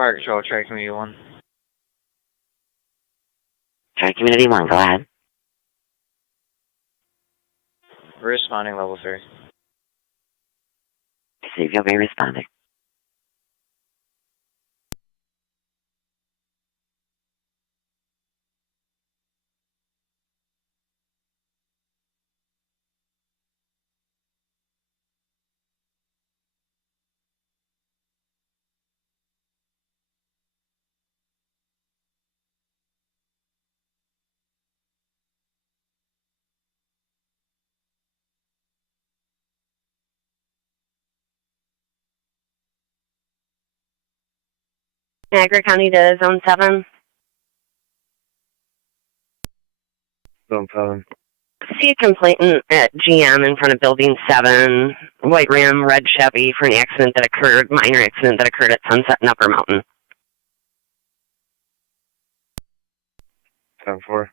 Fire Control, Tri Community 1. Tri Community 1, go ahead. Responding level 3. See if you'll be responding. Niagara County to Zone 7. Zone 7. See a complainant at GM in front of Building 7, white Ram, red Chevy for an accident that occurred, minor accident that occurred at Sunset and Upper Mountain. 10-4.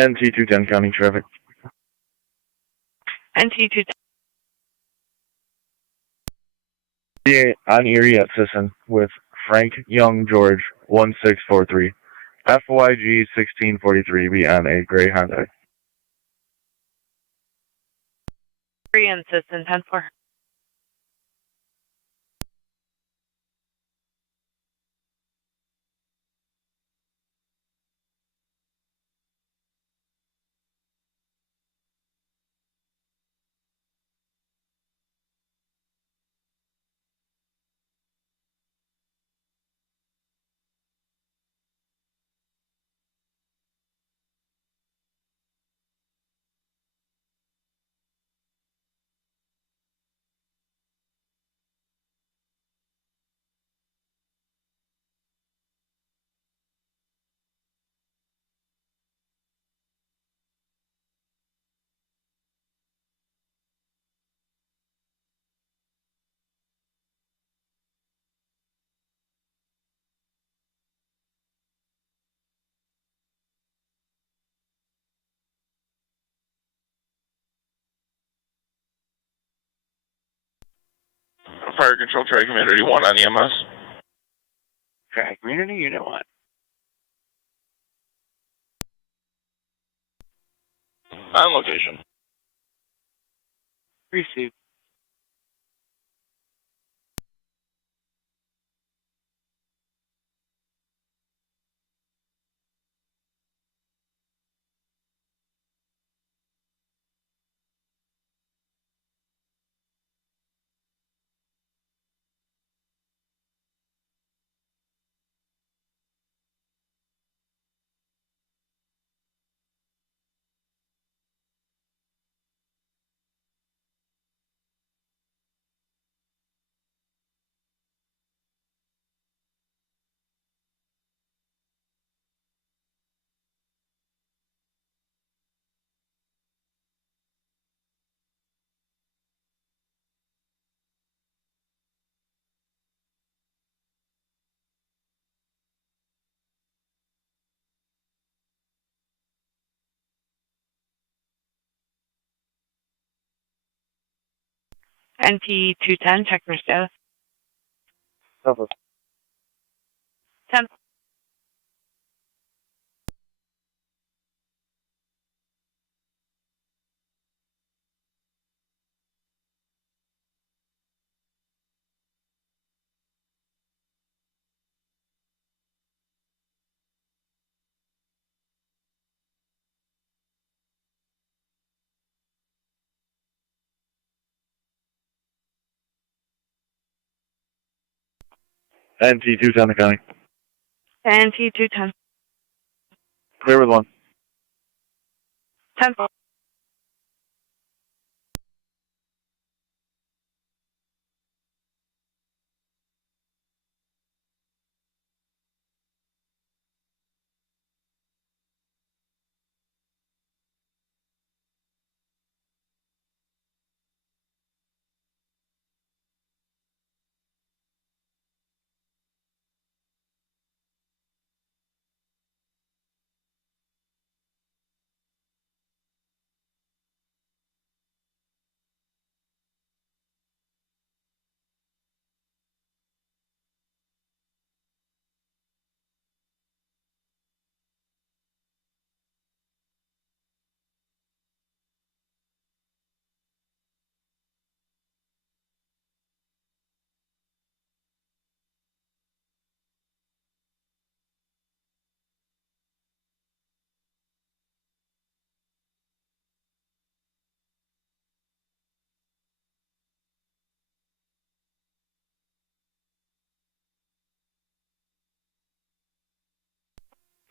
NT-210 County Traffic. NT210. On Erie at Sisson with Frank Young George 1643. FYG 1643 be on a gray Hyundai. 3 and Sisson, 10-4. Fire Control, Tri Community 1 on EMS. Tri Community Unit 1. On location. Received. NT 210, check your status. Southwest. 10. NT 210 the county. NT 210. Clear with 1. 10.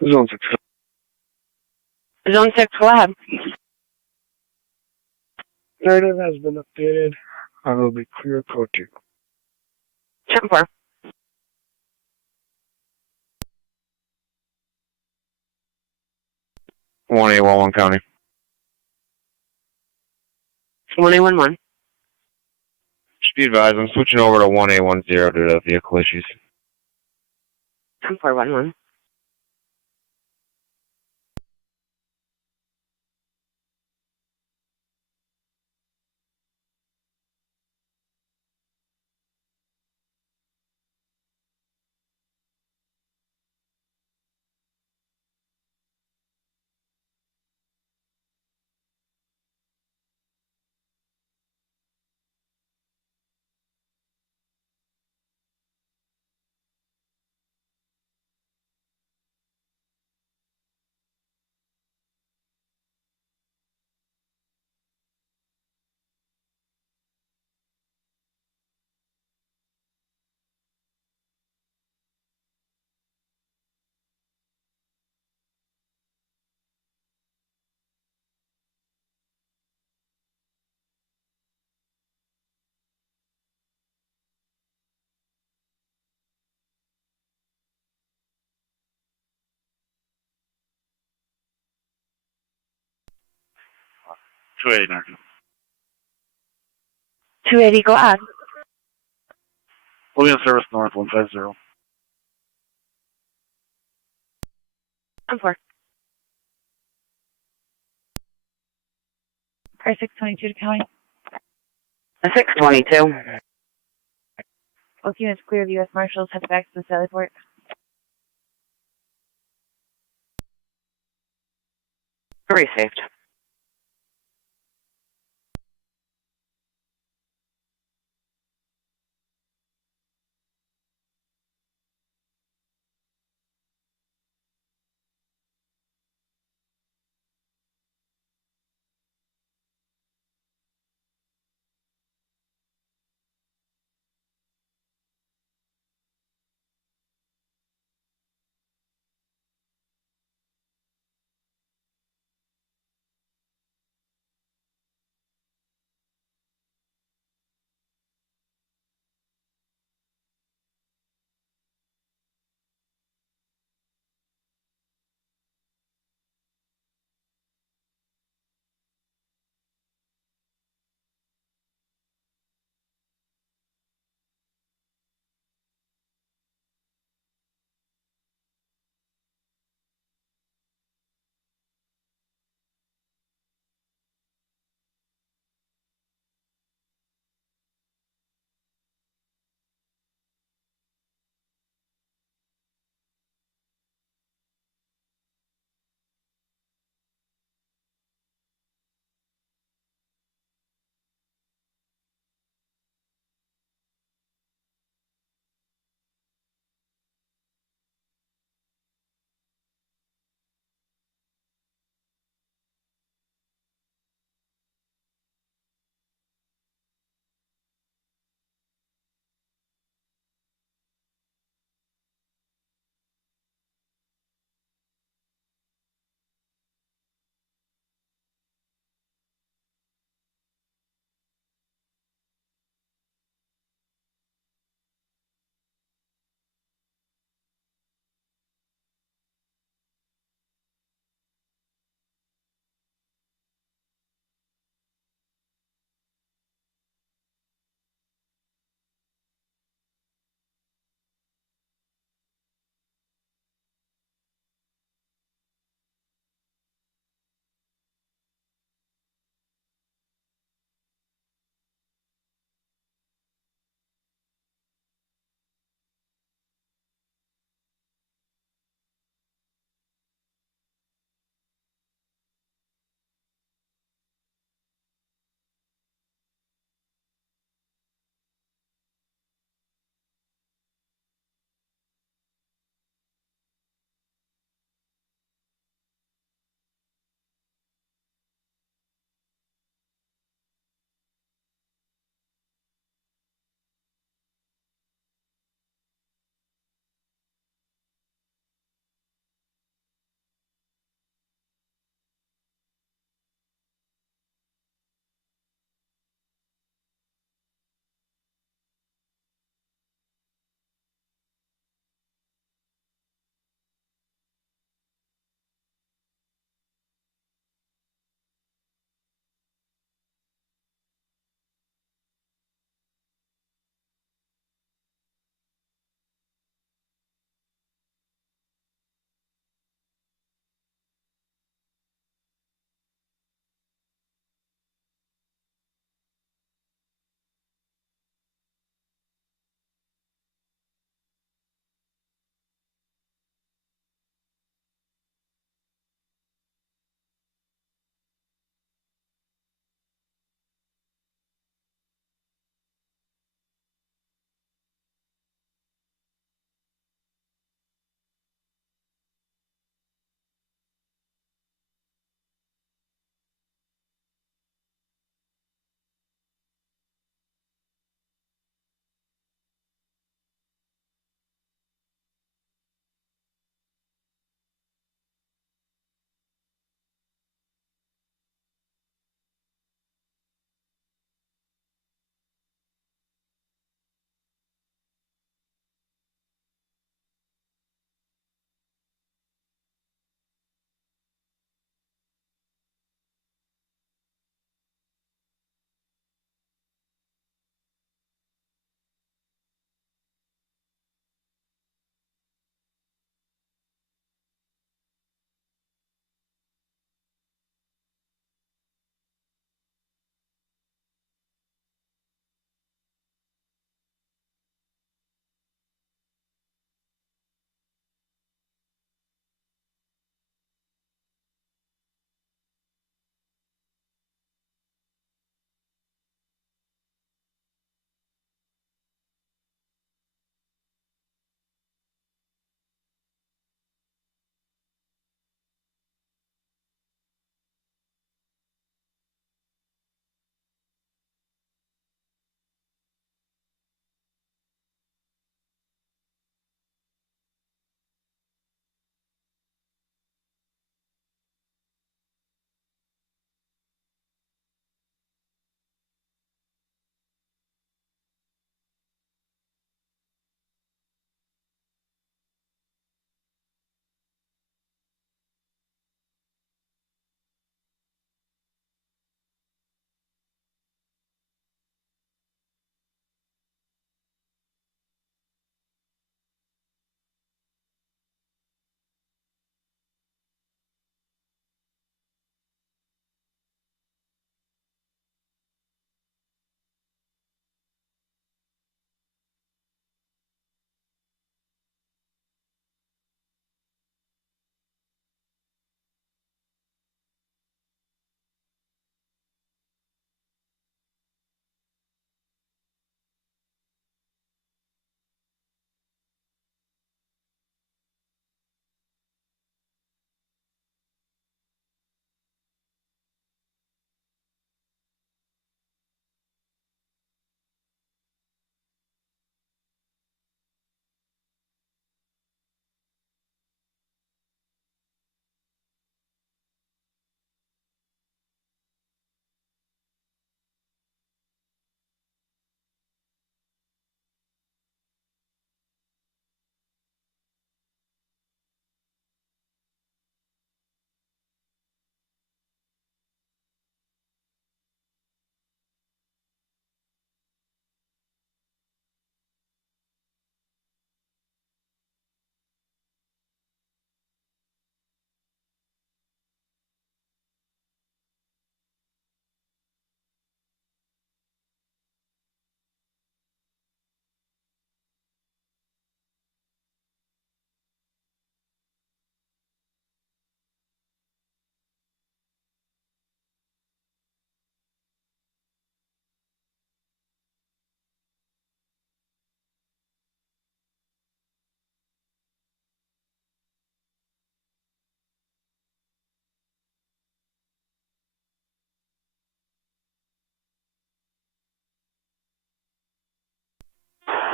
Zone 6. Zone 6, go ahead. Narrative has been updated. I will be clear code 2. 10-4. 1A11 county. 1A11. Be advised, I'm switching over to 1A10 due to vehicle issues. 10-4-1-1. Two 289. 280, go ahead. We'll be on service north 150. 10-4. Car 622 to county. 622. Both units clear of U.S. Marshals. Head back to the Middleport. Received.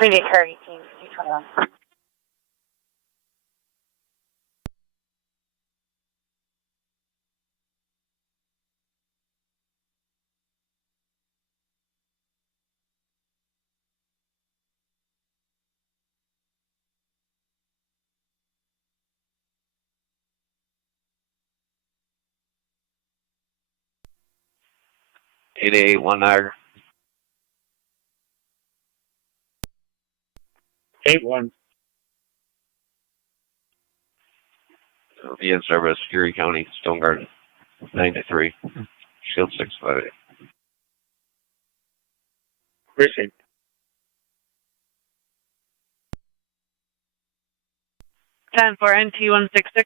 Read car 18, 221. One Niagara. 8-1. Be in service, Erie County, Stone Garden, 9-3, Shield 658. Precinct. For NT166.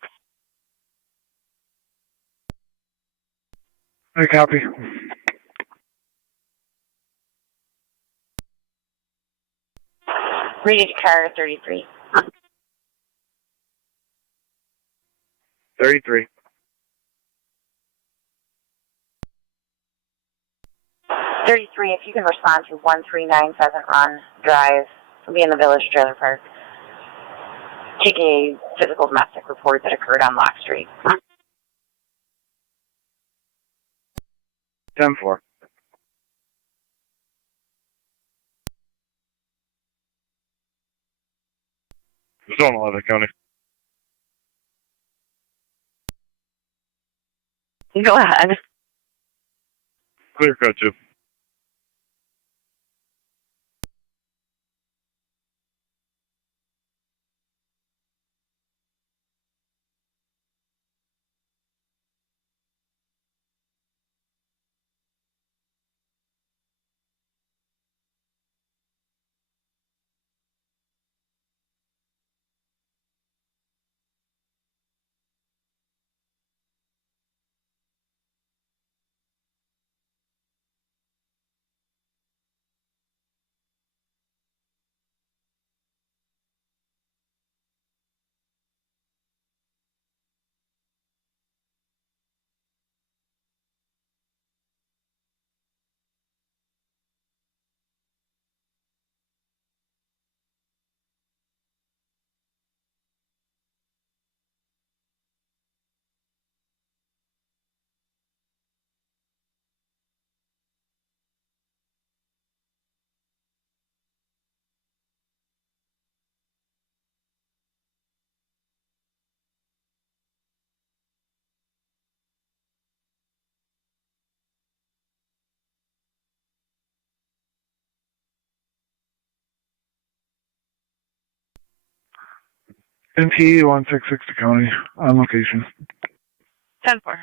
I copy. Read car 33. 33. 33, if you can respond to 139 Pheasant Run Drive, will be in the Village Trailer Park. Take a physical domestic report that occurred on Lock Street. 10-4. Zone 11, County. Go ahead. Clear code 2. NT166 to County, on location. 10-4.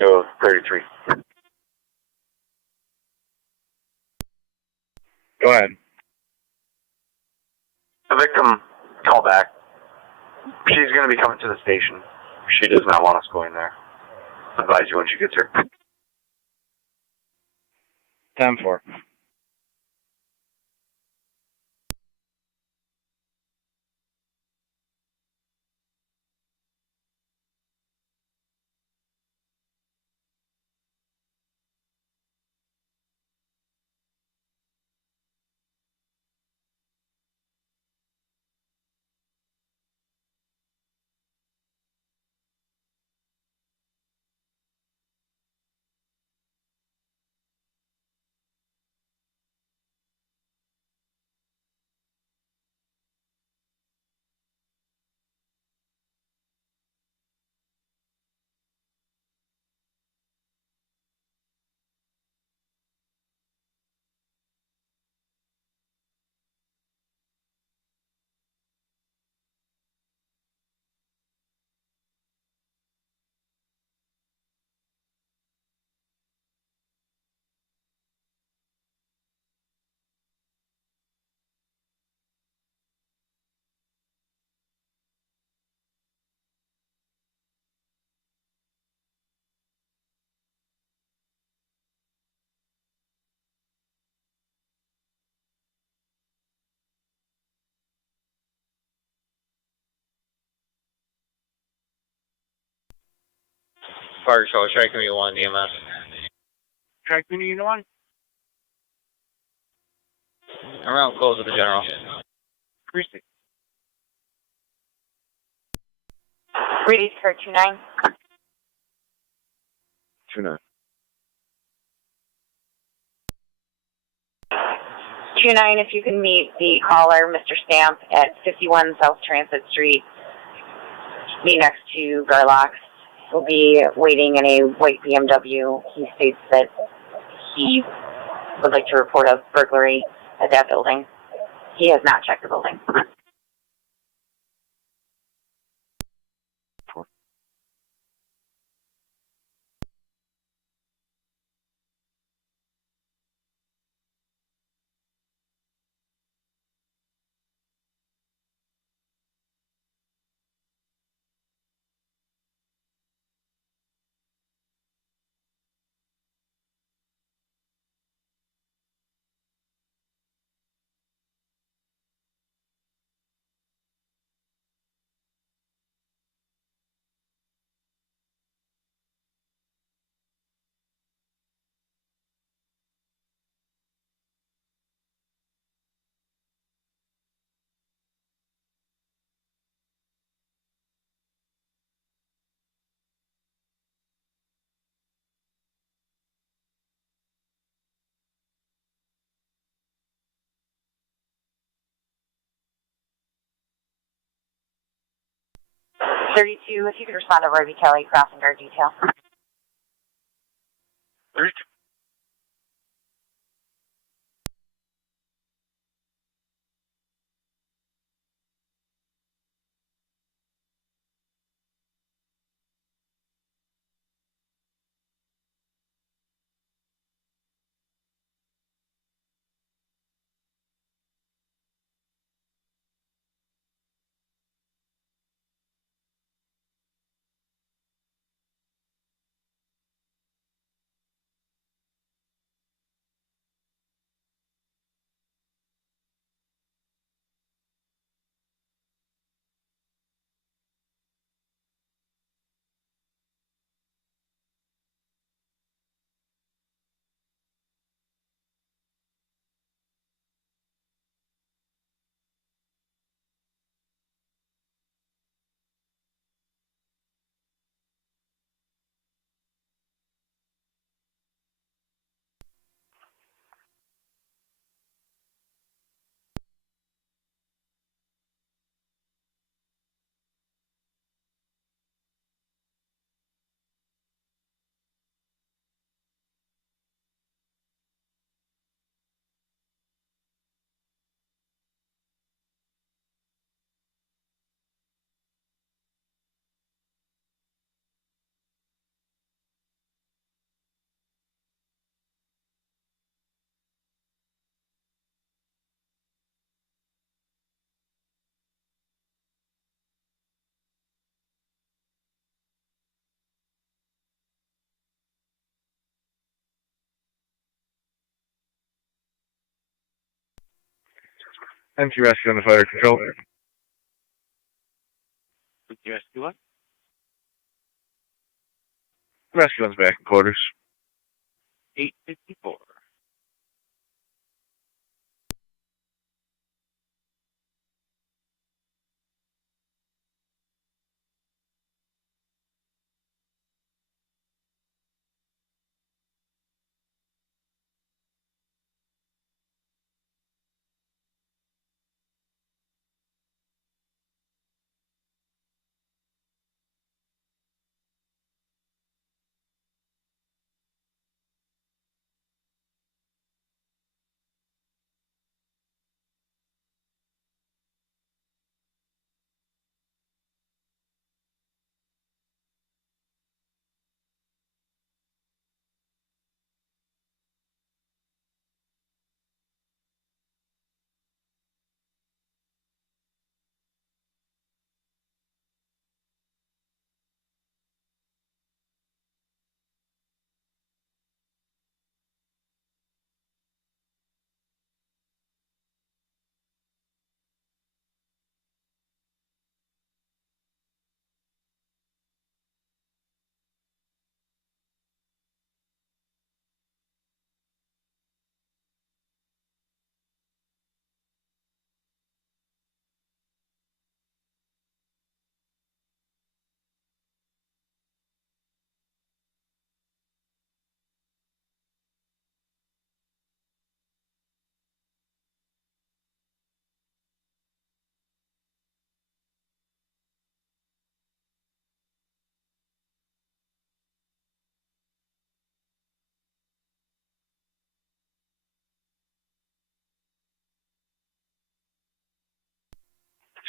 Go 33. Go ahead. The victim, call back. She's going to be coming to the station. She does not want us going there. Advise you when she gets here. 10-4. Fire Control, Tri Community 1, EMS. Tri-Community Unit 1? Around close with the general. Precinct. Ready for 29. 2-9. 29, if you can meet the caller, Mr. Stamp, at 51 South Transit Street, be next to Garlock's. He'll be waiting in a white BMW. He states that he would like to report a burglary at that building. He has not checked the building. $32, if you could respond to Roadway Kelly, crossing guard detail. 32. Entry rescue on the fire control. Rescue 1? Rescue one's back in quarters. 854.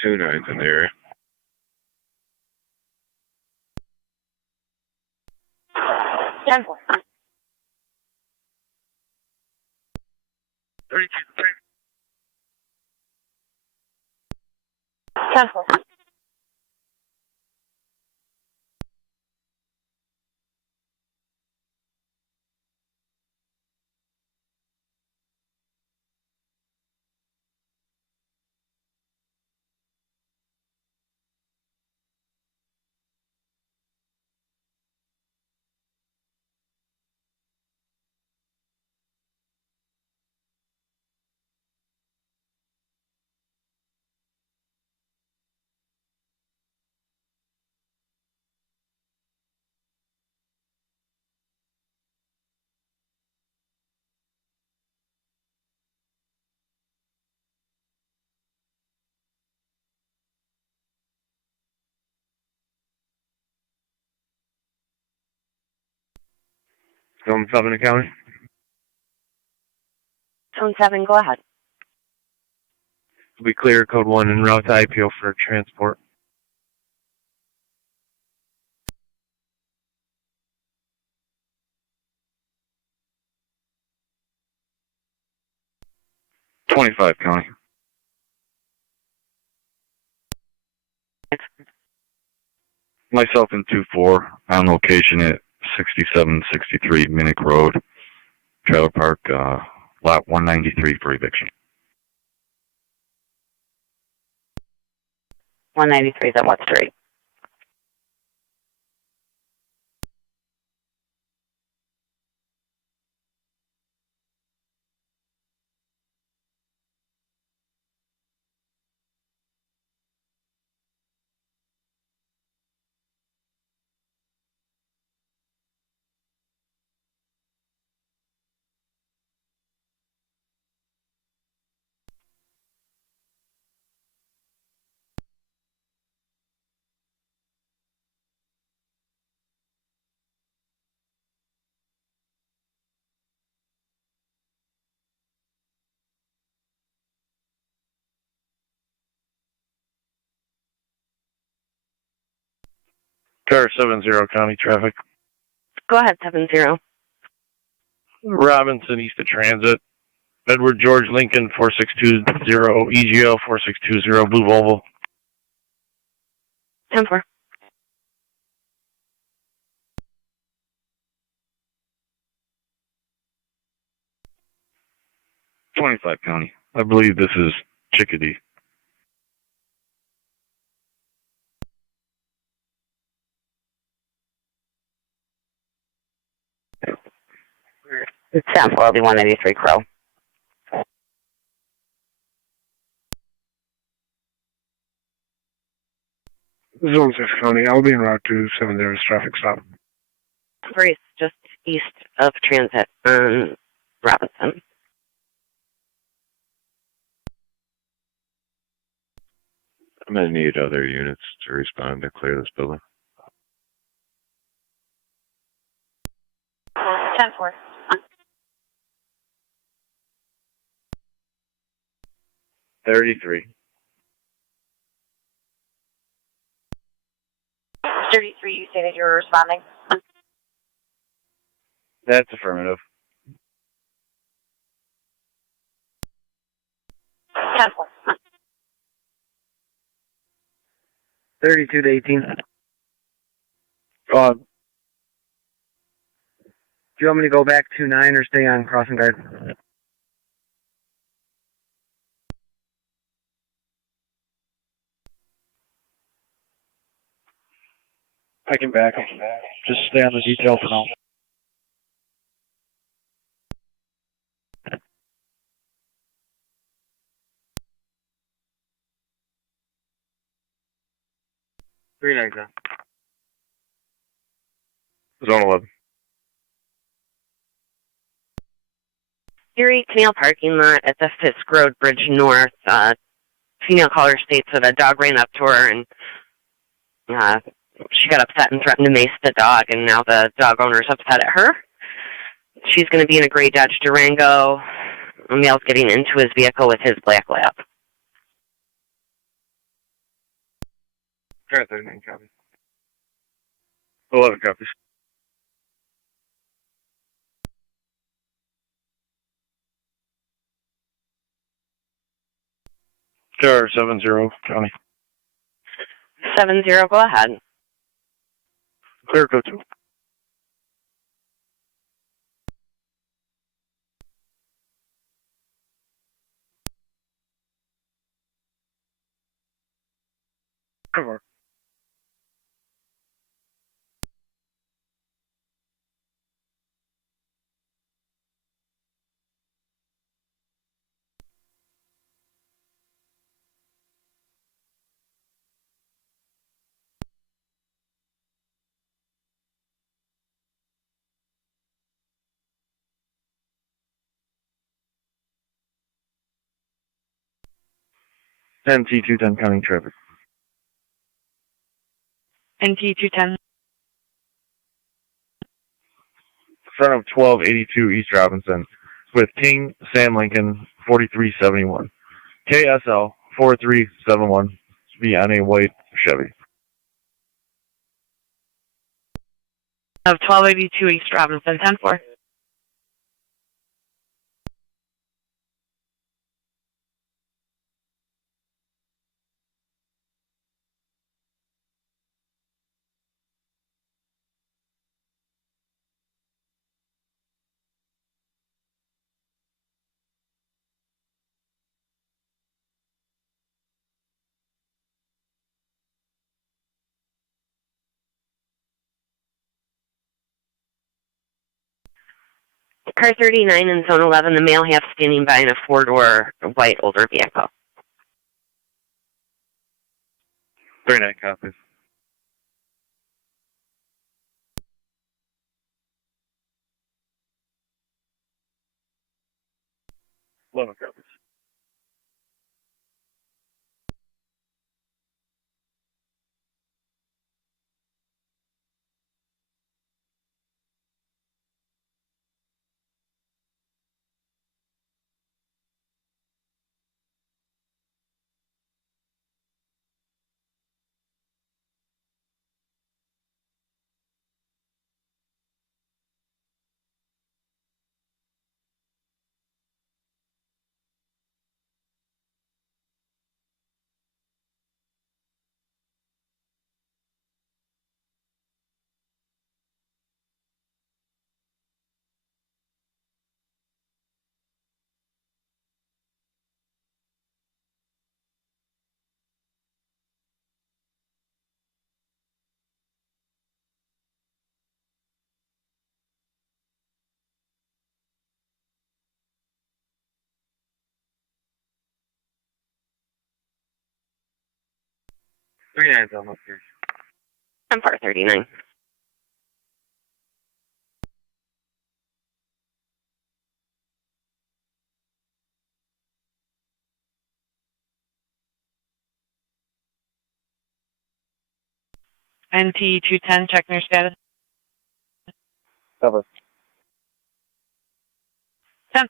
2 9s in the area. Ten four. 32. 10 4. Zone 7 County. Zone 7, go ahead. We clear code 1 en route to IPO for transport. .25 County. Myself in 2-4 on location at 6763 Minnick Road, trailer park, lot 193 for eviction. 193 is at what street? Car 70 County traffic. Go ahead, 7-0. Robinson east of Transit. Edward George Lincoln 4620 EGL 4620 Blue Volvo. 10-4. .25 County. I believe this is Chickadee. It's 10-4, it'll be 193 Crow. Zone 6 County. I'll be en route to 70's traffic stop. Very just east of Transit on Robinson. I'm going to need other units to respond to clear this building. 10-4. 33. 33, you say that you're responding? That's affirmative. 10-4. 32 to 18. Do you want me to go back to 9 or stay on crossing guard? I can back. Just stay on the detail for now. Three nights. Zone 11. Erie Canal parking lot at the Fisk Road Bridge North. Female caller states that a dog ran up to her and she got upset and threatened to mace the dog, and now the dog owner's upset at her. She's going to be in a gray Dodge Durango. A male's getting into his vehicle with his black lab. Car 39 copies. 11 copies. Car 70, County. 70, go ahead. Clear code 2. Cover. NT210 counting traffic. NT210. Front of 1282 East Robinson with King Sam Lincoln 4371. KSL 4371 be on a white Chevy. Of 1282 East Robinson, 10-4. Car 39 in Zone 11, the male half standing by in a four-door white older vehicle. 39 copies. Eleven copies. Thirty-nine's almost here. I'm for 39. NT210, checking your status. Cover. 10.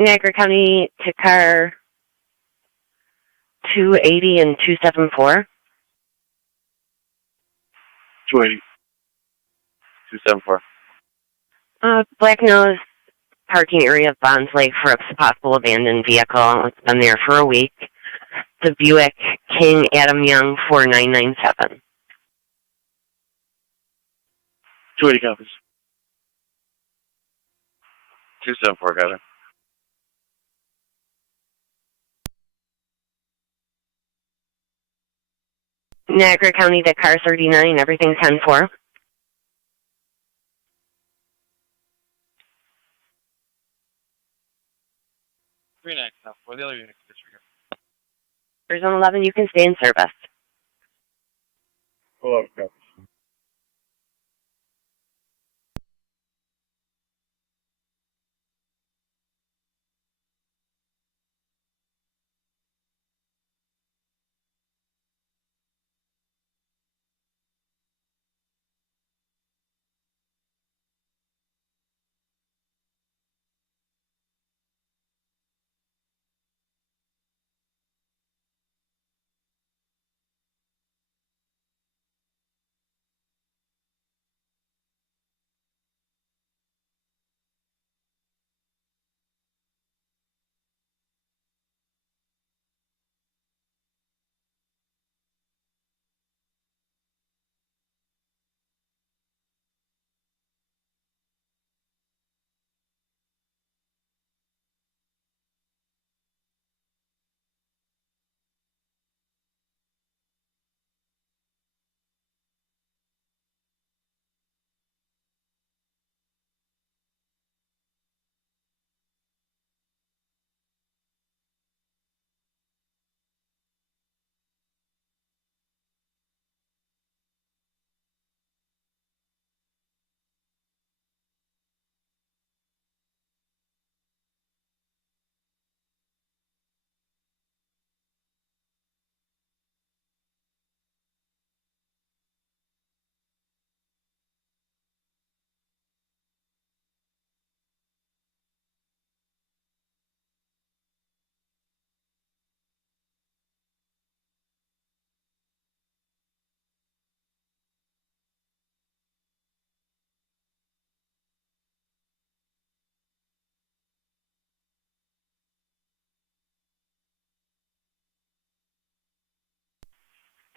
Niagara County to car 280 and 274. 280. 274. Black Nose parking area of Bonds Lake for a possible abandoned vehicle. It's been there for a week. The Buick King Adam Young 4997. 280 copies. 274, got it. Niagara County to car 39, everything 10-4. 39, for the other units disregard. Arizona 11, you can stay in service. Hello, Captain.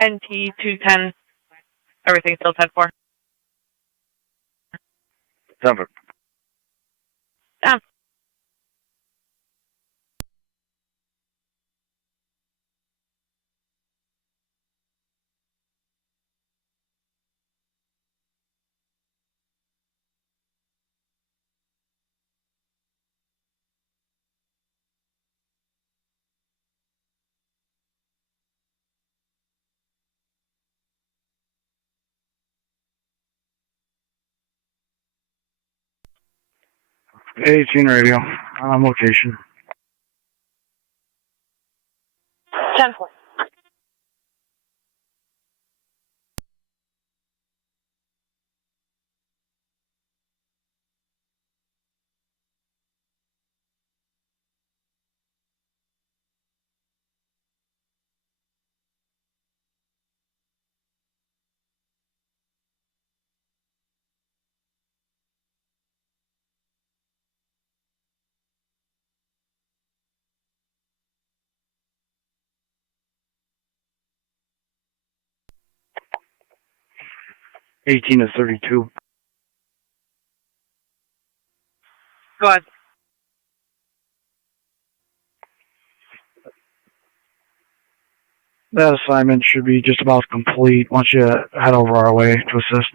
NT 210, everything still 10-4. Denver. Down. A18 radio. On location. 10-4. Eighteen to 32. Go ahead. That assignment should be just about complete once you head over our way to assist.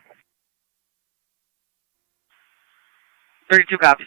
32 copies.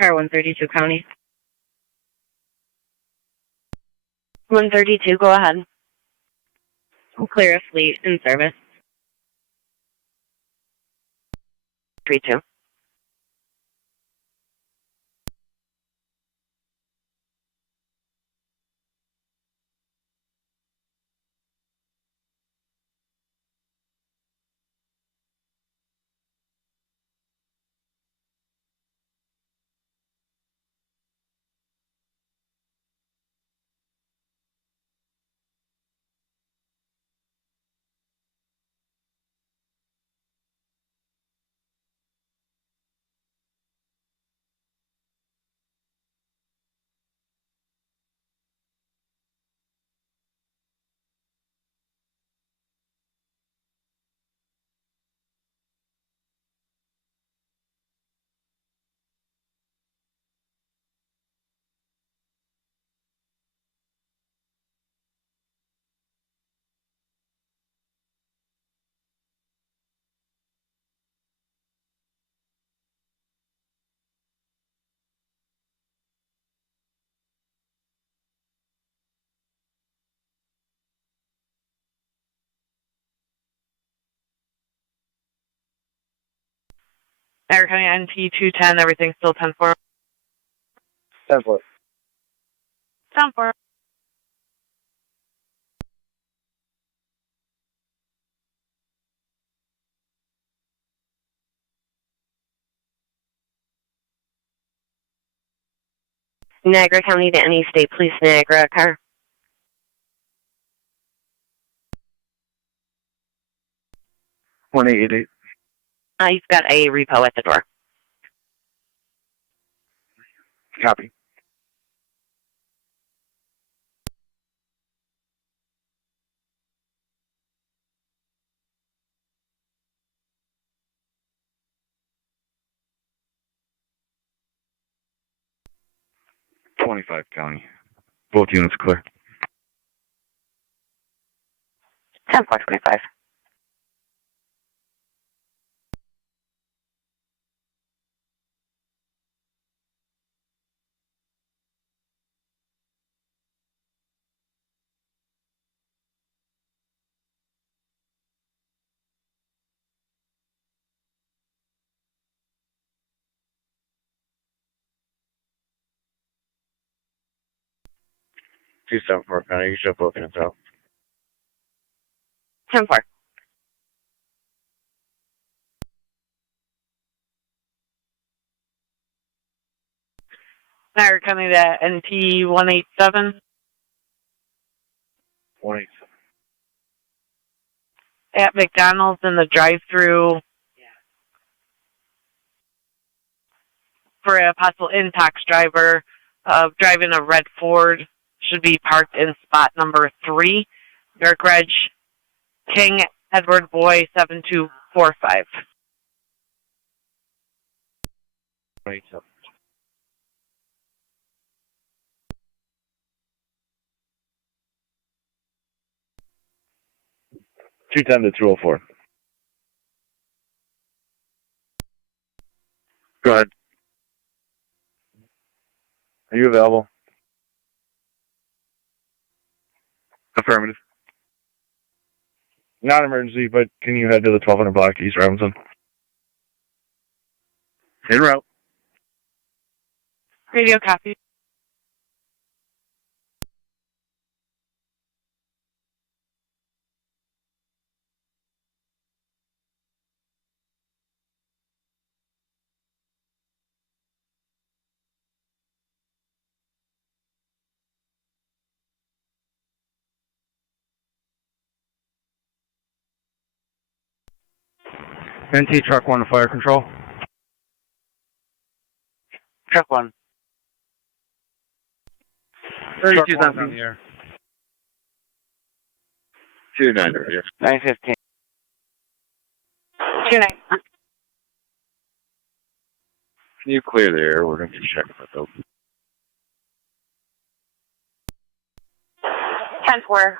Car 132 County. 132, go ahead. Clear a fleet in service. 32. Niagara County NP 210, everything's still 10-4. 10-4. 10-4. Niagara County to any state police Niagara car. One 888. He's got a repo at the door. Copy. .25 County. Both units clear. 10-4-25. Two 7-4 County. You should have both units out. 10-4. Niagara County to NP 187. 187. At McDonald's in the drive-through for a possible intox driver driving a red Ford, should be parked in spot number 3. York Reg King Edward Boy 7245. 187. .210 to 204. Go ahead. Are you available? Affirmative. Not emergency, but can you head to the 1200 block East Robinson? En route. Radio copy. NT truck 1 to fire control. Truck 1. 32 on the air. 29 over here. 915. 2-9. Can you clear the air? We're going to check that though. 10-4.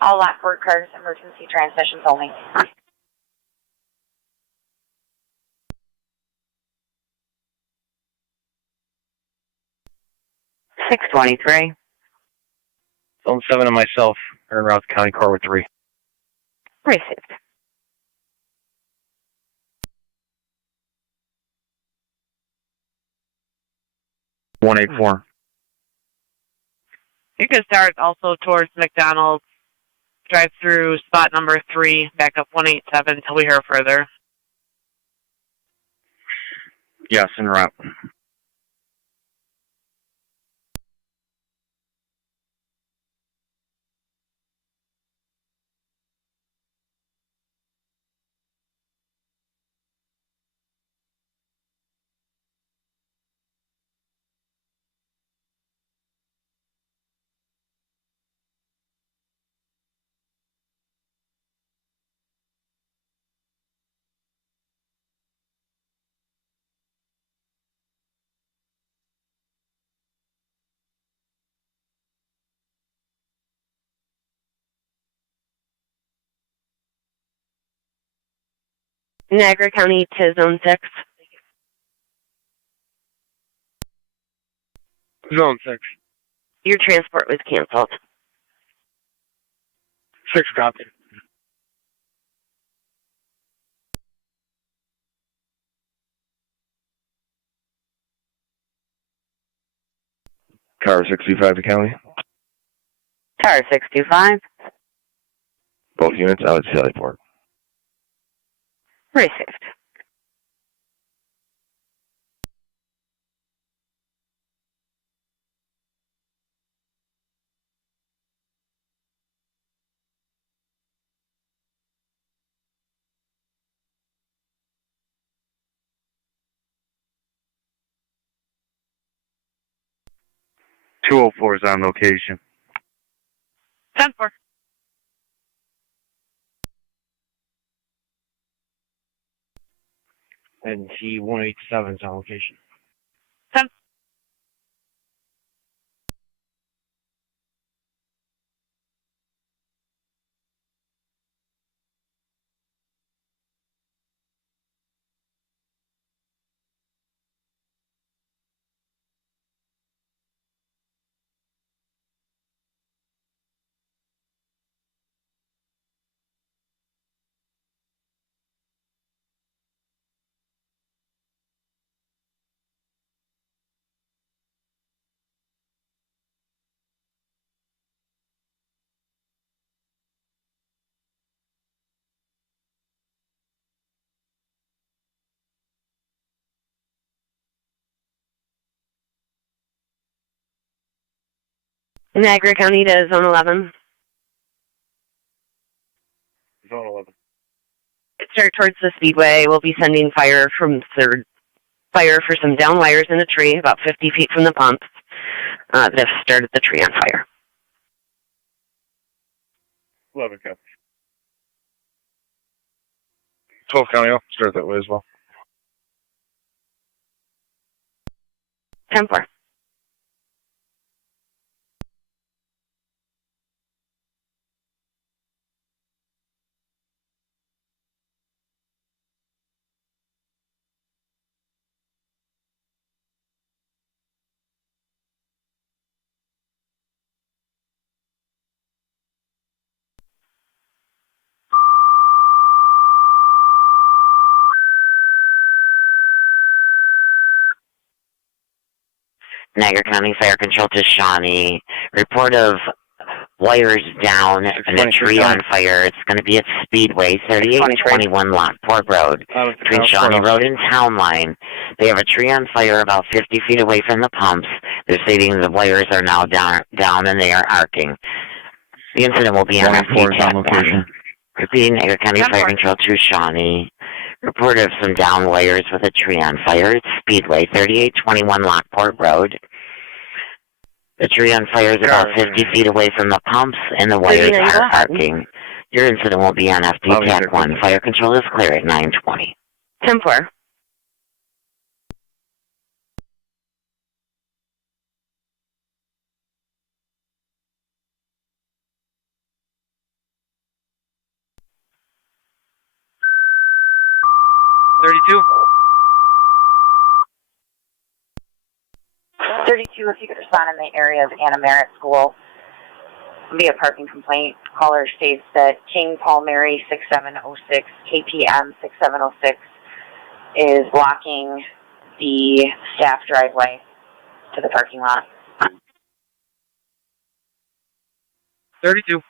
All Lockport cars, emergency transmissions only. 623. Zone 7 and myself are en route to County Court with 3. Received. One 184. You can start also towards McDonald's. Drive through spot number 3, back up 187 till we hear further. Yes, en route. Niagara County to Zone 6. Zone 6. Your transport was canceled. 6 copy. Car 65 to county. Car 625. Both units out at Sallyport. Received. .204 is on location. 10-4. And G187 is on location. 10. Niagara County to Zone 11. Zone 11. Start towards the speedway. We'll be sending fire from third. Fire for some down wires in a tree about 50 feet from the pumps. That started the tree on fire. 11 copy. 12 county, I'll start that way as well. 10-4. Niagara County Fire Control to Shawnee. Report of wires down and a tree on fire. It's going to be at Speedway, 3821 Lockport Road, between Shawnee Road and Town Line. They have a tree on fire about 50 feet away from the pumps. They're stating the wires are now down and they are arcing. The incident will be on TAC 1. Repeating, Niagara County Fire Control to Shawnee. Report of some down wires with a tree on fire. It's Speedway, 3821 Lockport Road. The tree on fire is about 50 feet away from the pumps, and the wires are arcing. Your incident will be on FD TAC 1. Fire control is clear at 920. 10-4. 32, if you could respond in the area of Anna Merritt School via parking complaint. Caller states that King Paul Mary 6706, KPM 6706 is blocking the staff driveway to the parking lot. 32.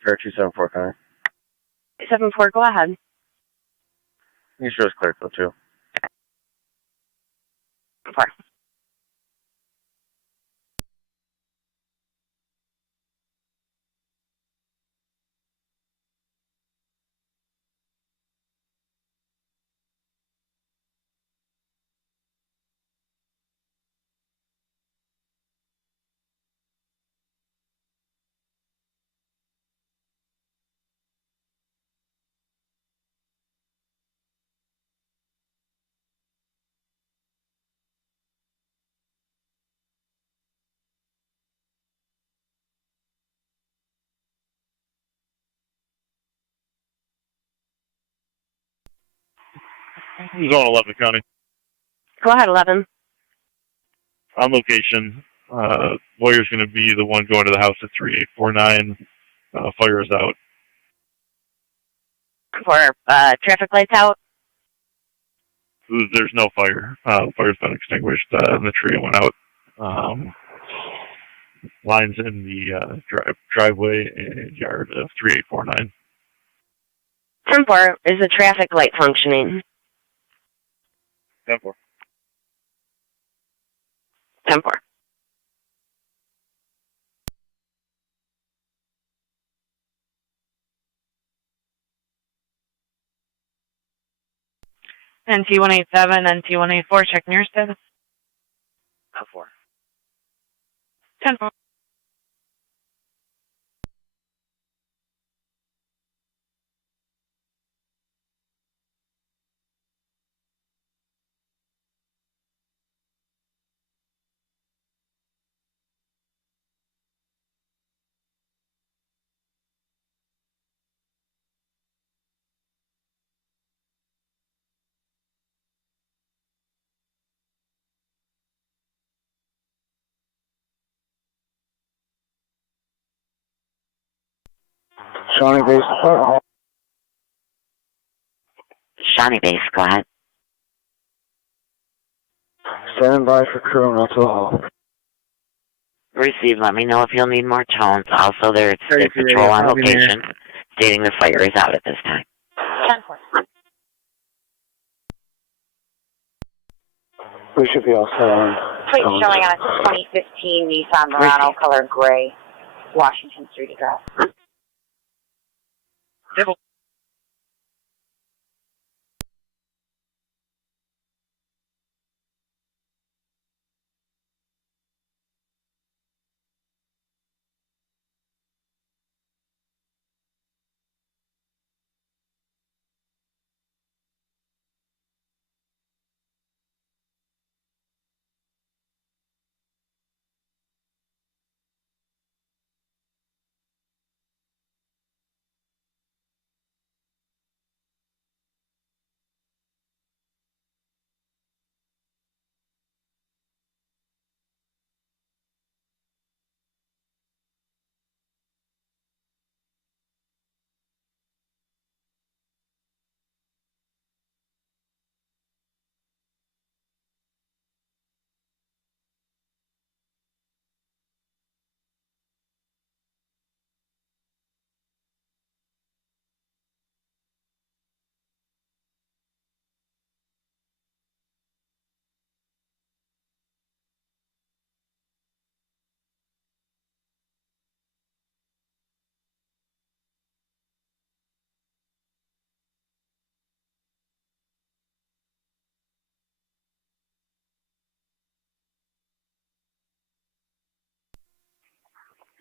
Sure, 274 County. 74, go ahead. You sure it's clear for 2. 4. Zone 11 County. Go ahead, 11. On location, lawyer's going to be the one going to the house at 3849. Fire is out. For traffic lights out. There's no fire. Fire's been extinguished, and the tree went out. Lines in the driveway and yard of 3849. 10-4, is the traffic light functioning? 10-4. 10-4. NT187, NT184, check near status. 4. 10-4. Shawnee Base, Shawnee Base, go ahead. stand by for crew and up to the hall. Receive, let me know if you'll need more tones. Also, there's state patrol on location, stating the fire is out at this time. 10-4. We should be all set on. Plate showing on a 2015 Nissan Murano, color gray, Washington Street address.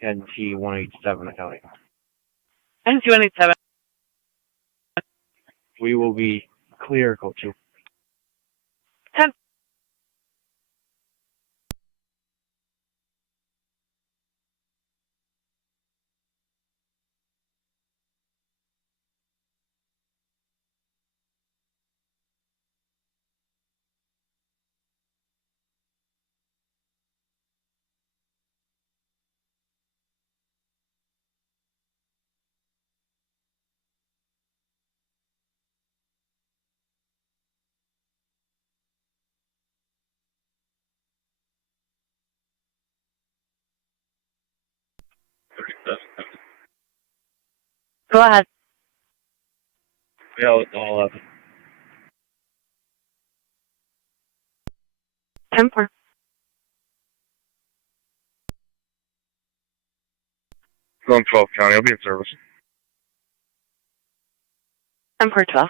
NT 187 County. NT 187. We will be clear, Coach. 10. Go ahead. Yeah, it's all up. 10-4. Zone 12 County. I'll be in service. 10-4-12.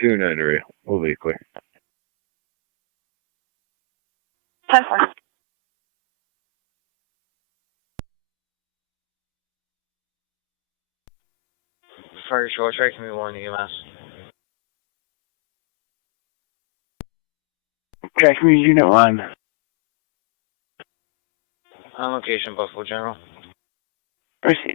Two nine area. We'll be clear. 10-4. Fire control, track me 1 EMS. Track me Unit 1. On location, Buffalo General. Proceed.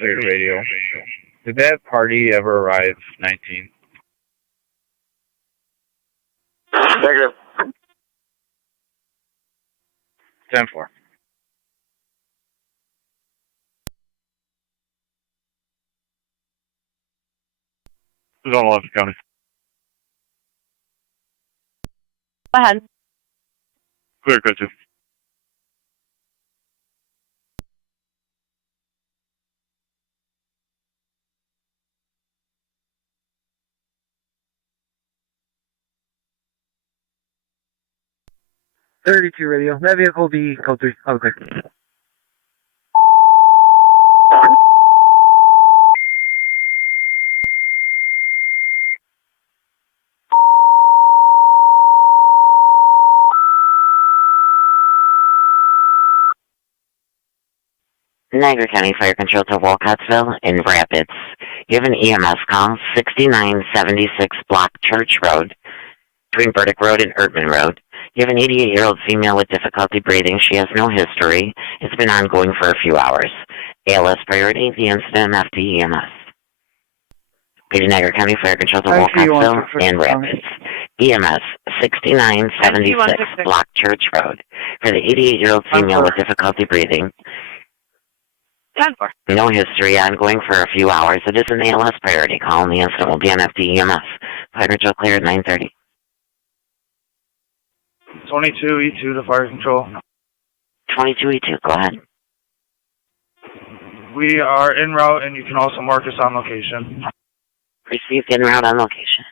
Radio. Did that party ever arrive 19? Negative. 10-4. Zone 11 County. Go ahead. Clear, Coach. 32 radio. That vehicle will be code 3. Okay. Niagara County Fire Control to Walcottsville in Rapids. You have an EMS call, 6976 Block Church Road, between Burdick Road and Erdman Road. You have an 88-year-old female with difficulty breathing. She has no history. It's been ongoing for a few hours. ALS priority, the incident FT EMS. Niagara County Fire Control to Walcottsville and Rapids. EMS 6976 Block Church Road for the 88-year-old female with difficulty breathing. 10-4. No history, ongoing for a few hours. It is an ALS priority call, and the incident will be on FD EMS. Fire control clear at 9:30. 22E2 to fire control. 22E2, go ahead. We are en route, and you can also mark us on location. Received en route on location.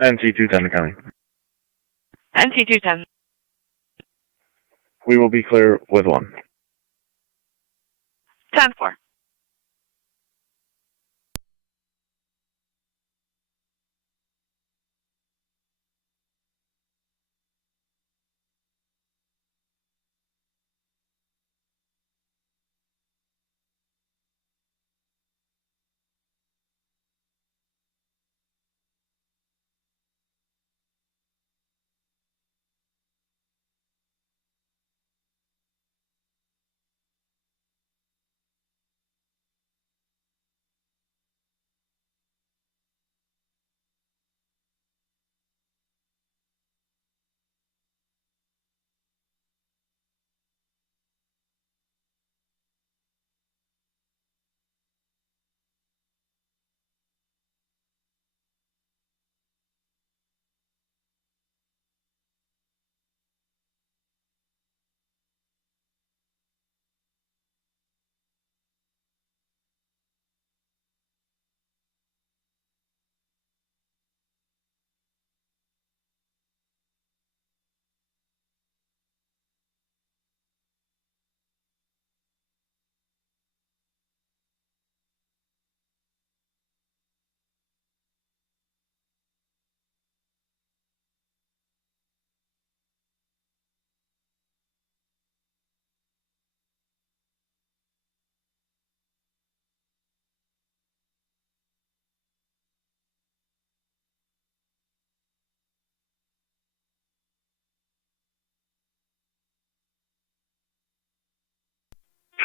NC210 to County. NC210. We will be clear with 1. 10-4.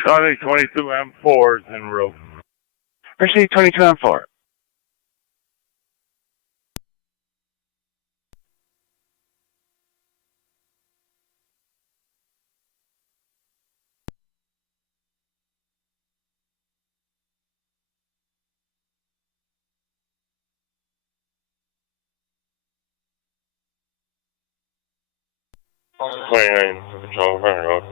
Charlie 22M4 is en route. Receive 22M4. Control Front Road.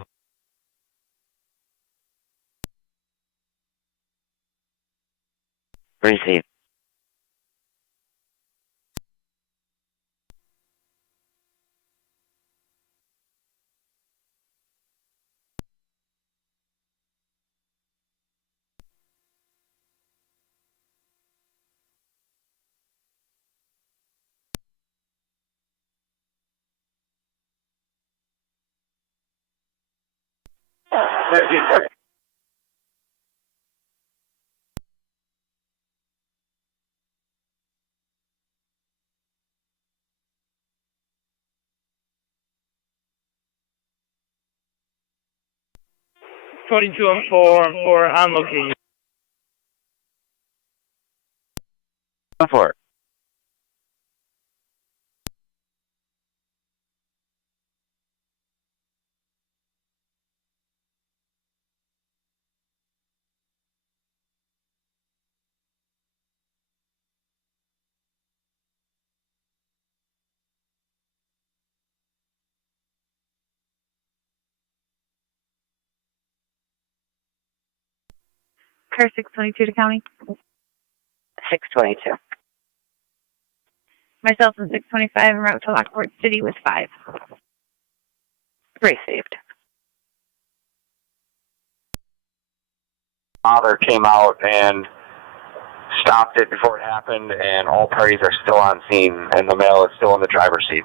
Receive. I'm on location. 4. Car 622 to County. 622. Myself and 625 en route to Lockport City with 5. Received. Father came out and stopped it before it happened, and all parties are still on scene, and the male is still in the driver's seat.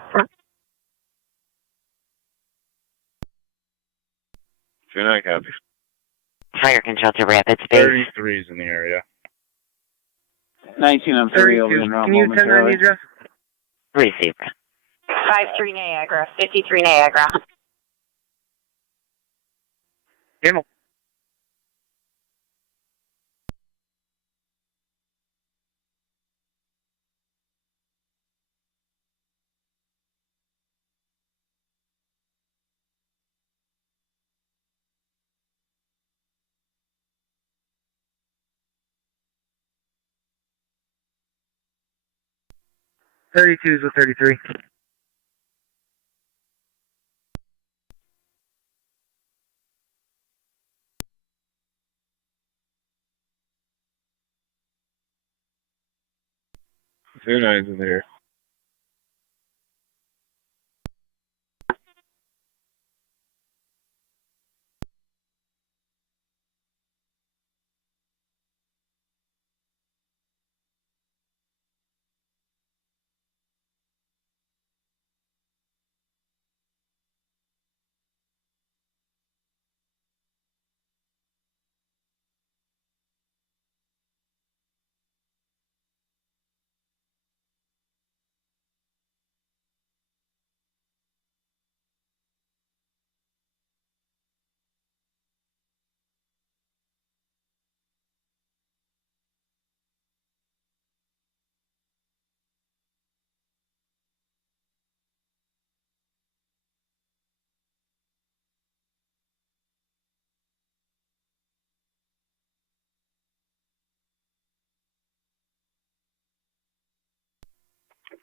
2-9 copies. Fire control to rapid space. 33 is in the area. 19M3 over in Can you send on the address? Receive. 53 Niagara, 53 Niagara. Camel. Thirty-two is with 33. Two nines in there.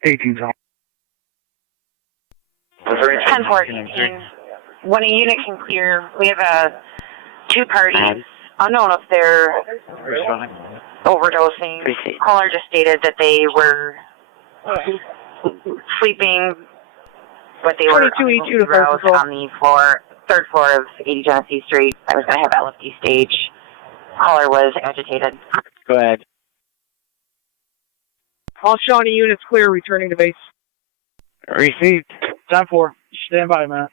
18's on. 10-14. When a unit can clear, we have two parties. Unknown if they're overdosing. Caller just stated that they were sleeping, but they were aroused on the third floor of 80 Genesee Street. I was going to have LFD stage. Caller was agitated. Go ahead. All Shawnee units clear, returning to base. Received. 10-4. Stand by, man.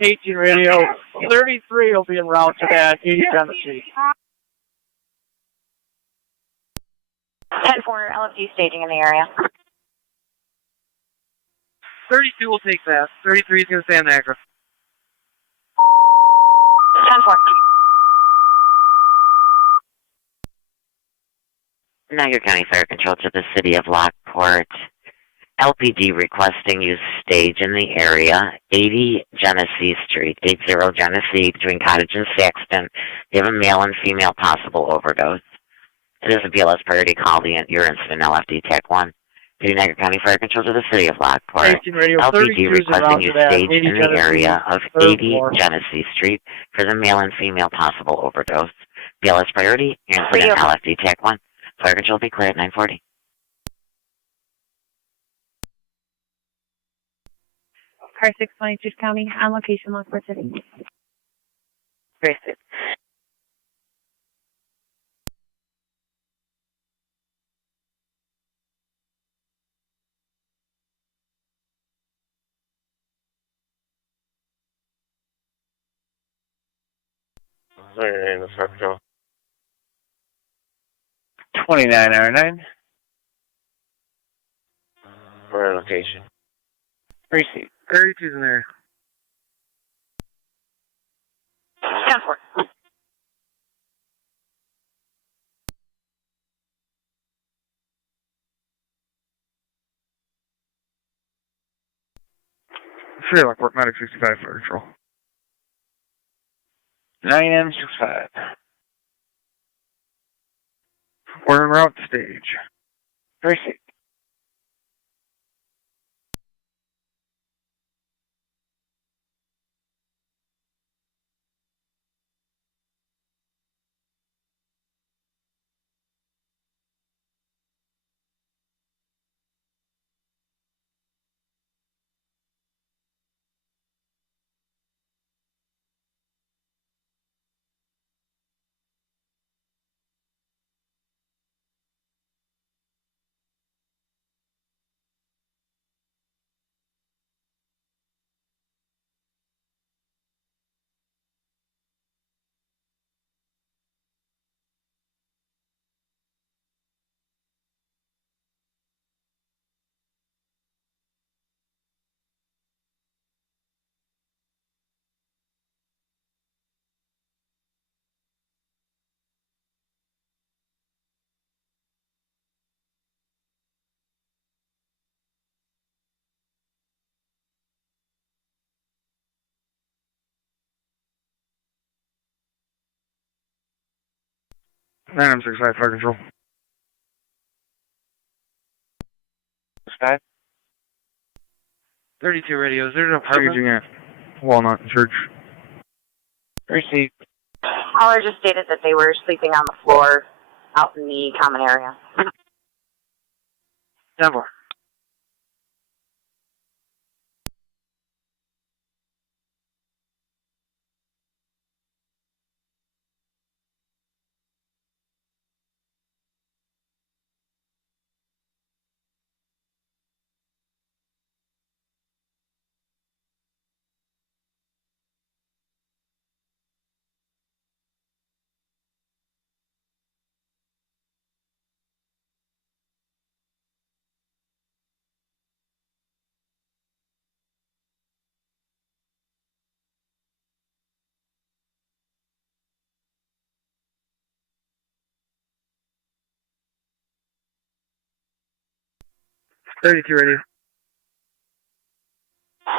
'18 radio. 33 will be en route to that 80 Genesee. 10-4, LFD staging in the area. 32 will take that. 33 is going to stay in Niagara. 10-4. Niagara County Fire Control to the city of Lockport. LPD requesting use stage in the area, 80 Genesee Street, 80 Genesee, between Cottage and Saxton. They have a male and female possible overdose. It is a BLS priority call. Your incident, LFD TAC 1. To Niagara County Fire Control to the city of Lockport. LPD requesting use stage in the area of 80 Genesee Street for the male and female possible overdose. BLS priority, incident, LFD TAC 1. Fire Control will be clear at 9:40. Car 622 County, on location, Lockport City. Great. What's your name, the Fire Patrol? 29R9. For location. Received. 32's in there. 10-4. Free Lockport, Medic 65 Fire Control. 9M65. We're en route to stage. Received. 9M65 fire control. 5. 32 radios. There's a paging at Walnut Church. Received. Caller just stated that they were sleeping on the floor out in the common area. 10-4. .32 radio.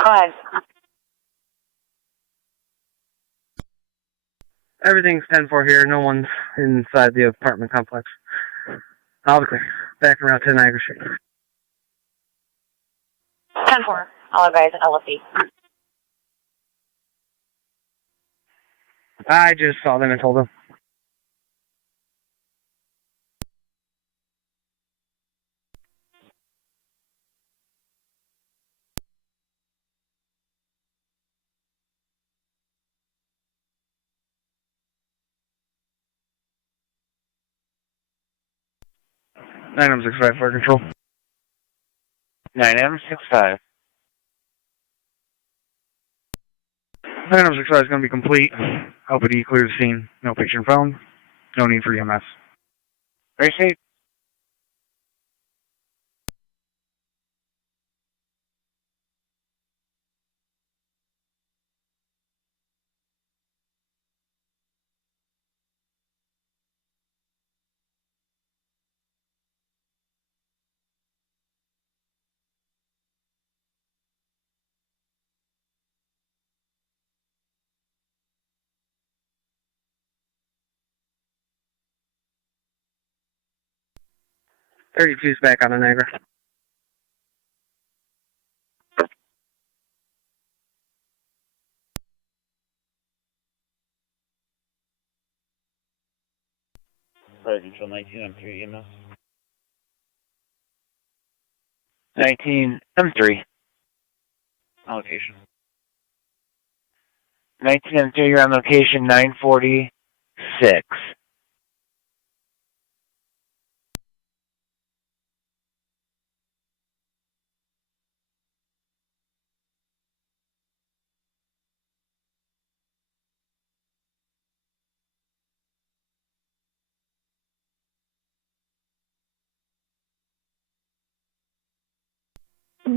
Go ahead. Everything's 10-4 here. No one's inside the apartment complex. I'll be clear. Back around to Niagara Street. 10-4. All advise LFE. I just saw them and told them. .9M65 fire control. 9M65. 9M65 is going to be complete. LPD clear the scene. No patient found. No need for EMS. Received. .32's back on the Niagara. Fire control 19M3 EMS. 19M3. Allocation. 19M3, you're on location 946.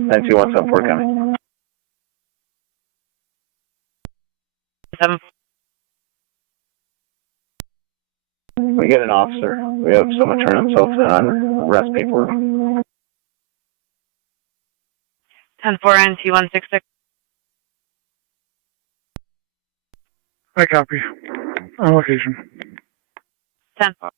Thank you. What's up, Fort County? 7. We get an officer. We have someone turn himself in on arrest paperwork. 10-4 NT 166. I copy. On location. 10-4.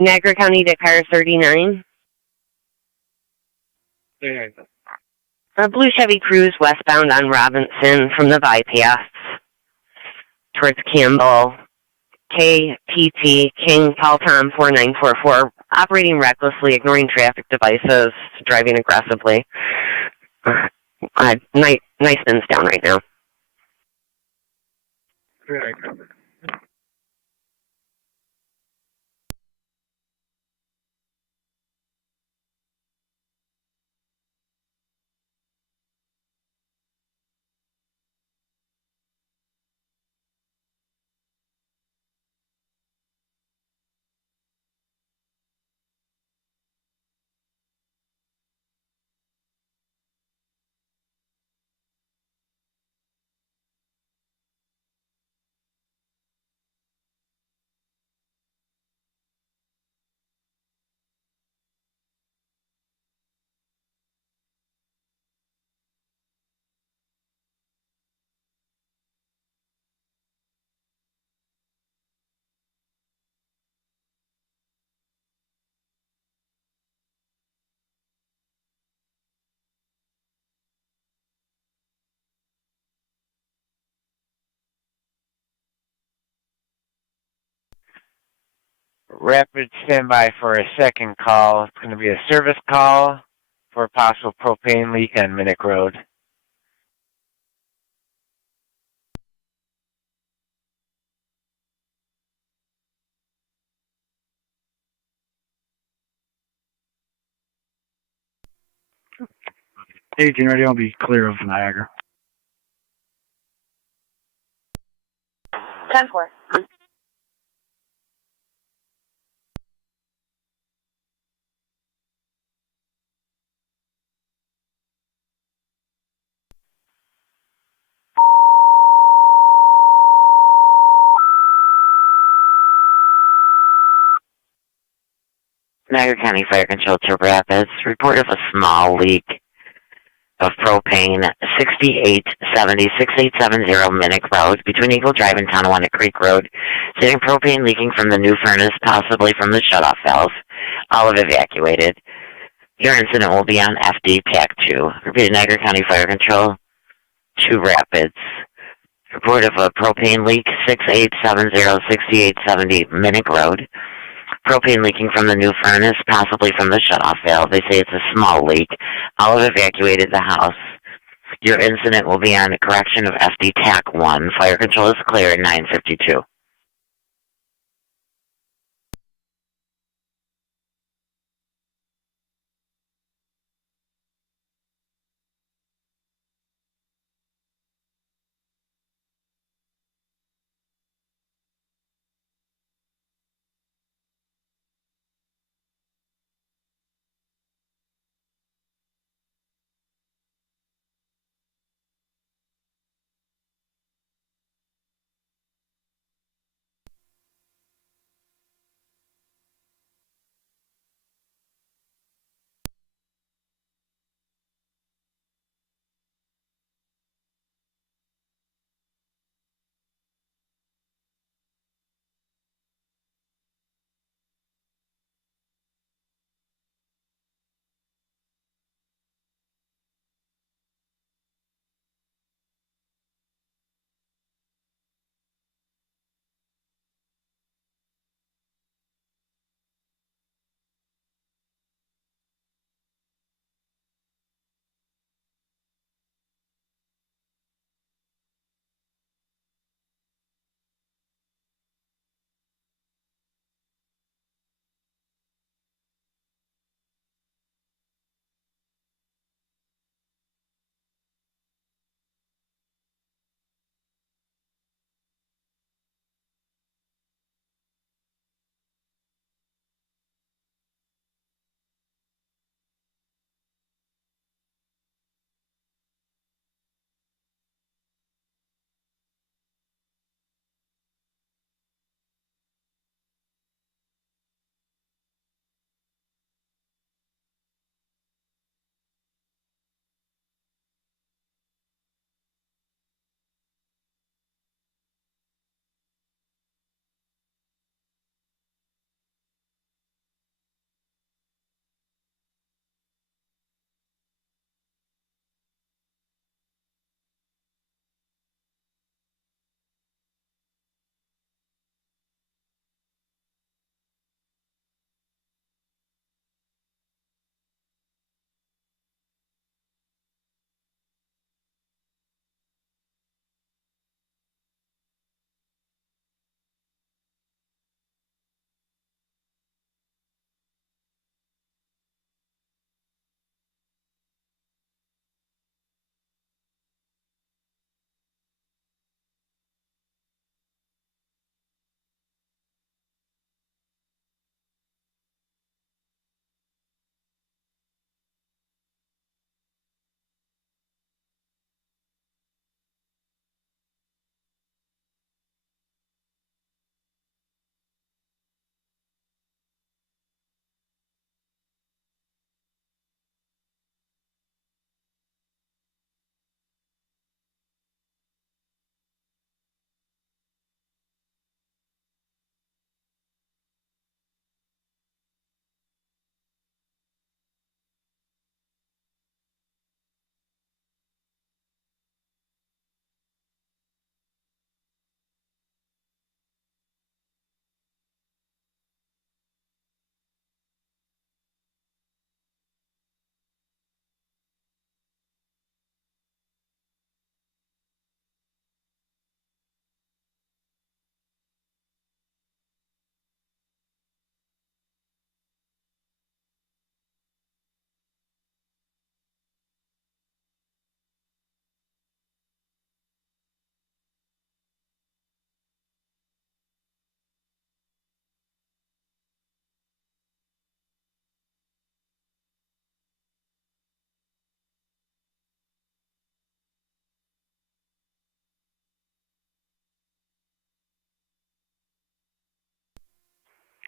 Niagara County to car 39. 39. A blue Chevy Cruise westbound on Robinson from the bypass towards Campbell. KTT King Paul Tom 4944, operating recklessly, ignoring traffic devices, driving aggressively. Niceman's down right now. 39. Rapid standby for a second call. It's going to be a service call for a possible propane leak on Minnick Road. Agent ready, I'll be clear of Niagara. 10-4. Niagara County Fire Control to Rapids. Report of a small leak of propane, 6870 Minnick Road, between Eagle Drive and Tonawanda Creek Road. Stating propane leaking from the new furnace, possibly from the shutoff valve. All have evacuated. Your incident will be on FD TAC 2. Repeat, Niagara County Fire Control to Rapids. Report of a propane leak, 6870 Minnick Road. Propane leaking from the new furnace, possibly from the shutoff valve. They say it's a small leak. All have evacuated the house. Your incident will be on a correction of FD TAC 1. Fire control is clear at 9:52.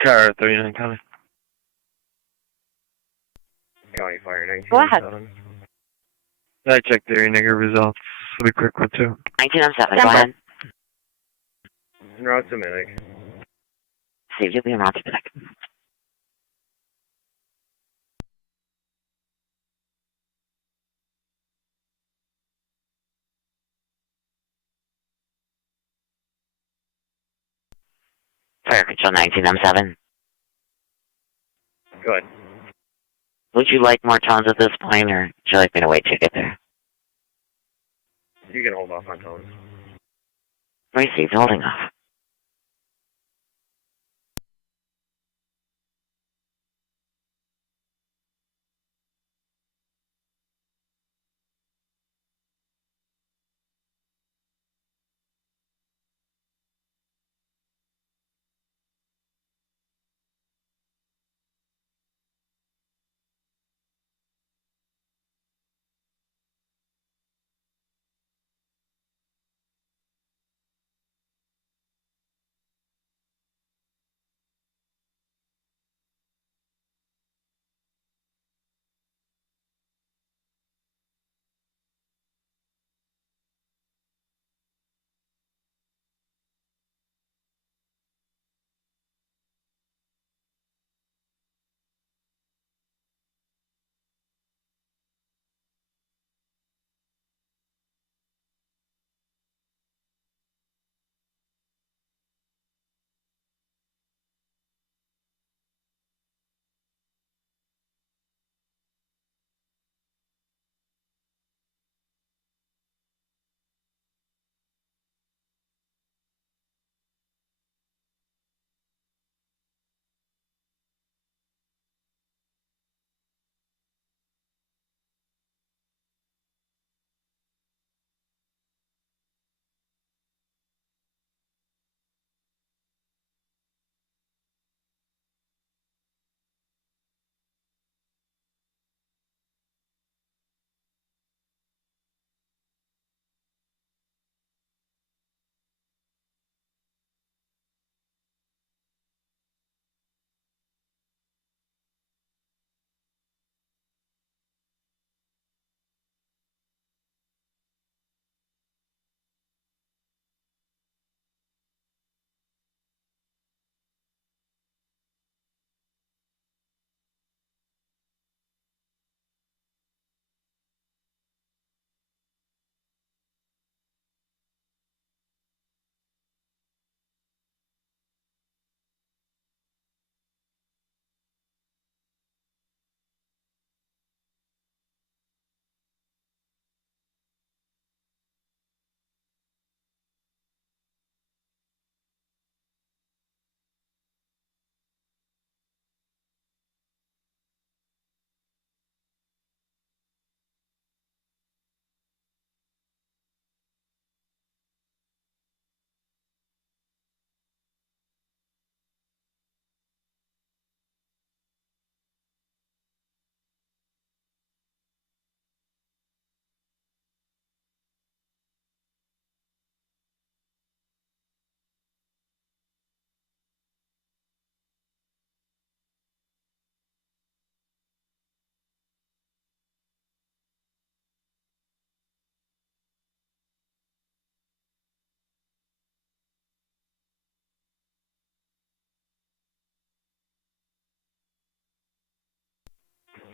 Car 39 County. County Fire 19. Go ahead. I checked the nigger results. It'll be quick one too. 1907, go ahead. En route to medic. See, you'll be around to medic. Fire Control 1907. Go ahead. Would you like more tones at this point, or would you like me to wait till you get there? You can hold off on tones. Received, holding off.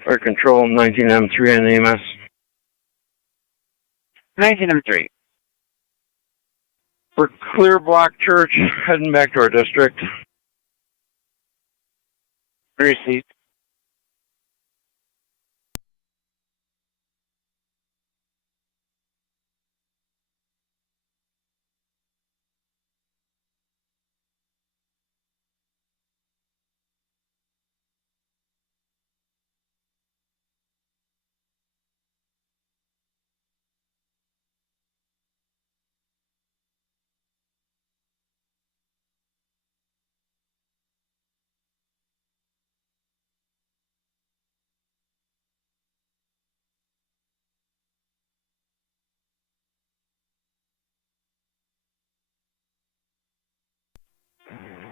Fire Control 19M3 and AMS. 19M3. We're Clear Block Church, heading back to our district. Received.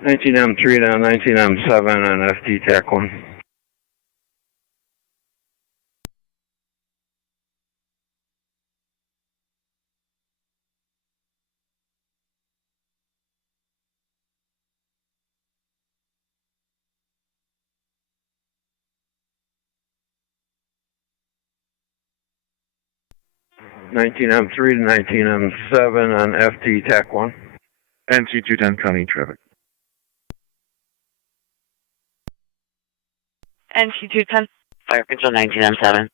19M3 down 19M7 on FT TAC 1. M3 to 19M7 on FT TAC 1. NC 210 County Traffic. NC210. Fire Control 19M7.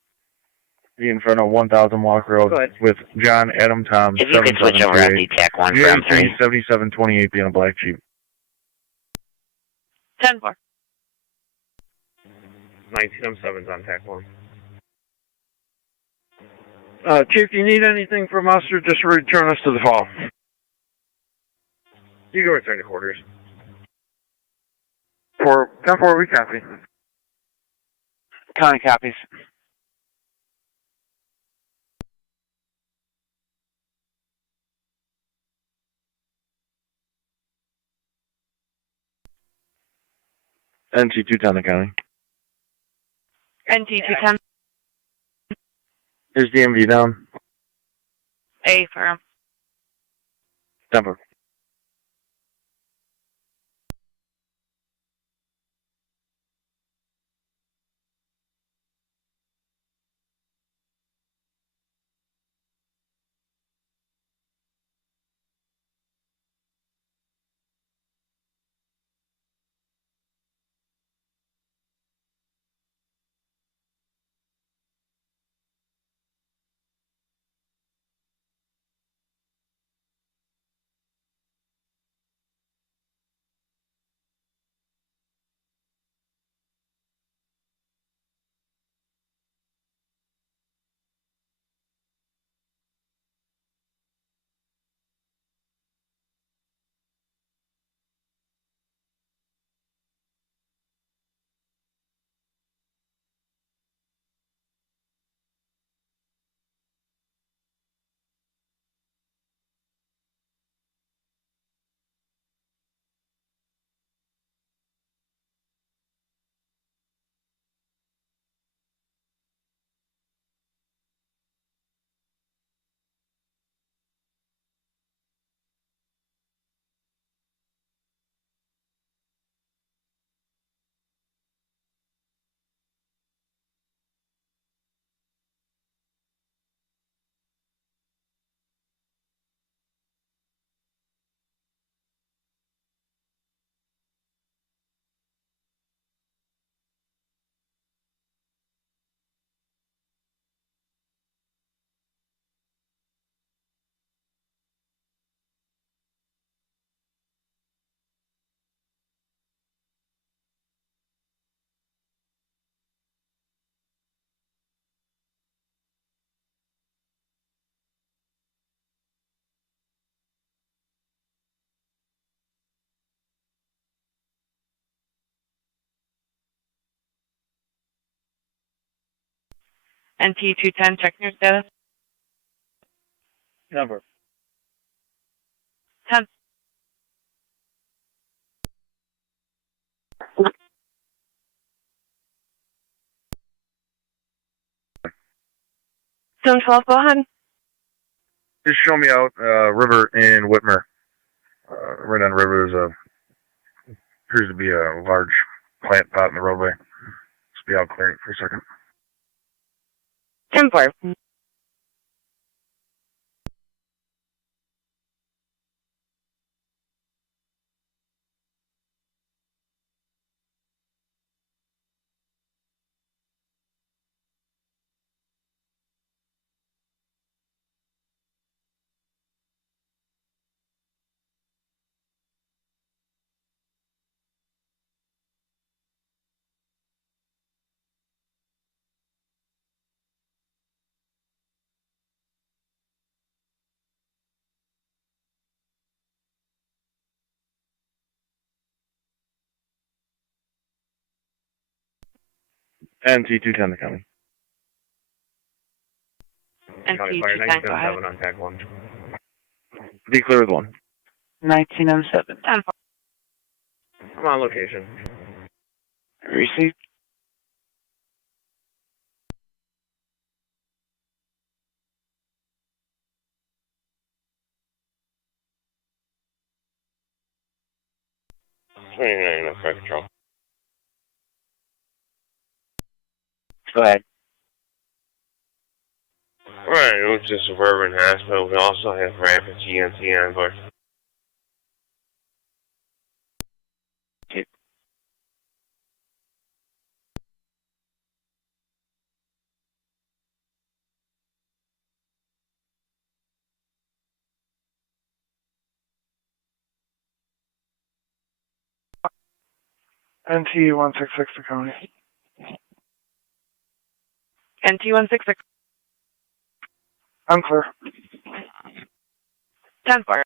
Be in front of 1000 Walk Road with John Adam Tom. If you could switch over FT TAC 1 from 3. 7728 being a black Jeep. 10-4. 19M7's on TAC 1. Chief, do you need anything from us or just return us to the hall? You can return to quarters. 10-4, we copy. County copies. NC 210 the county. NC210. Is DMV down? A firm. Denver. NT210, checking your status. Number. 10. Zone 12, go ahead. Just show me out, river in Whitmer. Right on the river, appears to be a large plant pot in the roadway. Just be out clearing it for a second. 10-4. NC 210 the county. County Fire 19M7 on TAC 1. Be clear with 1. 19M7. 10-4. I'm on location. Received. Fire control. Go ahead. Alright, it was a suburban hospital. We also have rapid GNC on board. NT 166 to County. NT 166. I'm clear. 10-4.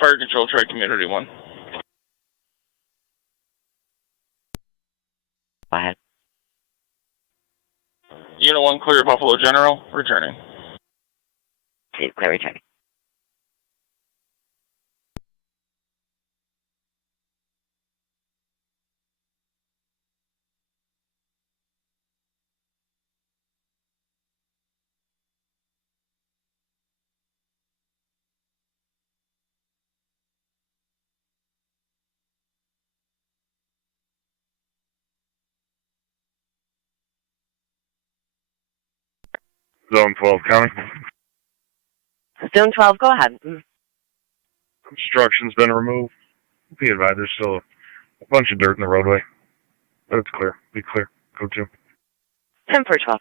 Fire control, try community 1. Go ahead. Unit 1, clear Buffalo General, returning. Clear returning. Zone 12 County. Zone 12, go ahead. Obstruction's been removed. Be advised, there's still a bunch of dirt in the roadway. But it's clear. Be clear. Go to. 10-4-12.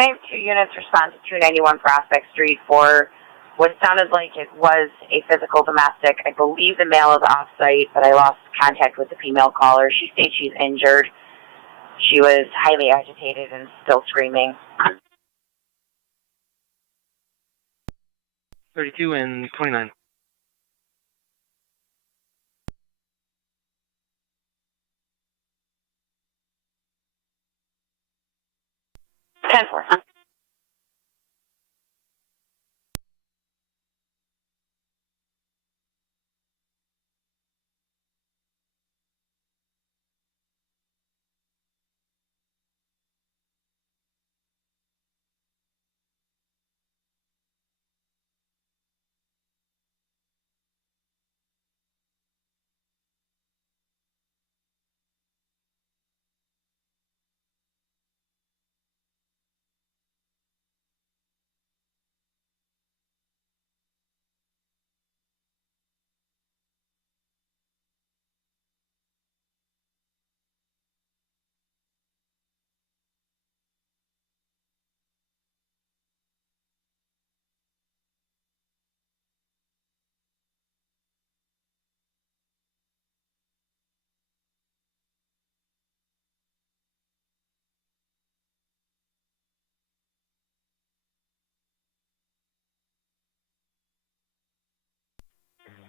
I have 2 units respond to 291 Prospect Street for what sounded like it was a physical domestic. I believe the male is off-site, but I lost contact with the female caller. She states she's injured. She was highly agitated and still screaming. 32 and 29. Ten four.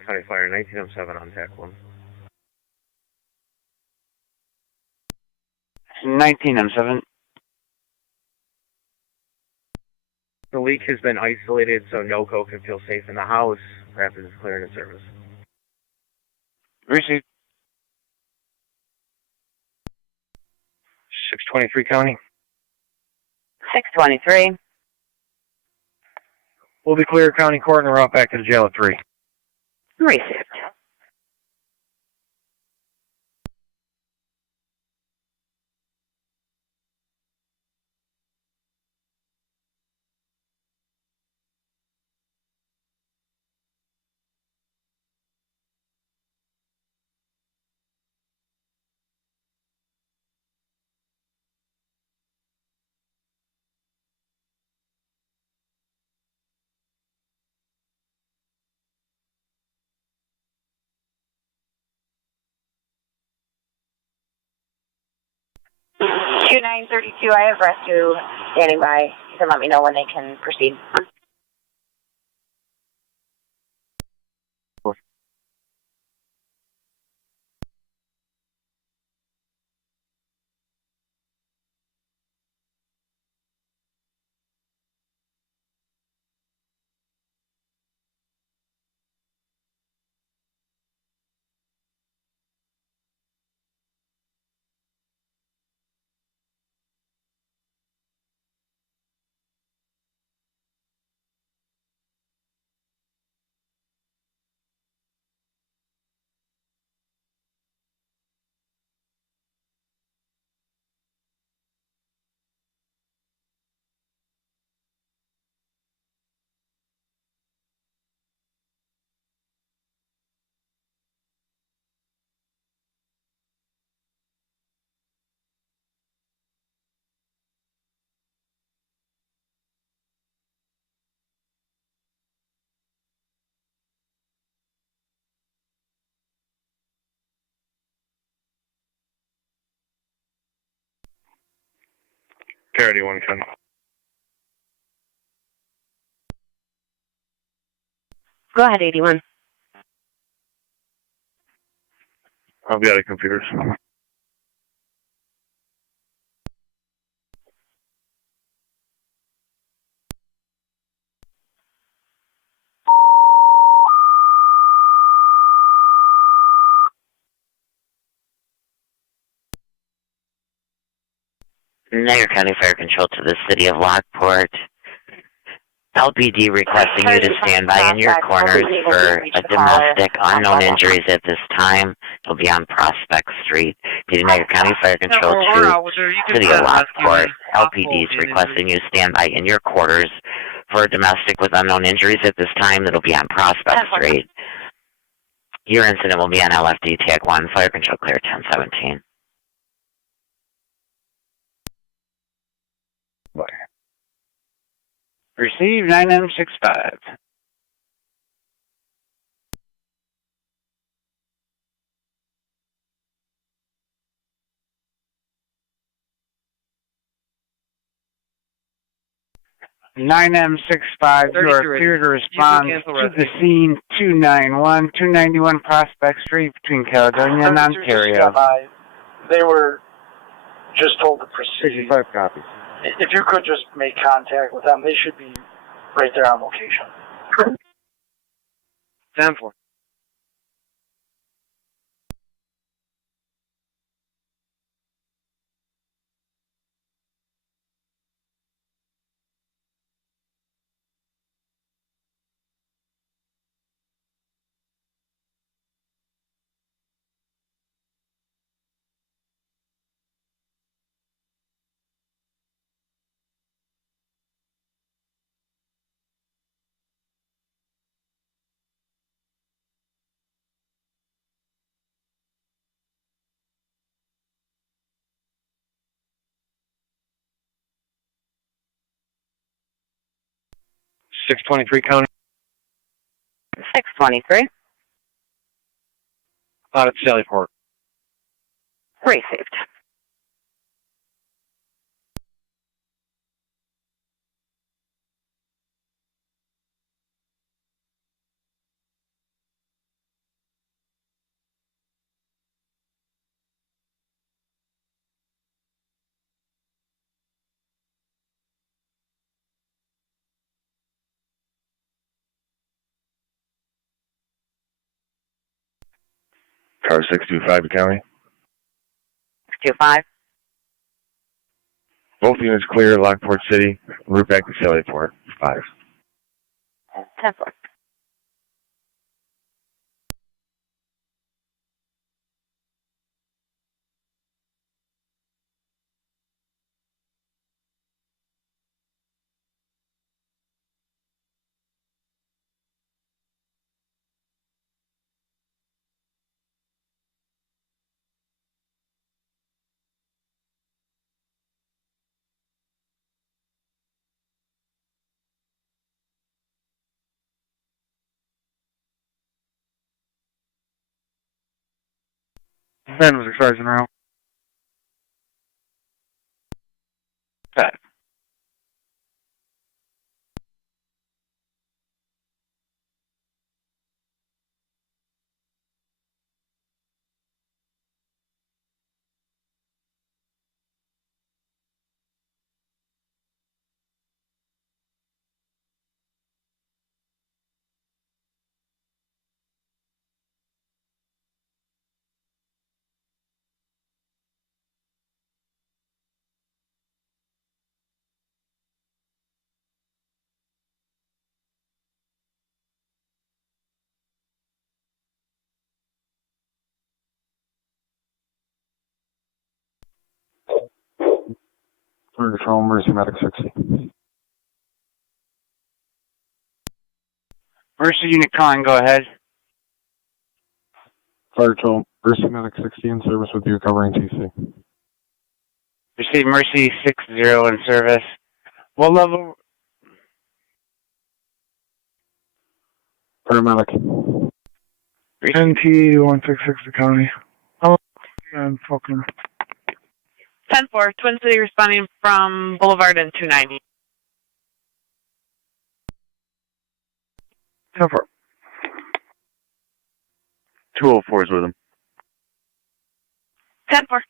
County Fire 1907 on TAC 1. 1907. The leak has been isolated, so no co can feel safe in the house. Rapid is cleared in service. Received. 623 County. 623. We'll be clear County Court and route back to the jail at 3. Received. Two 932. I have rescue standing by. You can let me know when they can proceed. Parity 1 County. Go ahead, 81. I'll be out of computers. Niagara County Fire Control to the city of Lockport. LPD requesting you to stand by in your corners for a domestic unknown injuries at this time. It'll be on Prospect Street. Niagara County Fire Control to city of Lockport. LPD is requesting you to stand by in your quarters for a domestic with unknown injuries at this time. It'll be on Prospect Street. Your incident will be on LFD TAC 1. Fire Control clear 1017. Bye. Receive 9M65. Nine M65, you are clear to respond to the scene 291 Prospect Street between Caledonia and Ontario. They were just told to proceed. 65 copies. If you could just make contact with them, they should be right there on location. 10-4. $623 County. 623. Out at Sallyport. Received. Car 625 County. 625. Both units clear, Lockport City. Route back to Sallyport. 5. 10-4. Ben was exercising around. 5. Third Patrol, Mercy Medic 60. Mercy Unit calling, go ahead. Fire Patrol, Mercy Medic 60 in service with you covering TC. Receive Mercy 60 in service. What level? Paramedic. NT 166 the county. Oh, I'm fucking. 10-4, Twin City responding from Boulevard and 290. 10-4. 204 is with him. 10-4.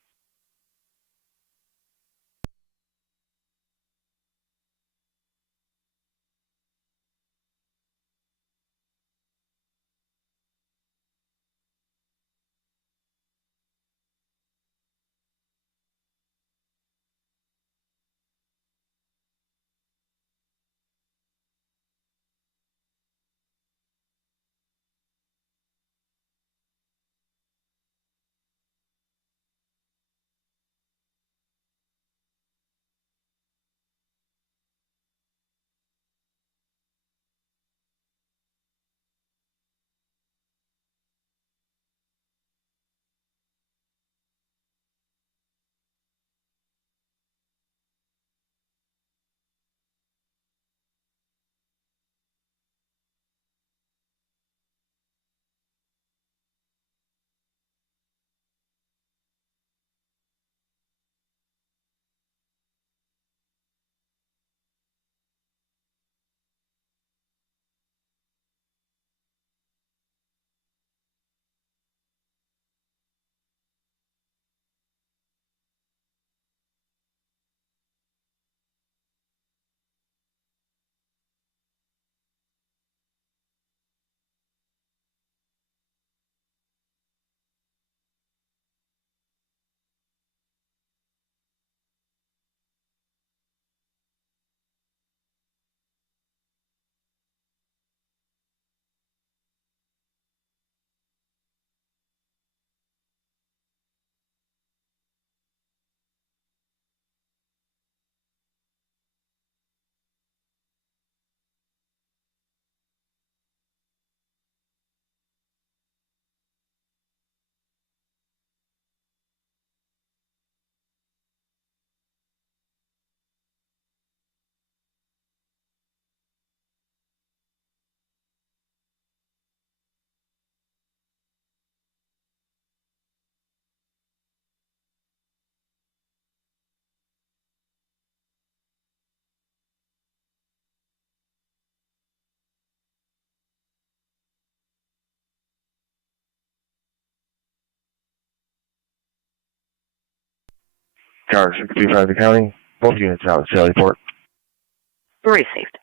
Car 65 to county. Both units out at Sallyport. Received.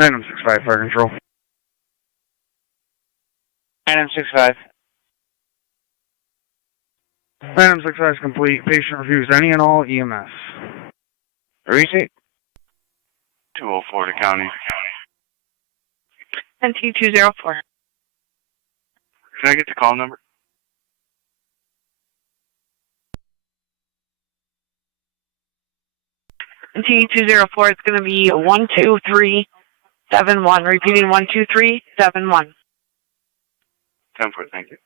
Item 65, fire control. Item 65. Item 65 is complete. Patient refused any and all EMS. Receipt. 204 to county. NT 204. Can I get the call number? NT 204 is going to be 12371. Repeating 12371. 10-4, thank you.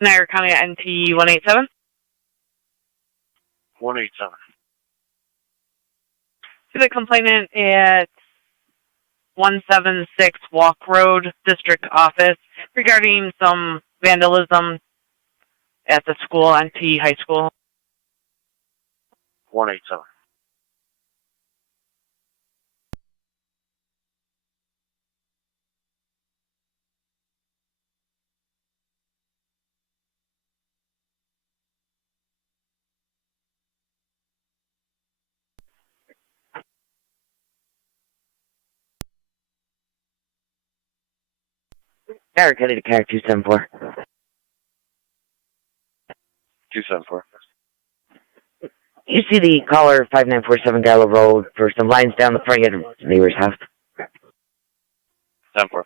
Niagara County NT 187. 187. To the complainant at 176 Walk Road, District Office, regarding some vandalism at the school, NT High School. 187. Niagara County to car 274. 274. You see the caller 5947 Gallo Road for some lines down the front of your neighbor's house. 10-4.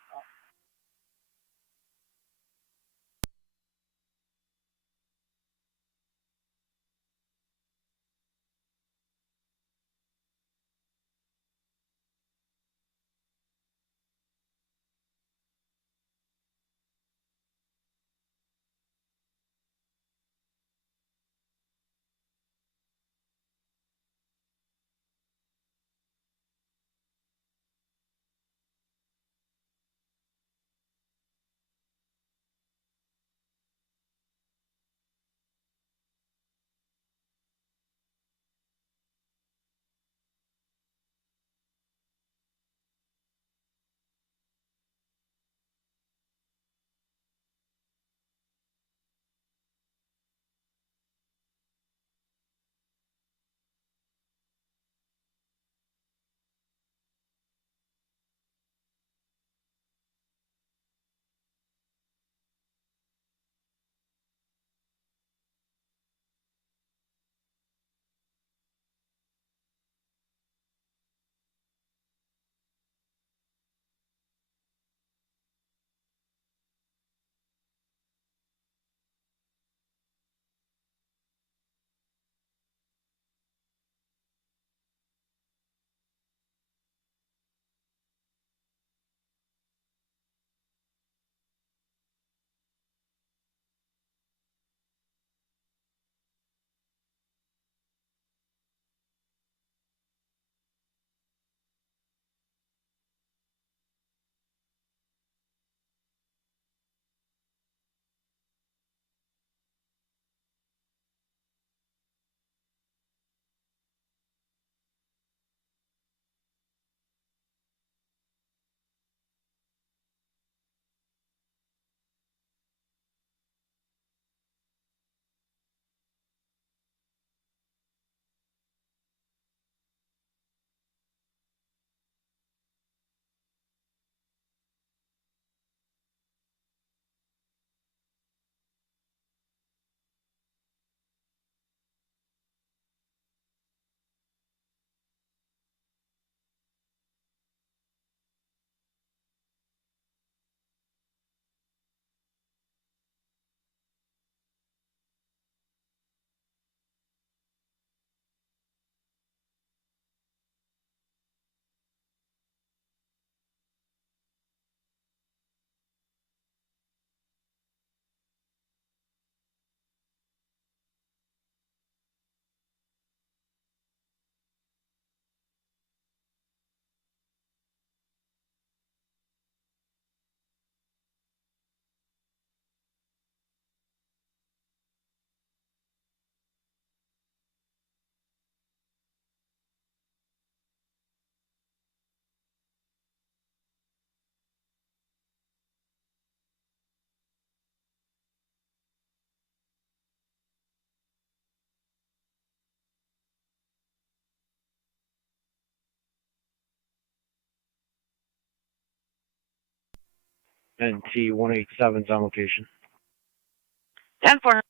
NT 187's on location. 10-4.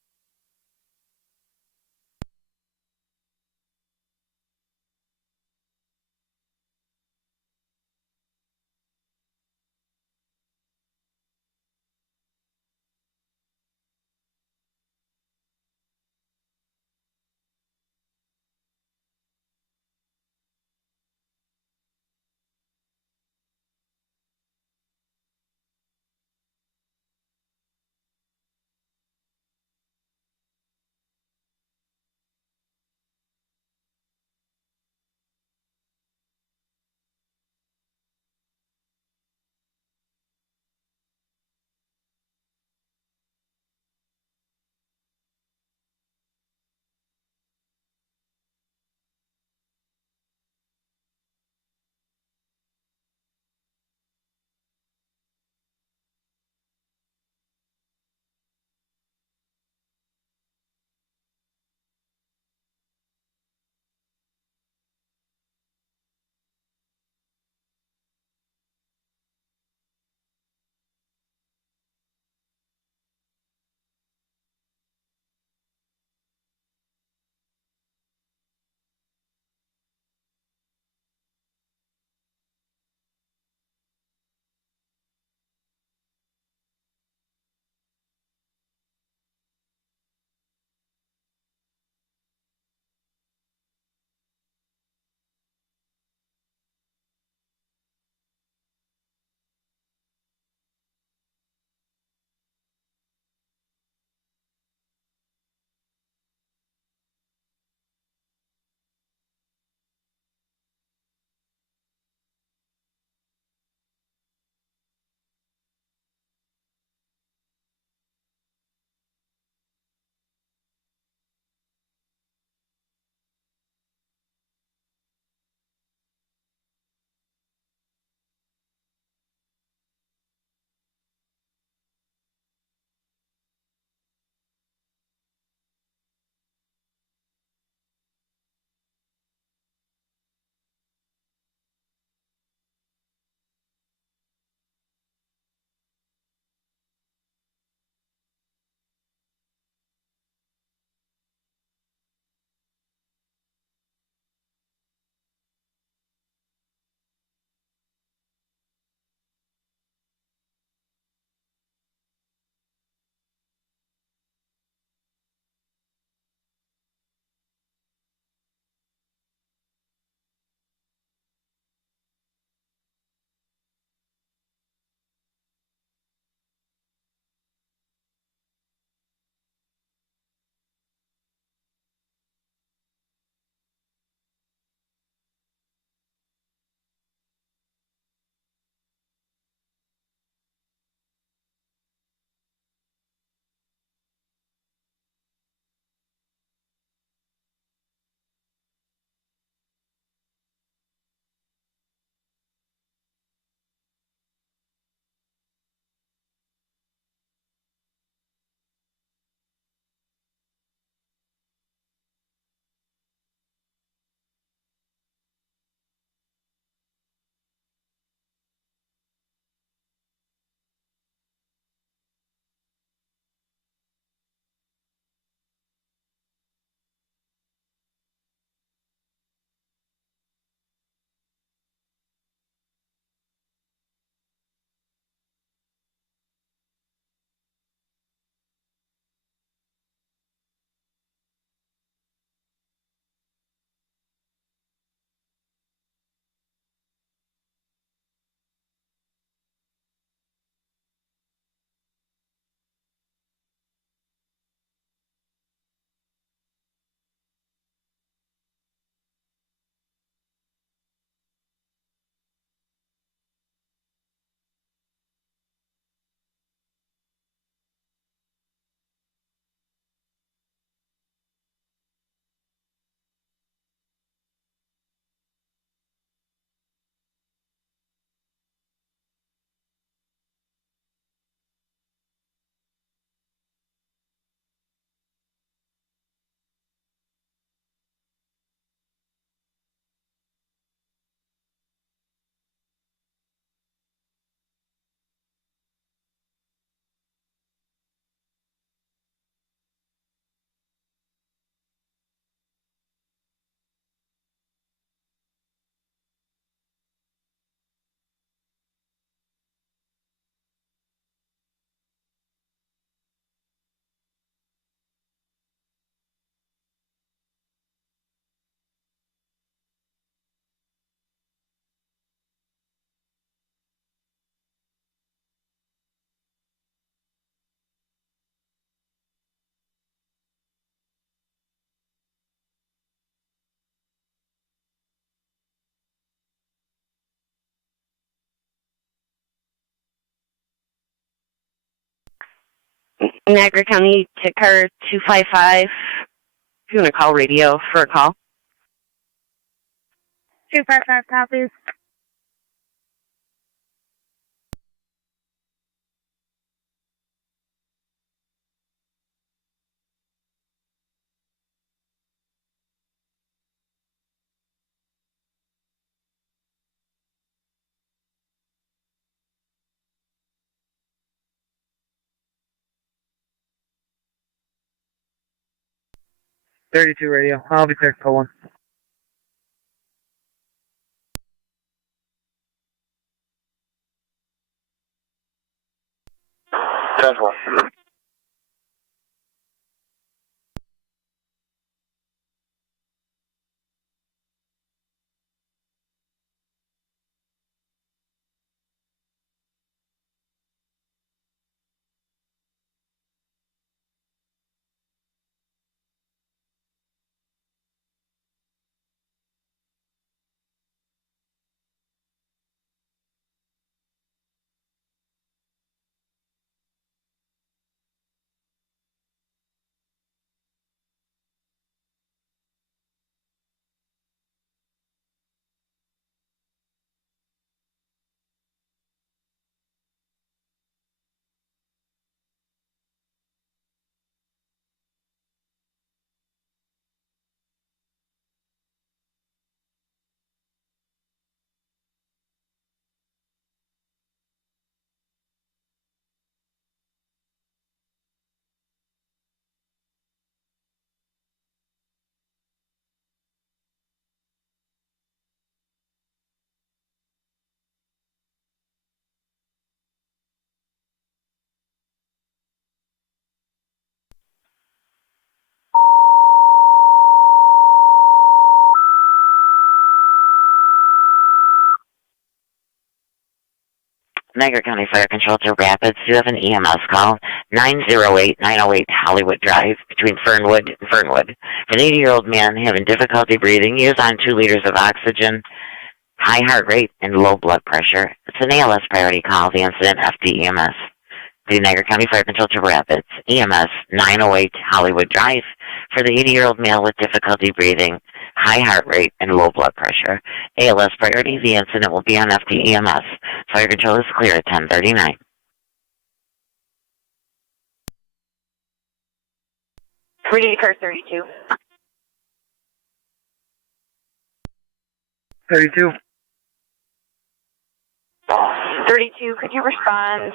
Niagara County to car 255. If you want to call radio for a call. 255 copies. .32 radio. I'll be clear. Call 1. Central. Niagara County Fire Control to Rapids. You have an EMS call, 908-908 Hollywood Drive, between Fernwood and Fernwood. An 80-year-old man having difficulty breathing. He is on 2 liters of oxygen, high heart rate, and low blood pressure. It's an ALS priority call. The incident FDEMS. The Niagara County Fire Control to Rapids. EMS 908 Hollywood Drive for the 80-year-old male with difficulty breathing, high heart rate, and low blood pressure. ALS priority. The incident will be on FDEMS. Fire control is clear at 10:39. Ready to car 32. 32. 32, could you respond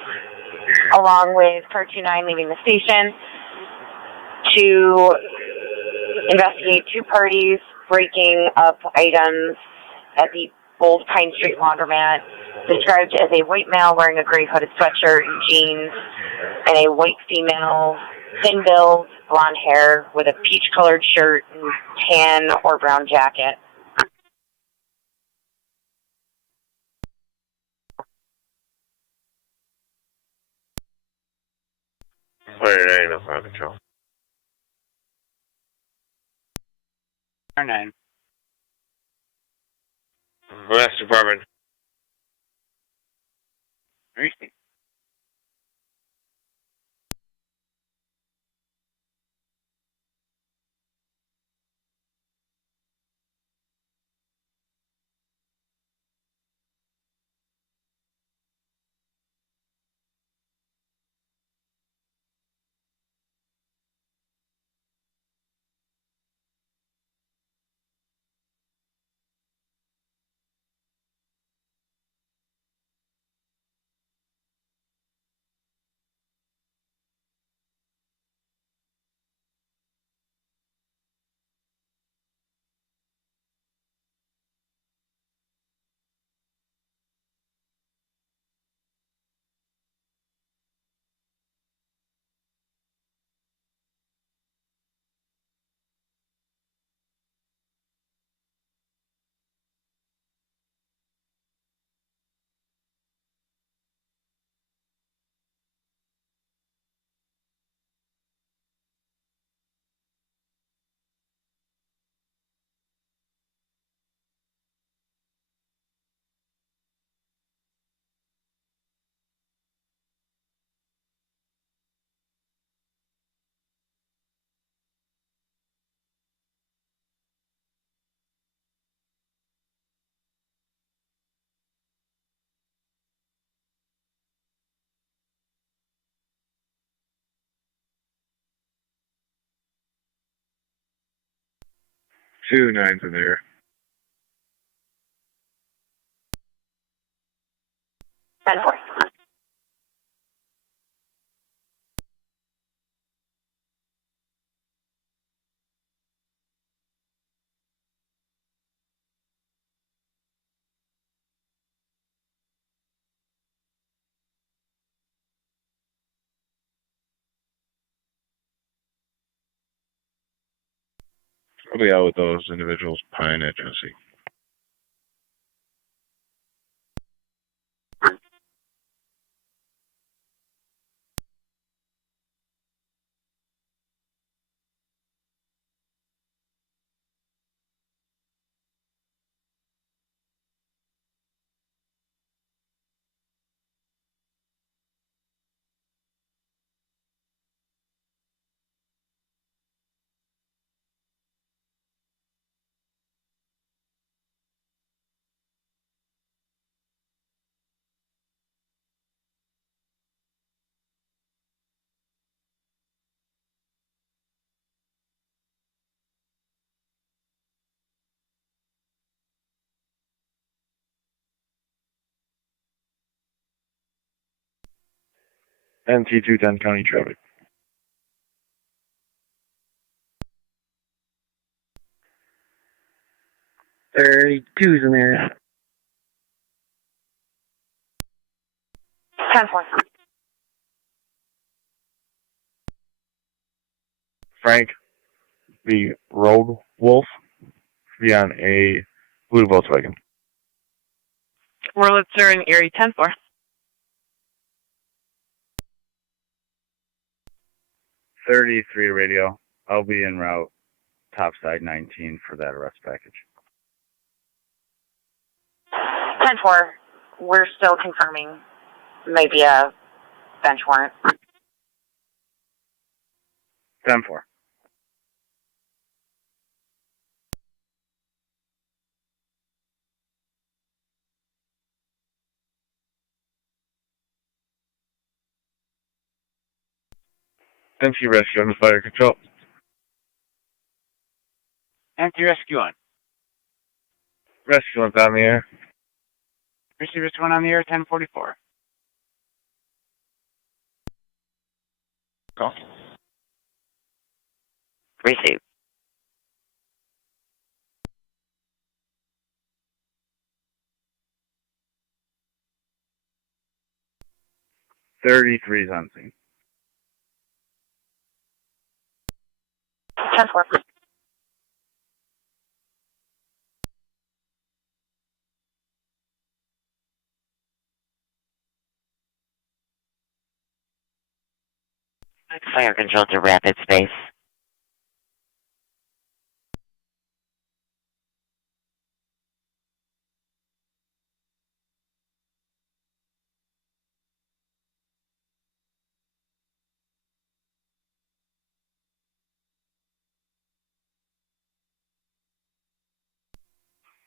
along with car 29 leaving the station to investigate 2 parties breaking up items at the Old Pine Street laundromat, described as a white male wearing a gray hooded sweatshirt and jeans, and a white female, thin-built, blonde hair with a peach-colored shirt and tan or brown jacket. Fire 9, fire control. Fire 9. West Department. 2 9s in there. Ten four. I'll be out with those individuals, Pine at Jesse. NT 210 County Traffic. Thirty-two's in there. 10 4. Frank, the Road Wolf, be on a blue Volkswagen. Wurlitzer and Erie 10-4. 33 radio. I'll be en route topside 19 for that arrest package. 10 4. We're still confirming maybe a bench warrant. 10 4. MC Rescue on the fire control. Empty rescue on. Rescue on the air. Receive one on the air, 1044. Call. Receive. Thirty-three's on scene. 10 4. Fire control to rapid space.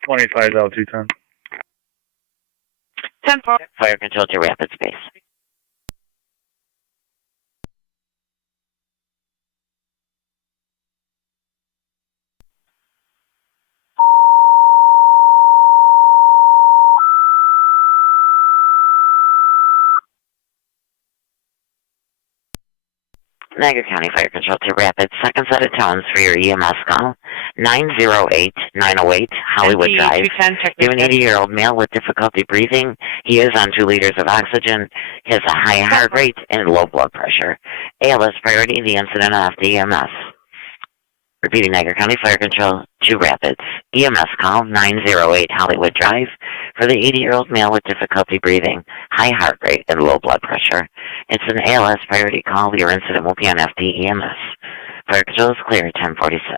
$25 out 210. 10-4. Fire control to rapid space. Niagara County Fire Control to rapid. Second set of tones for your EMS call. 908-908 Hollywood Drive. You have an 80-year-old male with difficulty breathing. He is on 2 liters of oxygen. He has a high heart rate and low blood pressure. ALS priority, the incident off the EMS. Repeating, Niagara County Fire Control to rapids. EMS call 908 Hollywood Drive for the 80-year-old male with difficulty breathing, high heart rate, and low blood pressure. It's an ALS priority call. Your incident will be on FD EMS. Fire Control is clear, 1046.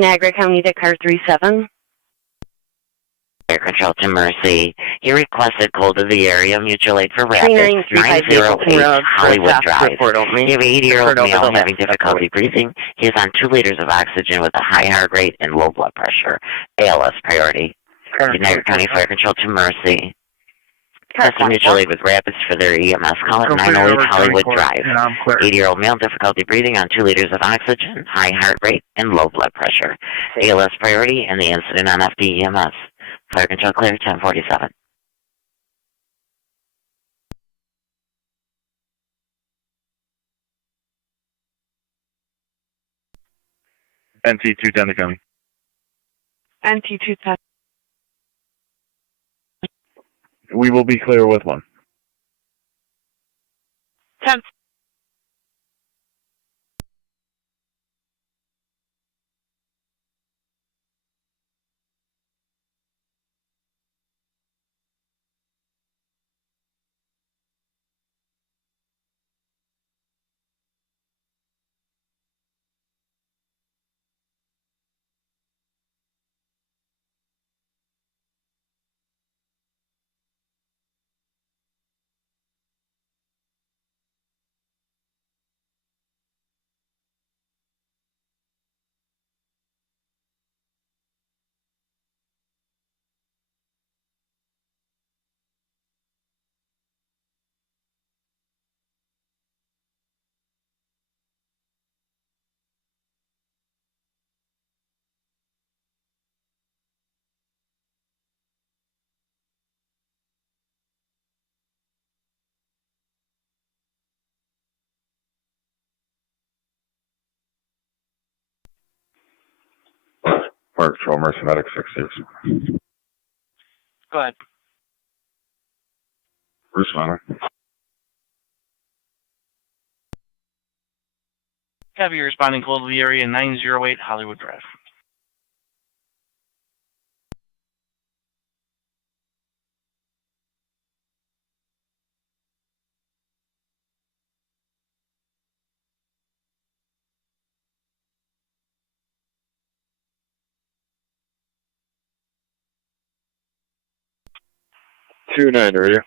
Niagara County to car 37. Fire Control to Mercy. You requested cold of the area, mutual aid for rapids, 908 Hollywood Drive. You have an 80-year-old male having difficulty breathing. He is on 2 liters of oxygen with a high heart rate and low blood pressure. ALS priority. Niagara County Fire Control to Mercy. Custom mutual aid with rapids for their EMS call at 908 Hollywood Drive. 80-year-old male, difficulty breathing on 2 liters of oxygen, high heart rate, and low blood pressure. ALS priority and the incident on FD EMS. Fire Control clear, 1047. NT 210 to County. NT 210. We will be clear with 1. 10. Fire Control, Mercy Medic 66. Go ahead. Bruce Manor. Heavy responding cold to the area, 908 Hollywood Drive. Two 9 radio.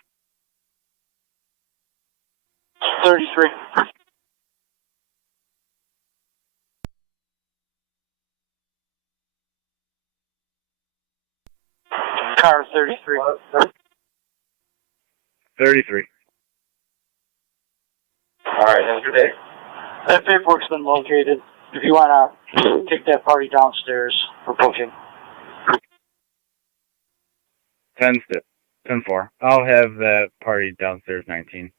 33. Car 33. 33. Alright, have a good day. That paperwork's been located. If you want to take that party downstairs for booking. 10-4. I'll have that party downstairs 19.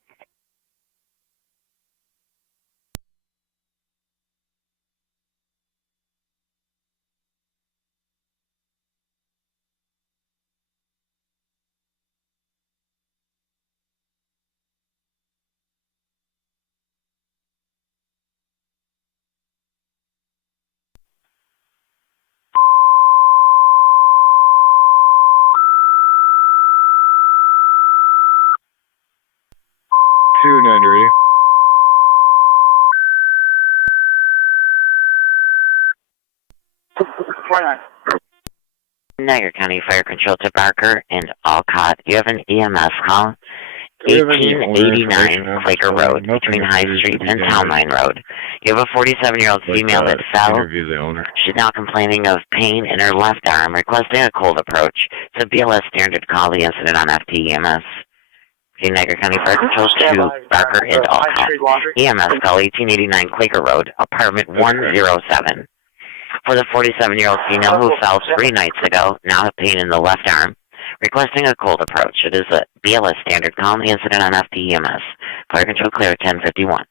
Two 9 radio. Niagara County Fire Control to Barker and Alcott. You have an EMS call. 1889 Quaker Road between High Street and Town Line Road. You have a 47-year-old female that fell. She's now complaining of pain in her left arm, requesting a cold approach. It's a BLS standard call, the incident on FTEMS. Niagara County Fire Control to Barker and Alcott. EMS call 1889 Quaker Road, apartment 107. For the 47-year-old female who fell 3 nights ago, now have pain in the left arm, requesting a cold approach. It is a BLS standard call, the incident on FTEMS. Fire Control clear 1051.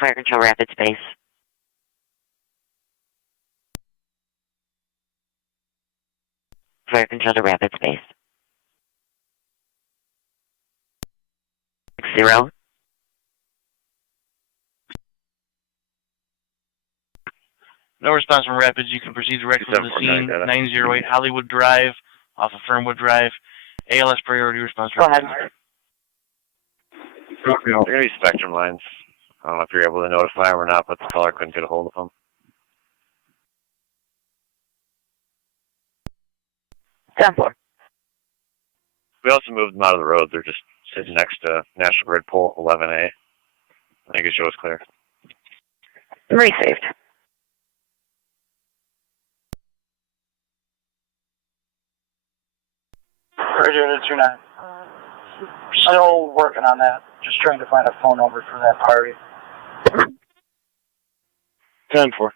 Fire control rapid space. Fire control to rapid space. 60. No response from Rapids. You can proceed directly to the scene. 908 Hollywood Drive, off of Fernwood Drive. ALS priority response. Go ahead. They're going to be spectrum lines. I don't know if you're able to notify them or not, but the caller couldn't get a hold of them. 10-4. We also moved them out of the road. They're just sitting next to National Grid Pole 11A. I think it shows clear. Received. Roger, 29. Still working on that. Just trying to find a phone number for that party. 10-4.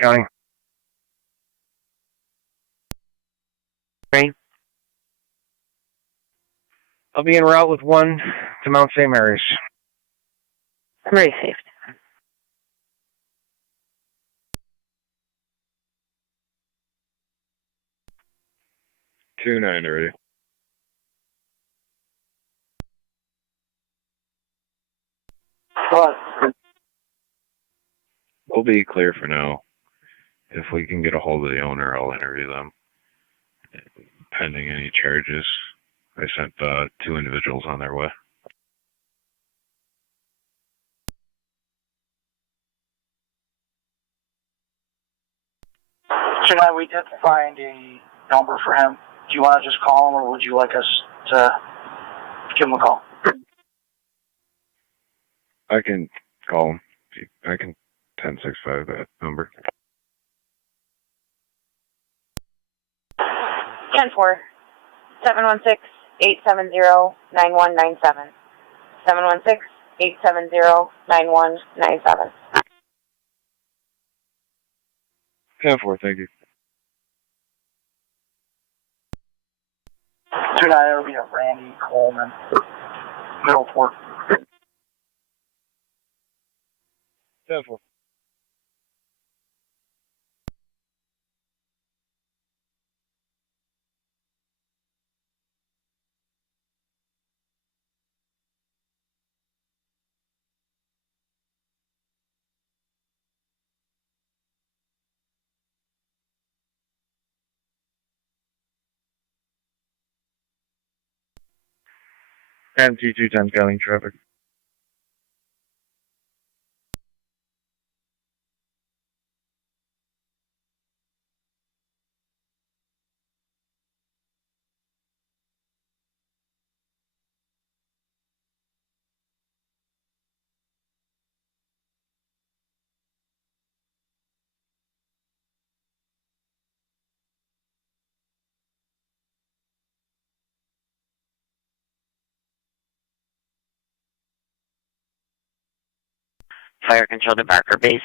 County. I'll be en route with 1 to Mount St. Mary's. Received. 2-9 already. We'll be clear for now. If we can get a hold of the owner, I'll interview them. Pending any charges. I sent 2 individuals on their way. Tonight we did find a number for him. Do you want to just call him, or would you like us to give him a call? I can call him. I can 1065 that number. 10-4. 716-870-9197. 716-870-9197. 10-4, thank you. Tonight it'll be a Randy Coleman, Middleport. 10-4. And T210 County traffic. Fire control to Barker Base.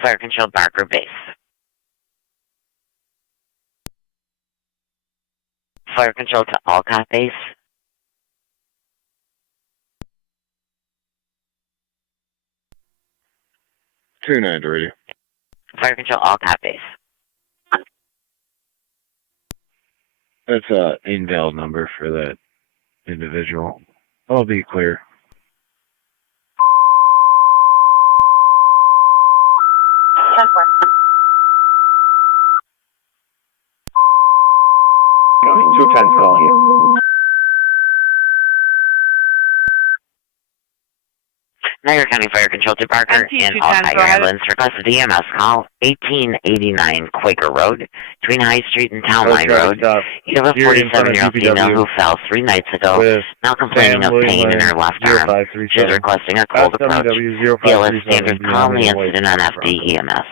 Fire control Barker Base. Fire control to Alcott Base. Two 9 already. Fire control Alcott Base. That's a invalid number for that individual. I'll be clear. County 210's calling you. Niagara County Fire Control to Parker and all Tiger Ambulance requested EMS call 1889 Quaker Road between High Street and Town Line Road. You have a 47-year-old female who fell 3 nights ago, now complaining of pain in her left arm. She is requesting a cold approach. DLS standard call the incident on FD EMS.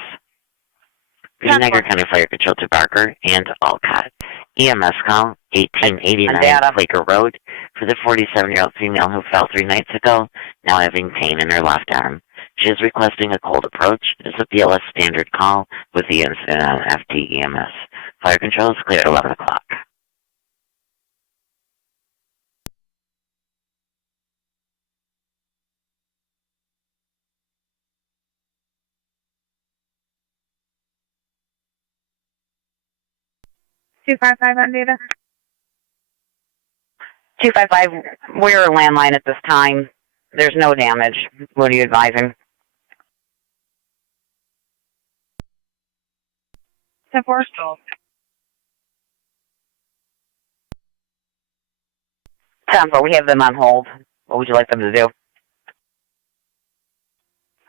Niagara County Fire Control to Barker and Alcott. EMS call 1889 Quaker Road for the 47-year-old female who fell 3 nights ago, now having pain in her left arm. She is requesting a cold approach. It is a BLS standard call with the incident on FD EMS. Fire control is clear at 11 o'clock. on data. 255, we're a landline at this time. There's no damage. What are you advising? 10-4. 10-4, we have them on hold. What would you like them to do?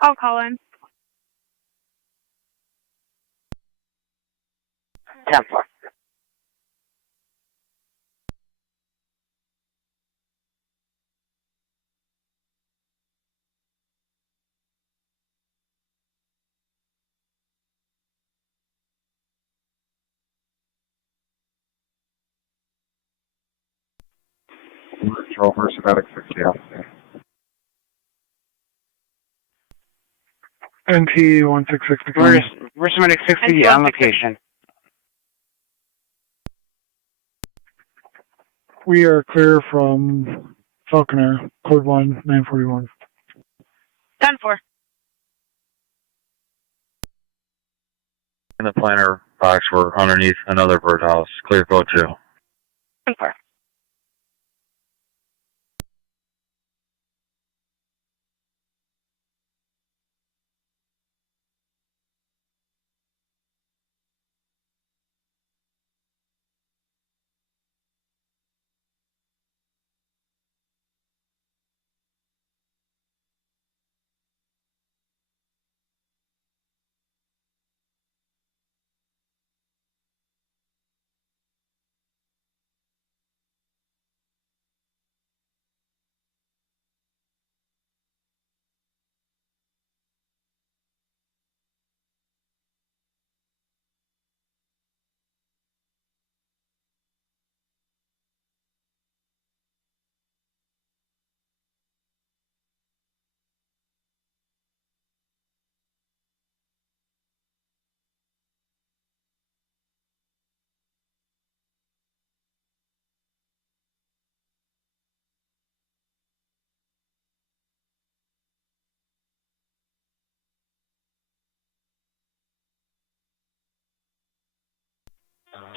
I'll call in. 10-4. Rover, Semitic 60 NT 1660. Where's Semitic 60 on location? We are clear from Falconer, code 1, 941. 10-4. In the planter box, we're underneath another birdhouse. Clear code 2. 10-4.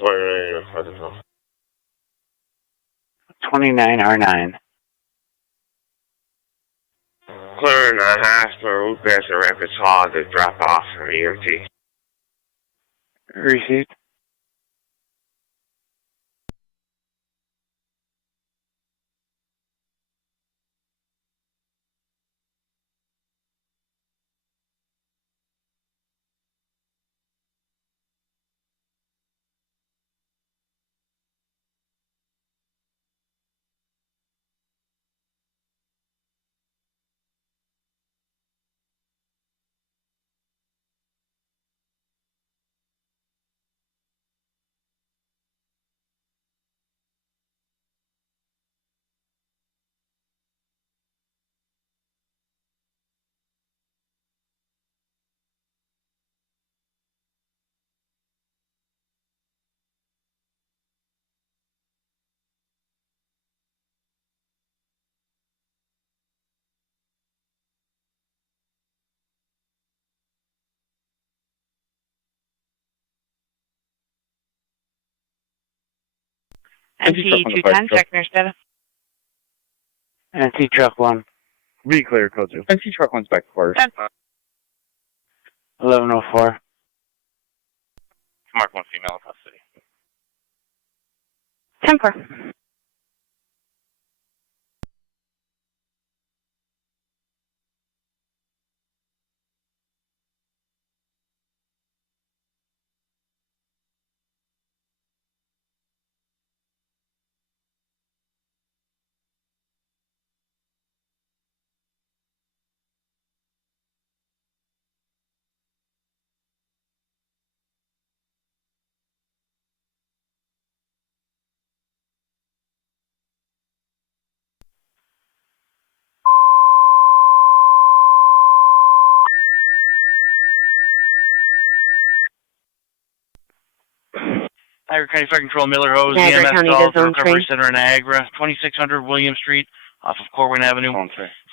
$29. 29R9. Clearing the hospital route past the Rapids Hall to drop off from EMT. Received. NT210, check nurse data. NT truck 1. Be clear, code 2. NT truck 1's back to quarters. 1104. Mark 1 female custody. 10-4. Niagara County Fire Control, Miller Hose, Niagara EMS County call to Zone Recovery 3. Center in Niagara, 2600 William Street, off of Corwin Avenue.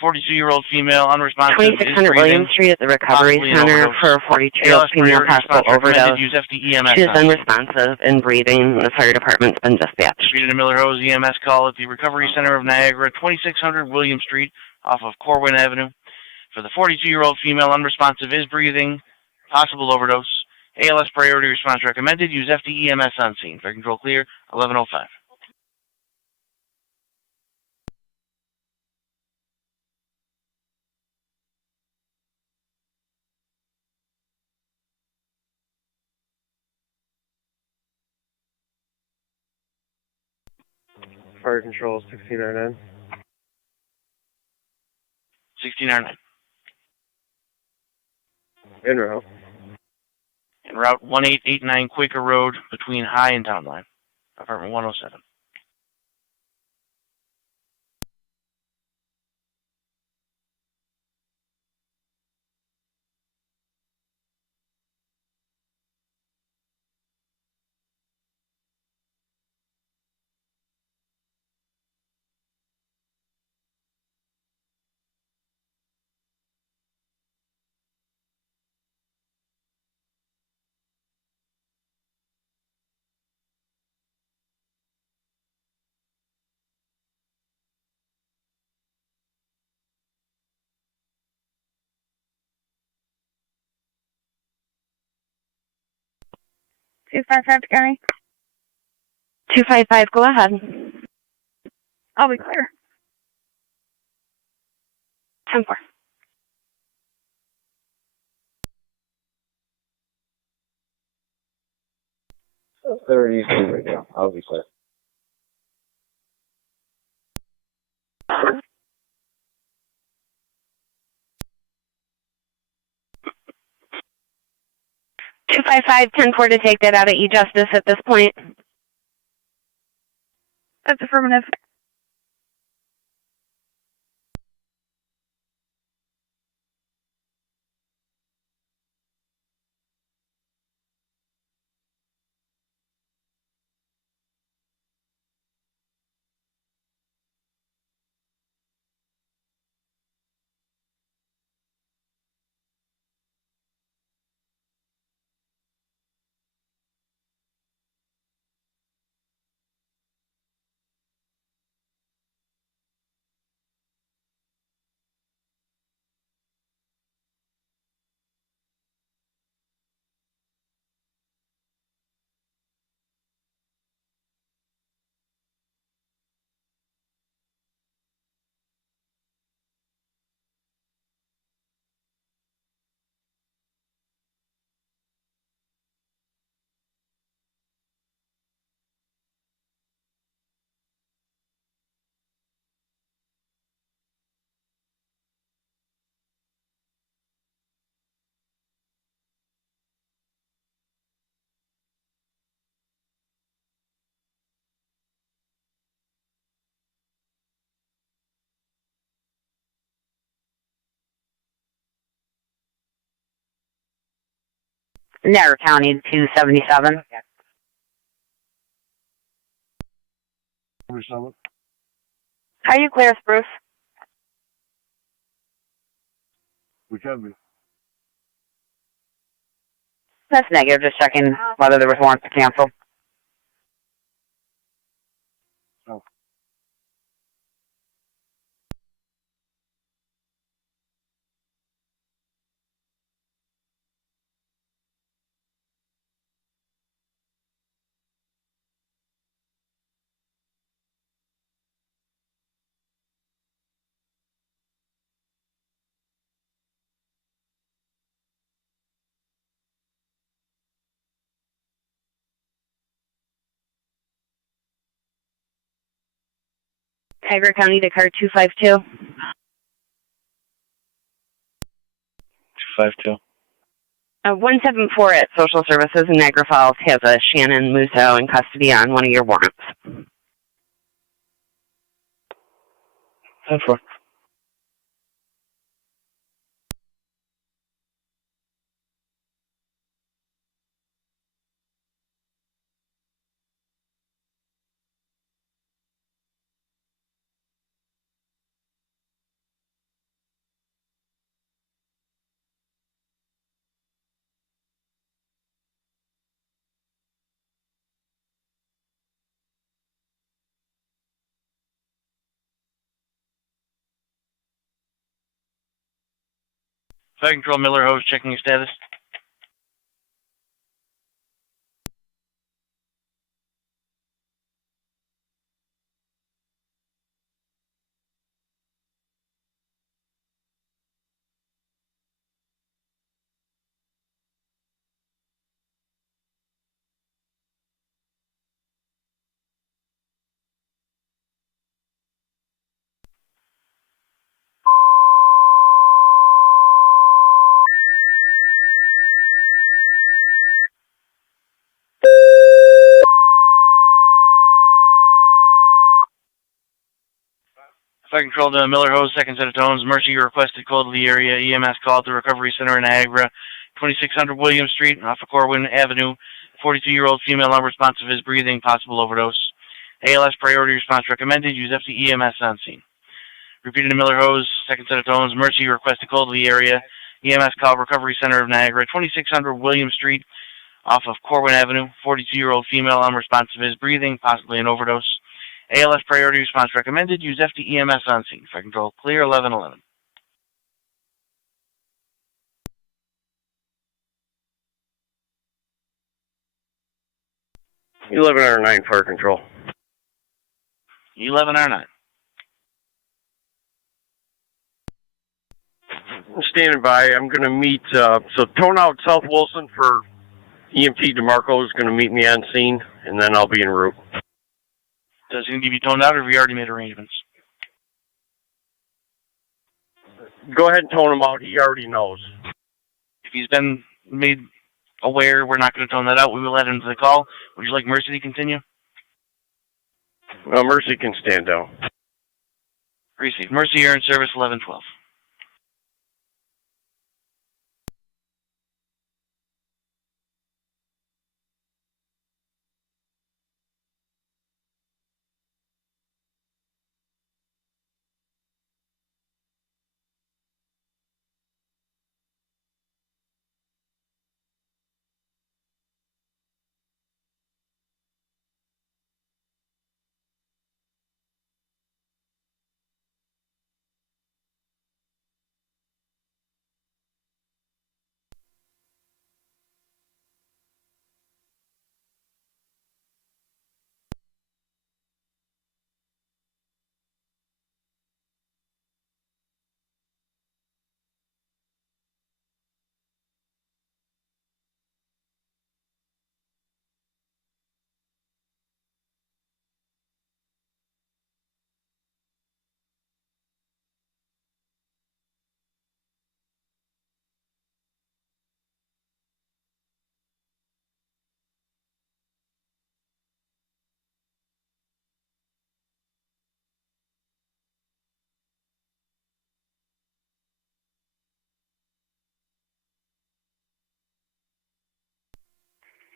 42-year-old female, unresponsive, 2600 William Street at the Recovery Center for a 42-year-old female possible overdose. Use FD EMS. She is unresponsive and breathing. The fire department's been dispatched. Treated a Miller Hose EMS call at the Recovery Center of Niagara, 2600 William Street, off of Corwin Avenue. For the 42-year-old female, unresponsive, is breathing, possible overdose. ALS priority response recommended. Use FD EMS on scene. Fire control clear, 1105. Fire control 1699. 1699. En route. En route 1889 Quaker Road between High and Town Line. Apartment 107. Two five five County. 255, go ahead. I'll be clear. 10-4. Right now. I'll be clear. Two 10-4 to take that out of E-Justice at this point. That's affirmative. Niagara County 277. How you clear, Spruce? We can be. That's negative. Just checking whether there was warrants to cancel. Oh. Niagara County to car 252. 252. 174 at Social Services in Niagara Falls has a Shannon Musso in custody on one of your warrants. 10-4. Fire Control Miller Hose checking your status. Fire Control to Miller Hose, second set of tones. Mercy, you requested call to the area. EMS called to Recovery Center in Niagara, 2600 William Street, off of Corwin Avenue. 42-year-old female unresponsive is breathing, possible overdose. ALS priority response recommended. Use FT EMS on scene. Repeated to Miller Hose, second set of tones. Mercy, you requested call to the area. EMS called Recovery Center of Niagara, 2600 William Street, off of Corwin Avenue. 42-year-old female unresponsive is breathing, possibly an overdose. ALS priority response recommended. Use FT EMS on scene. Fire Control clear 1111. You 1109 Fire Control. 1109. I'm standing by. I'm going to meet, so tone out South Wilson for EMT DeMarco is going to meet me on scene, and then I'll be en route. Does he need to be toned out, or have you already made arrangements? Go ahead and tone him out. He already knows. If he's been made aware, we're not going to tone that out. We will add him to the call. Would you like Mercy to continue? Well, Mercy can stand down. Received. Mercy, you're in service 1112.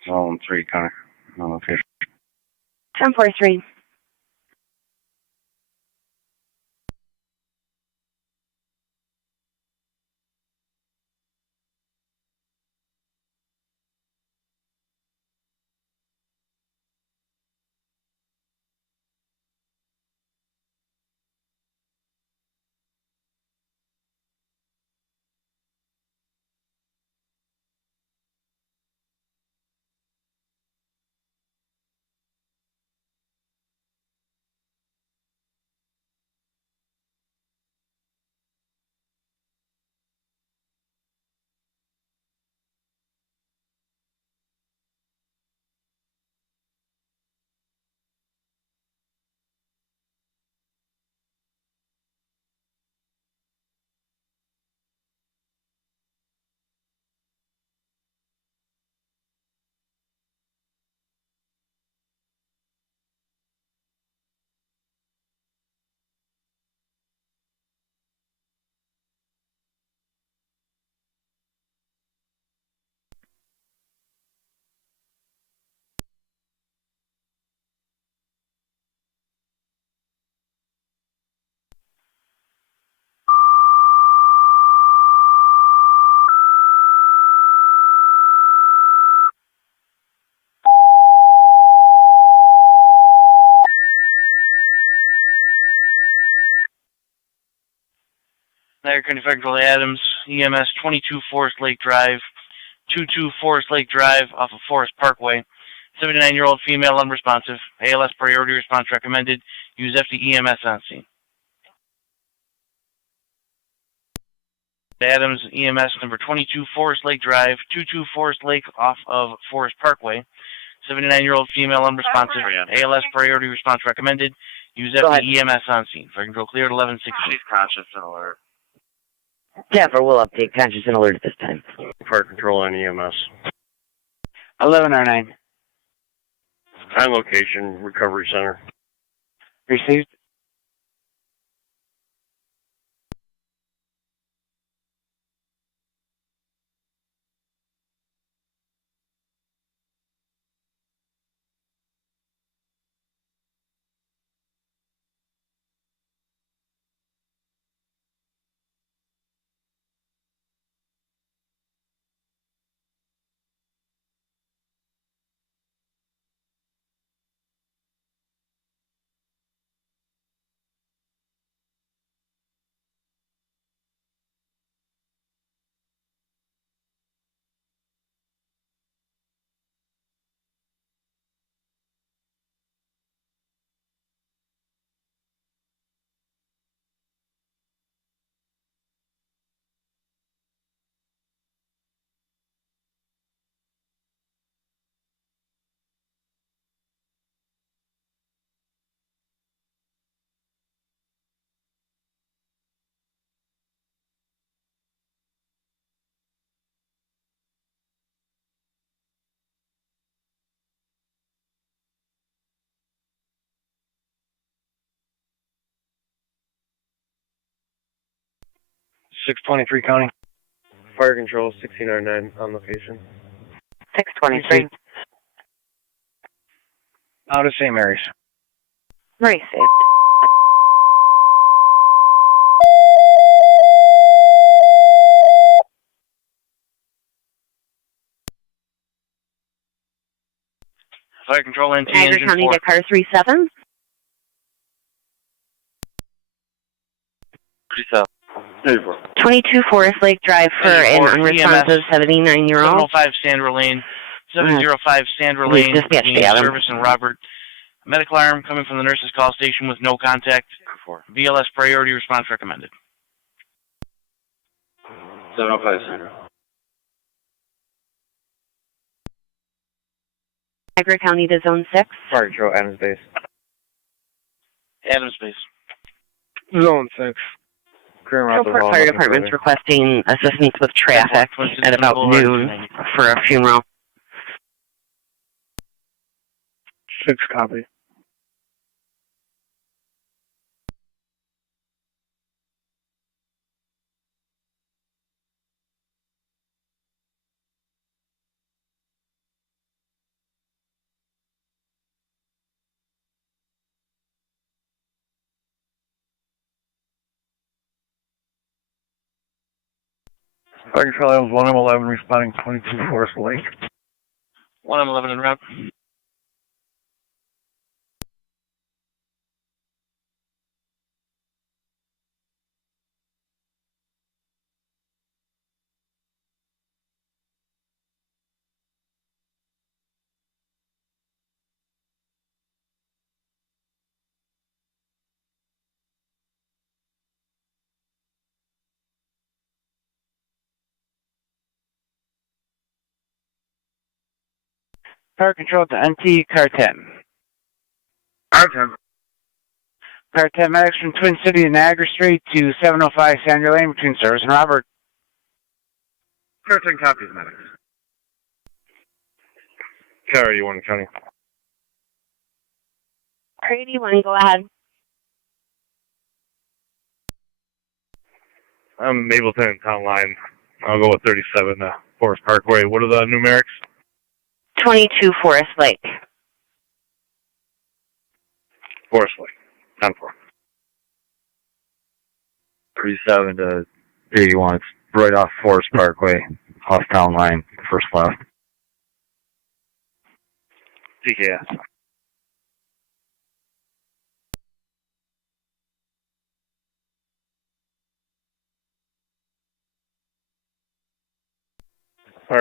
Zone 3, Connor. No location. 1043. Niagara County Fire Control Adams, EMS 22 Forest Lake Drive, 22 Forest Lake Drive off of Forest Parkway. 79-year-old female unresponsive. ALS priority response recommended. Use FD EMS on scene. Adams EMS number 22 Forest Lake Drive, 22 Forest Lake off of Forest Parkway. 79-year-old female unresponsive. ALS priority response recommended. Use FD EMS on scene. Fire control cleared 1160. She's conscious and alert. Staffer will update conscious and alert at this time. Fire control on EMS. 1109. On location, recovery center. Received. .623 county. Fire control 1609 on location. 623. Out of St. Mary's. Very safe. Fire control NT Niagara engine County 4. to car 37. 37. 34. 22 Forest Lake Drive for an 34, unresponsive 79-year-old. 705 Sandra Lane. 705 Sandra Please Lane dispatch between the Adam. Service and Robert. A medical alarm coming from the nurse's call station with no contact. BLS priority response recommended. 705 Sandra. Niagara County to Zone 6. Fire control Adams base. Adams base. Zone 6. Lockport Fire Department's requesting assistance with traffic at about noon for a funeral. 6 copy. Fire control Adams 1M11 responding 22 Forest Lake. 1M11 en route. Fire control to NT, car 10. Car 10. Car 10 medics from Twin City and Niagara Street to 705 Sandra Lane between Service and Robert. Car 10 copies, medics. Car 81 county. Car 81, go ahead. I'm Mapleton Town Line. I'll go with 37 Forest Parkway. What are the numerics? 22 Forest Lake. Forest Lake. 10-4. 37 to 81. It's right off Forest Parkway, off town line, first left. TKS.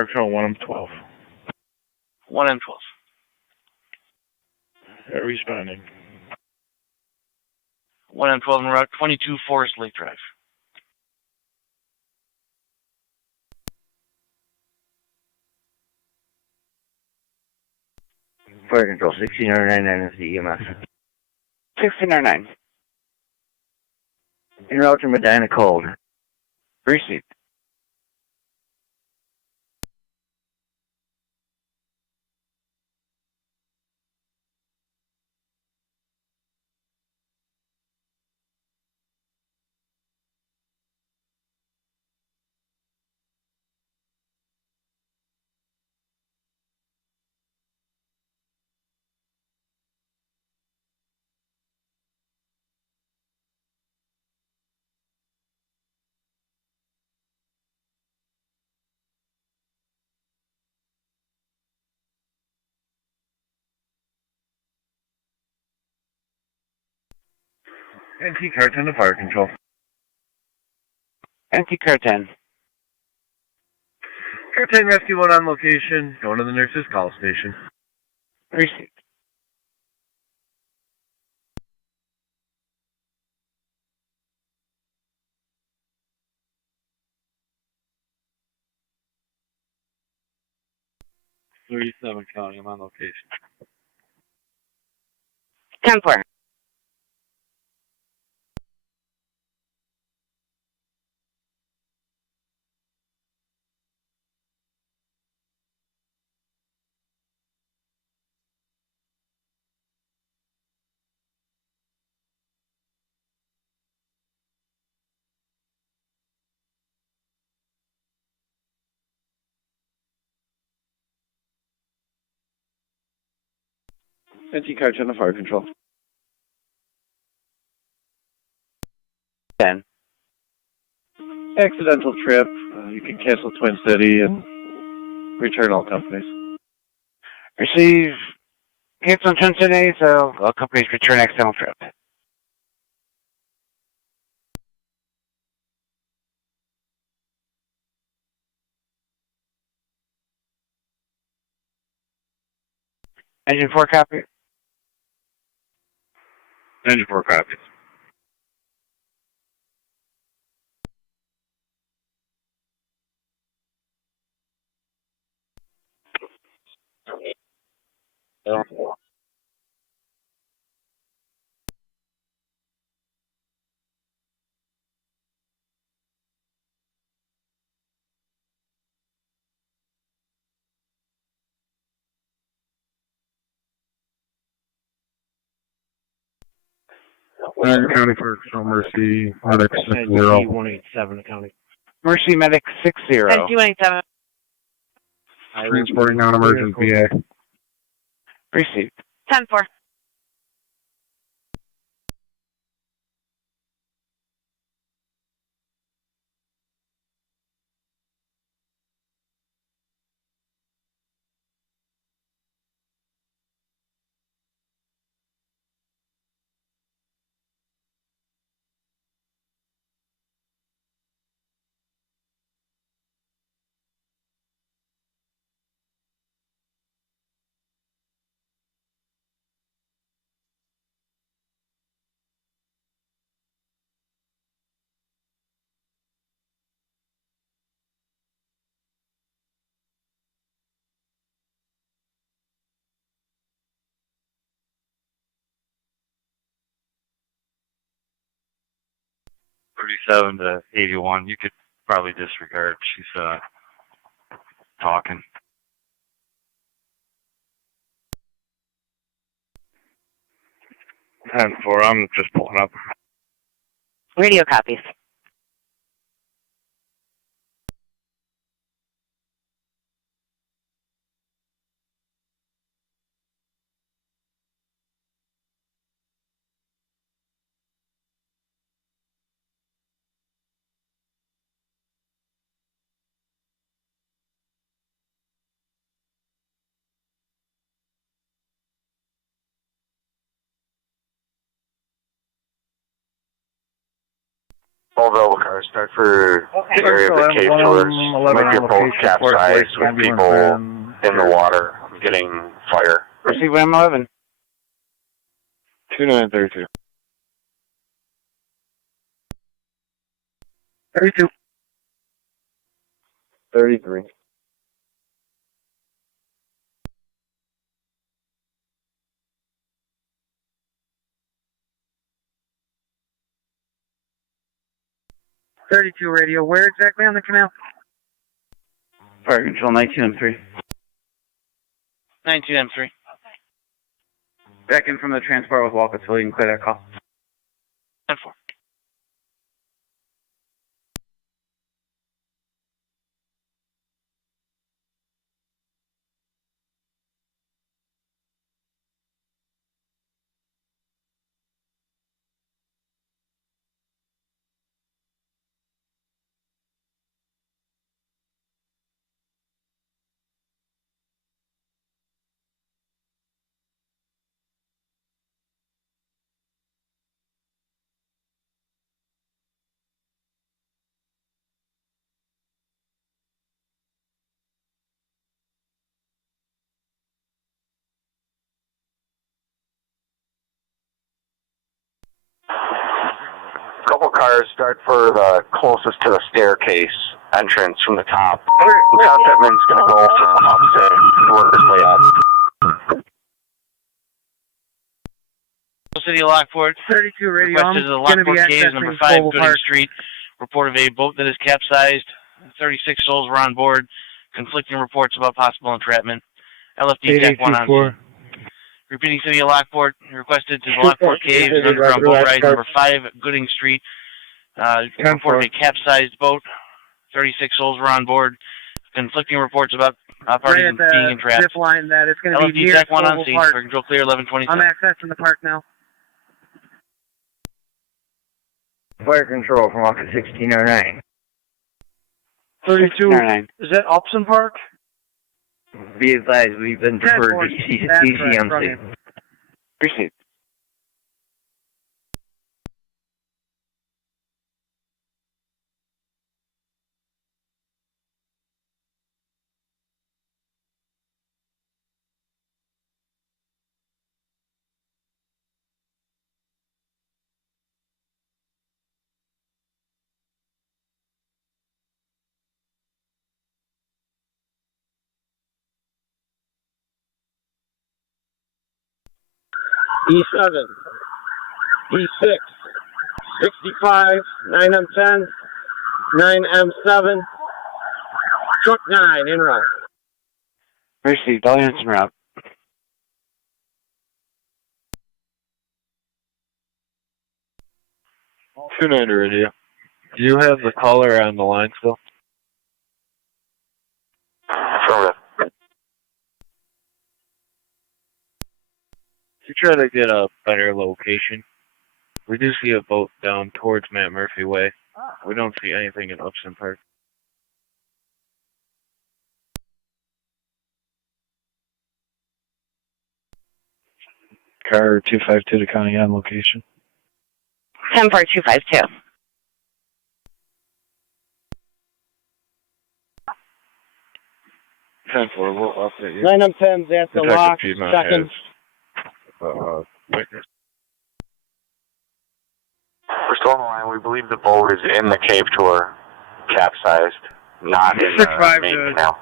Fire Control 1M12. 1M12. Responding. 1M12 en route, 22 Forest Lake Drive. Fire Control 1699 is the EMS. 1609. En route to Medina Cold. Received. NT Car 10 to Fire Control. NT Car 10. Car 10 Rescue 1 on location. Going to the nurse's call station. Received. County, I'm on location. 10-4. NT Car 10 to Fire Control. 10. Accidental trip. You can cancel Twin City and return all companies. Receive. Cancel on Twin City, so all companies return accidental trip. Engine 4 copy. Engine 4 copies. Niagara County Fire Control Mercy, Medic 60. 187 County. Mercy Medic 60. NT 187. Transporting non-emergent VA. Received. 10-4. .37 to 81. You could probably disregard. She's talking. 10-4. I'm just pulling up. Radio copies. All available cars start for the area of the cave tours. Might be a boat capsized with people in the water getting fire. Receive M11. 2932. 32. 33. 32 radio. Where exactly on the canal? Fire control 19M3. 19M3. Back in from the transport with Walker, so you can clear that call. 10-4. Couple cars start for the closest to the staircase entrance from the top. Lieutenant Pittman's going to go from opposite workers way up. City of Lockport. 32 radio. Requested the Lockport Caves, number 5, Gooding Street. Report of a boat that is capsized. 36 souls were on board. Conflicting reports about possible entrapment. LFD TAC 1 on scene. Repeating City of Lockport. Requested to the Lockport Caves, underground boat ride, number 5, Gooding Street. Report of a capsized boat. 36 souls were on board. Conflicting reports about parties being entrapped. Zip line that it's going to be LFD near TAC 1 on Global scene. Park. For control clear, 1127. I'm accessing the park now. Fire control from office 1609. 32. Is that Upson Park? Be advised, we've been deferred to TCMC. Appreciate it. E7, E6, 65, 9M10, 9M7, truck 9, en route. Received. All units en route. 29 radio. Do you have the caller on the line still? Affirmative. To try to get a better location, we do see a boat down towards Matt Murphy Way. We don't see anything in Upson Park. Car 252 to County on location. 10-4-252. We'll update you. 9M10's at the lock, second. Witness. We're still on the line. We believe the boat is in the cave tour, capsized, not in the main canal.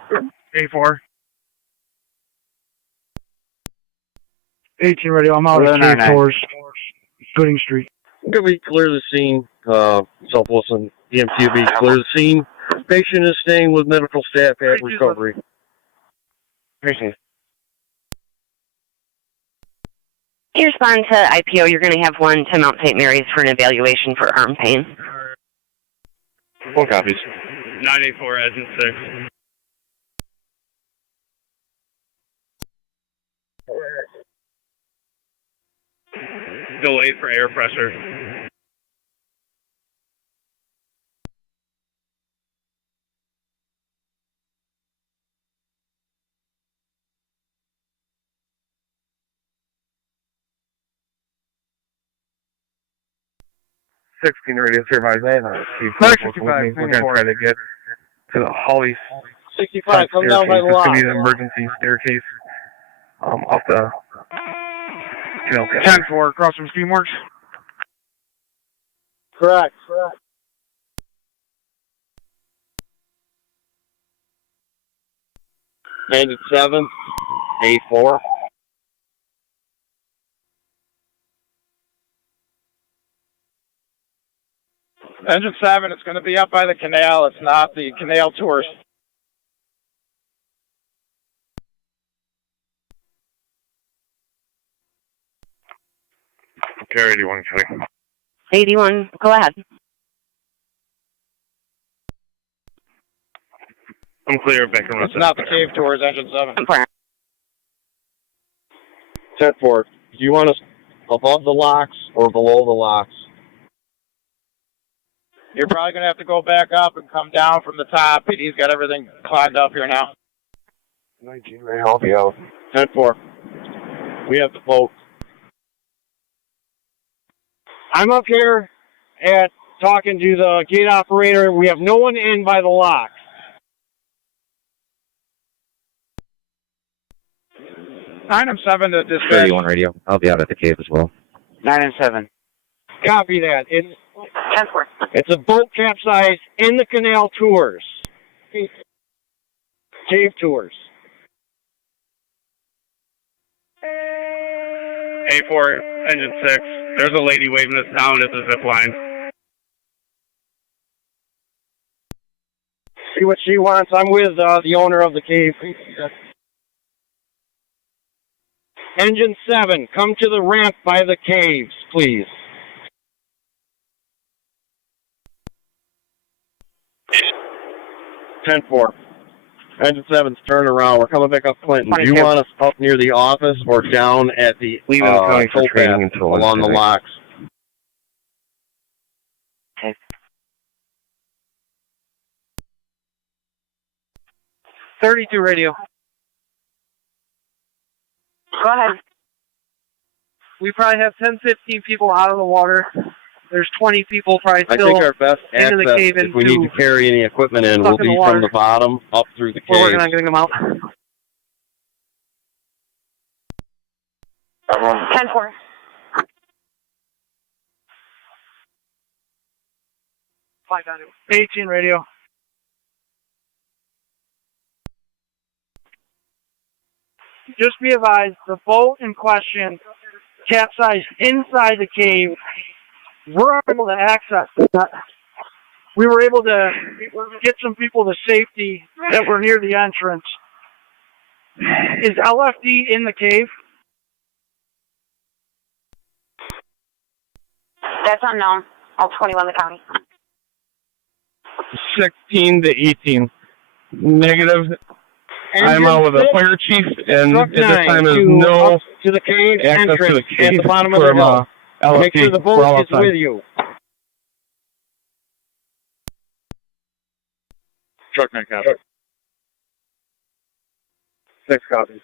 A4. 18 radio. I'm out of cave tours. Gooding Street. Can we clear the scene? South Wilson, EMTB, clear the scene. Patient is staying with medical staff at recovery. Appreciate it. You respond to IPO, you're going to have one to Mount St. Mary's for an evaluation for arm pain. 4 copies. 984 as in 6. Delay for air pressure. 16 radio survived that. We're going to try to get to the Holly 65, come down by the It's lock. going to be an emergency staircase off the canal. 10-4, across from Steamworks. Correct. Engine 7, A4. Engine 7, it's going to be up by the canal. It's not the canal tours. Okay, 81, Kelly. 81, go ahead. I'm clear, back on It's not the cave tours, Engine 7. 10-4. Do you want us above the locks or below the locks? You're probably going to have to go back up and come down from the top. He's got everything clogged up here now. 19, ready, I'll be out. 10-4. We have the boat. I'm up here at talking to the gate operator. We have no one in by the lock. Nine and 7 to dispatch. 31 radio. I'll be out at the cave as well. 9 and 7. Copy that. It's a boat capsized in the canal tours. Cave tours. A4, engine 6. There's a lady waving us down at the zip line. See what she wants. I'm with the owner of the cave. Engine 7, come to the ramp by the caves, please. Ten-4. Engine 7's turning around. We're coming back up Clinton. Do you want us up near the office or down at the Leaving the county for training until along the locks? Okay. 32 radio. Go ahead. We probably have 10, 15 people out of the water. There's 20 people probably I still think our best in the access, cave if we need to carry any equipment in, will stuck in be the water. from the bottom up through the cave. We're working on getting them out. 10-4. Five down to 18 radio. Just be advised, the boat in question capsized inside the cave. We're able to access it. We were able to get some people to safety that were near the entrance. Is LFD in the cave? That's unknown. All 21 the county. 16 to 18. Negative. I'm out with a fire chief, and at this time there's no to the cave access entrance to the cave at the bottom of the from hill. LFD. Make sure the We're all boat is outside. with you. Truck 9 copy. 6 copies.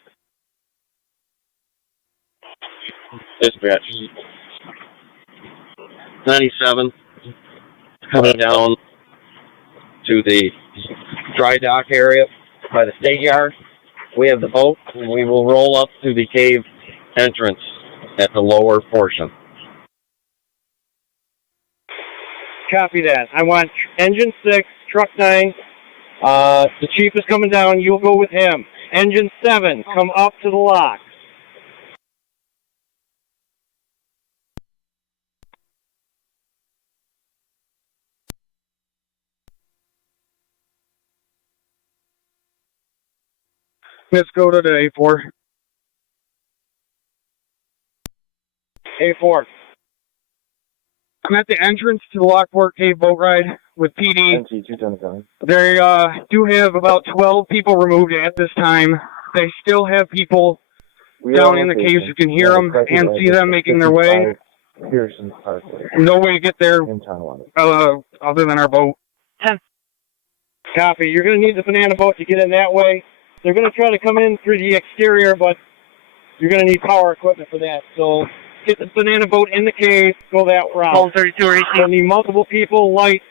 Dispatch. 97. Coming down to the dry dock area by the state yard. We have the boat, and we will roll up to the cave entrance at the lower portion. Copy that. I want engine 6, truck 9. The chief is coming down. You'll go with him. Engine 7, come up to the lock. Let's go to the A4. A4. I'm at the entrance to the Lockport Cave boat ride with PD. They do have about 12 people removed at this time. They still have people down in the caves. You can hear them and see them making their way. No way to get there other than our boat. 10. Copy. You're going to need the banana boat to get in that way. They're going to try to come in through the exterior, but you're going to need power equipment for that. So get the banana boat in the cave, go that route. Hold 32 racing. I need multiple people, light.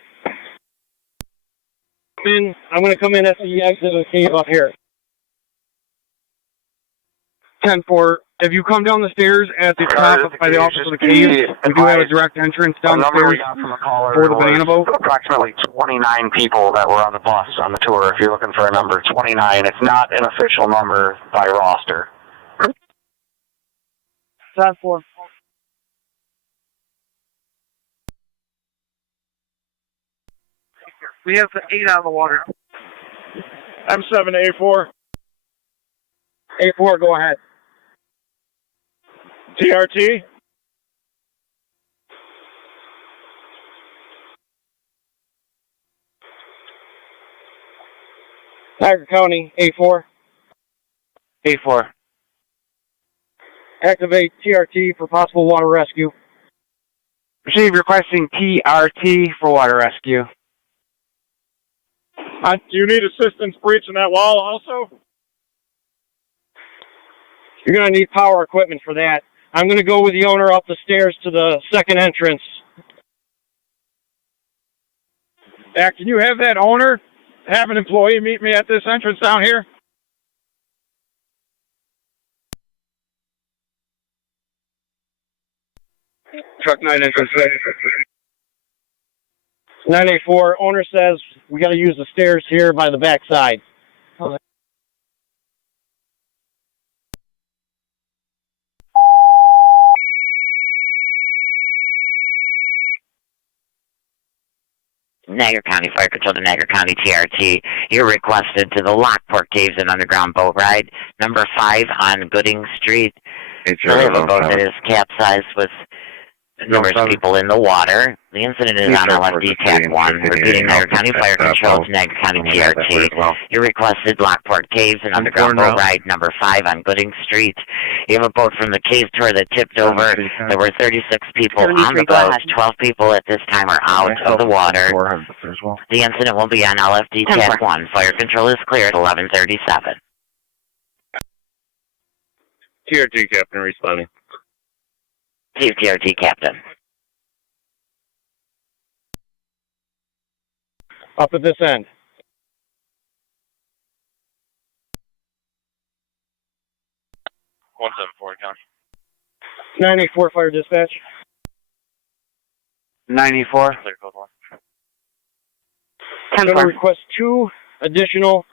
I'm going to come in at the exit of the cave up here. 10-4. If you come down the stairs at the top by the office of the cave, we do have a direct entrance down the stairs for the banana boat. Approximately 29 people that were on the bus on the tour. If you're looking for a number, 29. It's not an official number by roster. 10-4. We have 8 on the water. M7 A4. A4, go ahead. TRT. Niagara County, A4. A4. Activate TRT for possible water rescue. Receive requesting TRT for water rescue. Do you need assistance breaching that wall also? You're going to need power equipment for that. I'm going to go with the owner up the stairs to the second entrance. Can you have that owner have an employee meet me at this entrance down here? Truck 9 entrance. 984, owner says we got to use the stairs here by the back side. Niagara County Fire Control to Niagara County TRT. You're requested to the Lockport Caves and Underground Boat Ride, number 5 on Gooding Street. We have a boat that is capsized with numerous people in the water. The incident is on LFD TAC 1. Repeating, Niagara County Fire Control to Niagara County TRT. You requested Lockport Caves and Underground Boat Ride, number 5 on Gooding Street. You have a boat from the cave tour that tipped over. There were 36 people on the boat. 12 people at this time are out of the water. The incident will be on LFD TAC 1. Fire control is clear at 11:37. TRT Captain responding. Chief TRT Captain. Up at this end. One 7-4, County. 984 Fire Dispatch. 94. Clear code 1. I'm going to request 2 additional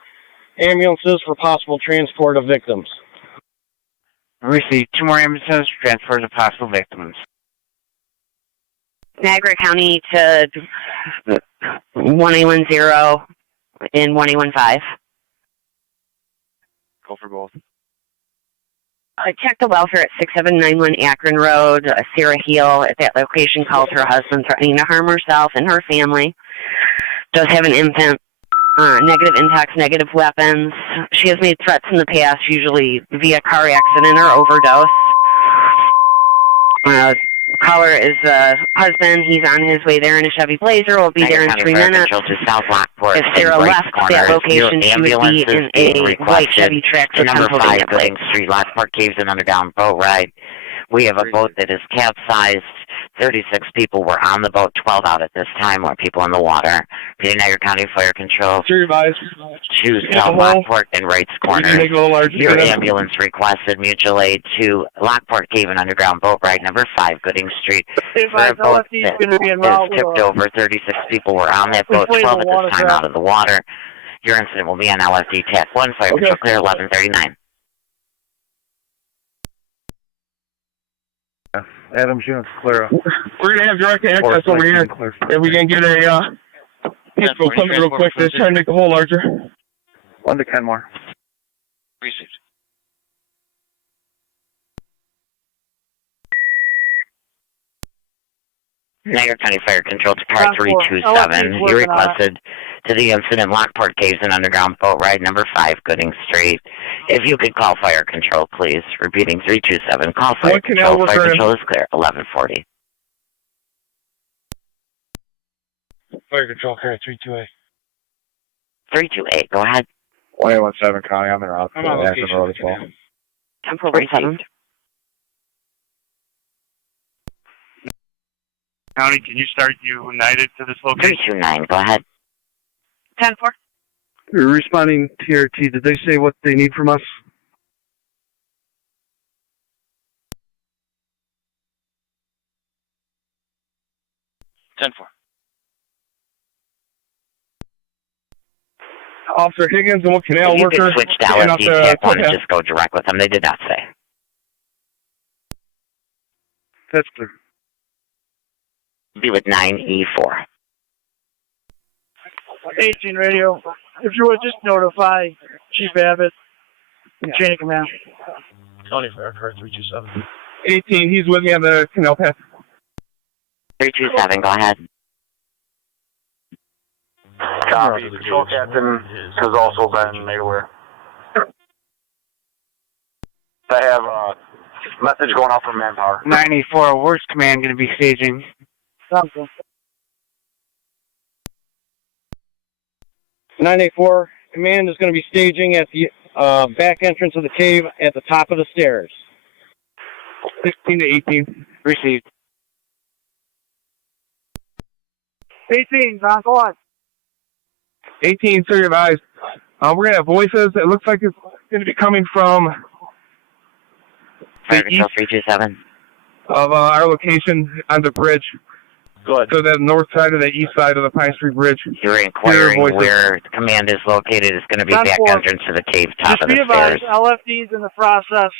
ambulances for possible transport of victims. Receive 2 more ambulances for transport of possible victims. Niagara County to 1810 and 1815. Go for both. Check the welfare at 6791 Akron Road. Sarah Heel at that location calls her husband threatening to harm herself and her family. Does have an infant. Negative intox, negative weapons. She has made threats in the past, usually via car accident or overdose. Caller is husband. He's on his way there in a Chevy Blazer. Will be there in 3 minutes. To South Lockport. If Sarah left corners, that location, she would be in a white Chevy Tractor, number 5 Gooding Street, Lockport Caves and Underground Boat Ride. We have a boat that is capsized. 36 people were on the boat. 12 out at this time. More people in the water. Niagara County Fire Control. Choose South Lockport and Wright's Corner. Your ambulance requested mutual aid to Lockport Cave and Underground Boat Ride, number 5, Gooding Street. For a boat that is tipped over. 36 people were on that boat. 12 at this time out of the water. Your incident will be on LFD TAC 1. Fire Control clear 11:39. Adams units clear. We're going to have direct access over here. If we can get a pistol coming real quick, let's try to make the hole larger. 1 to Kenmore. Received. Niagara County Fire Control to car 327. You requested to the incident Lockport Caves and Underground Boat Ride, number 5, Gooding Street. If you could call Fire Control, please. Repeating 327. Call Fire Control. Fire Control is clear. 11:40. Fire Control, car 328. 328. Go ahead. 1817 County. I'm in route. I'm on location. Road as well. Temporal received. County, can you start United to this location? 329, go ahead. 10-4. We're responding TRT. Did they say what they need from us? Officer Higgins and what canal If you worker? could switch to LFD TAC 1 and just go direct with them. They did not say. That's clear. Be with 9E4. 18 radio. If you would just notify Chief Abbott, chain of command. County Fire Car 327. 18, he's with me on the canal path. 327, go ahead. Copy. Patrol captain has also been made aware. I have a message going out from manpower. 94, Works Command going to be staging. Something. 984, command is going to be staging at the back entrance of the cave at the top of the stairs. 16 to 18. Received. 18, Bronco 1. 18, sir, your advised. We're going to have voices. It looks like it's going to be coming from Fire the east Control 327. of our location on the bridge. Good. So the north side of the east side of the Pine Street Bridge. You're inquiring where the command is located. It's going to be back entrance to the cave, top Just of be the advised, stairs. LFD's in the process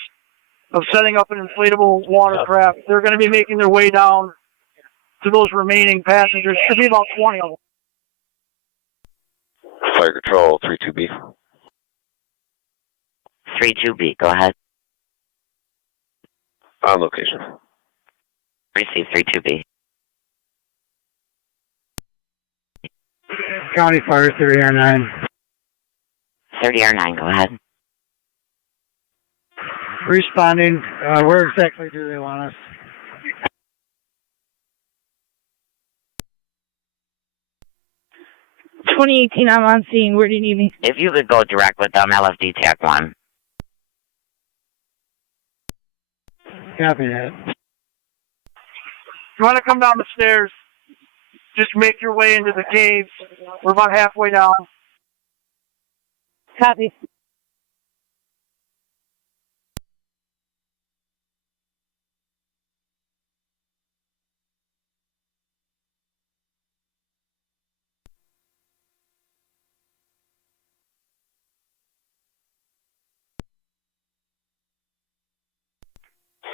of setting up an inflatable watercraft. They're going to be making their way down to those remaining passengers. Should be about 20 of them. Fire Control 32B. 32B, go ahead. On location. Receive 32B. County Fire 30R9. 30R9, go ahead. Responding. Where exactly do they want us? $2018, I'm on scene. Where do you need me? If you could go direct with them, LFD TAC 1. Copy that. If you want to come down the stairs, just make your way into the caves. We're about halfway down. Copy.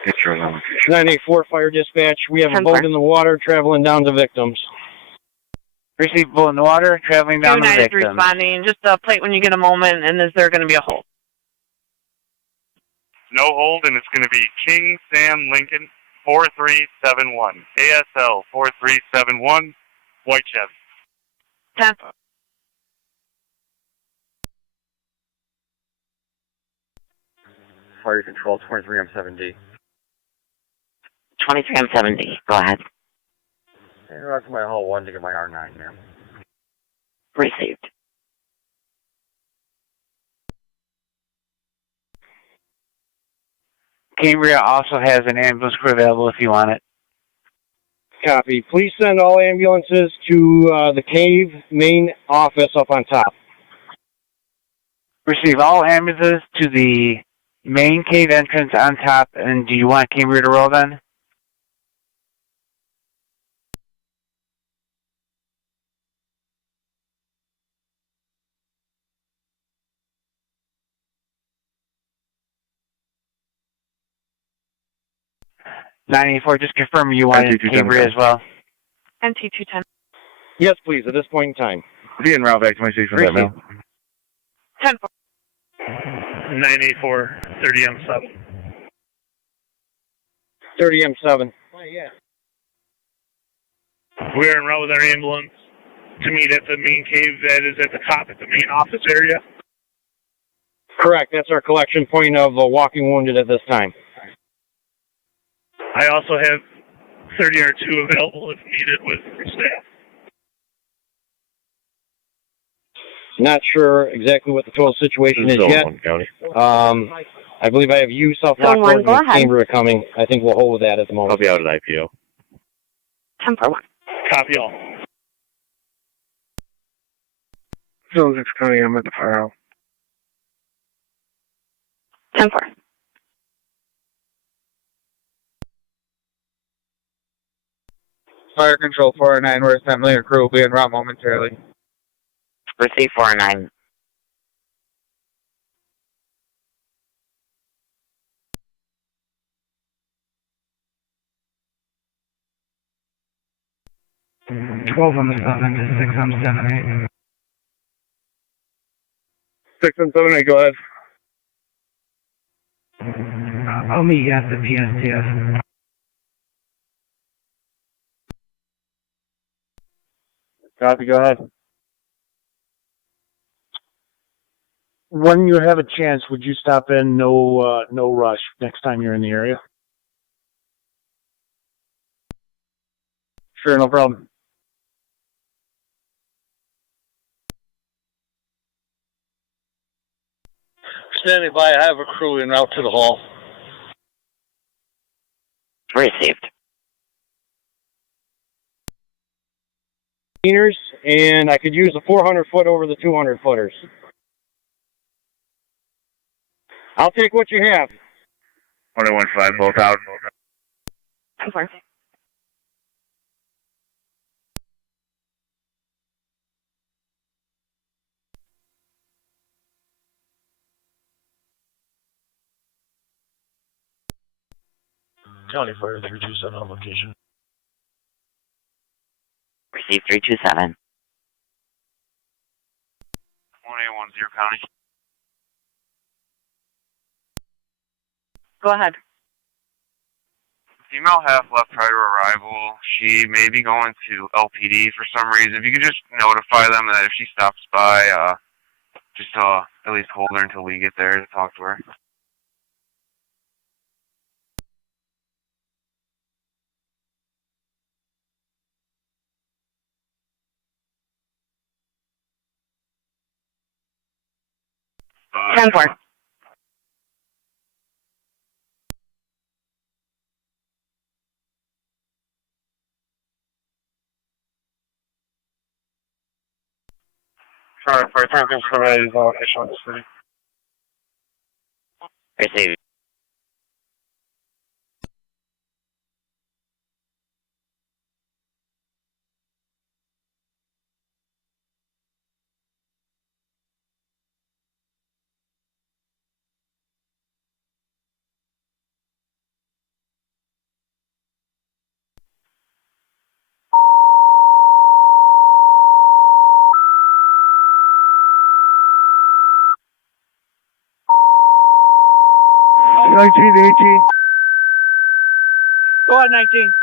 Get your number. 984 fire dispatch. We have a boat in the water traveling down to victims. Receive boat in the water, traveling down the United victim. responding. Just a plate when you get a moment, and is there going to be a hold? No hold, and it's going to be King Sam Lincoln 4371. ASL 4371. White Chevy. 10. Fire Control 23M7D. 23M7D, go ahead. Interrupt my hall 1 to get my R9, ma'am. Received. Cambria also has an ambulance crew available if you want it. Copy. Please send all ambulances to the cave main office up on top. Receive all ambulances to the main cave entrance on top. And do you want Cambria to roll then? .984, just confirm you want Cambria as well. NT210. Yes, please, at this point in time. Be en route back to my station right now. 10. 984 30M7. 30M7. We're en route with our ambulance to meet at the main cave that is at the top at the main office area. Correct. That's our collection point of walking wounded at this time. I also have 30R2 available if needed with staff. Not sure exactly what the total situation is yet. I believe I have you, South Lockport, and Cambria coming. I think we'll hold with that at the moment. I'll be out at IPO. 10-4. Copy all. Zone 6 County, I'm at the firehouse. 10-4. Fire Control 409, we're assembling a crew. Will be en route momentarily. Receive 409. Mm-hmm. 12 on the 7 to 6 on the 7 8. 6 and 7 8, go ahead. I'll meet you at the PSTS. Copy, go ahead. When you have a chance, would you stop in? No rush next time you're in the area. Sure, no problem. Standing by, I have a crew en route to the hall. Received. And I could use a 400-foot over the 200-footers. I'll take what you have. 2015, both out. 10-4. County Fire 327 on location. Receive 327. 1810 County. Go ahead. Female half left prior to arrival. She may be going to LPD for some reason. If you could just notify them that if she stops by, just at least hold her until we get there to talk to her. Uh, 10-4. Sorry, for attempting for a location on the city. Receive. $19, $18. Go ahead, 19.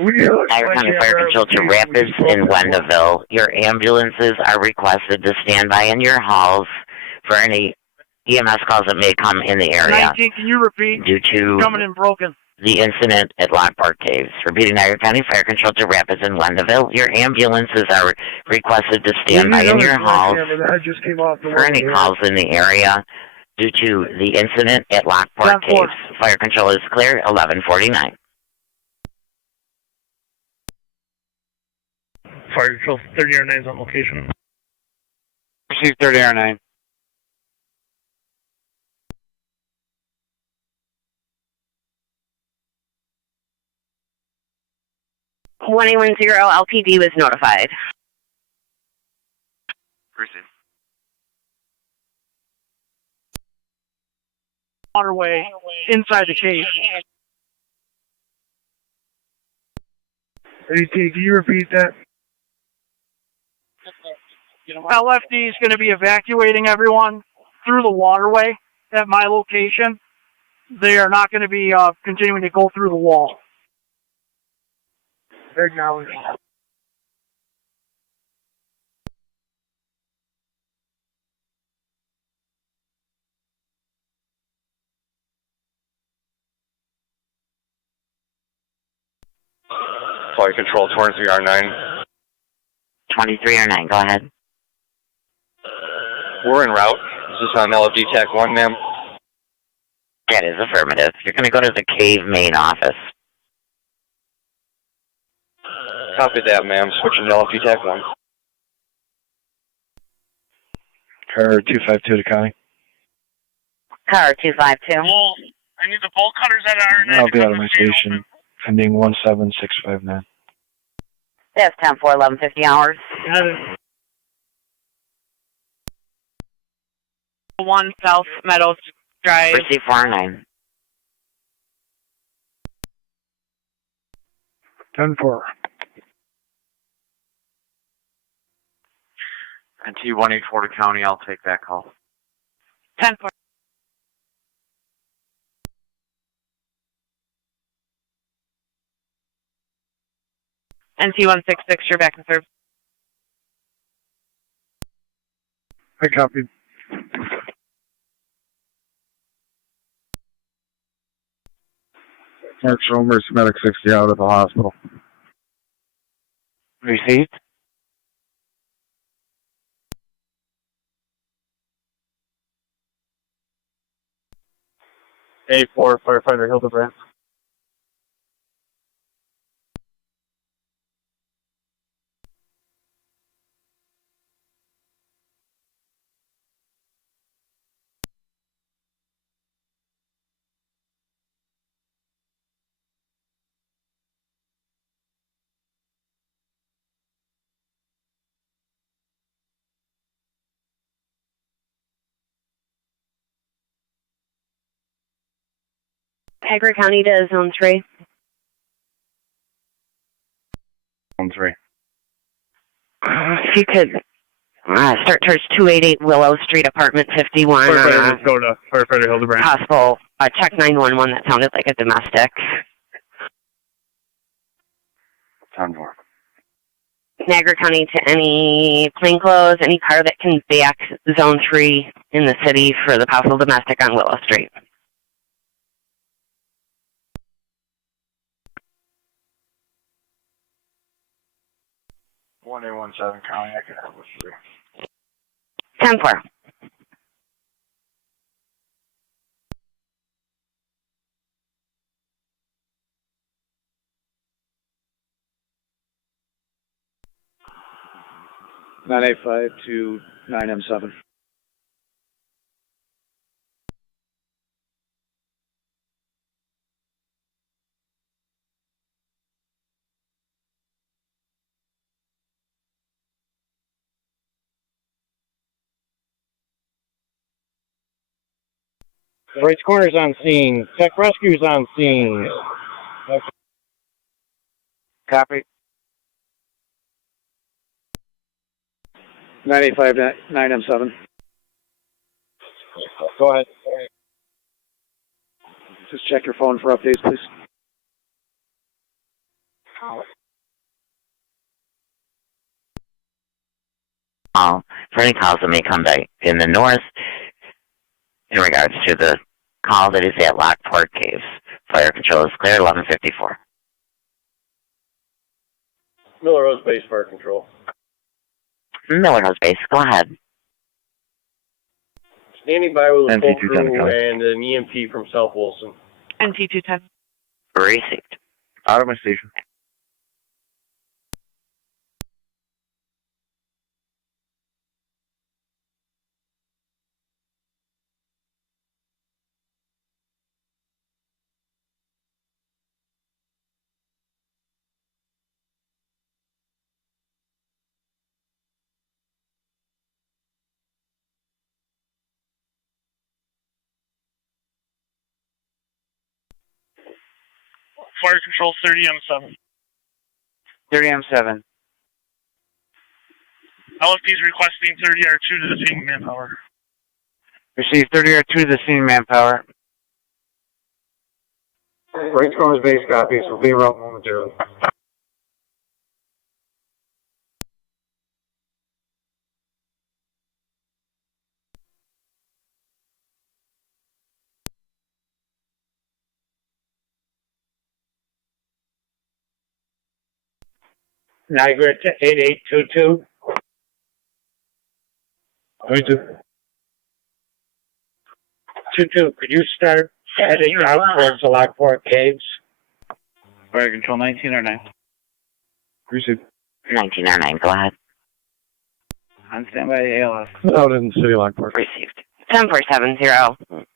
Niagara County Fire Control to Rapids and Wendaville. Your ambulances are requested to stand by in your halls for any EMS calls that may come in the area. 19, can you repeat? Due to coming in broken. The incident at Lockport Caves. Repeating, Niagara County Fire Control to Rapids and Wendaville. Your ambulances are requested to stand by in your halls for any calls in the area due to the incident at Lockport Caves. Fire Control is clear, 1149. Fire Control 30R9 is on location. Receive 30R9. LPD was notified. Receive. Waterway inside the cave. 18, can you repeat that? LFD is going to be evacuating everyone through the waterway at my location. They are not going to be continuing to go through the wall. Acknowledged. Fire Control 23R9. 23R9, go ahead. We're en route. Is this on LFD TAC 1, ma'am? That is affirmative. You're going to go to the cave main office. Copy that, ma'am. Switching yellow to TAC 1. Car 252 to County. Car 252. Well, I need the bolt cutters that are... I'll be out of my station. Ending 17659. That's 10-4, 11:50 hours. 1 South Meadows Drive. Receive 409. 10-4. And T184 to County, I'll take that call. 10-4. And T166, you're back in service. I copied. Mark Somers, medic 60 out of the hospital. Received. A4, firefighter Hildebrand. Niagara County to Zone 3. Zone 3. If you could start towards 288 Willow Street, apartment 51. Firefighter, go to firefighter Hildebrand. Possible. Check 911. That sounded like a domestic. 10-4. Niagara County to any plainclothes, any car that can back Zone 3 in the city for the possible domestic on Willow Street. 1817 County, I can have with 3. 10-4. (985) to 9M7. Right corner's on scene. Tech rescue's on scene. Copy. 985 to 9M7. Go ahead. Just check your phone for updates, please. For any calls that may come back in the north in regards to the call that is at Lockport Caves. Fire control is clear, 1154. Miller Rose Base Fire Control. Miller House Base, go ahead. Standing by with a full NT210 crew County. and an EMP from South Wilson. NT210. Received. Out of my station. Fire control 30M7. 30M7. LFD is requesting 30R2 to the scene manpower. Receive 30R2 to the scene manpower. Right corner's base copies. We'll be around momentarily. Niagara to 8822. 22, could you start heading out towards the Lockport Caves? Fire control 19 or 9? Received. 1909, go ahead. On standby, ALS. Out in the city, Lockport. Received. 10470.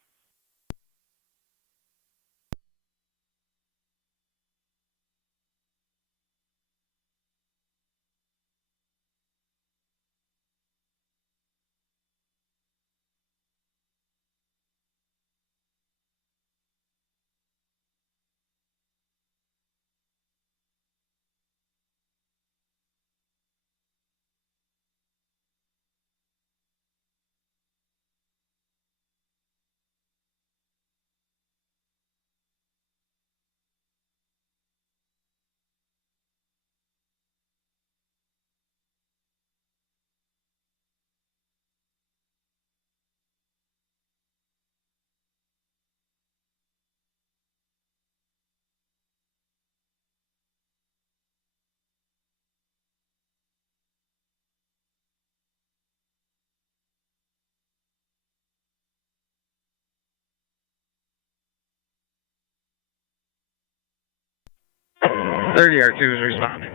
R2 is responding.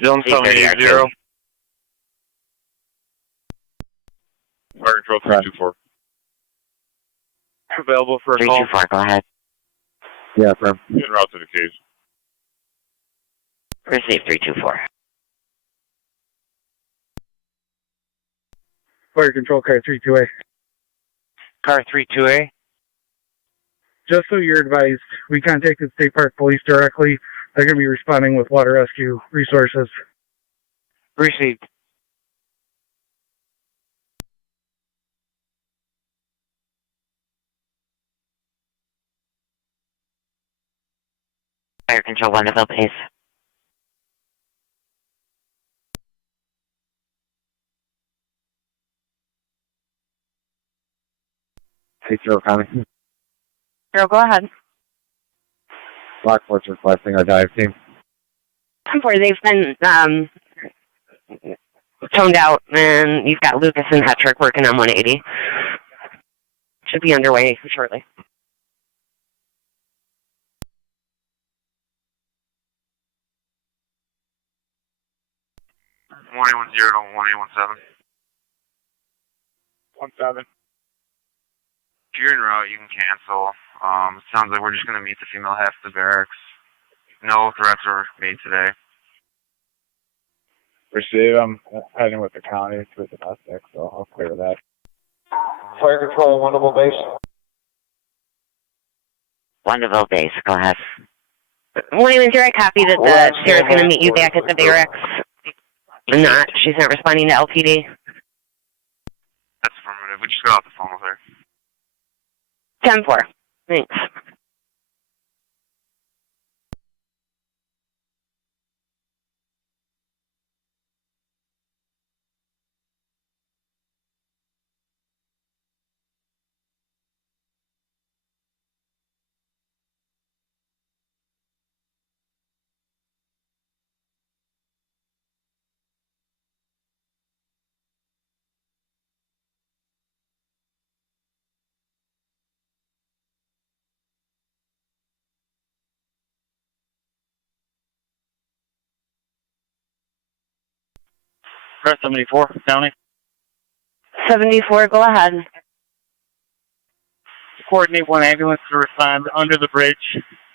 Youngstown 80. Fire control 324. Available for a call. 324, go ahead. Yeah, firm. En route to the case. Received 324. Fire control car 32A. Car 32A. Just so you're advised, we contacted State Park Police directly. They're going to be responding with water rescue resources. Received. Fire control, Wonderville base. Hey, Joe County. Girl, go ahead. Lockport's requesting our dive team. They've been toned out, and you've got Lucas and Hetrick working on 180. Should be underway shortly. One 1810 to 1817. 17. If you're en route, you can cancel. It sounds like we're just going to meet the female half of the barracks. No threats were made today. Receive. I'm heading with the county to the domestic, so I'll clear that. Fire control, Wonderful base. Wonderville base, go ahead. 180, I copy that Sarah's going to meet you back at the barracks. Not, she's not responding to LPD. That's affirmative. We just got off the phone with her. 10-4. Thanks. Press 74, County. 74, go ahead. Coordinate one ambulance to respond under the bridge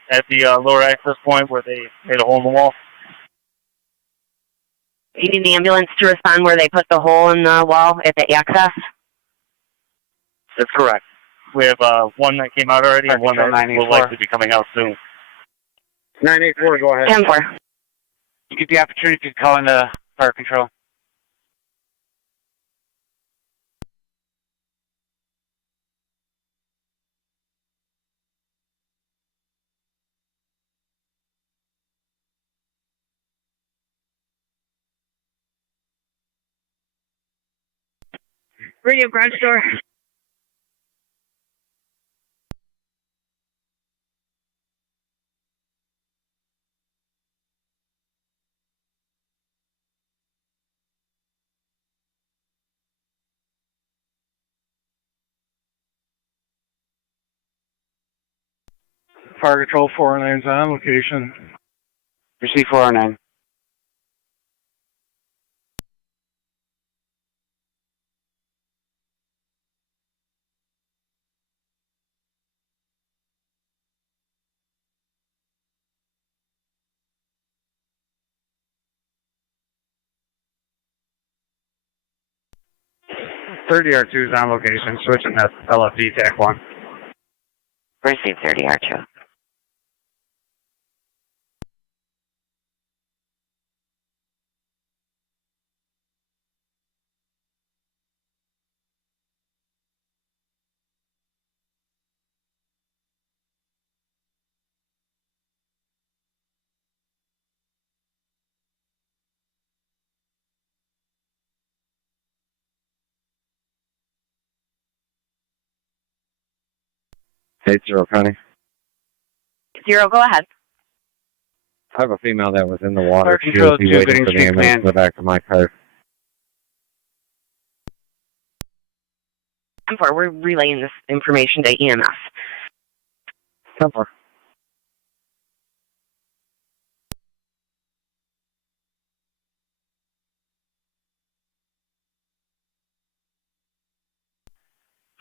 at the lower access point where they made a hole in the wall. You need the ambulance to respond where they put the hole in the wall at the access? That's correct. We have one that came out already and one that will likely be coming out soon. 984, go ahead. 10-4. You get the opportunity to call into fire control. Radio garage door. Fire control 409's on location. Receive 409. R2 is on location, switching to LFD TAC 1. Receive 30R2. Hey, Zero County. 0, go ahead. I have a female that was in the water. Fire She Control will be 2, waiting Gooding for the Street ambulance Command. in the back of my car. 10-4, we're relaying this information to EMS. 10-4.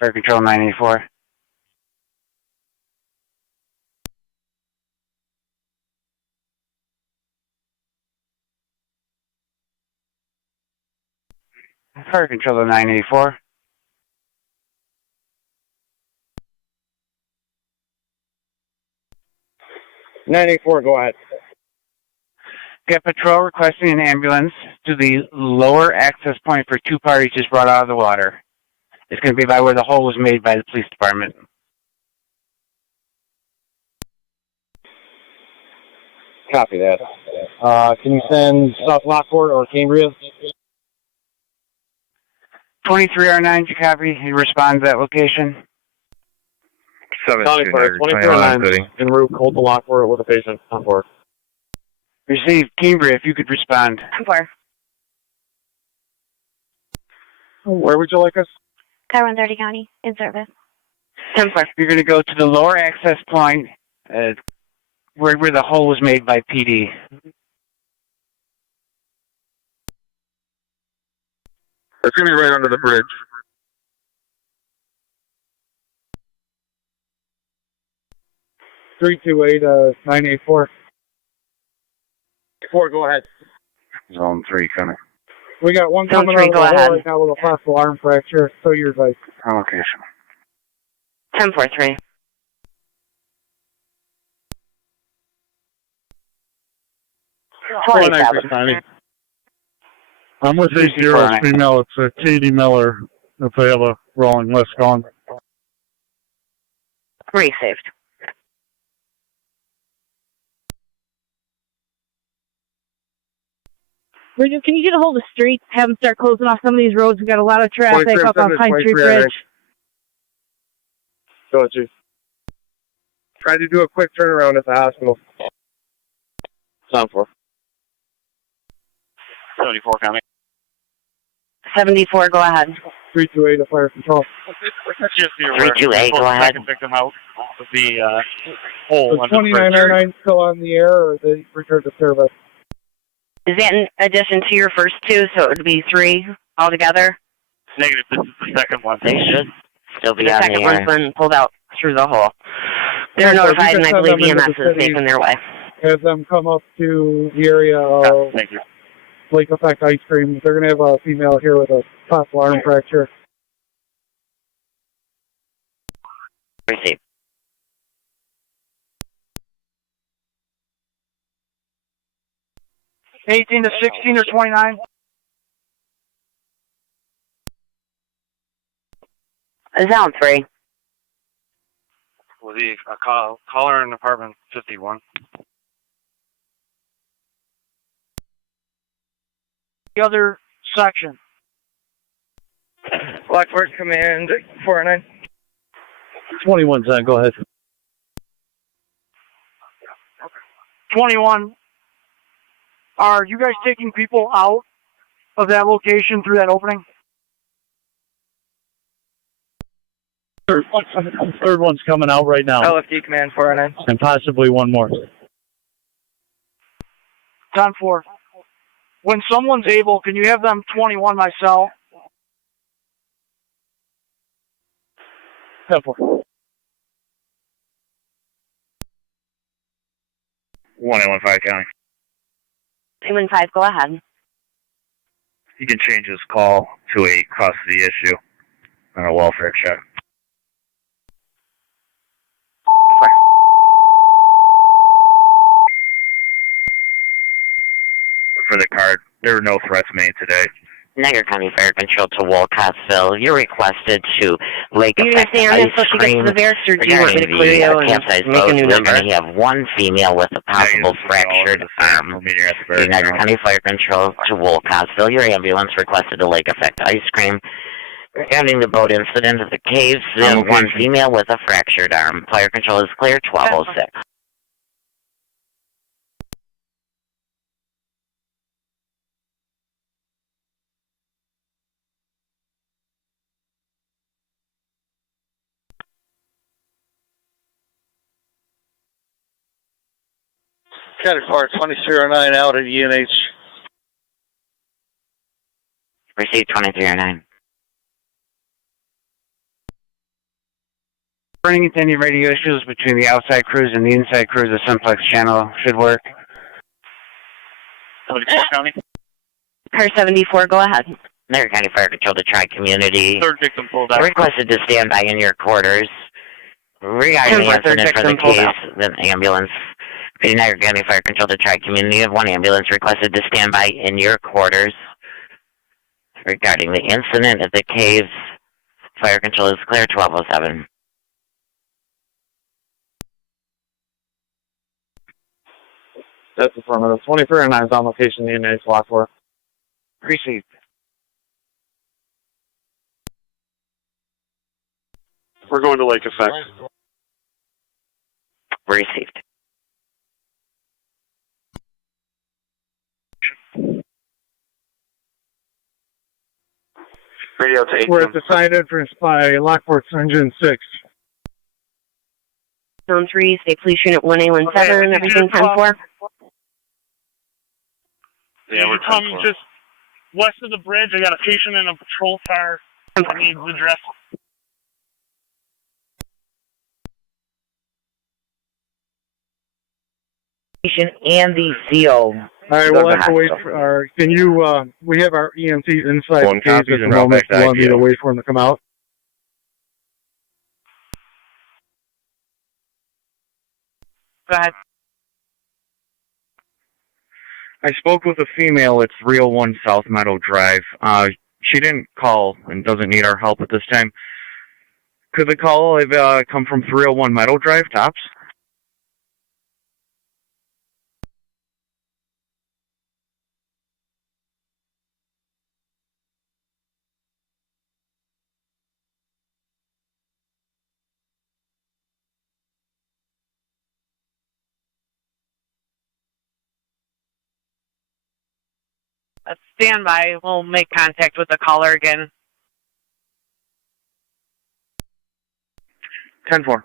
Fire Control 984. Fire Control 984. Go ahead. Get patrol requesting an ambulance to the lower access point for 2 parties just brought out of the water. It's going to be by where the hole was made by the police department. Copy that. Can you send South Lockport or Cambria? 23R9, you copy? You respond to that location? 7-2 Niagara, 2309. En route, cold to Lockport with a patient on board. Receive. Cambria, if you could respond. 10-4. Where would you like us? Car 130 County, in service. 10-4. You're going to go to the lower access point where the hole was made by PD. It's going to be right under the bridge. Three two eight 984. 4, go ahead. Zone 3, coming. We got one Zone coming 3, out of go the hole ahead. right now with a possible arm fracture. So your advice. On location. 10-4-3. I'm with 80 female. It's a Katie Miller. If they have a rolling list going. Received. Bridget, can you get a hold of the streets? Have them start closing off some of these roads. We got a lot of traffic up on Pine Street Bridge. Go ahead, Chief. Try to do a quick turnaround at the hospital. Sound 4. 74 coming. 74, go ahead. 328 of fire control. Just the 328, go ahead. Second victim out of the hole Is under the bridge. 2999 still on the air, or they returned to service? Is that in addition to your first 2, so it would be 3 altogether? Negative, this is the second one. They should still be the on second the air. one's been pulled out through the hole. They're notified, and I believe EMS is making their way. Have them come up to the area of Thank you. Lake Effect Ice Cream. They're going to have a female here with a possible arm fracture. Receive. $18 to $16 or $29. Zone 3. Was he a caller in apartment 51? The other section. Lockport Command 409. 21's on. Go ahead. 21. Are you guys taking people out of that location through that opening? Third one's coming out right now. LFD Command 409. And possibly one more. 10-4. When someone's able, can you have them 21 my cell? 10-4. 1815 County. 215, go ahead. You can change this call to a custody issue and a welfare check. For the card, there were no threats made today. Niagara County Fire Control to Wolcottsville. You're requested to Lake Effect Ice until she gets Cream. to the barracks, or do you want me to Regarding clear you the and capsized make a boat, new we're number? going to have one female with a possible fractured arm. The Niagara County Fire Control to Wolcottsville. Your ambulance requested to Lake Effect Ice Cream. Regarding the boat incident at the caves, one female with a fractured arm. Fire Control is clear, 1206. Category 2309 out at UNH. Received 2309. Running into any radio issues between the outside crews and the inside crews, the simplex channel should work. 74 County. Car 74, go ahead. Niagara County Fire Control to Tri-Community. Third victim pulled out. Requested to stand by in your quarters. Regarding the incident for the case, the ambulance. The Niagara County Fire Control to Tri-Community of one ambulance requested to stand by in your quarters. Regarding the incident at the caves, Fire Control is clear, 1207. That's affirmative. 2309 is on location, the UNH Lockport. Received. We're going to Lake Effect. Received. Radio to 18. We're at the side entrance by Lockport Engine 6. Zone 3, State Police Unit 1817, everything 10-4. Yeah, we're coming just west of the bridge. I got a patient in a patrol car that needs address. And the CO. All right, we'll have to wait for our, can you, we have our EMTs inside the case at the moment. You want me to wait for them to come out? Go ahead. I spoke with a female at 301 South Meadow Drive. She didn't call and doesn't need our help at this time. Could the call have come from 301 Meadow Drive, tops? Stand by. We'll make contact with the caller again. 10-4.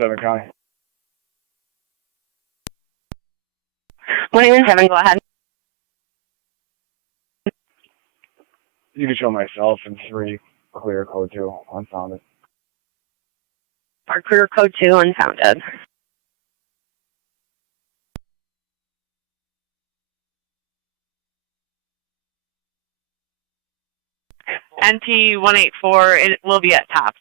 Seven County. 117, go ahead. You can show myself and 3, clear code 2, unfounded. Our clear code 2, unfounded. NT 184, it will be at tops.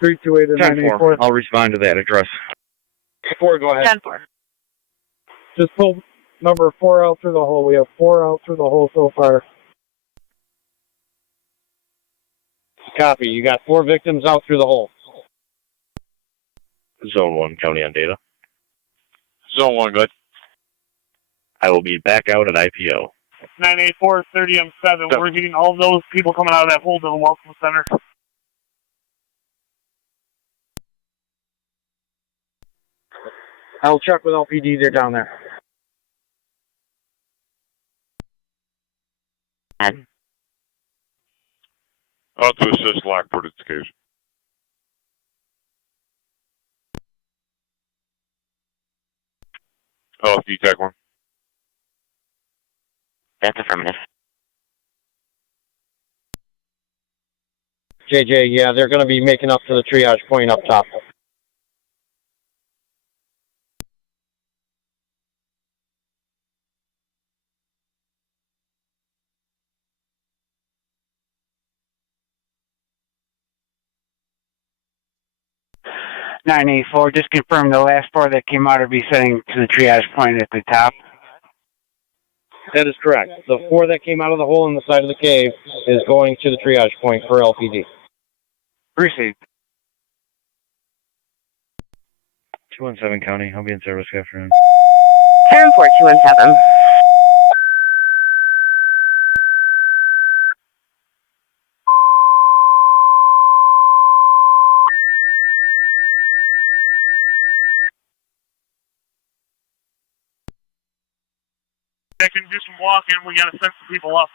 328 and 984. I'll respond to that address. 4, go ahead. 10-4. Just pull number 4 out through the hole. We have 4 out through the hole so far. Copy. You got 4 victims out through the hole. Zone 1, County on data. Zone 1, good. I will be back out at IPO. 984, 30M7. We're getting all those people coming out of that hole to the Welcome Center. I'll check with LPD. They're down there. Out to assist Lockport at the case. LFD TAC 1. That's affirmative. JJ, yeah, they're going to be making up to the triage point up top. (984), just confirm the last 4 that came out will be sending to the triage point at the top. That is correct. The 4 that came out of the hole in the side of the cave is going to the triage point for LPD. Received. 217 County, I'll be in service this afternoon. 7-4, 217. They can do some walking. We got to send some people up.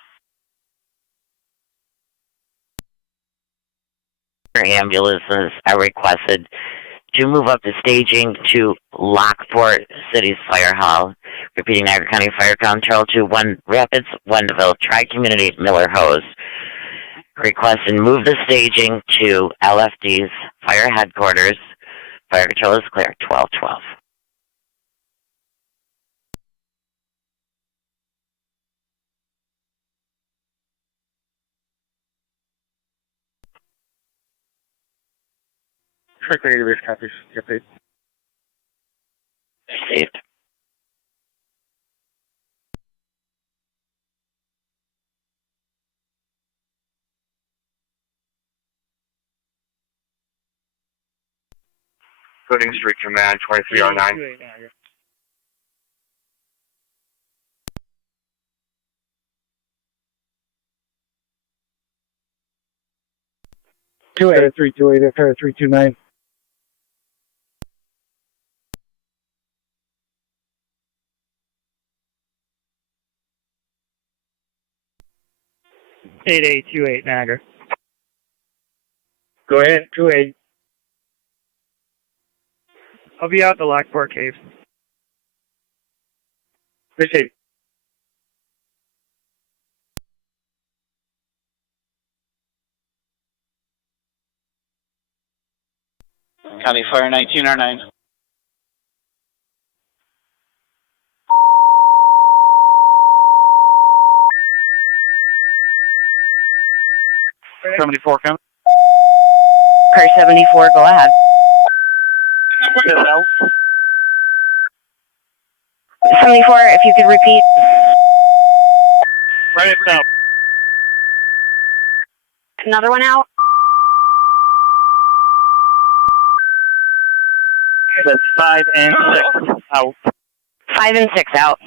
Ambulances are requested to move up the staging to Lockport City's Fire Hall. Repeating, Niagara County Fire Control to Rapids, Wendell, Tri-Community, Miller Hose. Request and move the staging to LFD's Fire Headquarters. Fire Control is clear, 1212. Strictly database copies. Get paid. Received. Including Street Command 2309. Two 328, 329. Eight 28 Niagara. Go ahead, 28. I'll be out at the Lockport Cave. Appreciate it. County Fire 1909. (74) come. Car 74, go ahead. 74, if you could repeat. Right it now. Another one out. That's 5 and 6 out. 5 and 6 out.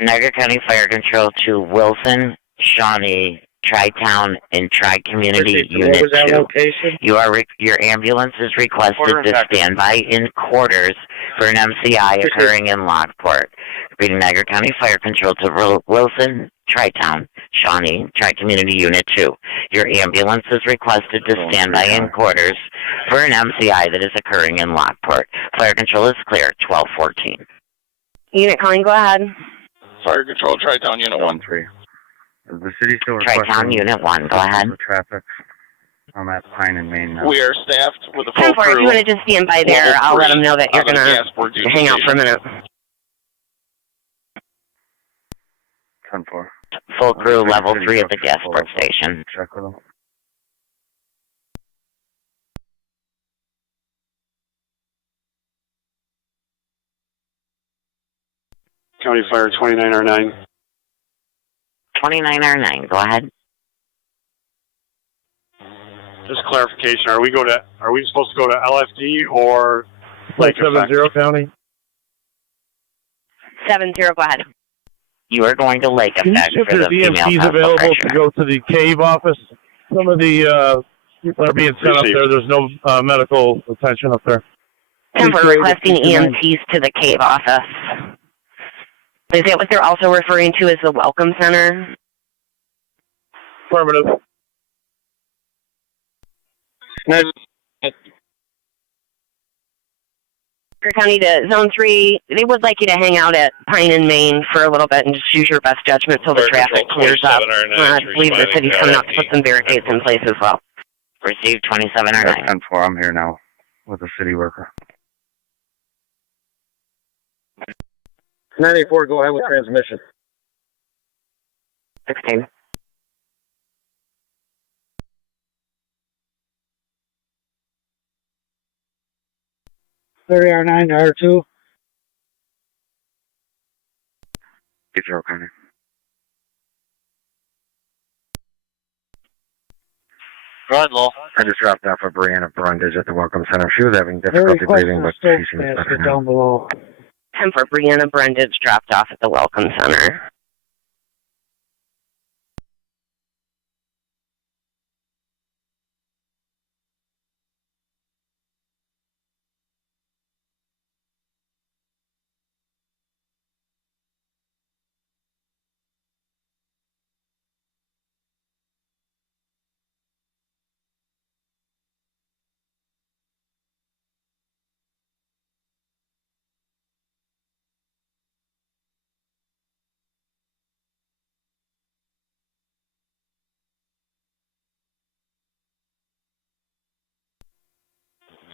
Niagara County Fire Control to Wilson, Shawnee, Tri-Town, and Tri-Community Unit 2. Your ambulance is requested to stand by in quarters for an MCI occurring in Lockport. Repeating, Niagara County Fire Control to Wilson, Tri-Town, Shawnee, Tri-Community Unit 2. Your ambulance is requested to stand by in quarters for an MCI that is occurring in Lockport. Fire Control is clear, 1214. Unit calling, go ahead. Fire Control, Tri-Town, Unit 1-3. Is the city still Tri-Town, Unit 1, go ahead. Traffic on that Pine and Main now. We are staffed with a full 10-4, if you want to just stand by there, I'll let them know that you're going to hang out for a minute. 10-4. Full crew, level 3 at the gas port station. Check with them. County Fire 2909. 2909, go ahead. Just clarification, are we supposed to go to LFD or Lake 70 County? 70, go ahead. You are going to lake Can you effect see if for there's the female EMTs hospital available pressure. to go to the cave office? Some of the people are being sent up there. There's no medical attention up there. And we're requesting EMTs to the cave office. Is that what they're also referring to as the Welcome Center? Affirmative. Niagara County to Zone 3, they would like you to hang out at Pine and Main for a little bit and just use your best judgment till the traffic clears up. I believe the city's coming out to put some barricades in place as well. Receive 27 or 9. 10-4, I'm here now with a city worker. 984, go ahead with transmission. 16. R9, R2. Get your O'Connor. Go ahead, Lowell. I just dropped off a Brianna Brundage at the Welcome Center. She was having difficulty breathing, but she seems better now. Down below. 10 for Brianna Brundage dropped off at the Welcome Center.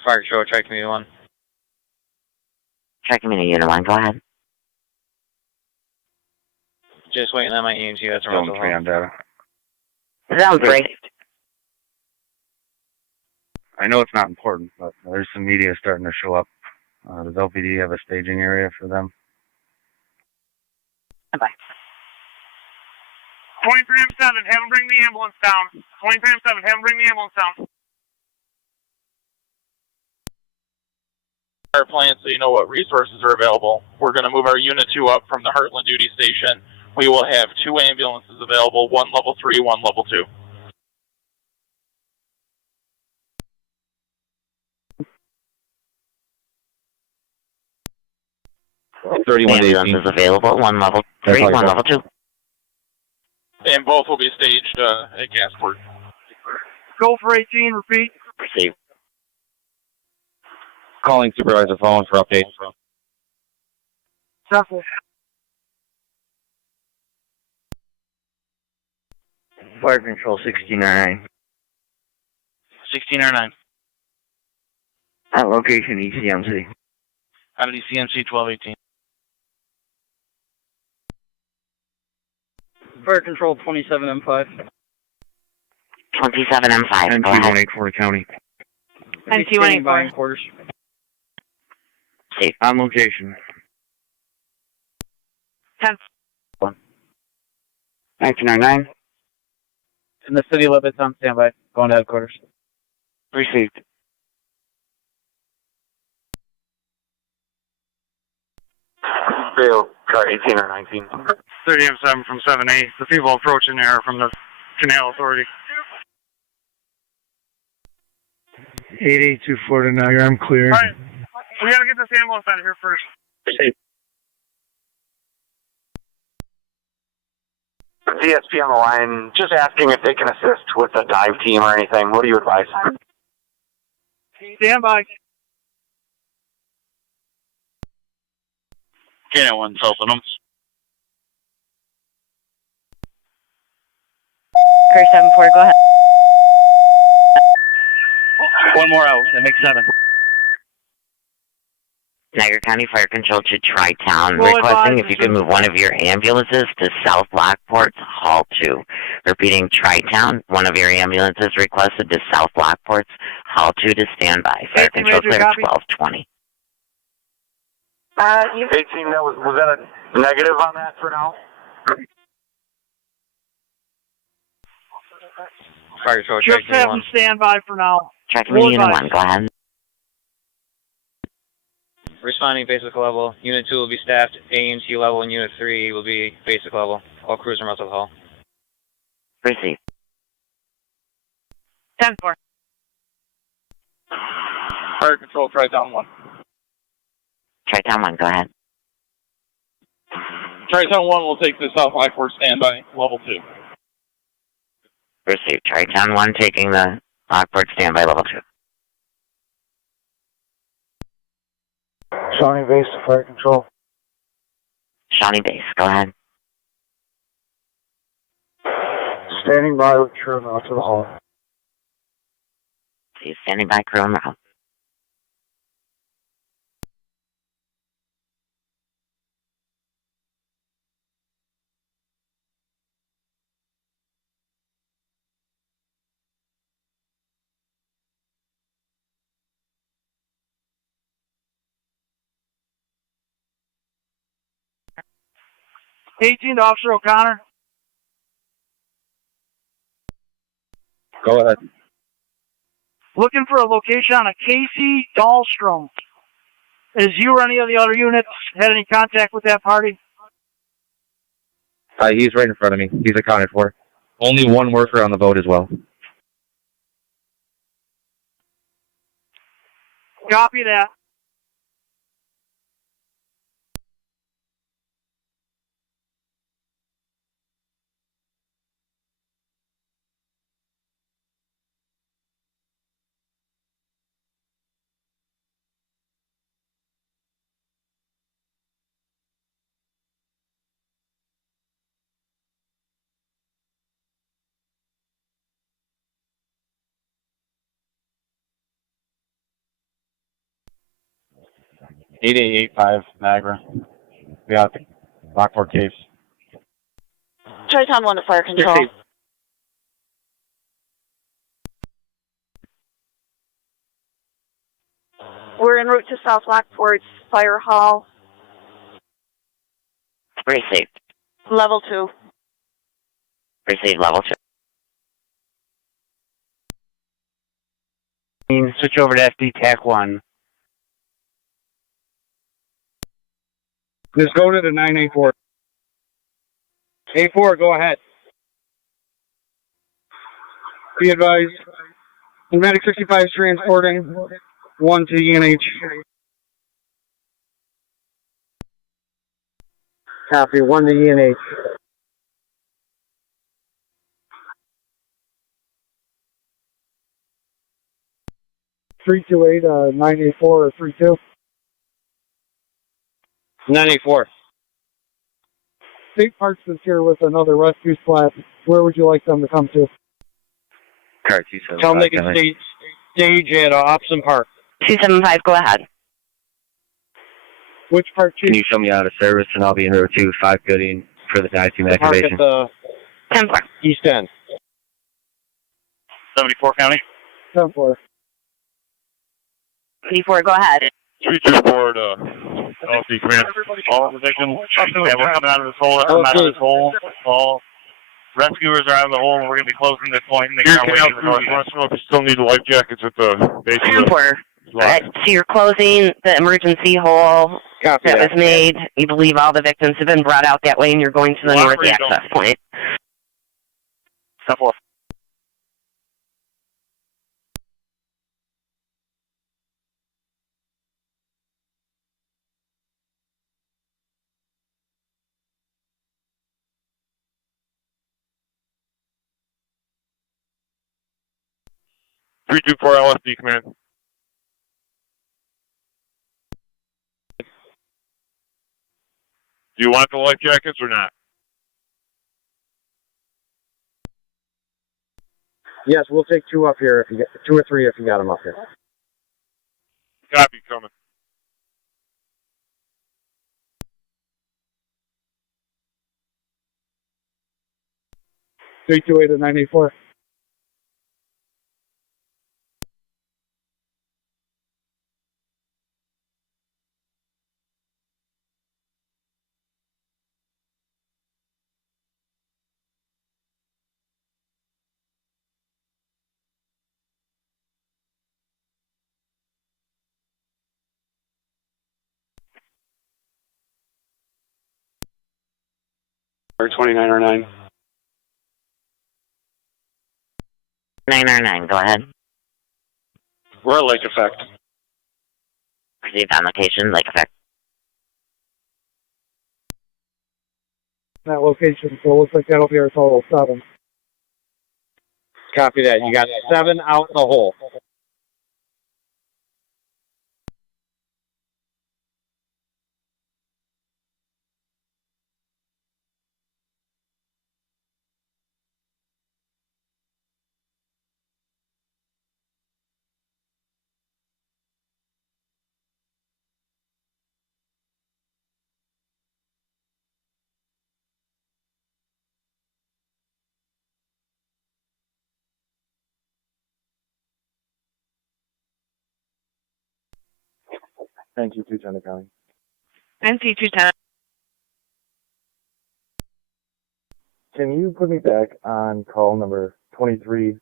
Fire control, check me one. Check me to unit 1, go ahead. Just waiting on my EMT. That's Zone 3 on data. Zone 3. I know it's not important, but there's some media starting to show up. Does LPD have a staging area for them? Bye. 23M7, have them bring the ambulance down. 23M7, have them bring the ambulance down. Our plan so you know what resources are available. We're going to move our Unit 2 up from the Heartland duty station. We will have 2 ambulances available, 1 level 3, 1 level 2. Ambulances available, 1 level 3, 1 level 2. And both will be staged at Gasport. Go for 18, repeat. Receive. Calling supervisor phone for update. Shuffle. Fire control 69. 16 or 9. At location ECMC. Out of ECMC 1218. Fire control 27M5. 27M5. 10-2-184 County. 10-2-184. Quarters. Safe. On location. 10. 1909. In the city limits on standby. Going to headquarters. Received. Failed car 18 or 19. 30M7 from 7A. The people approaching there are from the Canal Authority. 8824 to Niagara, I'm clear. All right. We gotta get this ambulance out of here first. DSP on the line, just asking if they can assist with a dive team or anything. What do you advise? Stand by. Canal 1, Sultanum. Car 7-4, go ahead. One more out. That makes 7. Niagara County Fire Control to Tri-Town, Well, requesting if you could move one of your ambulances to South Lockport, Hall 2. Repeating, Tri-Town, one of your ambulances requested to South Lockport's Hall 2 to stand by. Fire Control clear 1220. 18, was that a negative on that for now? Fire control, Just check me have one. them stand by for now. Checking the unit 1, go ahead. responding basic level. Unit 2 will be staffed A&T level, and Unit 3 will be basic level. All crews are out to the hall. Receive. 10-4. Fire control, try down 1. Tri-Town 1, go ahead. Tri-Town 1 will take the South Lockport standby, level 2. Receive. Tri-Town 1 taking the Lockport standby level 2. Shawnee Base to fire control. Shawnee Base, go ahead. Standing by with crew now to the hall. See, standing by, crew en route. '18 to Officer O'Connor. Go ahead. Looking for a location on a Casey Dahlstrom. Is you or any of the other units had any contact with that party? He's right in front of me. He's accounted for. Only one worker on the boat as well. Copy that. '8885 Niagara. We got the Lockport Caves. Tri-Town 1 to fire control. We're en route to South Lockport's fire hall. Receive. Level 2. Receive level 2. Switch over to FD TAC 1. Let's go to the 984. A4, go ahead. Be advised. Medic 65 is transporting 1 to UNH. Copy, 1 to UNH. Three two eight 984 or 32. 984. State Parks is here with another rescue squad. Where would you like them to come to? Car 275. Tell them they can stage at Opson Park. 275, go ahead. Which part, Chief? Can you show me out of service, and I'll be in row 2, 5 Gooding for the ICU activation. Park at the East End. 74 County. 10-4. 84, go ahead. 324 to LC command. All position. Yeah, we're coming out of this hole. I'm out of this hole. All rescuers are out of the hole, and we're going to be closing this point. And Here, Canal Crew, you want to know if you still need life jackets at the base of the... So you're closing the emergency hole that was made. You believe all the victims have been brought out that way, and you're going to the north access point. 10-4. LSD command. Do you want the life jackets or not? Yes, we'll take 2 up here if you get 2 or 3 if you got them up here. Copy, coming. Three two eight to 984. Or 2909. 999, go ahead. We're at Lake Effect. Proceed on location, Lake Effect. That location, so it looks like that'll be our total 7. Copy that. You got 7 out in the hole. Thank you, 210 County. NC 210. Can you put me back on call number 23-12367?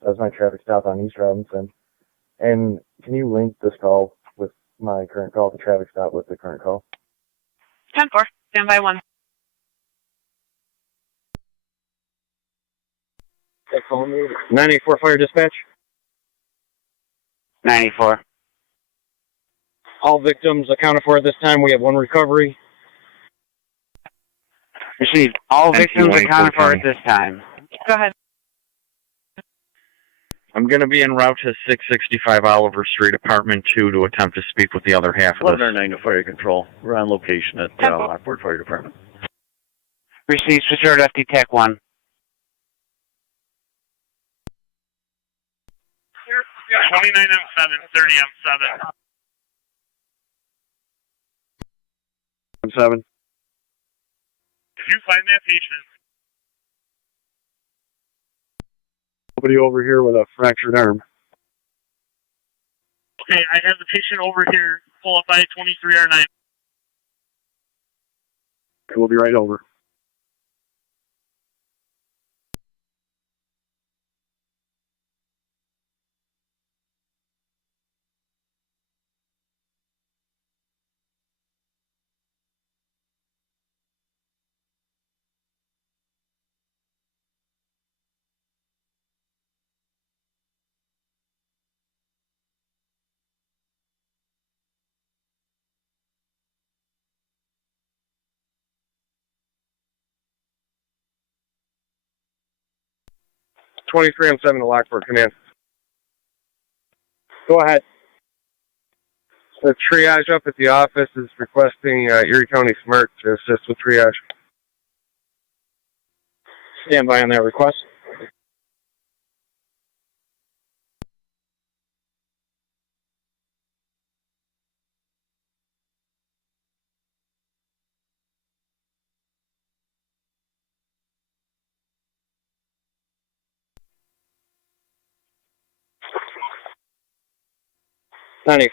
That's my traffic stop on East Robinson. And can you link this call with my current call, the traffic stop with the current call? 10-4. Stand by 1. 94 Fire Dispatch. 94. All victims accounted for at this time. We have 1 recovery. Received. All victims accounted for at this time. Go ahead. I'm going to be en route to 665 Oliver Street, Apartment 2, to attempt to speak with the other half of this. 1109 to Fire Control. We're on location at Lockport Fire Department. Received. Secured FD TAC 1. 29 M7, 30 M7. M7. Did you find that patient? Somebody over here with a fractured arm. Okay, I have the patient over here. Pull up by 23R9. We'll be right over. Twenty-three M7 to Lockport, command. Go ahead. The triage up at the office is requesting Erie County SMERT to assist with triage. Stand by on that request.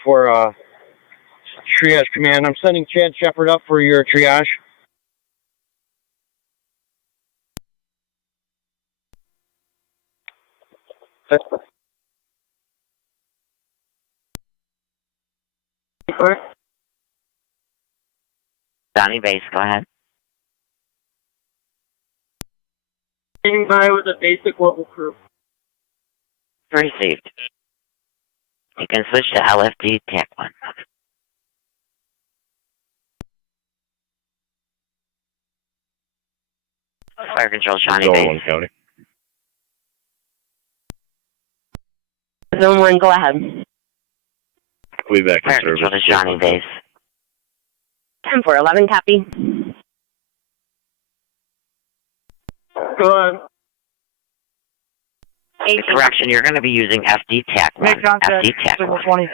For triage command. I'm sending Chad Shepard up for your triage. Donnie Base, go ahead. Standing by with a basic level crew. Received. You can switch to LFD TAC 1. Fire Control, Shawnee Base. County. Zone 1, go ahead. We'll be back in Fire service. Control to Shawnee Base. 10-4, 11, copy. Go on. Correction, you're going to be using FD TAC 1. Make contact, FD TAC signal 1. 20.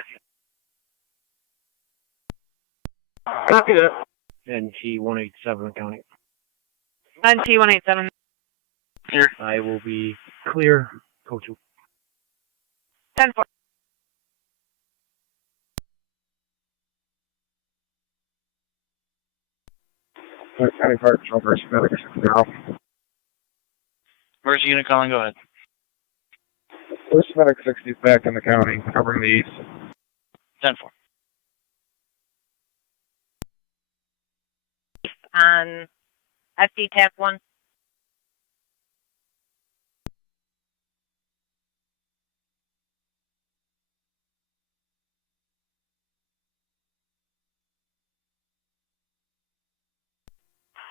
Copy that. NT 187 County. NT 187. Here. I will be clear. Coach. 10-4. County Fire Control versus medics now. Where's the unit calling? Go ahead. First medic 60 is back in the county, covering the east. 10-4. on FD TAC 1.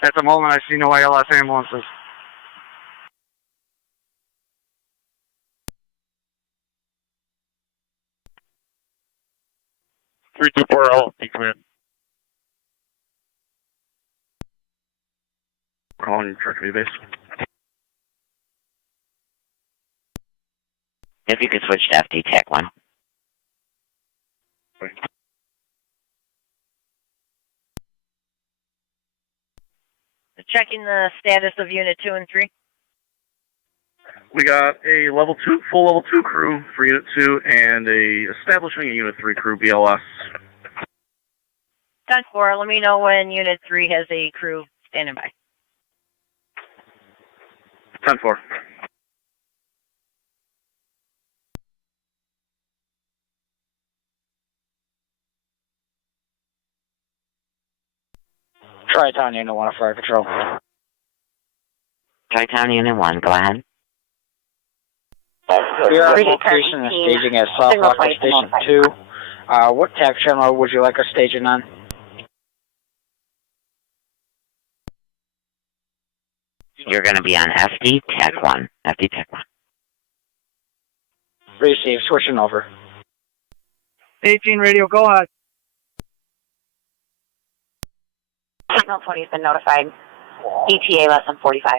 At the moment, I see no ALS ambulances. Three two four LFD command. Calling truck base. If you could switch to FD TAC 1. Checking the status of Unit 2 and 3. We got a full level 2 crew for Unit 2 and establishing a Unit 3 crew BLS. 10-4, let me know when Unit 3 has a crew standing by. 10-4. Tri-Town Unit 1 Fire Patrol. Tri-Town Unit 1, go ahead. We are on location and staging at South Lockport Station 2. What TAC channel would you like us staging on? You're going to be on FD TAC 1. FD TAC 1. Receive, switching over. 18 radio, go ahead. Signal 20 has been notified. ETA less than 45.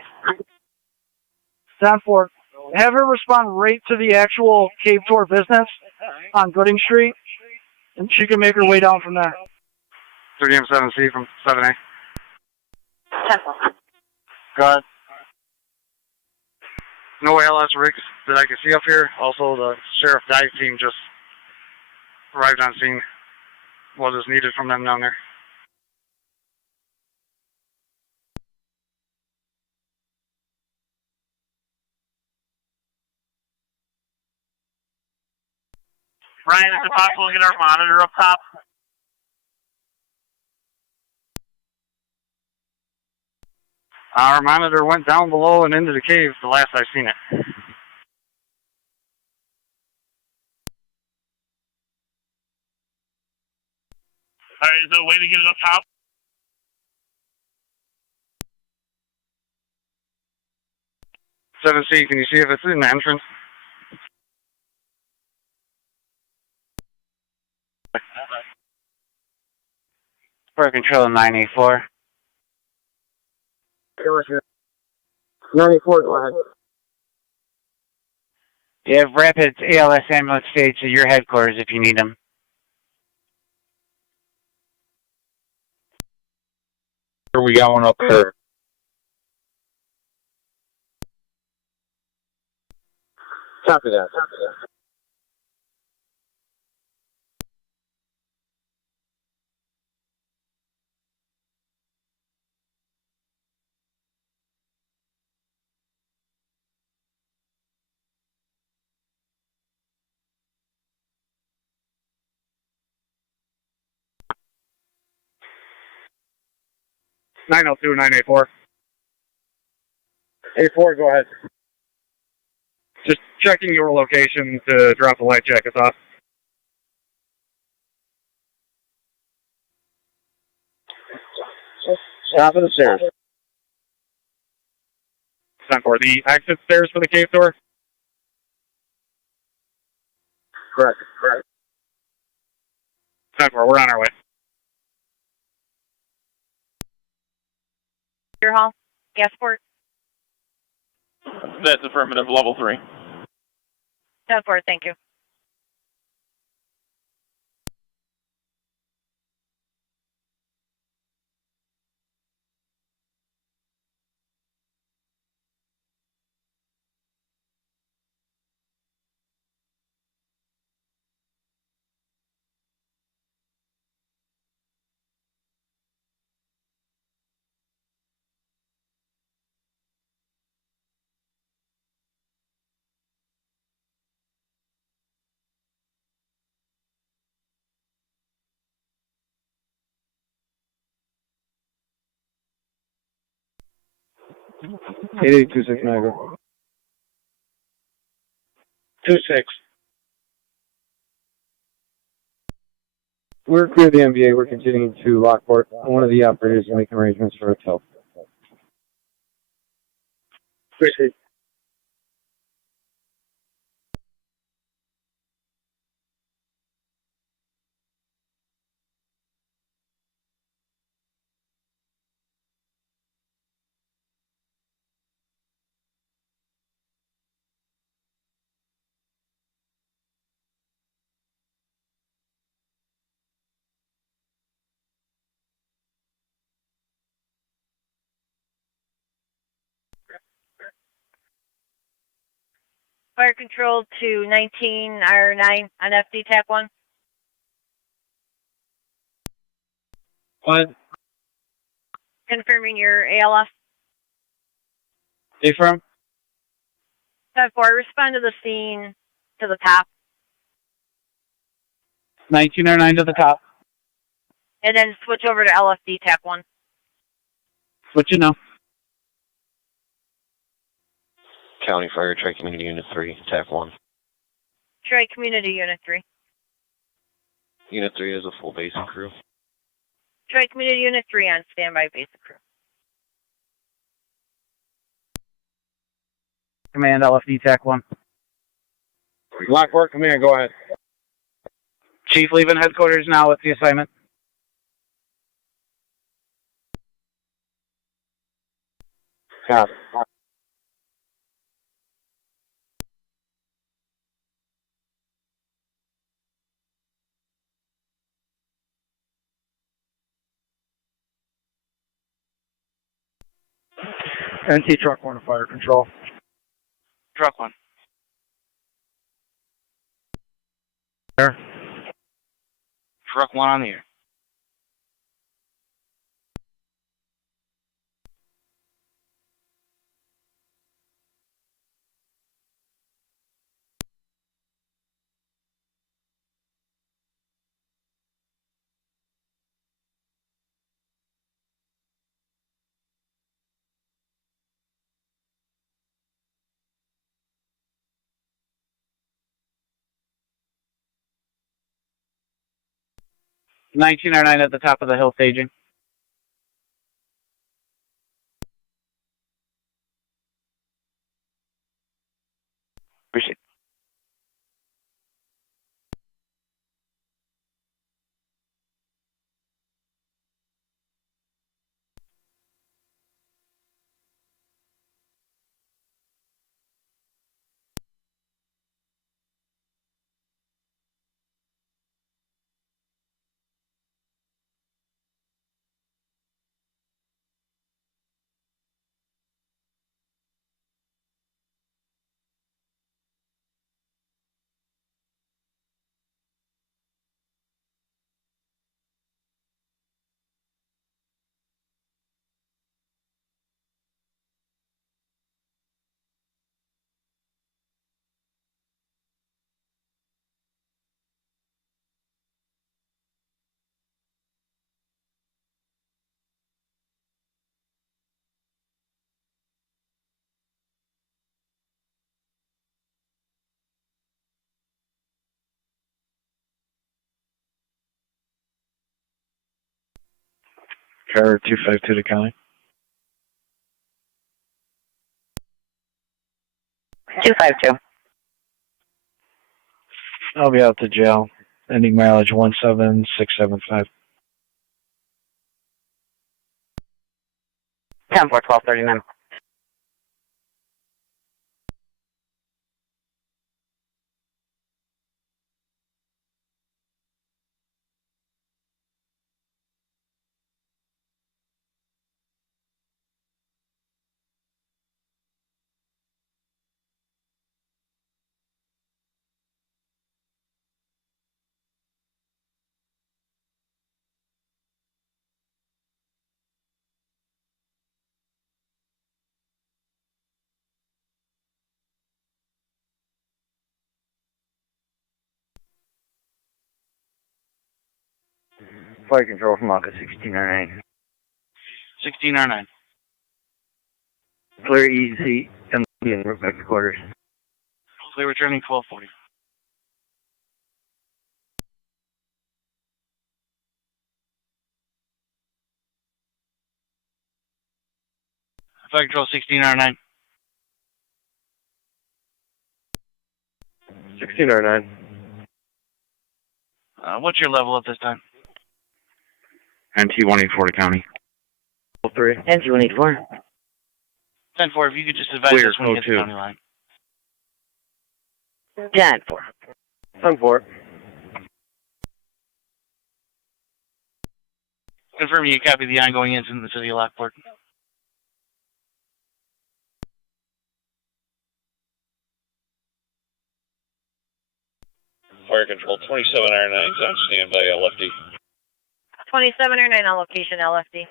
10-4. Have her respond right to the actual cave tour business on Gooding Street, and she can make her way down from there. 3M7C from 7A. 10-4. Go ahead. No ALS rigs that I can see up here. Also, the sheriff dive team just arrived on scene. What is needed from them down there? Ryan, is it possible to get our monitor up top? Our monitor went down below and into the cave the last I've seen it. Alright, is there a way to get it up top? Seven C, can you see if it's in the entrance? Fire Control 984. 94, go ahead. You have Rapids ALS ambulance staged at your headquarters if you need them. We got one up there. Copy that. 902, 984. 84, go ahead. Just checking your location to drop the life jackets off. Top of the stairs. 10-4, the exit stairs for the cave door? Correct. 10-4, we're on our way. Pier Hall, Gasport. That's affirmative, level 3. 10-4, thank you. 8826 Niagara. 26. We're clear the MBA. We're continuing to Lockport. One of the operators is making arrangements for hotel. Appreciate. Fire control to 19R9 on FD TAC 1. What? Confirming your ALF. Affirm. 10-4, respond to the scene to the top. 1909 to the top. And then switch over to LFD TAC 1. What you know? County Fire Tri-Community Unit 3, TAC 1. Tri-Community Unit 3. Unit 3 is a full basic crew. Tri-Community Unit 3 on standby basic crew. Command LFD TAC 1. Lockport, command, go ahead. Chief leaving headquarters now. What's the assignment? Copy. NT truck 1 to fire control. Truck 1. There. Truck 1 on the air. $19.09 at the top of the hill staging. Appreciate it. Carrier 252 to county. 252. I'll be out to jail. Ending mileage 17675. 10-4-1239. Flight control from Maka 1609. 16R9. Clear easy and in back to quarters. Clear returning 1240. Fire control 16R9. 16R9. What's your level at this time? NT 184 to county. 3. NT 184. 10-4, if you could just advise Clear, us when you hit the 02. county line. 10-4. 10-4. Confirming you copy the ongoing incident in the city of Lockport. Fire control 27R9 is on standby, LFD. 27 or 9 on location, LFD.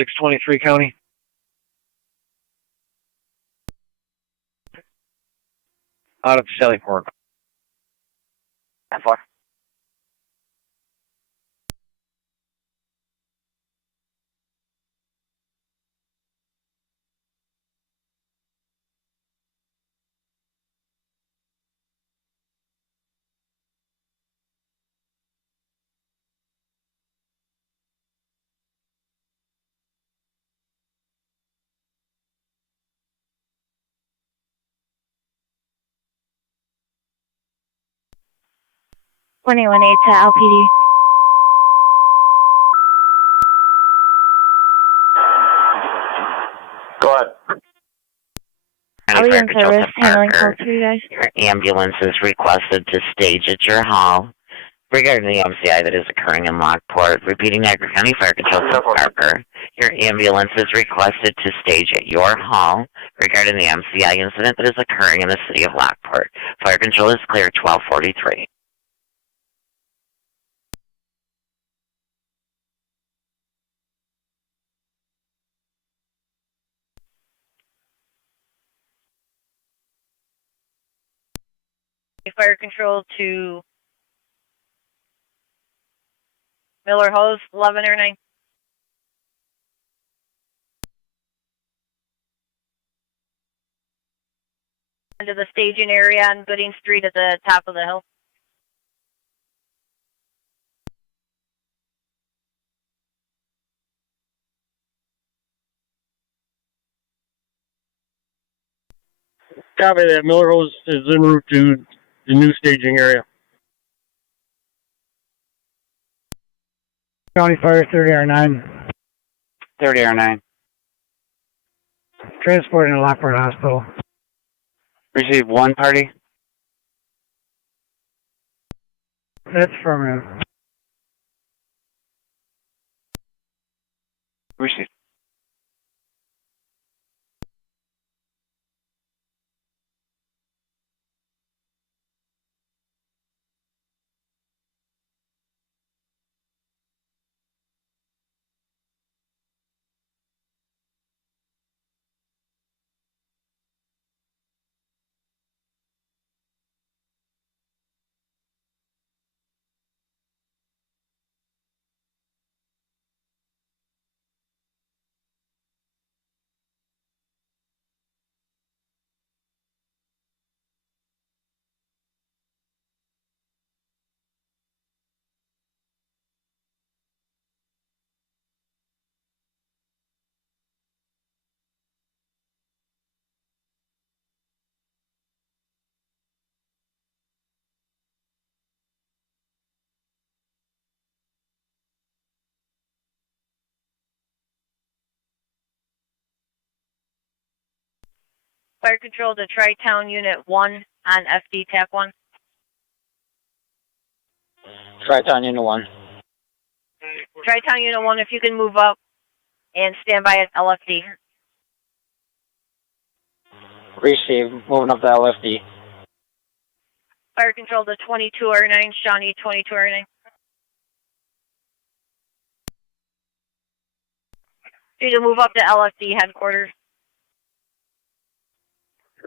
.623 county. Out of Sallyport. 10-4. to LPD. Go ahead. County Fire Control to handling Parker. call 2, guys. Your ambulance is requested to stage at your hall regarding the MCI that is occurring in Lockport. Repeating, Niagara County Fire Control to Parker. Your ambulance is requested to stage at your hall regarding the MCI incident that is occurring in the city of Lockport. Fire Control is clear 1243. Fire control to Miller Hose, 11 or 9. Into the staging area on Gooding Street at the top of the hill. Copy that. Miller Hose is en route to the new staging area. County Fire 30R9. 30R9. Transporting to Lockport Hospital. Receive one party. That's affirmative. Receive. Fire control to Tri-Town Unit 1 on FD TAC 1. Tri-Town Unit 1. Tri-Town Unit 1, if you can move up and stand by at LFD. Receive. Moving up to LFD. Fire control to 22R9, Shawnee 22R9. You to move up to LFD headquarters.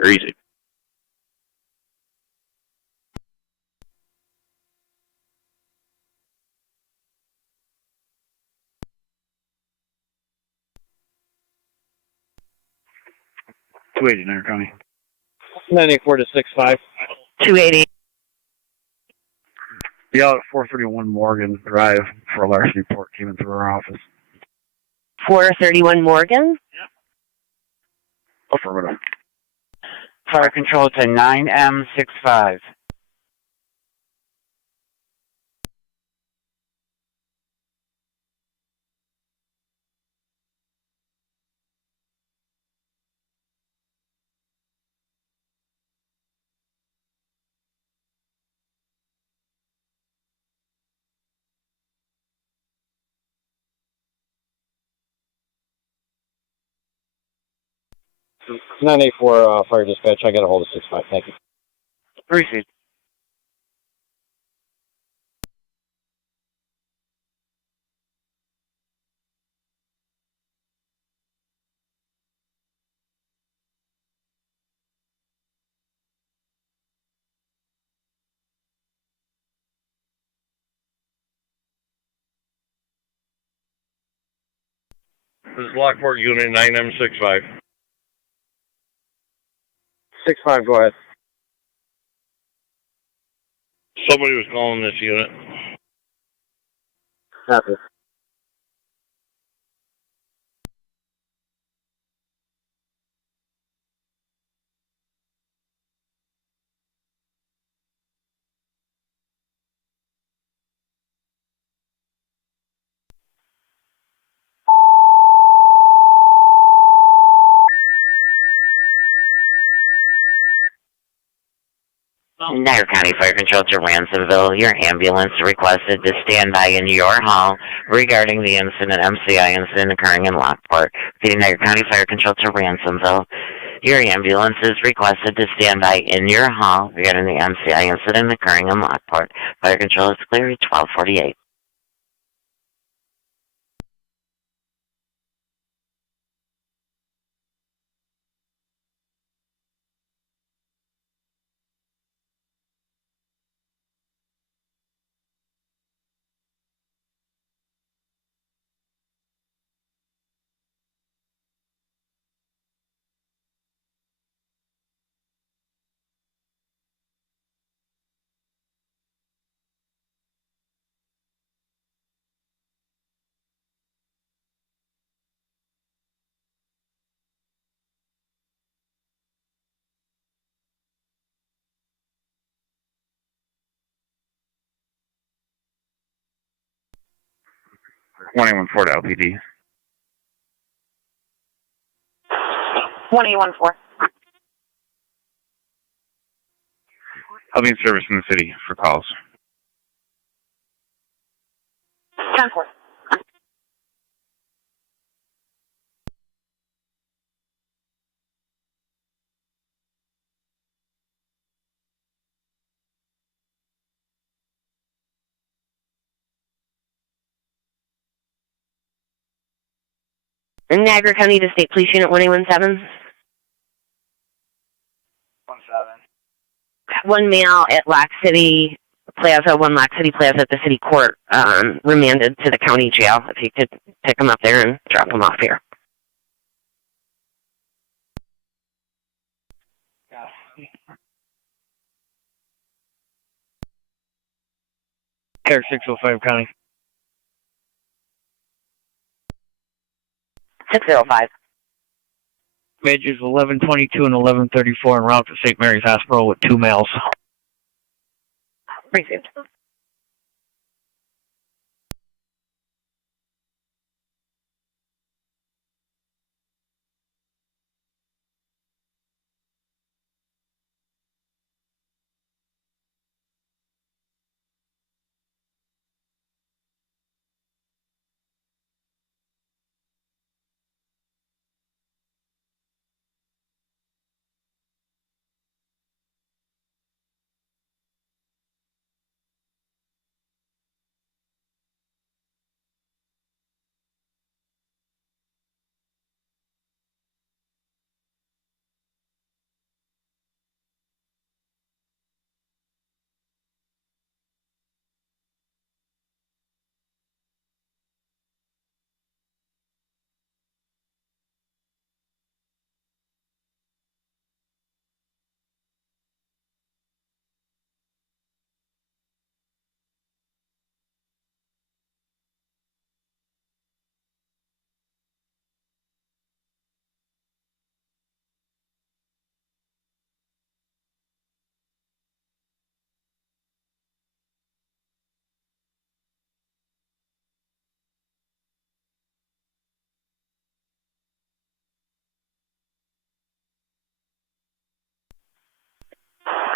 Easy. Niagara County. 984 to 65. 280. Be out at 431 Morgan Drive for a large report came in through our office. 431 Morgan? Affirmative. Fire control to 9M65. It's 984 fire dispatch. I got a hold of 65. Thank you. Received. This is Lockport Unit 9M65. 65, go ahead. Somebody was calling this unit. Copy. Niagara County Fire Control to Ransomville. Your ambulance requested to stand by in your hall regarding the incident, MCI incident occurring in Lockport. The Niagara County Fire Control to Ransomville. Your ambulance is requested to stand by in your hall regarding the MCI incident occurring in Lockport. Fire Control is clear at 1248. Twenty-one Ford LPD. 21-4. I'll be in service in the city for calls. 10-4. Niagara County to State Police Unit 117. 17. One male at Lock City Plaza, one Lock City Plaza at the city court, remanded to the county jail. If you could pick him up there and drop him off here. Care 605 County. 605. Majors 1122 and 1134 en route to St. Mary's Hospital with 2 males. Received.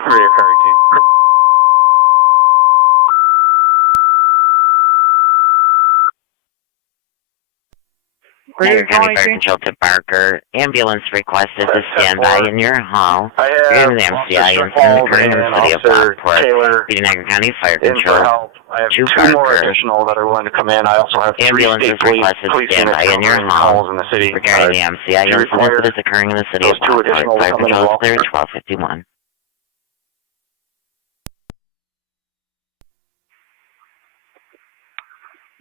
Reoccurring team. Niagara County Fire Control to Barker. Ambulance requested to stand by in your hall. Regarding the MCI incident occurring in the city of Lockport. The Niagara County Fire Control I have to two more Barker. additional that are willing to come in. I also have Ambulance is requested to stand by in your hall. in the city. Regarding the MCI incident that is occurring in the city of Lockport. Fire Control is clear at 12:51.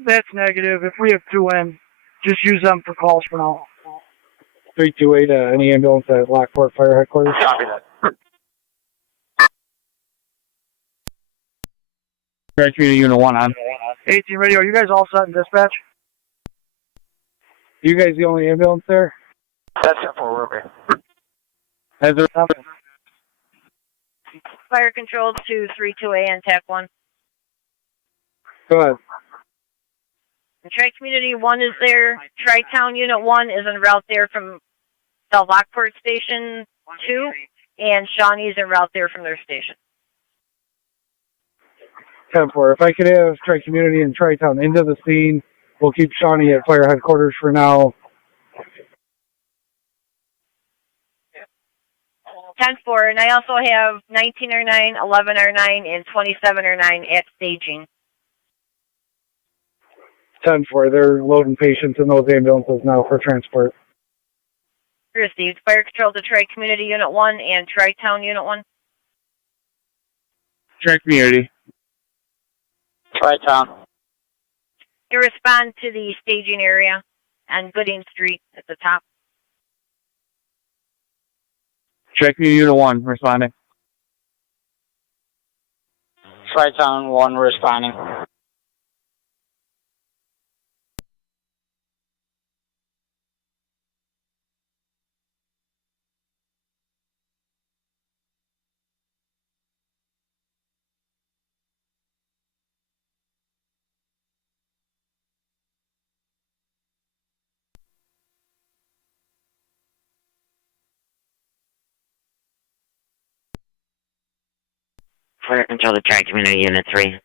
That's negative. If we have two in, just use them for calls for now. 328, any ambulance at Lockport Fire Headquarters? Copy that. Fire Community Unit 1 on. 18 radio, are you guys all set in dispatch? You guys the only ambulance there? That's it for Roadway. Hazardous. Fire Control to 32A and TAC 1. Go ahead. Tri-Community 1 is there. Tri-Town Unit 1 is en route there from the Lockport Station 2. And Shawnee's en route there from their station. 10-4. If I could have Tri-Community and Tri-Town into the scene, we'll keep Shawnee at Fire Headquarters for now. 10-4, and I also have 1909, 1109, and 2709 at staging. 10-4. They're loading patients in those ambulances now for transport. Received. Fire Control to Tri-Community Unit 1 and Tri-Town Unit 1. Tri-Community. Tri-Town. You respond to the staging area on Gooding Street at the top. Tri-Community Unit 1 responding. Tri-Town 1 responding. Fire Control to Tri-Community Unit 3.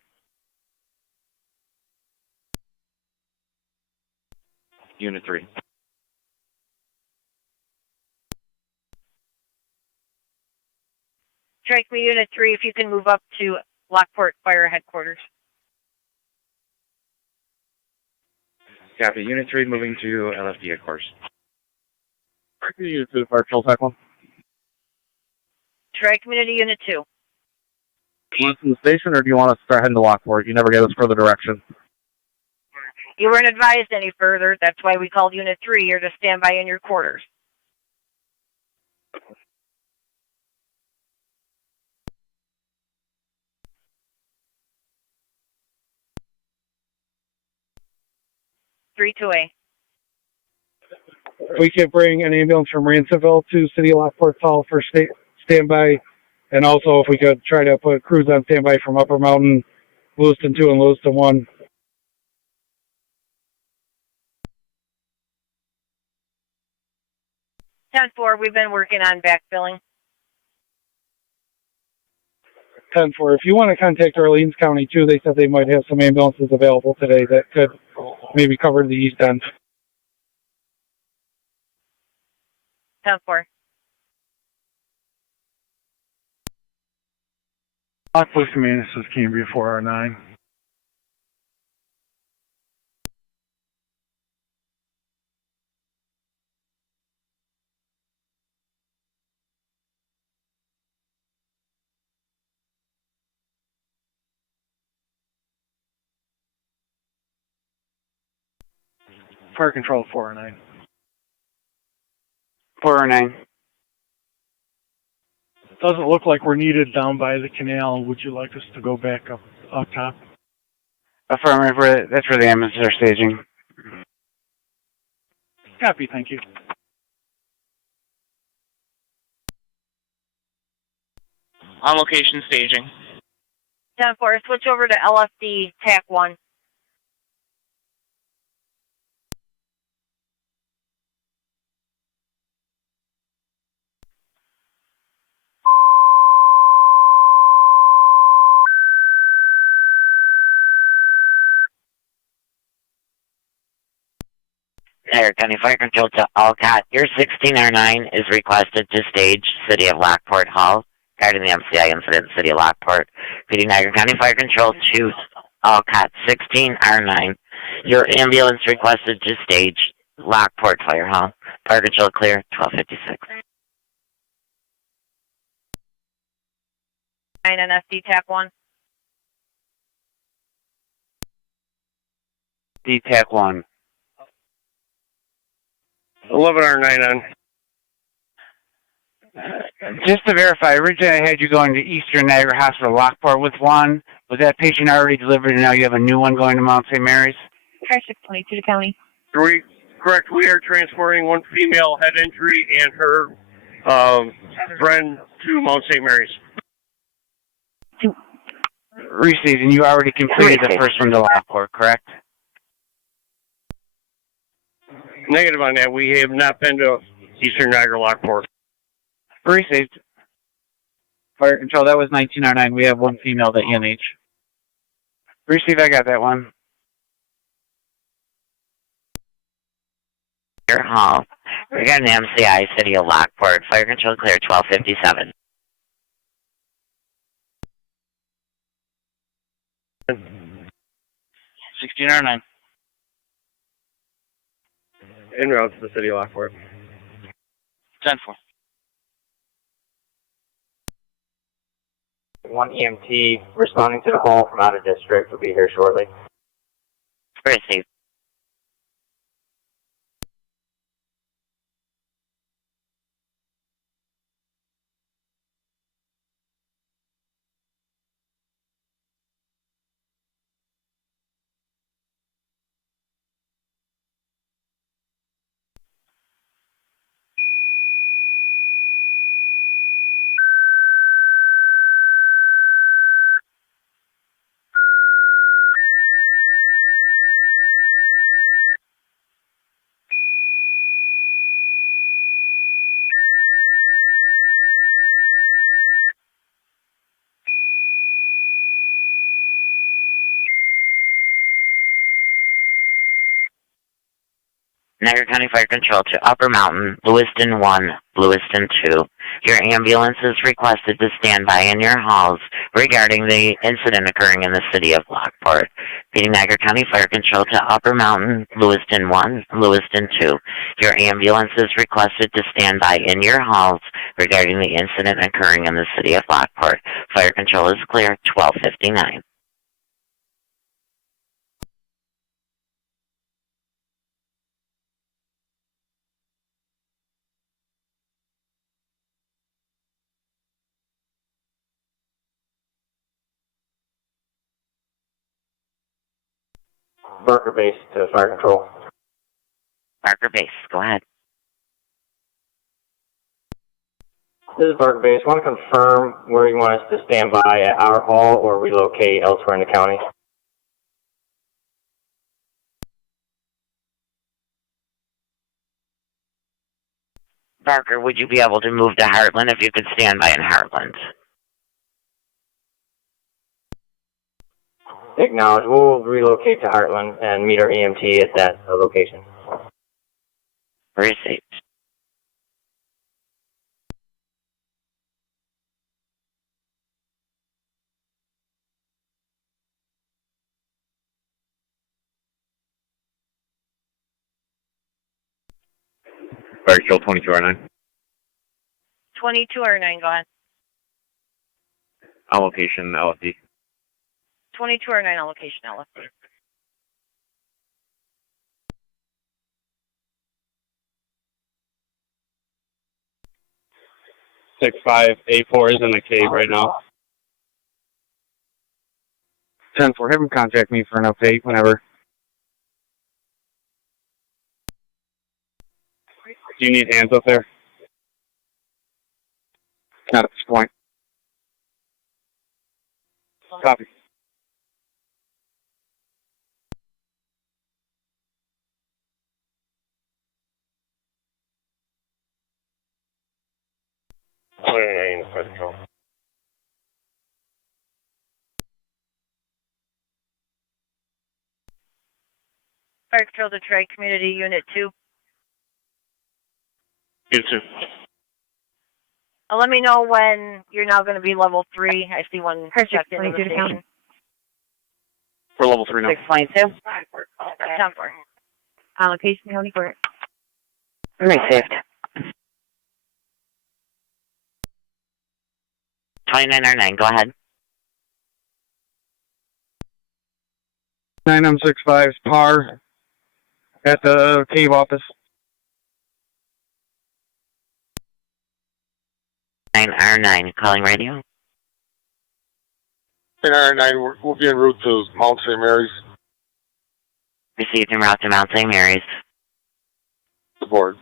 Unit 3. Tri-Community Unit 3, if you can move up to Lockport Fire Headquarters. Copy. Unit 3 moving to LFD headquarters. Unit 2 to Fire Control TAC 1. Tri-Community Unit 2. Do you want us in the station, or do you want us to start heading to Lockport? You never gave us further direction. You weren't advised any further. That's why we called Unit 3. You're to stand by in your quarters. Three to A. We could bring an ambulance from Ransomville to City of Lockport Hall for standby. And also, if we could try to put crews on standby from Upper Mountain, Lewiston 2 and Lewiston 1. Ten 4, we've been working on backfilling. 10-4. If you want to contact Orleans County, too, they said they might have some ambulances available today that could maybe cover the east end. 10 4. Police Command, this is Cambria 4R9. Fire Control 409. 409. Doesn't look like we're needed down by the canal. Would you like us to go back up top? Affirmative. That's where the ambulances are staging. Copy, thank you. On location staging. 10 4, switch over to LFD TAC 1. Niagara County Fire Control to Alcott. Your 16R9 is requested to stage City of Lockport Hall regarding the MCI incident in City of Lockport. PD Niagara County Fire Control to Alcott 16R9. Your ambulance requested to stage Lockport Fire Hall. Fire Control clear, 1256. 9 NFD TAC 1. DTAC 1. 11R9 on. Just to verify, originally I had you going to Eastern Niagara Hospital Lockport with one. Was that patient already delivered and now you have a new one going to Mount St. Mary's? Car 622 to county. Correct. We are transporting one female head injury and her friend to Mount St. Mary's. Received, and you already completed the first one to Lockport, correct? Negative on that. We have not been to Eastern Niagara Lockport. Received. Fire Control, that was 19R9. We have one female at ENH. Received, I got that one. Your hall. Regarding the MCI, City of Lockport. Fire Control clear, 1257. 16R9. En route to the City of Lockport. 10-4. One EMT responding to the call from out of district will be here shortly. Received. Niagara County Fire Control to Upper Mountain, Lewiston 1, Lewiston 2. Your ambulance is requested to stand by in your halls regarding the incident occurring in the City of Lockport. PD Niagara County Fire Control to Upper Mountain, Lewiston 1, Lewiston 2. Your ambulance is requested to stand by in your halls regarding the incident occurring in the City of Lockport. Fire Control is clear, 1259. Barker Base to Fire Control. Barker Base, go ahead. This is Barker Base. I want to confirm where you want us to stand by at our hall or relocate elsewhere in the county. Barker, would you be able to move to Heartland if you could stand by in Heartland? Acknowledge. We'll relocate to Heartland and meet our EMT at that location. Received. Fire Control 22R9. 22R9, go ahead. Allocation LFD. 22R9 allocation LFD. A4 is in the cave right now. 10-4, have him contact me for an update whenever. Do you need hands up there? Not at this point. Copy. Fire Control. Fire Control to Tri Community Unit 2. Unit 2. Let me know when you're now going to be level 3. I see one checked into the station. We're level 3 now. 622. 10-4. On location, County Court. Received. 2909, go ahead. 9965's par at the cave office. 9R9, calling radio. 9 we'll be en route to Mount St. Mary's. Received en route to Mount St. Mary's. Support.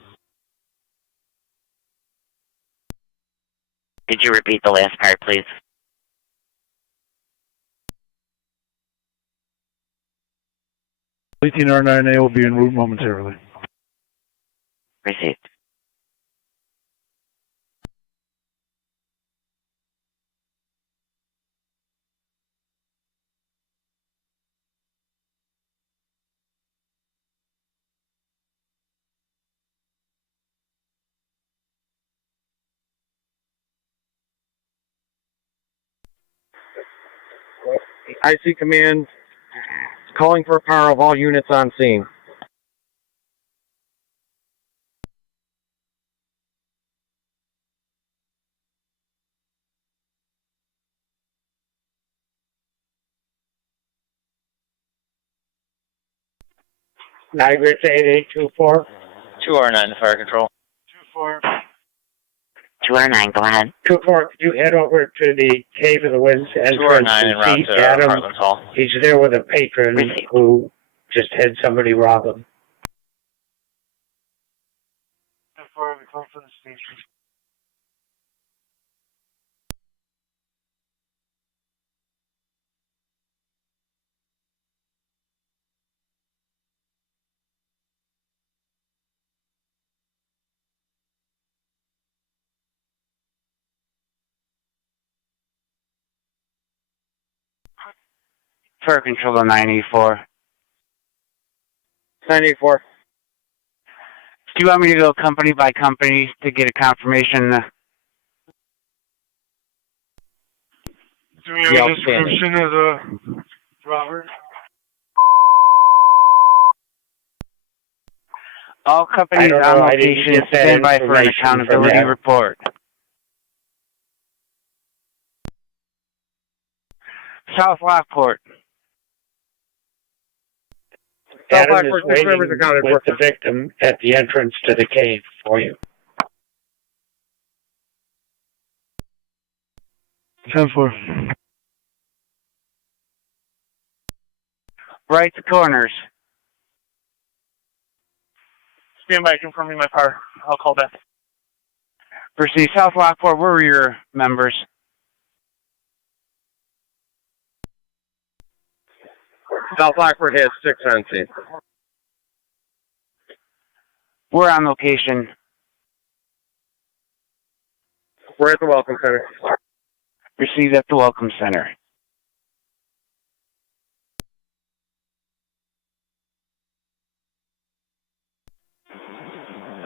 Could you repeat the last part, please? R9A will be en route momentarily. Received. IC Command calling for power of all units on scene. Niagara 8824. 2R9 to fire control. 24. 2R9, go ahead. 24, could you head over to the Cave of the Winds entrance 2R9 en route and to see Adam? Heartland Hall. He's there with a patron who just had somebody rob him. 10-4, we call for the station. Fire control to 984. 984. Do you want me to go company by company to get a confirmation? Do we have a description of the robber? All companies on location stand by for an accountability report. South Lockport. Adam is waiting with the victim at the entrance to the cave for you. 10-4. Right to corners. Stand by, confirming my power. I'll call back. Proceed. South Lockport, where were your members? South Lockport has 6 on scene. We're on location. We're at the Welcome Center. Received at the Welcome Center.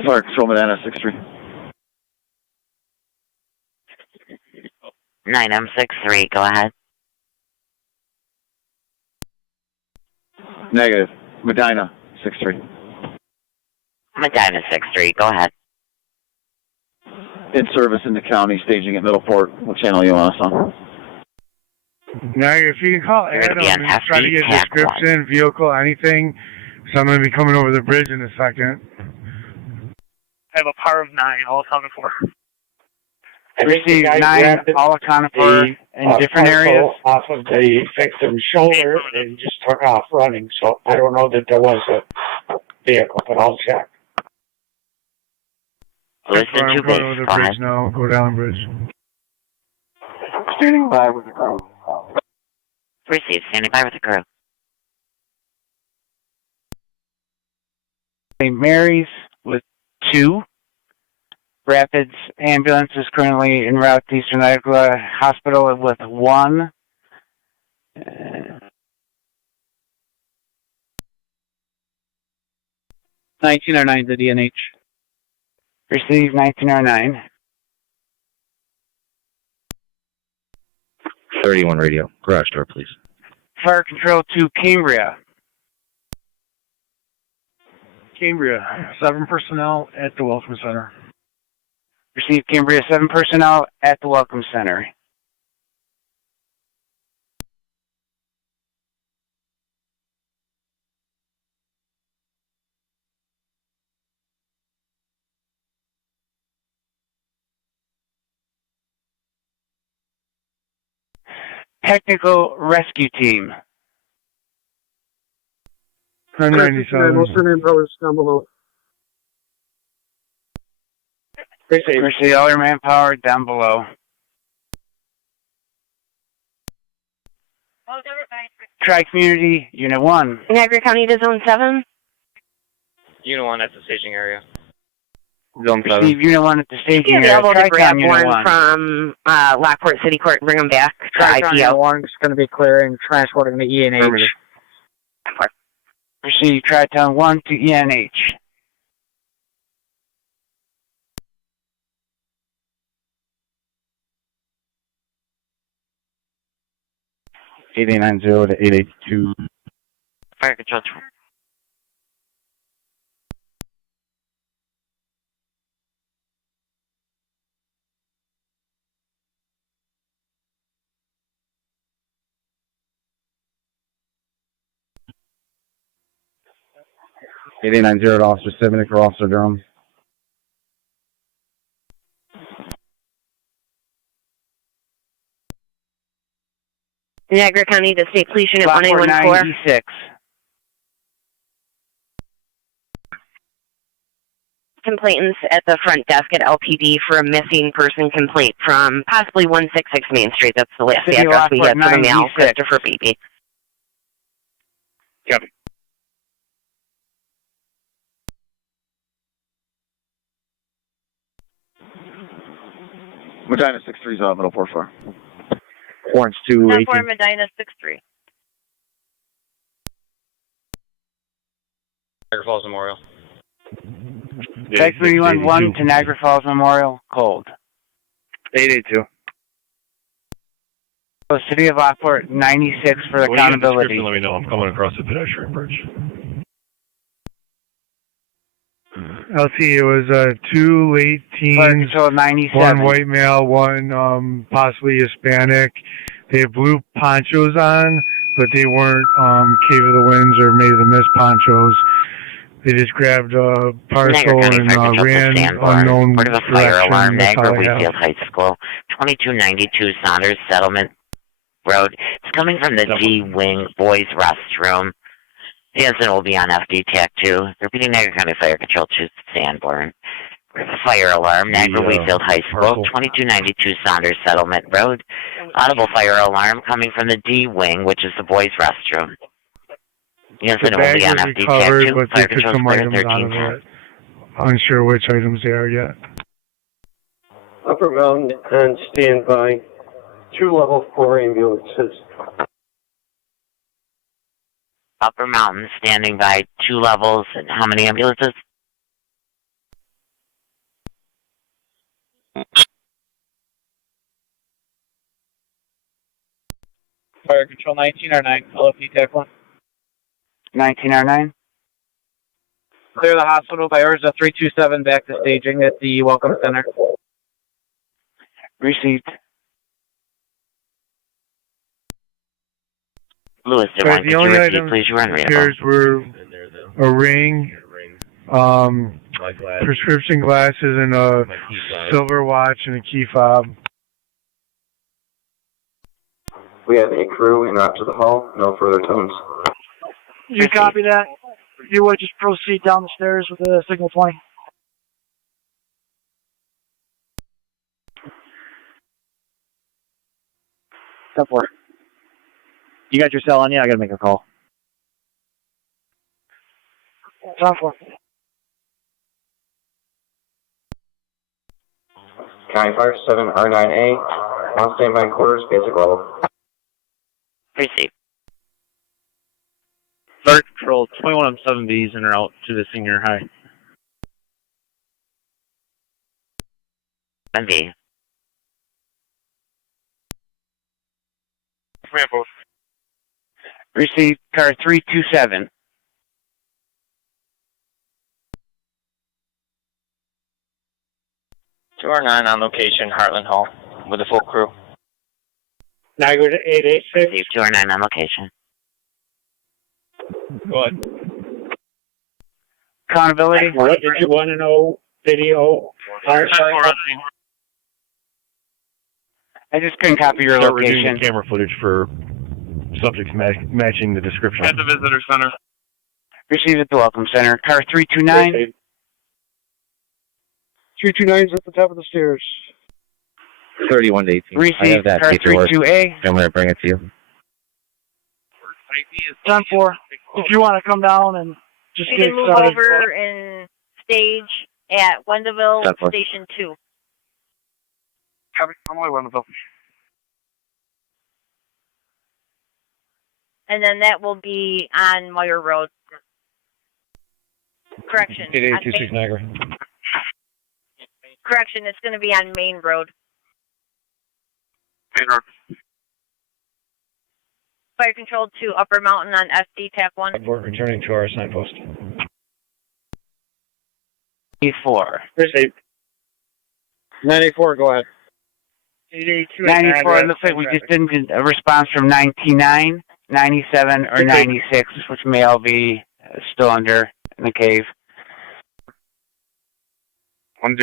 Fire Control Medina 63. 9M63, go ahead. Negative. Medina 63. Medina 63, go ahead. In service in the county, staging at Middleport. What channel you want us on? Now, if you can call Adam and try to get a description, vehicle, anything, so I'm going to be coming over the bridge in a second. I have a power of 9, all accounted for. Received 9, all accounted for in different areas. Off of the victim's shoulder and just took off running, so I don't know that there was a vehicle, but I'll check. Listen I'm to going over the bridge now. Go down the bridge. Standing by with the crew. Received, standing by with the crew. St. Mary's with 2. Rapids ambulance is currently en route to Eastern Niagara Hospital with 1. 1909 to DNH. Receive 1909. 31 radio. Garage door, please. Fire Control to Cambria. Cambria, 7 personnel at the Welcome Center. Receive Cambria, 7 personnel at the Welcome Center. Technical Rescue Team. 1097. What's your name, brothers, down below? Receive all your manpower down below. Tri-Community, Unit 1. Niagara County to Zone 7. Unit 1 at the staging area. Zone 7. Receive Unit 1 at the staging area. You're able to grab Unit one from Lockport City Court and bring them back to Tri-County IPO. Unit 1 is going to be clearing, transporting to ENH. Receive Tri-Town 1 to ENH. $890 to 882. Fire Control. $890 to Officer Sivnik or Officer Durham. Niagara County to State Police Unit Lockport 1814. 96. Complainants at the front desk at LPD for a missing person complaint from possibly 166 Main Street. That's the last City address we Lockport had for the mail, 96. Christopher Beebe. Copy. Medina 6-3's out, Middleport 4. Orange 218. 4 Medina 6-3. Niagara Falls Memorial. Text 311 to Niagara Falls Memorial, cold. 882. So City of Lockport 96 for accountability. Let me know. I'm coming across the pedestrian bridge. LT, it was 2 late teens, Control 97. 1 white male, 1 possibly Hispanic. They had blue ponchos on, but they weren't Cave of the Winds or May of the Mist ponchos. They just grabbed a parcel and ran unknown Port of a fire direction. alarm, That's all Niagara I have. Wheatfield High School, 2292 Saunders Settlement Road. It's coming from the D-Wing Boys Restroom. The incident will be on FD TAC 2. Repeating Niagara County Fire Control 2 Sanborn. Fire alarm, Niagara Wheatfield High School, 2292 Saunders Settlement Road. Audible fire alarm coming from the D-Wing, which is the boys' restroom. The incident will be on FD TAC 2. But Fire they took Control some items out of 1310. it. Unsure which items they are yet. Upper Mountain on standby. 2 level 4 ambulances. Upper Mountain standing by 2 levels and how many ambulances? Fire Control 1909, LFD TAC 1. 1909. Clear the hospital by orders of 327 back to staging at the Welcome Center. Received. Lewiston, Right, the only items please run here were a ring, prescription glasses, and a silver watch and a key fob. We have a crew en route to the hall. No further tones. You copy that? You would just proceed down the stairs with a signal 20. Step 4. You got your cell on you? I gotta make a call. Time for. County Fire 7 R9A. On standby quarters, basic level. Receive. Fire Control 21 M7Bs in or out to the senior high. 7B. Received car 327. Two or 9 on location, Heartland Hall, with a full crew. Niagara 886. Received 2 or 9 on location. Go ahead. Accountability. What did you want to know? Video. Sorry. I just couldn't copy your Start reviewing location. the camera footage for subjects matching the description. At the visitor center. Received at the Welcome Center. Car 329. 329's at the top of the stairs. 31 to 18. I have Received that car paperwork. 32A. I'm going to bring it to you. 10-4. If you want to come down and just You get can move started. over and stage at Wendellville Central. Station 2. Copy. I'm only Wendellville. And then that will be on Meyer Road. Correction. on 8826 Niagara. Correction, it's going to be on Main Road. Main road. Fire Control to Upper Mountain on SD TAC 1. We're returning to our signpost. E4. Received. 94, go ahead. 94, it looks like we just didn't get a response from 99, 97, or 96, which may all be still under in the cave. 10.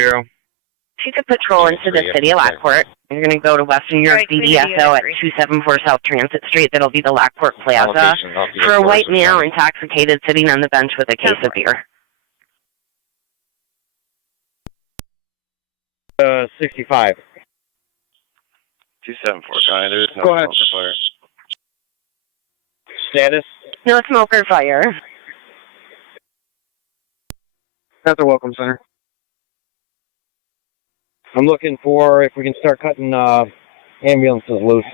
Take a patrol into the city of Lockport. You're going to go to Western New York Right, DDSO at 274 South Transit Street. That'll be the Lockport Plaza. For a white male intoxicated sitting on the bench with a case of beer. 65. 274, Connie. There is no Go ahead. smoke or fire. Status? No smoke or fire. At the Welcome Center. I'm looking for if we can start cutting ambulances loose.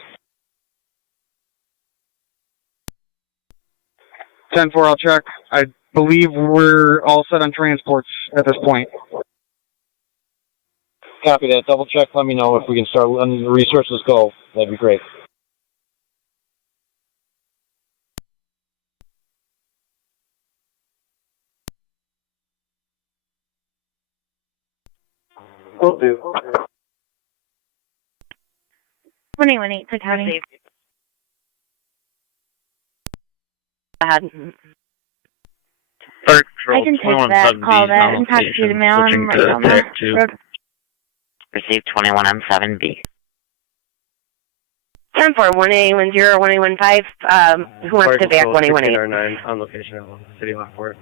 10-4, I'll check. I believe we're all set on transports at this point. Copy that. Double check. Let me know if we can start letting the resources go. That'd be great. Will do. 21-8 to County. Bad. I can take that, call that, and talk to you tomorrow. I'm right on the road. Received 21 on 7B. 10-4, 1A, 10, 1A, 15. Who wants to back 1A, 9 on location at City Lockport.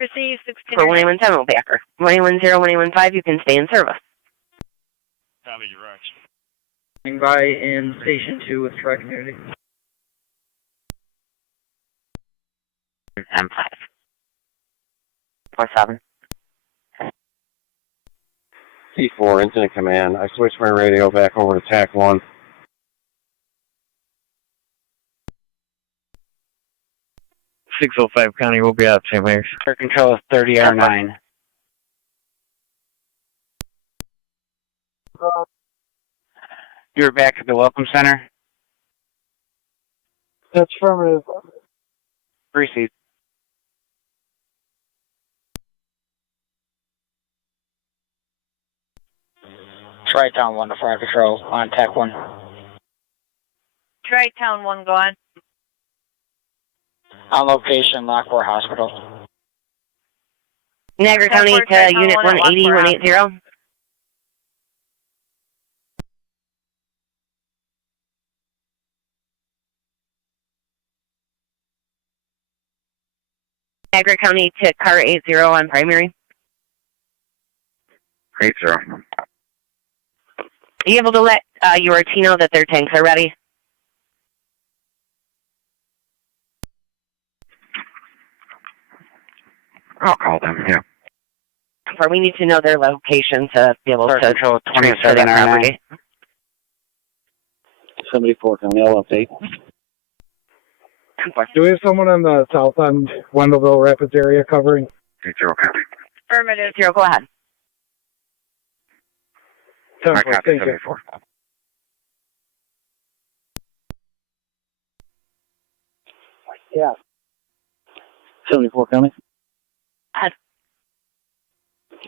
Receive 16. For 1A, 10, we'll back her. 1A, 10, 1A, 15, you can stay in service. Copy, direct. Coming by in Station 2 with Tri Community. M5. 47. T4, Incident Command. I switched my radio back over to TAC 1. .605 County will be out, St. Mary's. Air control is 30R9. You're back at the Welcome Center. That's affirmative. Received. Tri-Town 1 to Fire Patrol on TAC 1. Tri-Town 1, go on. On location, Lockport Hospital. Niagara County to Unit 180, 180. Niagara County to car 80 on primary. 80. Are you able to let your team know that their tanks are ready? I'll call them, yeah. Or we need to know their location to be able to control transfer that 27R9. property. 74 County, I'll update. Do we have someone on the south end, Wendellville Rapids area covering? 80, copy. Affirmative. 0, go ahead. 10-4, thank you. 74. Yeah. 74 coming.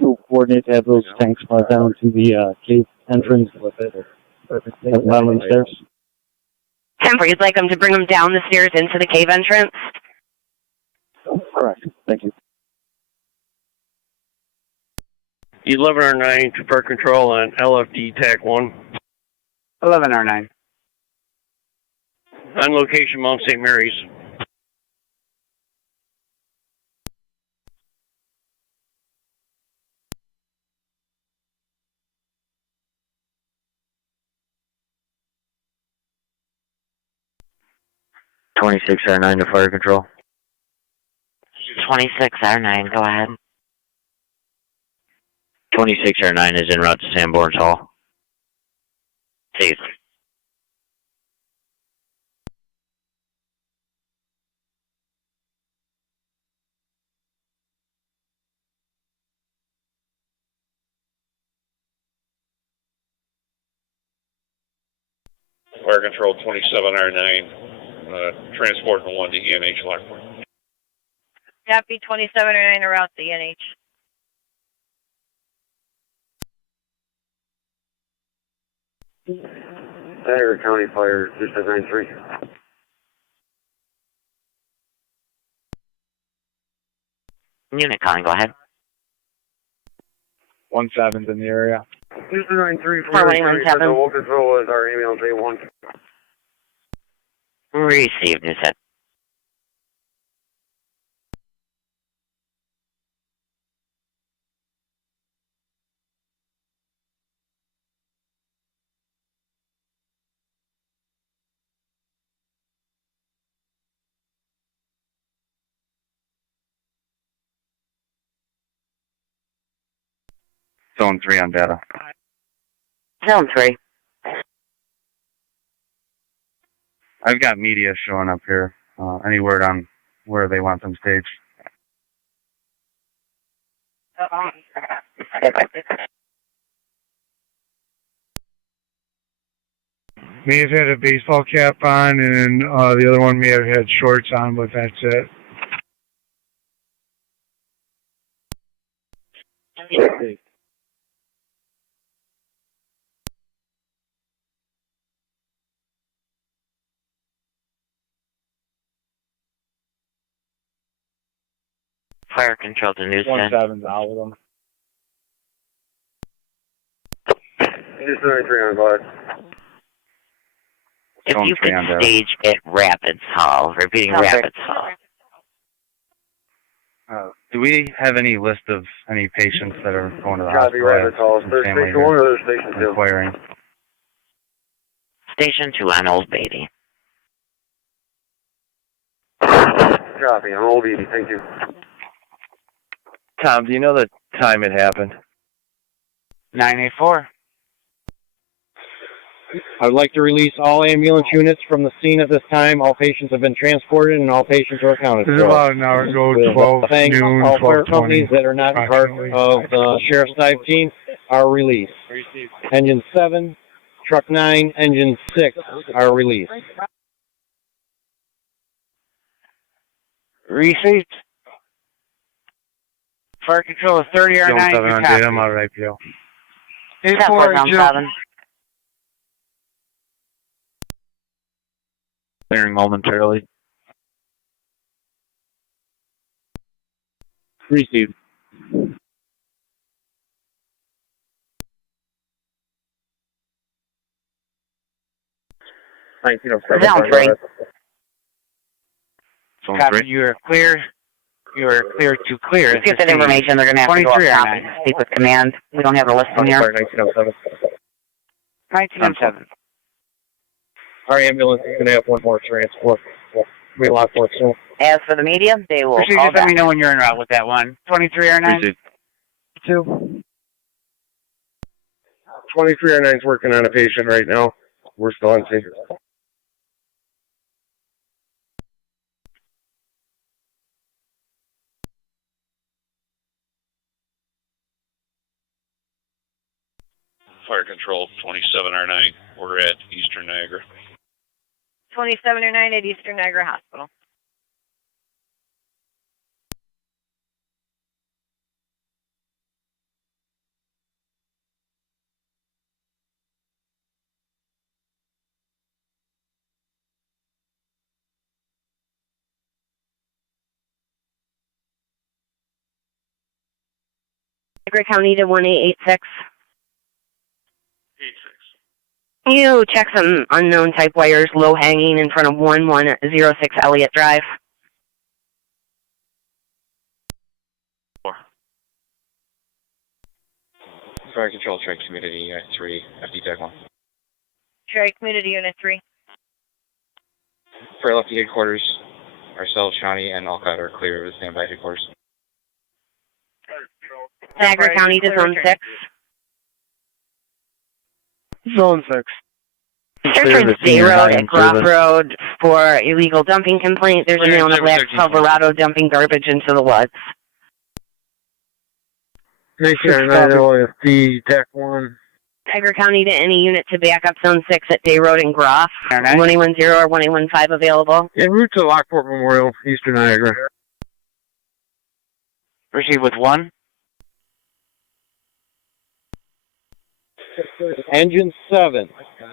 We'll coordinate to have those tanks brought down to the cave entrance at the bottom of the stairs. 10-4, you'd like them to bring them down the stairs into the cave entrance? Correct. Thank you. 11R9 to park control on LFD TAC 1. 11R9. On location, Mount St. Mary's. R9 to fire control. 26R9, go ahead. 26R9 is en route to Sanborn's Hall. Please. Fire control 27R9, transport from 1 to ENH Lockport. Copy 27R9 around the ENH. Niagara County Fire, 693. Unit calling, go ahead. 17's in the area. 293, 4117. We'll control is our ambulance A1. Received, you said. Zone 3 on data. Zone 3. I've got media showing up here. Any word on where they want them staged? May have had a baseball cap on, and the other one may have had shorts on, but that's it. Fire control to Newstead. 17's out with them. 293 on guard. If you could stage at Rapids Hall, repeating Rapids Hall. Do we have any list of any patients that are going to the Copy, hospital? Rapids Hall. Is there Family station 1 or station 2? inquiring. Station 2 on Old Beatty. Copy, on Old Beatty, thank you. Tom, do you know the time it happened? 984. I would like to release all ambulance units from the scene at this time. All patients have been transported and all patients are accounted for. This is about an hour ago, 12 Thanks. noon, All fire 12:20. companies that are not part of the Sheriff's Dive team are released. Engine 7, Truck 9, Engine 6 are released. Received. Fire control is 30R9. Zone 7 on data, I'm out of IPO. 84 Zone 7. Clearing momentarily. Received. Zone 3. Zone Copy, 3. you are clear. You are clear to clear. To get that information, they're going to have to go up 23 top or and speak with command. We don't have a list in here. 1907. Our ambulance is going to have one more transport. We Lockport soon. As for the media, they will Proceed, call just let me back. know when you're en route with that one. 23R9. Received. 2. 23R9's working on a patient right now. We're still on scene. Fire Control 27R9. We're at Eastern Niagara. 2709 at Eastern Niagara Hospital. Niagara County to 1886. 86. You check some unknown type wires low hanging in front of 1106 Elliott Drive. Fire Control, Tri Community Unit 3, FD TAC 1. Tri Community Unit 3. For lefty headquarters, ourselves, Shawnee, and Alcott are clear of the standby headquarters. Niagara County to Zone 6. Zone 6. Reference Day Road at Groff Road for illegal dumping complaint. There's a male in a black Silverado dumping garbage into the woods. 1909 OFD, TAC 1. Niagara County to any unit to back up Zone 6 at Day Road and Groff. 1810 or 1815 available. En route to Lockport Memorial, Eastern Niagara. Proceed with 1. Engine 7.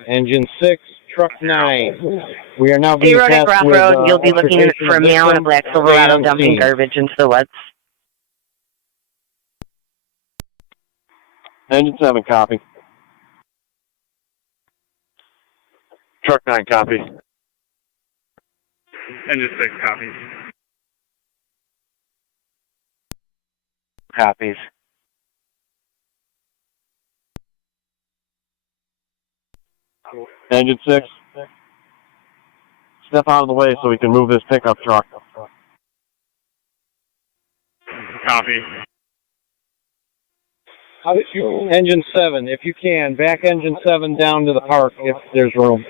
Engine 6, truck 9. We are now Day being Road at tasked Groff with Road. You'll be looking for a male in a black Silverado dumping garbage into the woods. Engine 7, copy. Truck 9, copy. Engine 6, copy. Copies. Engine 6. Step out of the way so we can move this pickup truck. Copy. Engine 7, if you can, back Engine 7 down to the park if there's room.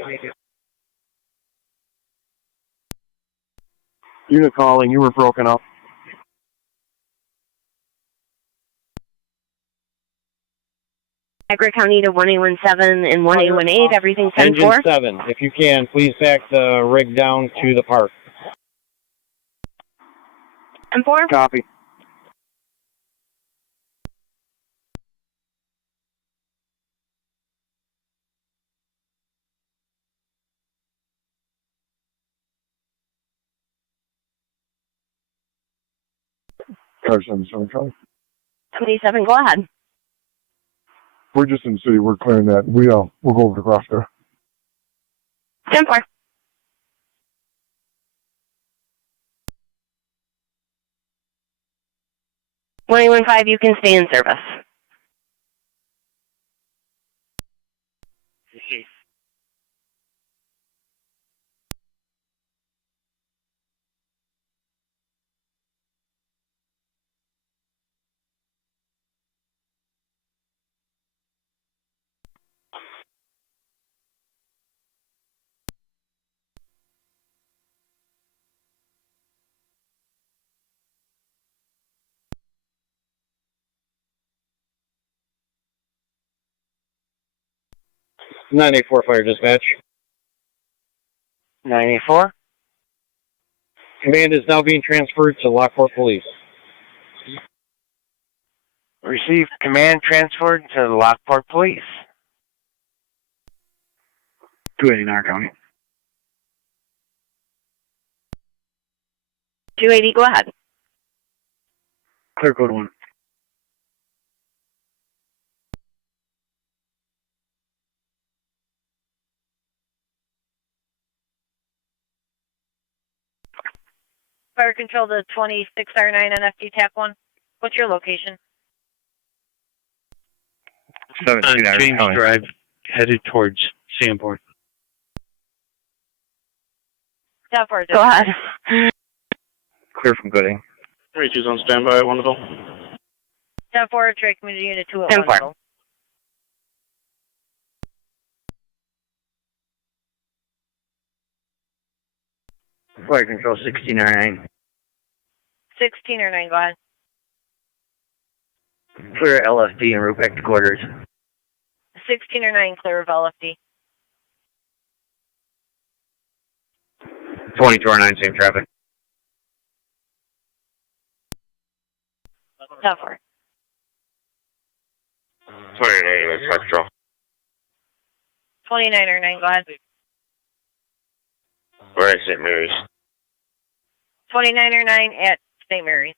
Unit calling, you were broken up. Niagara County to 1817 and 1818. Everything 10-4. Engine 7, if you can, please back the rig down to the park. 10-4. Copy. Car 77, Charlie. 27, go ahead. We're just in the city. We're clearing that. We'll go over to Groff there. 10-4. You can stay in service. Nine eight four Fire Dispatch. 984. Command is now being transferred to Lockport Police. Receive command transferred to the Lockport Police. 280 Niagara County. 280, go ahead. Clear code 1. Fire Control to 26R9 on FD TAC 1. What's your location? 17 James Drive, headed towards Sanborn. Go ahead. Clear from Gooding. 32's on standby at Wonderville. 10-4, Tri Community Unit 2 at 10-4. Wonderville. Fire Control 16R9. 16R9, go ahead. Clear LFD and route back to quarters. 16 or 9, clear of LFD. 22 or 9, same traffic. 10-4. 29, Spectral. 29 or 9, go ahead. We're at St. Mary's. 29 or 9 at St. Mary's.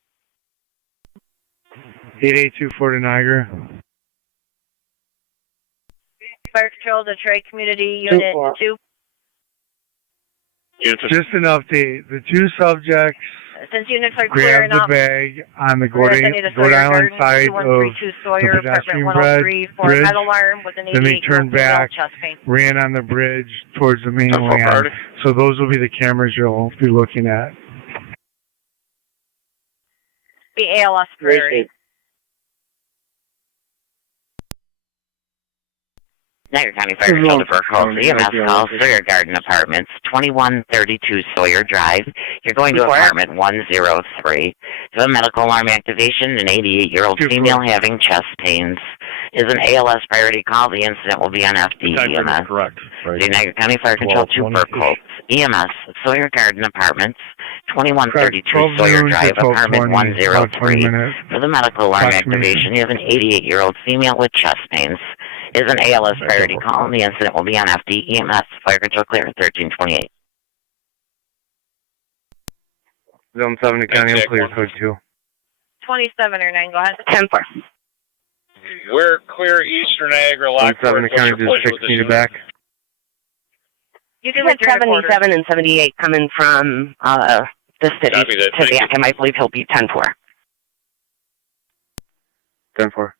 8824 to Niagara. Fire Control, Detroit Community Unit 2. Just an update. The two subjects Since units are clear grabbed the enough, bag on the we're sending to Rhode Sawyer Island Garden, side of 2132 Sawyer, the apartment pedestrian 103 for bridge. metal alarm with an Then they 88 turned back, chest pain. ran on the bridge towards the mainland. So those will be the cameras you'll be looking at. The ALS priority. Niagara County Fire Control Defer calls EMS calls Sawyer Garden Apartments, 2132 Sawyer Drive. You're going to apartment 103. To a medical alarm activation, an 88-year-old female having chest pains. Is an ALS priority call. The incident will be on FD EMS. Correct. The Niagara County Fire Control 2 for quotes. EMS, Sawyer Garden Apartments, 2132 Sawyer Drive, apartment 103. For the medical alarm activation, you have an 88-year-old female with chest pains. Is an ALS priority call, and the incident will be on FD EMS. Fire Control clear, 1328. Zone 7 to County, I'm clear, code 2. 27 or 9, go ahead. 10-4. We're clear Eastern Niagara, Lockport. 7 to County, just 16 to back. You can have return 77 and 78 coming from the city Copy that, to the Acom. I believe he'll be 10-4. 10-4.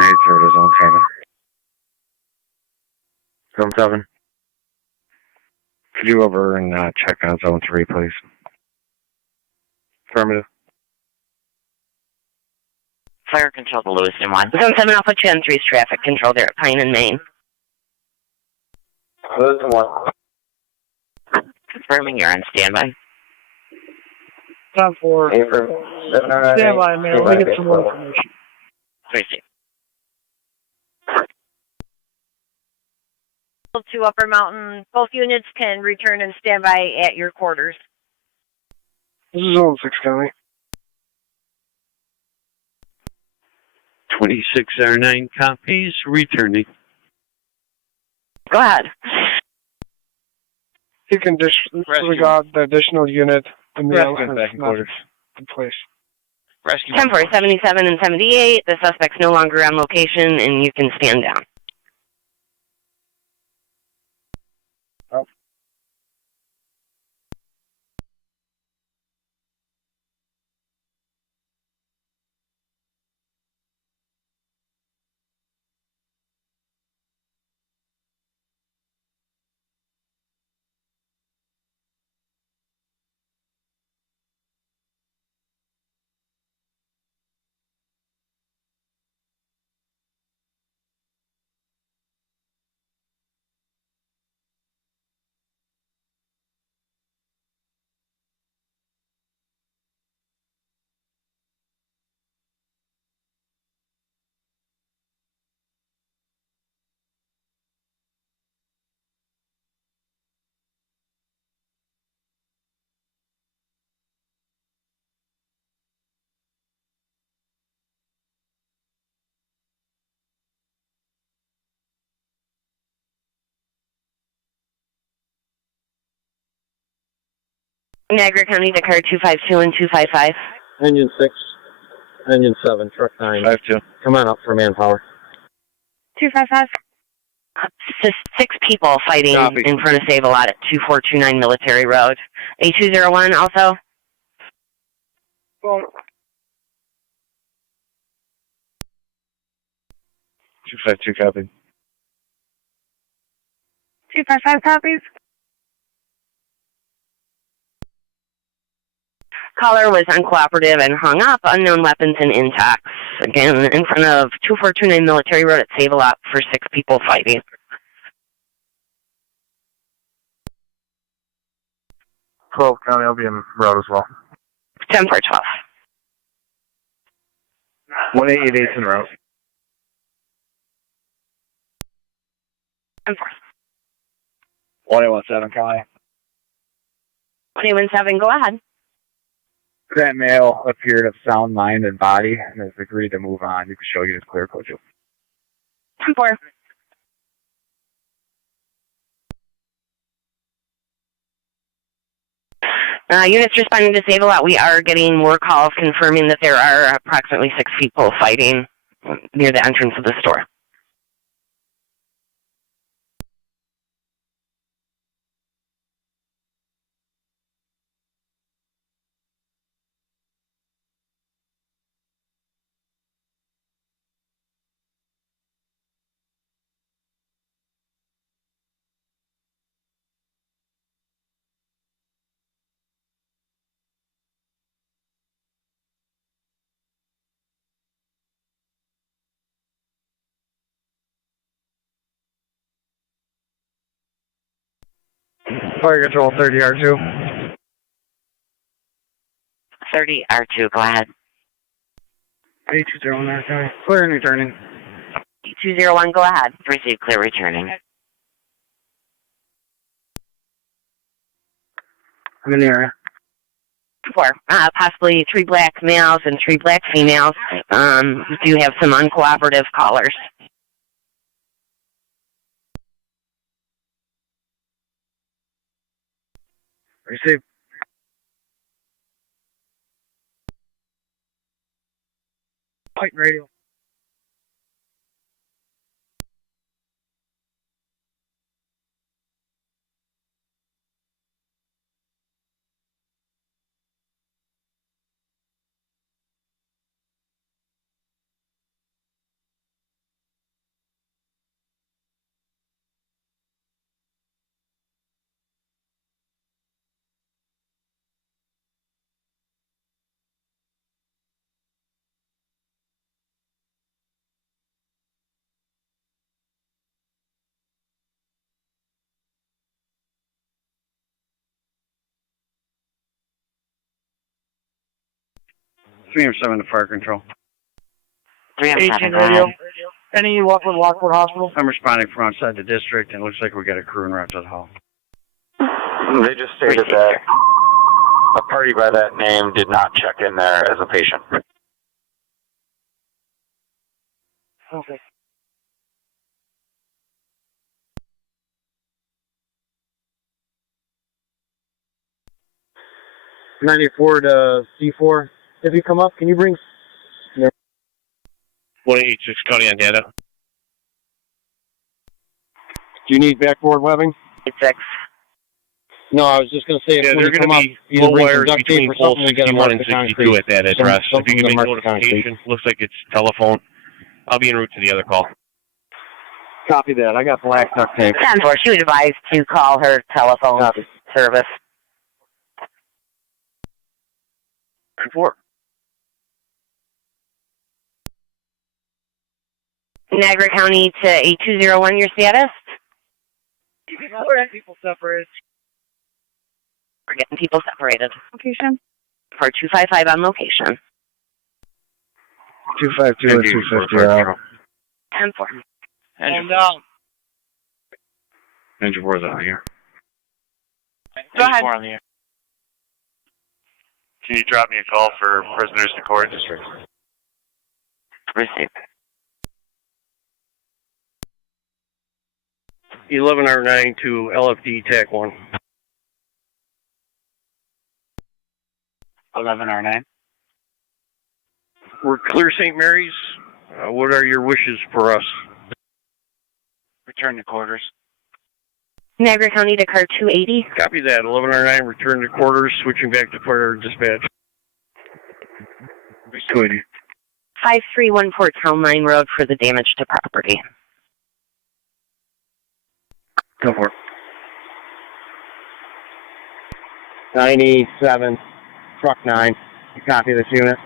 80 to Zone 7. Zone 7. Could you go over and check on Zone 3, please? Affirmative. Fire Control to Lewiston 1. Zone 7, I'll put you on 3's traffic control there at Pine and Main. Lewiston 1. Confirming you're on standby. 10-4. Stand by, man. Let me get some more information. 3-6. To Upper Mountain, both units can return and stand by at your quarters. This is Zone 6 County. 26R9 copies, returning. Go ahead. You can we got the additional unit in the back in quarters. in place. Rescue 10-4, 77 and 78. The suspect's no longer on location, and you can stand down. Niagara County, Dakar 252 and 255. Engine 6, Engine 7, Truck 9. 5-2. Come on up for manpower. 255. Just 6 people fighting in front of Save-A-Lot at 2429 Military Road. A201 also? Well, 252 copy. 255 copies. Caller was uncooperative and hung up. Unknown weapons and intact. Again, in front of 2429 Military Road at Save-A-Lot for 6 people fighting. 12 County, I'll be in route as well. 10-4-12. 188's en route. 10-4. 1817, County. 1817, go ahead. That male appeared of sound mind and body and has agreed to move on. You can show you his clear code. 10-4. Units responding to Save-A-Lot, we are getting more calls confirming that there are approximately 6 people fighting near the entrance of the store. Fire control 30R2. 30R2, go ahead. 8201, County. Clear and returning. 201, go ahead. Receive clear returning. I'm in the area. 4. Possibly 3 black males and 3 black females. We do have some uncooperative callers. Receive. White radio. Three or 7 to fire control. 307, go ahead. Any luck with Lockport Hospital? I'm responding from outside the district, and it looks like we got a crew en route to the hall. They just stated that a party by that name did not check in there as a patient. Okay. '94 to C4. If you come up, can you bring... 186 County on data. Do you need backboard webbing? 86. No, I was just going to say, if Yeah, when they're you going come to up, be either low bring some wires duct tape between or poles something to get them 61 marked and to 62 concrete. at that address. If you can make marked to concrete. notification, looks like it's telephone. I'll be en route to the other call. Copy that. I got black duct tape. 10-4, she would advise to call her telephone service. 4. Niagara County to 8201, your status? We're getting people separated. We're getting people separated. Location? For 255 on location. 252 and 250. 10-4. Engine down. Engine 4 is out here. Go ahead. On the air. Can you drop me a call for prisoners to court district? Receive. 11R9 to LFD TAC 1. 11R9. We're clear St. Mary's. What are your wishes for us? Return to quarters. Niagara County to car 280. Copy that. 11R9, return to quarters, switching back to fire dispatch. 531 Port Town Line Road for the damage to property. Go for it. 97, truck 9. You copy this unit?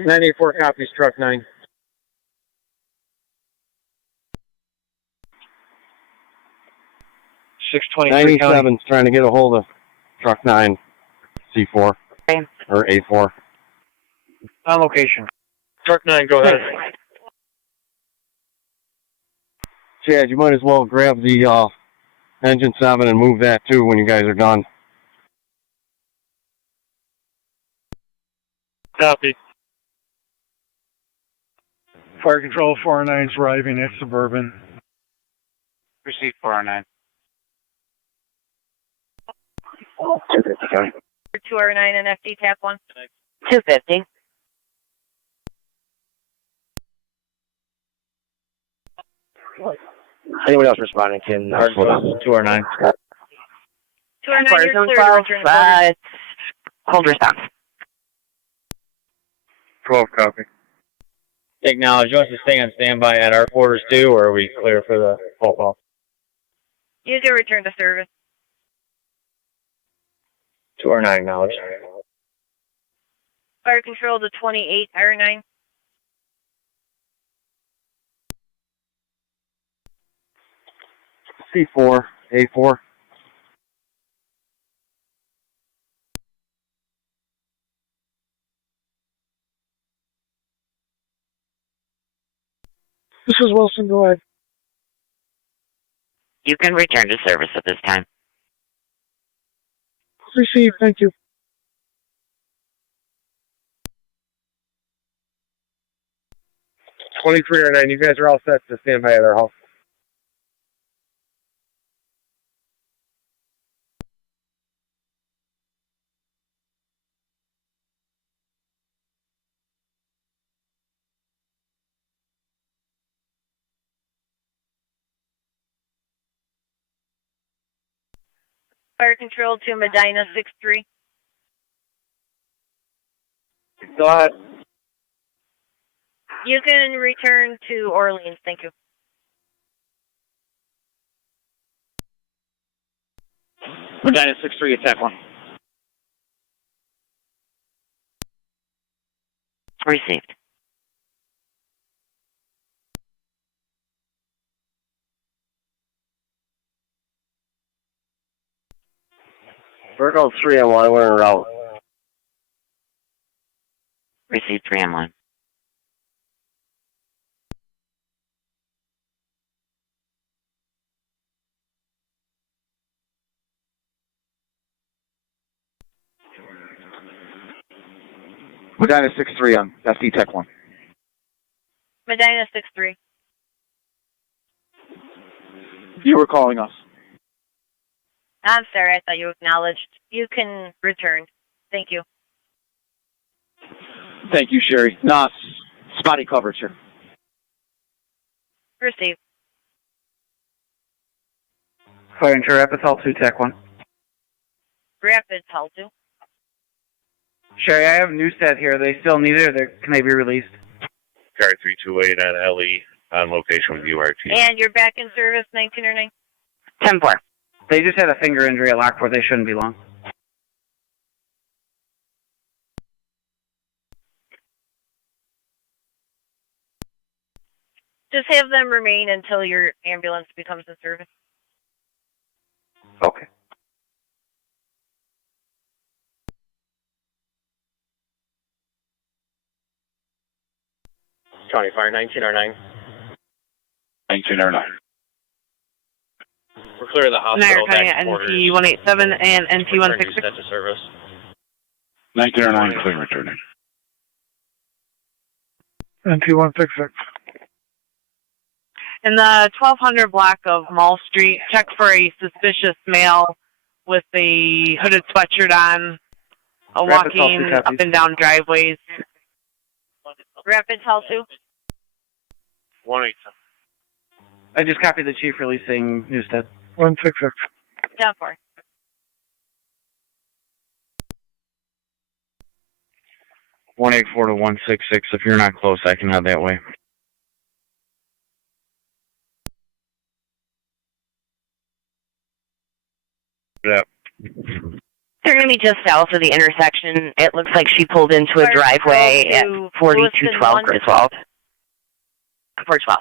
94 copies, truck 9. .623 97's trying to get a hold of truck 9, C4. Okay. or A4. On location. Truck 9, go ahead. Chad, you might as well grab the engine 7 and move that too when you guys are done. Copy. Fire Control 409's arriving at Suburban. Received 409. 209 and FD tap 1. 250. Anyone else responding can Overdose 209. 209, you're clear to return to Hold response. 12 copy. Acknowledge. You want us to stay on standby at our quarters too, or are we clear for the phone call? You can return to service. 209 acknowledge. Fire Control to 28, R9. C4, A4. This is Wilson, go ahead. You can return to service at this time. Received, thank you. 23 or 9, you guys are all set to stand by at our house. Fire Control to Medina 63. Go ahead. You can return to Orleans, thank you. Medina 63, attack 1. Received. Virgo 3 and 1, we're en route. Received 3 and 1. Medina 6-3 on FD Tech 1. Medina 63. You were calling us. I'm sorry, I thought you acknowledged. You can return. Thank you. Thank you, Sherry. Nah, spotty coverage here. Received. Fire Control Rapid Hall 2, Tech 1. Rapid Hall 2. Sherry, I have Newstead here. They still need it, or can they be released? Car 328 on LE on location with URT. And you're back in service, 1909? 10-4. They just had a finger injury at Lockport. They shouldn't be long. Just have them remain until your ambulance becomes in service. Okay. County Fire 1909. 1909. We're clear of the hospital. Niagara County NP 187 and NP 166. Set to service. 1909, clear returning. NP 166. In the 1200 block of Mall Street, check for a suspicious male with a hooded sweatshirt on, walking up and down driveways. Rapid Hall 2. 187. I just copied the chief releasing Newstead. 166. Down 4. (184 to 166). If you're not close, I can head that way. Yep. They're going to be just south of the intersection. It looks like she pulled into a driveway at 4212 for 12. For 12.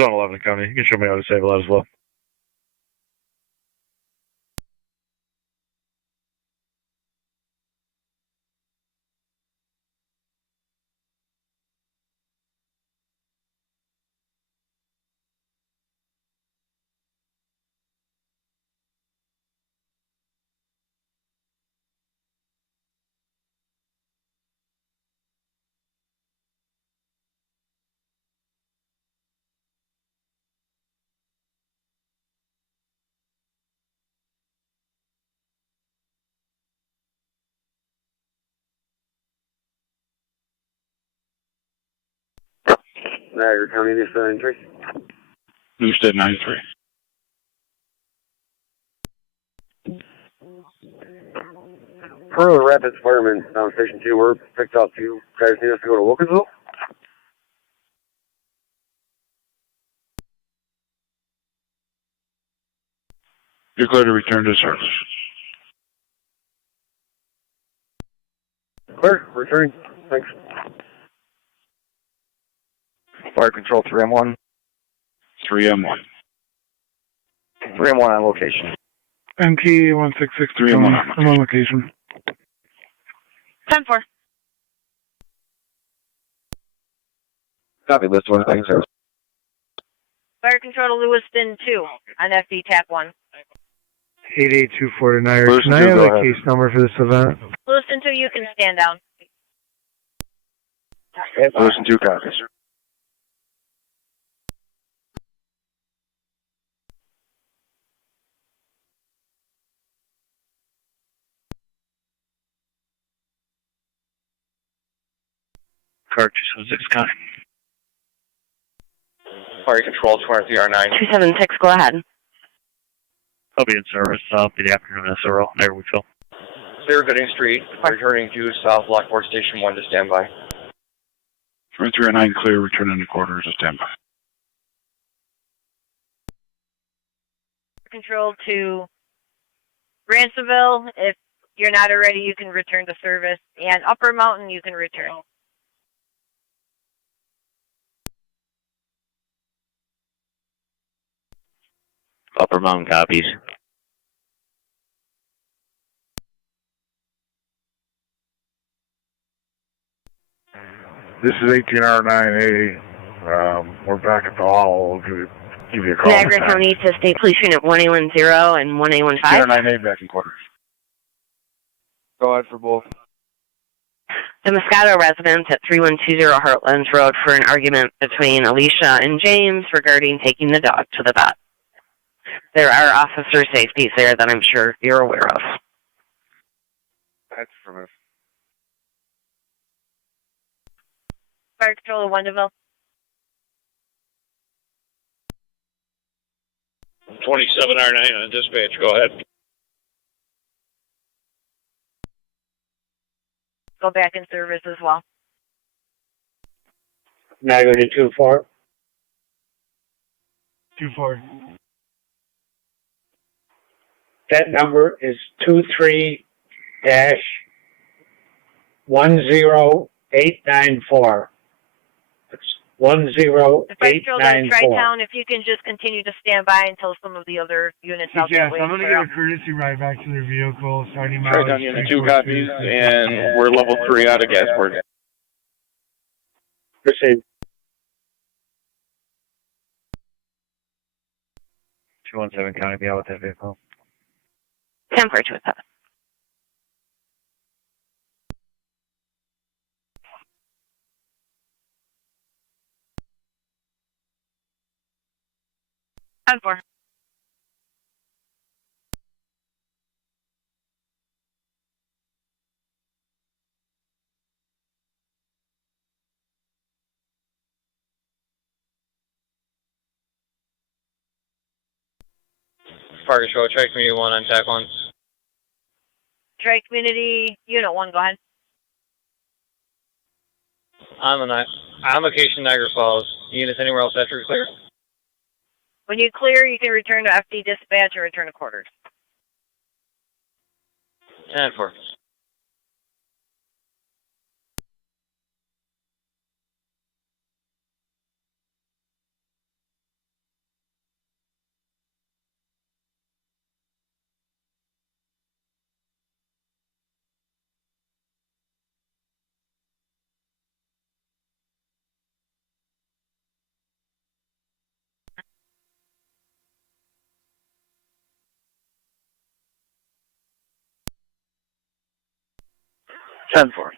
Zone 11 County. You can show me how to save a lot as well. Niagara County, this entry. Newstead 93. Pearl Rapids Fireman, down Station 2, we're picked up. You guys need us to go to Wilkinsville? You're clear to return to service. Clear, returning. Thanks. Fire Control 3M1. 3M1. 3M1 on location. NT 166 Tacoma. I'm on location. 10-4. Copy, list 1, thanks, sir. Fire Control to Lewiston 2 on FD TAC 1. 8824 to Niagara. Can I have a case number for this event? Lewiston 2, you can stand down. Lewiston 2 copies. Car 276, Connie. Fire Control 23R9. 276, go ahead. I'll be in service. I'll be the afternoon SRO. There we go. Clear Gooding Street, returning to South Lockport Station 1 to standby. 2309 clear, returning to quarters to standby. Control to Ransomville. If you're not already, you can return to service. And Upper Mountain, you can return. Upper Mountain copies. This is 18R9A. We're back at the hall. We'll give you a call. Niagara County to State Police Unit 1A10 and 1A15. 18R9A back in quarters. Go ahead for both. The Moscato residents at 3120 Heartlands Road for an argument between Alicia and James regarding taking the dog to the vet. There are officer safeties there that I'm sure you're aware of. That's from us. Fire Control to Wendellville. 27R9 on dispatch, go ahead. Go back in service as well. Niagara 24. 24. That number is 23-10894. It's The Fire Control to 10894. Tri-Town, if you can just continue to stand by until some of the other units out there Yes, I'm going to get a courtesy ride back to their vehicle, starting out. Tri-Town Unit 2 copies, and we're level 3 out of Gasport. Proceed. 217 County, be out with that vehicle. 10-427. On 4. Fire Control, Tri Community 1 on TAC 1. Tri-Community Unit 1, go ahead. On location, Niagara Falls. Units anywhere else after we clear? When you clear, you can return to FD dispatch or return to quarters. 10-4. Ten four.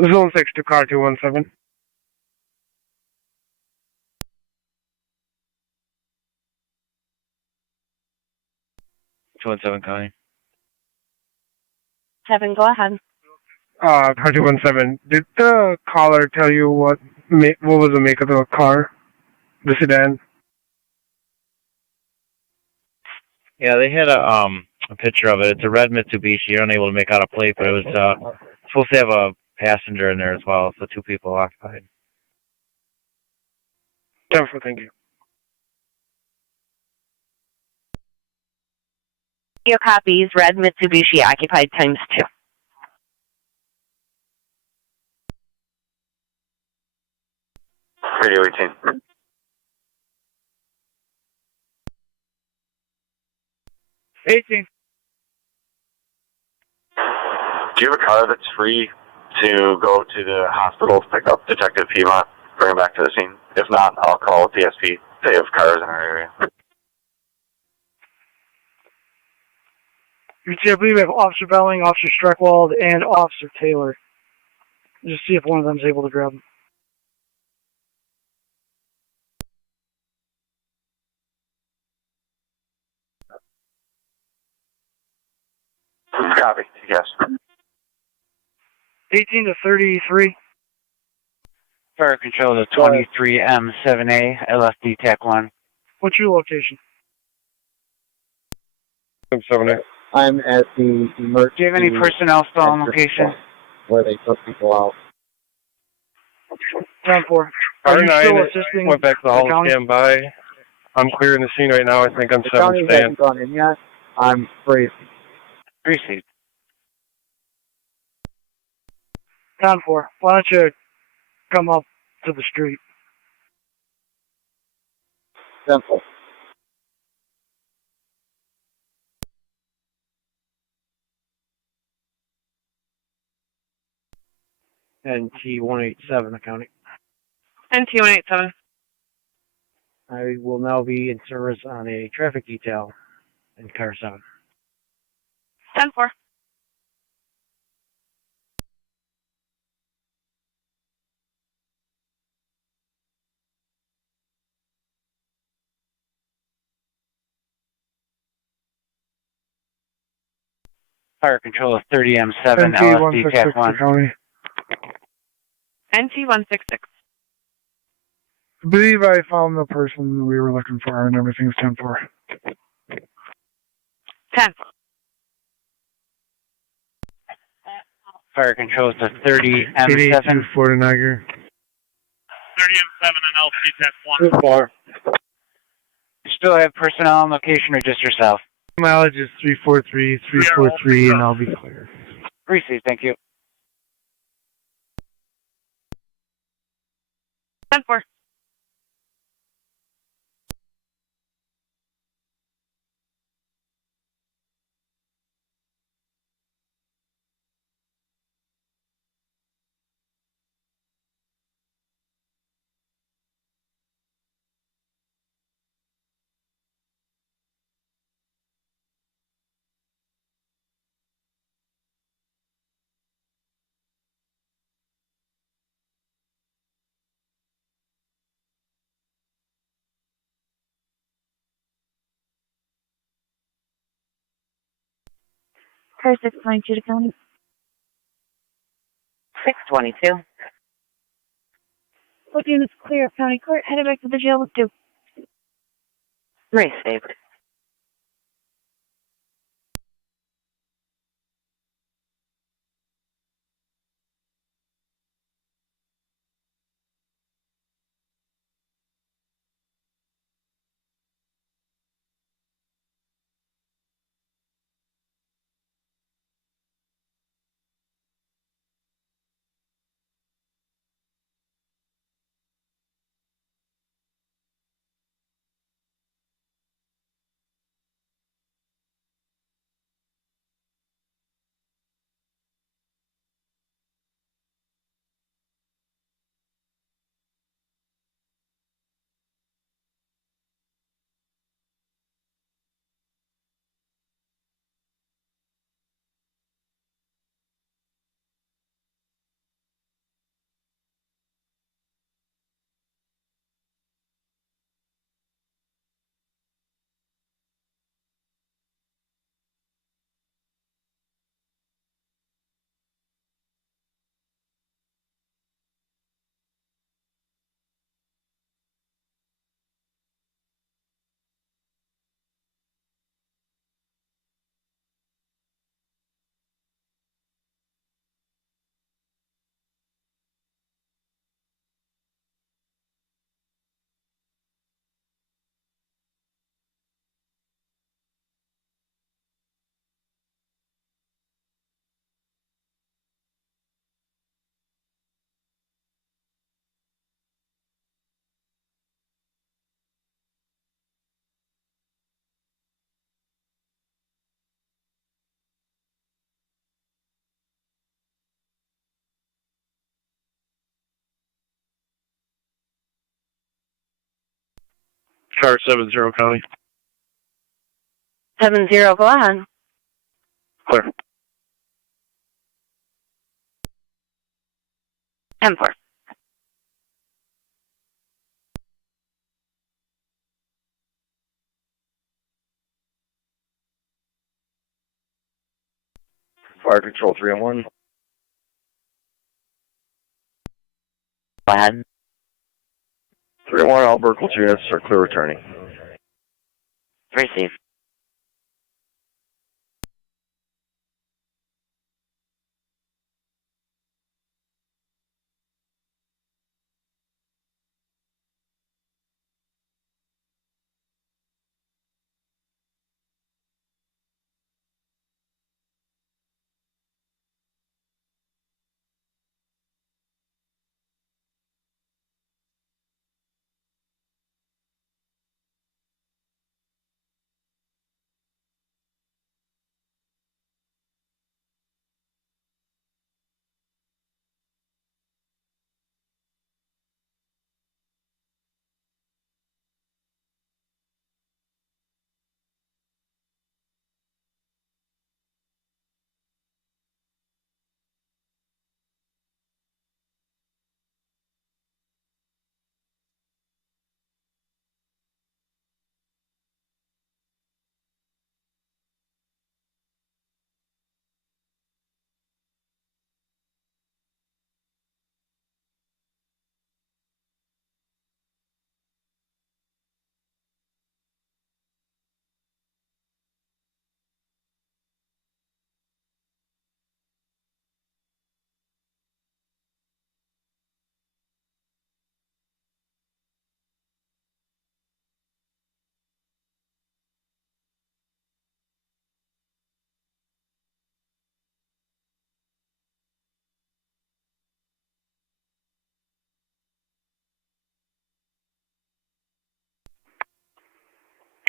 Zone 6 to car 217. County. 7, go ahead. Car 217. Did the caller tell you what was the make of the car? The sedan? Yeah, they had a picture of it. It's a red Mitsubishi. You're unable to make out a plate, but it was supposed to have a passenger in there as well, so 2 people occupied. 10-4, thank you. Your copies, red Mitsubishi occupied ×2. Radio 18. Do you have a car that's free to go to the hospital to pick up Detective Piedmont, bring him back to the scene? If not, I'll call PSP. They have cars in our area. I believe we have Officer Belling, Officer Streckwald, and Officer Taylor. Just see if one of them is able to grab them. Copy, yes. 18 to 33. Fire control to 23M7A, LFD TAC 1. What's your location? 7A. I'm at the emergency. Do you have any personnel still on location? Where they took people out. 10-4. Are you still assisting went back to the hall to stand by. I'm clearing the scene right now. I think I'm The 7 county stand. hasn't gone in yet. I'm free. Received. 10-4. Why don't you come up to the street? 10-4. NT-187 accounting. NT-187. I will now be in service on a traffic detail in car 7. 10-4. Fire control of 30M7, LFD TAC 1. NT-166. I believe I found the person we were looking for, and everything's 10-4. 10. Fire control to 30M7. 4 to Niagara. 30M7 and LFD TAC 1. 4. You still have personnel on location or just yourself? Mileage is 343, and I'll be clear. Received, thank you. 10-4. Car 692 to county. 622. What units clear of county court? Headed back to the jail with 2. Received. Car 70 County. 70, go ahead. Clear. 10-4. Fire Control 3-1. Go ahead. 3-1, all Burkle units are clear returning. Receive.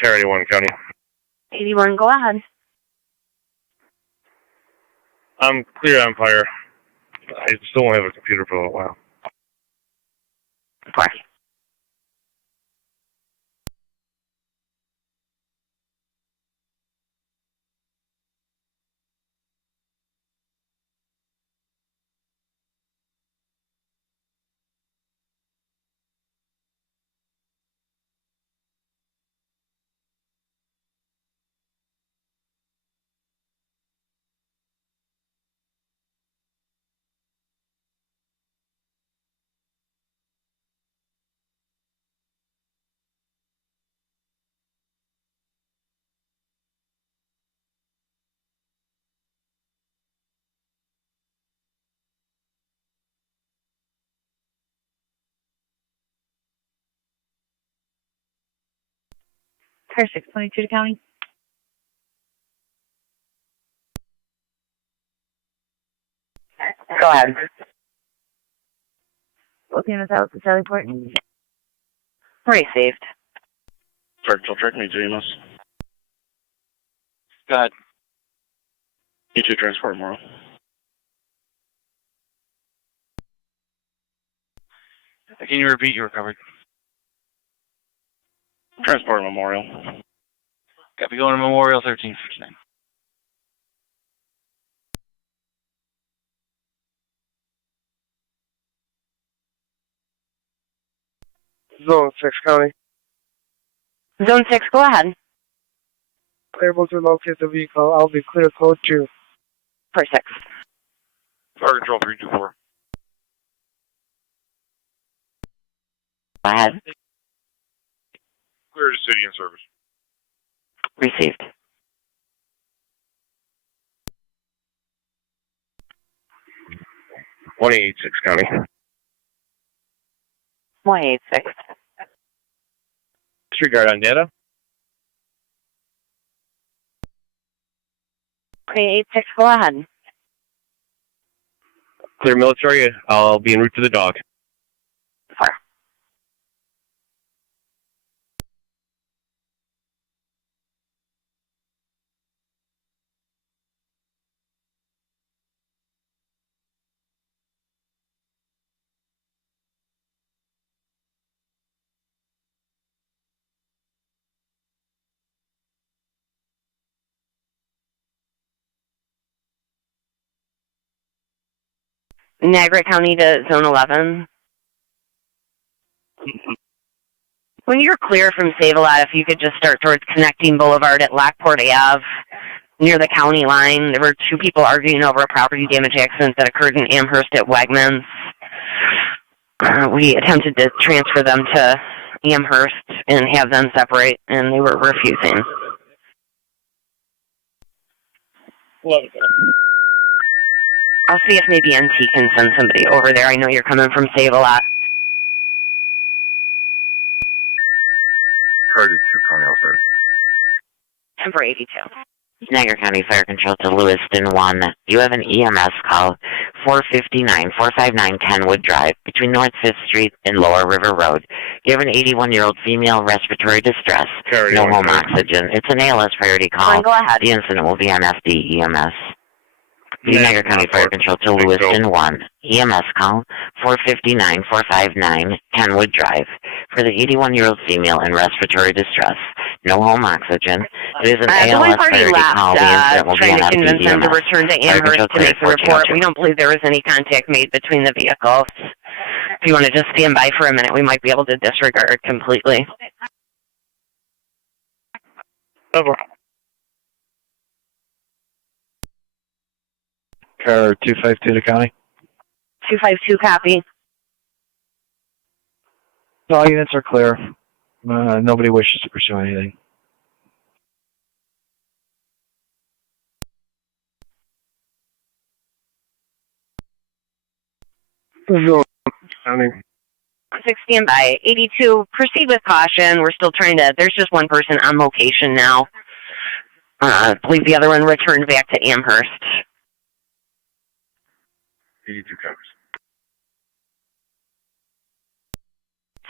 Car 81 County. 81, go ahead. I'm clear on fire. I still won't have a computer for a little while. 4. Car 622 to county. Go ahead. Both units out to Sallyport. Received. Fire Control, track me, James. Go ahead. E2 transport tomorrow. Can you repeat you recovered? Transport Memorial. Copy, going to Memorial 1359. Zone 6 County. Zone 6, go ahead. Able to locate the vehicle. I'll be clear code 2. For 6. Fire Control 324. Go ahead. Clear to city and service. Received. .186 County. 186. Disregard on data. 386, go ahead. Clear military. I'll be en route to the dog. 4. Niagara County to Zone 11. When you're clear from Save-A-Lot, if you could just start towards Connecting Boulevard at Lockport Ave, near the county line. There were two people arguing over a property damage accident that occurred in Amherst at Wegmans. We attempted to transfer them to Amherst and have them separate, and they were refusing. I'll see if maybe NT can send somebody over there. I know you're coming from Save-A-Lot. Target 2 County, I'll start. 10 for 82. Niagara County Fire Control to Lewiston 1. You have an EMS call, 459 Kenwood Drive, between North 5th Street and Lower River Road. You have an 81-year-old female respiratory distress, no home oxygen. It's an ALS priority call. Go ahead. The incident will be on SD EMS. Niagara County Fire Control to Lewiston 1. EMS call, 459 Kenwood Drive, for the 81-year-old female in respiratory distress. No home oxygen. It is an ALS priority call. The incident will be trying on to convince them to EMS. return to Amherst to make the report. We don't believe there was any contact made between the vehicles. If you want to just stand by for a minute, we might be able to disregard completely. Over. Car 252 to county. 252 copy. All units are clear. Nobody wishes to pursue anything. County. 6 standby. 82, proceed with caution. We're still trying to, there's just one person on location now. I believe the other one returned back to Amherst. 82 covers.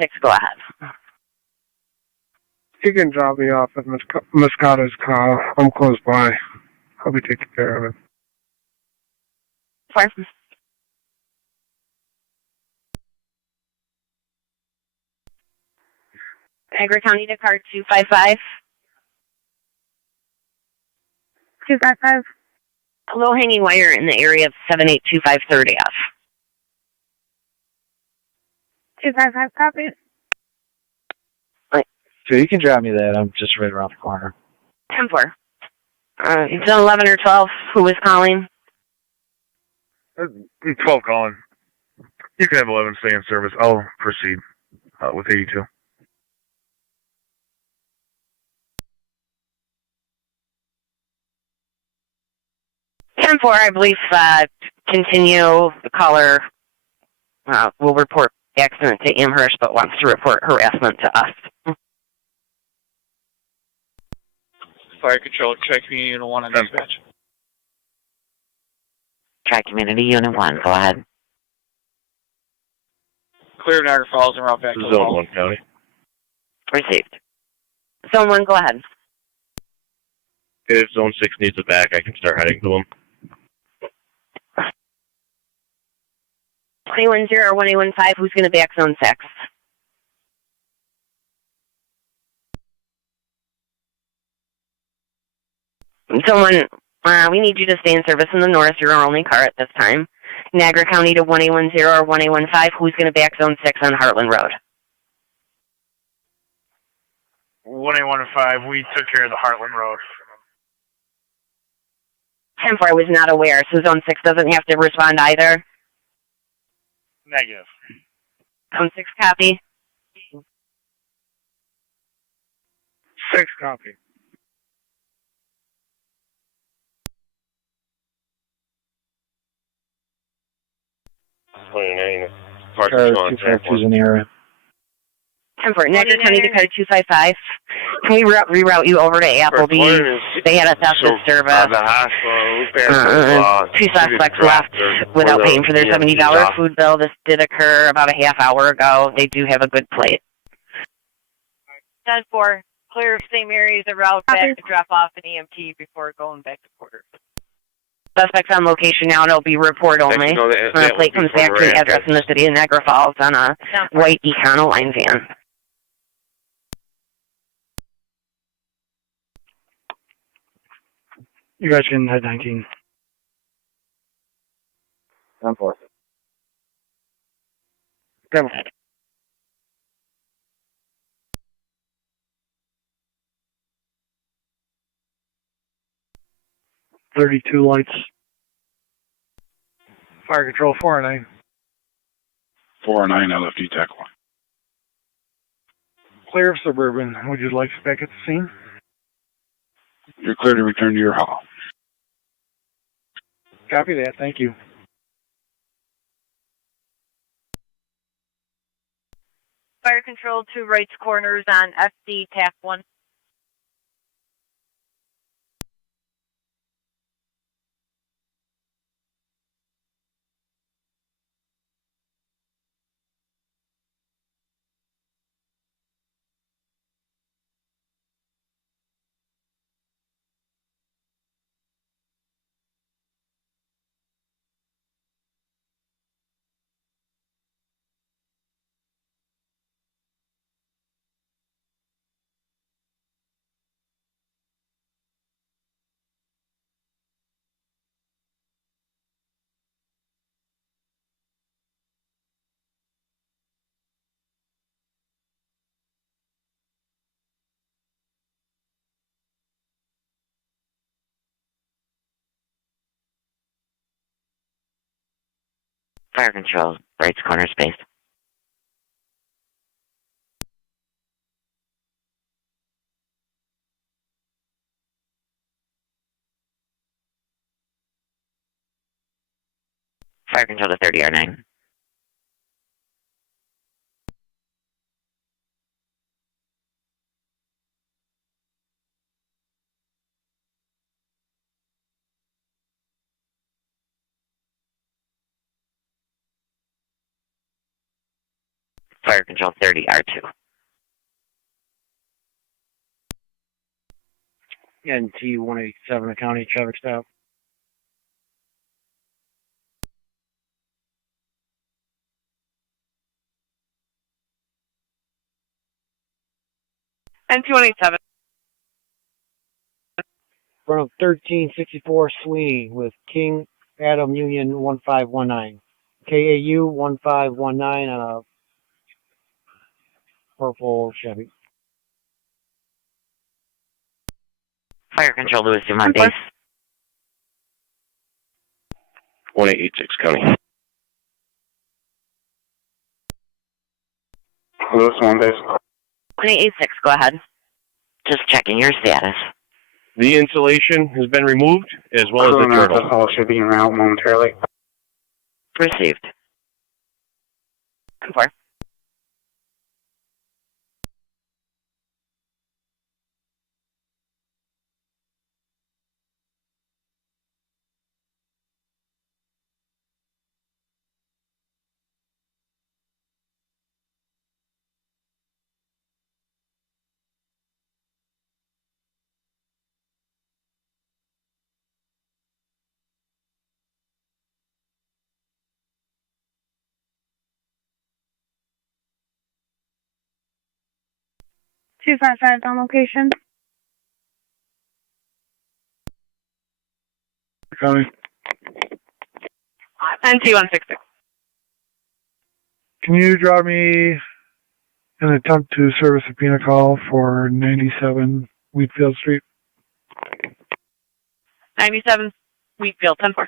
6, go ahead. He can drop me off at Moscato's car. I'm close by. I'll be taking care of it. 4. Niagara County to car 255. 255. A low hanging wire in the area of 7825 3rd Ave. 255 copy. So you can drop me that. I'm just right around the corner. 10-4. It's 11 or 12. Who was calling? 12 calling. You can have 11 stay in service. I'll proceed with 82. Four, I believe, continue. The caller will report accident to Amherst, but wants to report harassment to us. Fire Control, Tri Community Unit 1 on dispatch. Tri Community Unit 1, go ahead. Clear Niagara Falls and route back to Zone 1 County. Received. Zone 1, go ahead. If Zone 6 needs it back, I can start heading to them. 210 or 1815, who's going to back Zone 6? Someone, we need you to stay in service in the north. You're our only car at this time. Niagara County to 1810 or 1815, who's going to back Zone 6 on Heartland Road? 1815, we took care of the Heartland Road. 10-4, I was not aware, so Zone 6 doesn't have to respond either? Negative. Zone 6 copy. 6 copy. Car 252's in the area. 10-4, Niagara County to car 255. Can we reroute you over to Applebee's? They had a theft of service. Two suspects left without paying for their $70 food bill. This did occur about a half hour ago. They do have a good plate. 10-4, clear of same areas of route back to drop off an EMT before going back to quarters. Suspects on location now, and it'll be report only. The plate comes back to an address in the city of Niagara Falls on a white Econoline van. You guys can head 19. 10-4. Demo. .32 lights. Fire control 409. 409 LFD TAC 1. Clear of Suburban. Would you like us back at the scene? You're clear to return to your hall. Copy that. Thank you. Fire control 2 rights corners on FD TAC 1. Fire control, right corner space. Fire control to 30R9. Fire control 30R2. NT 187, county traffic stop. NT 187. Front of 1364 Sweeney with King Adam Union 1519. KAU 1519 on a purple Chevy. Fire control Lewis, you on base. 1886 County. Lewis, on base. 1886, go ahead. Just checking your status. The insulation has been removed, as well as the turtle. The hull should be en route momentarily. Received. 4. Two five five on location. County. NT 166. Can you drop me an attempt to service a subpoena call for 97 Wheatfield Street? 97 Wheatfield 10-4.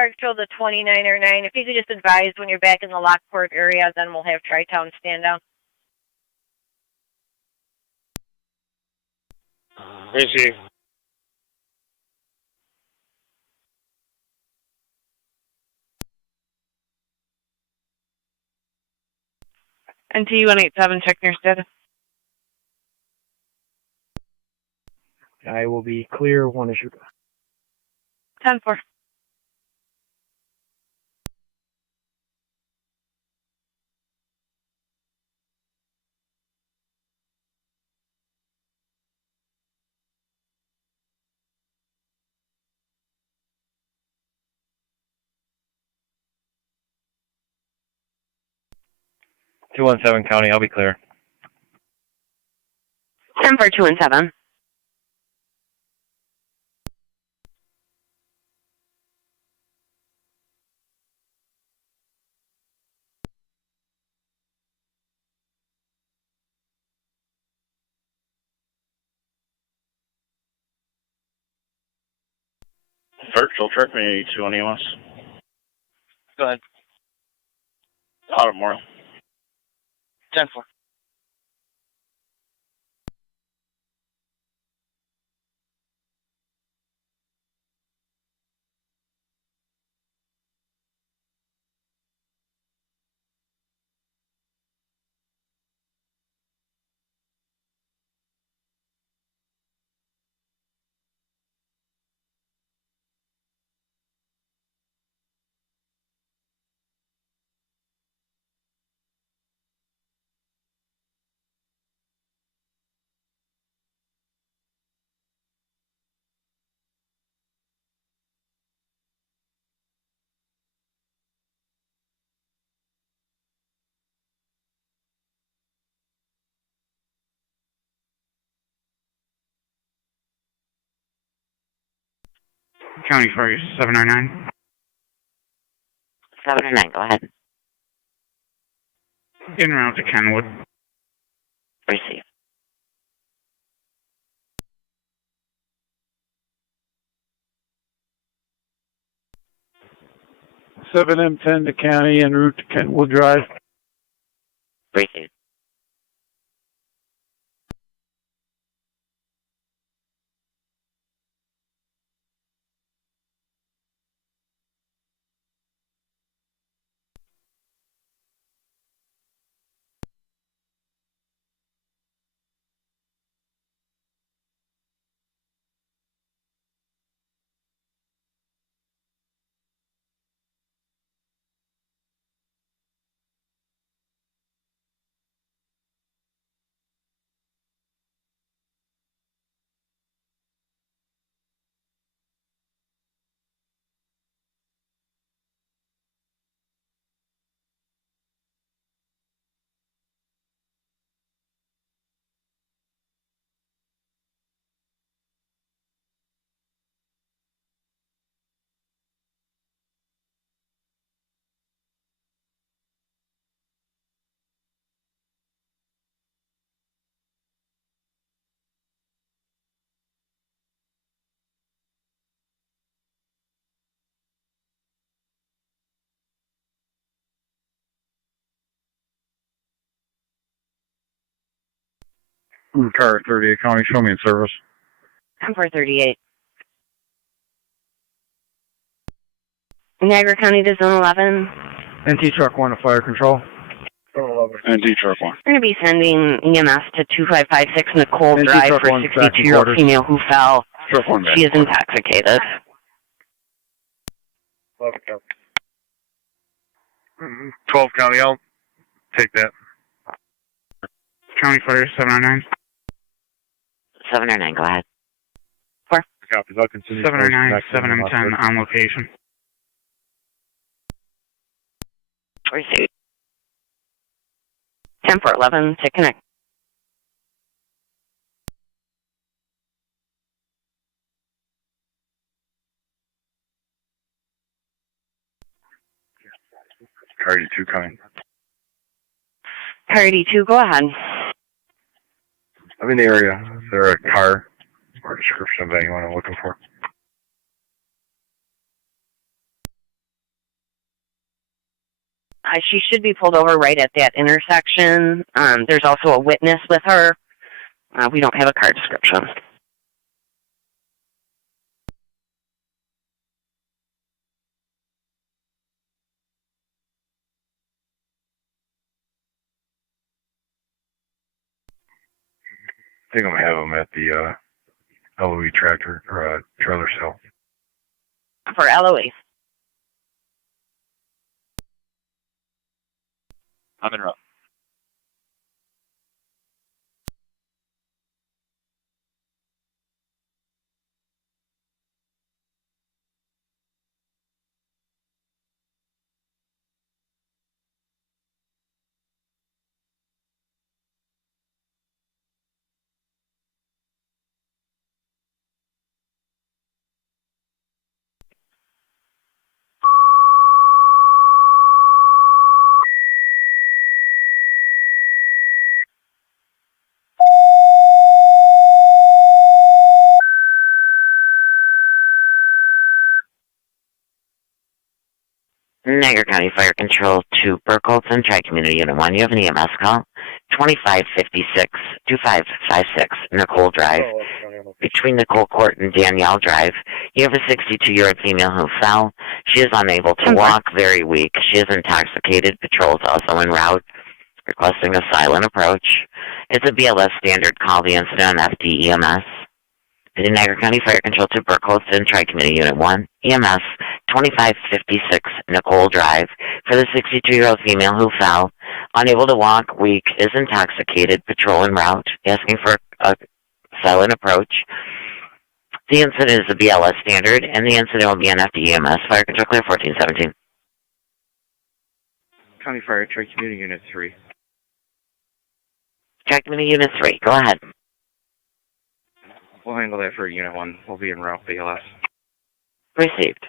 Fire control the 2909. If you could just advise when you're back in the Lockport area, then we'll have Tri-Town stand down. Receive. NT 187, check your status. I will be clear, 1 issue. 10-4. Two one seven County, I'll be clear. 10-4, 217. Virtual truck 82 on EMS. Go ahead. Auto Memorial. 10-4. County first, 709. 709, go ahead. En route to Kenwood. Receive. M10 to County en route to Kentwood Drive. Receive. Car 38 County, show me in service. 10-4, Niagara County to Zone 11. NT truck 1 to fire control. NT truck 1. We're going to be sending EMS to 2556 Nicole NT Drive truck for a 1, back in 62-year-old quarters. female who fell. Truck 1 back. She is intoxicated. Mm-hmm. 12 County, I'll take that. County fire, 709. 709, go ahead. Copies, I'll continue. 709, 7M10 on location. Receive. 10-4, to connect. Car 82 coming. Car 82, go ahead. I'm in the area. Is there a car or description of anyone I'm looking for? She should be pulled over right at that intersection. There's also a witness with her. We don't have a car description. I think I'm gonna have them at the LOE tractor or trailer sale. For LOE. I'm in row. Niagara County Fire Control to Burkholton, Tri-Community Unit 1. You have an EMS call. 2556-2556 Nicole Drive. Between Nicole Court and Danielle Drive, you have a 62-year-old female who fell. She is unable to walk, very weak. She is intoxicated. Patrol is also en route, requesting a silent approach. It's a BLS standard call. The incident on FDEMS. The Niagara County Fire Control to Burkholton, Tri-Community Unit 1, EMS 2556 Nicole Drive, for the 62-year-old female who fell, unable to walk, weak, is intoxicated, patrol en route, asking for a silent approach. The incident is a BLS standard, and the incident will be on FDEMS. Fire Control clear 1417. County Fire Tri-Community Unit 3. Tri-Community Unit 3, go ahead. We'll handle that for Unit 1. We'll be en route BLS. Received.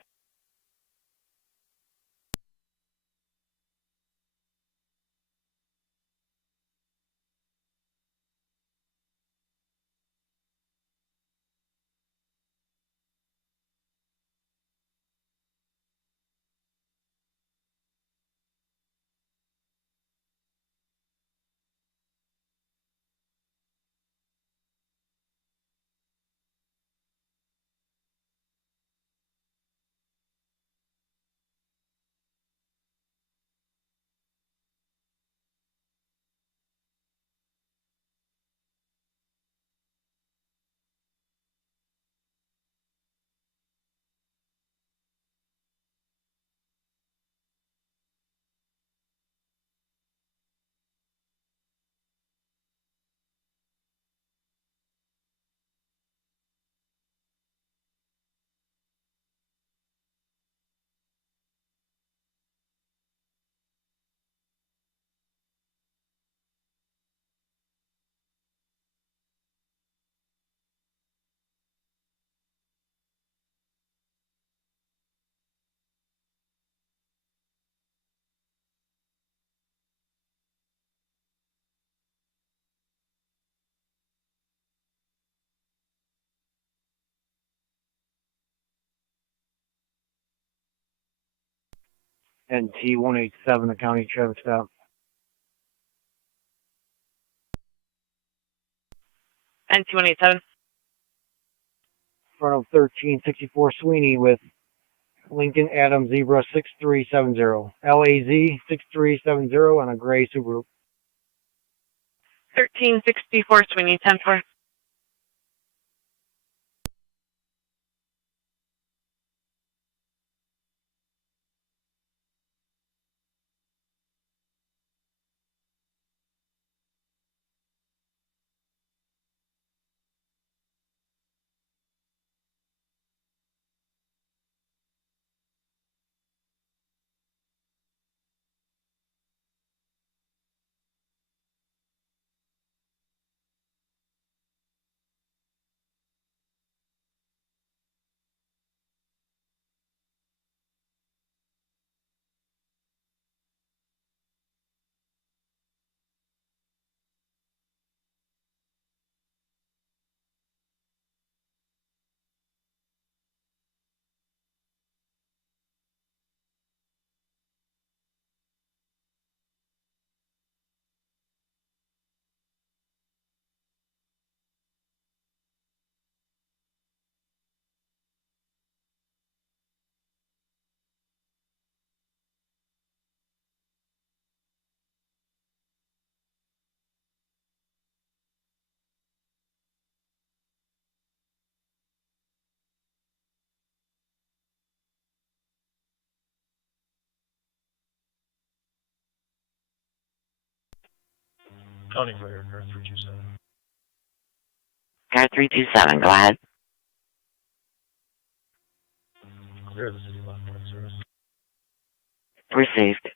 NT 187, the county traffic stop. NT 187. Front of 1364 Sweeney with Lincoln Adam Zebra 6370. LAZ 6370 on a gray Subaru. 1364 Sweeney, 10-4. County Fire, car 327. Car 327, go ahead. There's the city Lockport service. Received.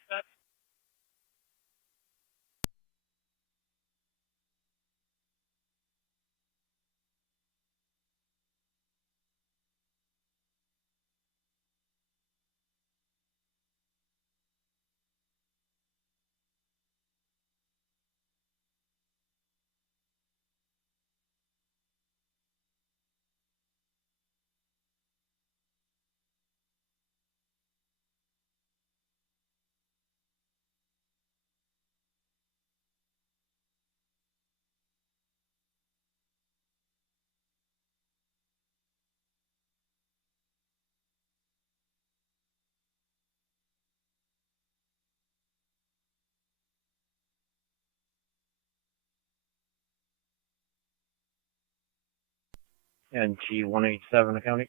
NT 187 accounting.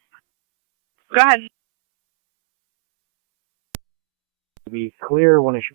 Go ahead. Be clear when issue.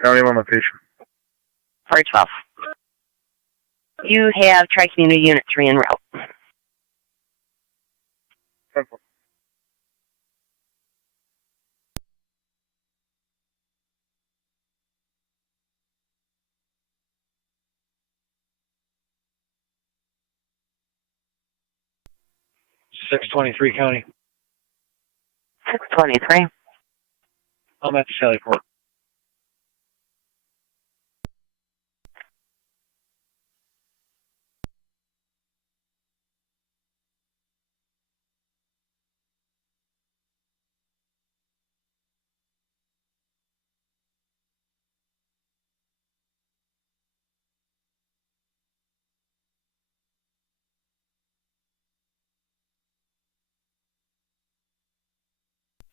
County limitation. For 12. You have Tri-Community Unit 3 en route. Simple. .623 county. 623. I'm at Sallyport.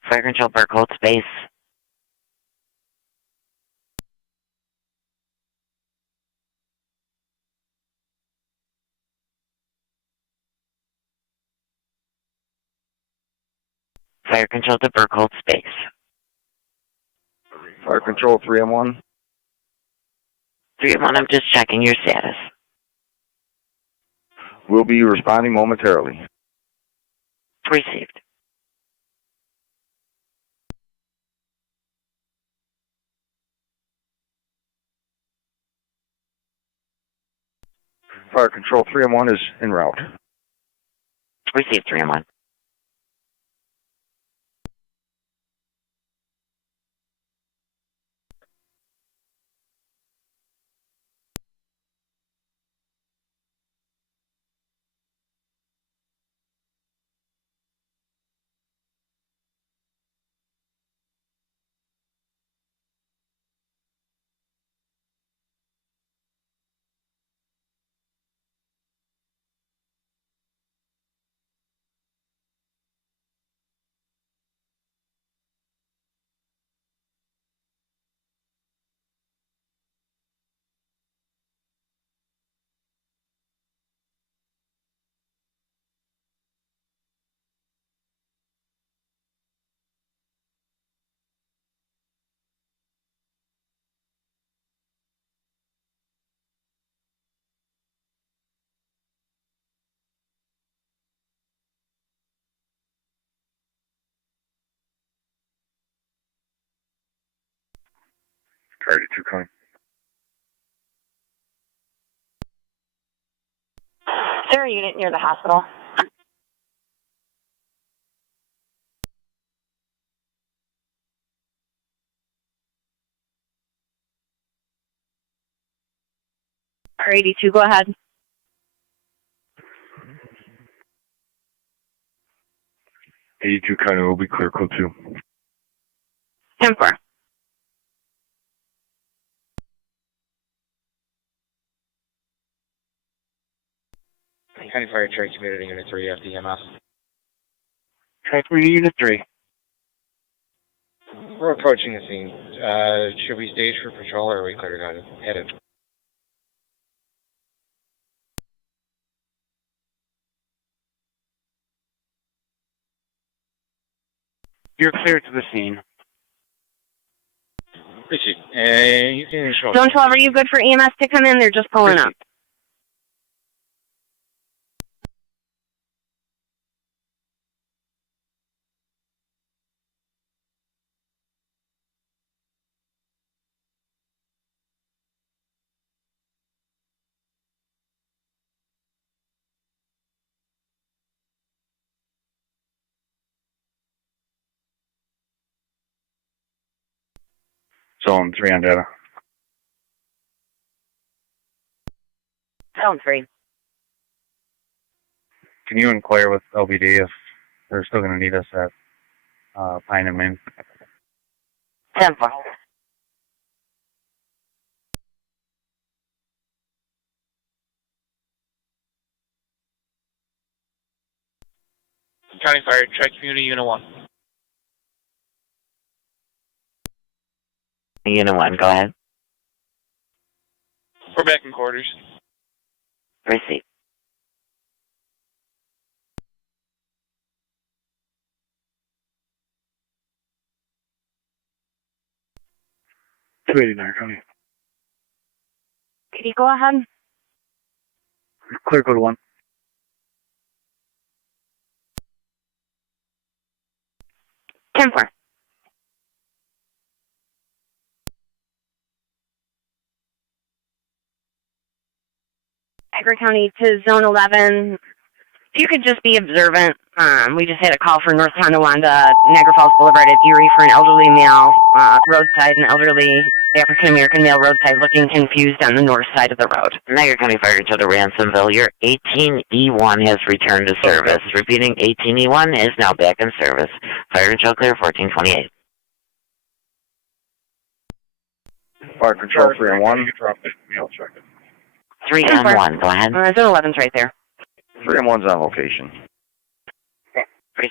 Fire control Burke, hold space. Fire control to Burke, hold space. Fire control 3M1. 3-1, I'm just checking your status. We'll be responding momentarily. Received. Fire control 3M1 is en route. Received, 3-1. Car 82 coming. Is there a unit near the hospital? R82, go ahead. 82 County will be clear code 2. 10-4. County Fire Tri Community Unit 3, FDMS. Tri Community Unit 3. We're approaching the scene. Should we stage for patrol or are we clear to go headed? You're clear to the scene. Appreciate it. You can show Zone 12, are you good for EMS to come in? They're just pulling up. Zone 3 on data. Zone 3. Can you inquire with LBD if they're still going to need us at Pine and Main? 10-4. County Fire, Tri Community Unit 1. Unit 1, go ahead. We're back in quarters. Proceed. County. Could you go ahead? Clear code 1. 10-4. Niagara County to Zone 11. If you could just be observant. We just had a call for North Tonawanda, Niagara Falls Boulevard at Erie for an elderly male, roadside, an elderly African-American male roadside looking confused on the north side of the road. Niagara County Fire Control to Ransomville. Your 18E1 has returned to service. Repeating, 18E1 is now back in service. Fire Control clear, 1428. Fire Control 3 on 1. 3 on 1, go ahead. Zone 11's right there. 3 on 1's on location.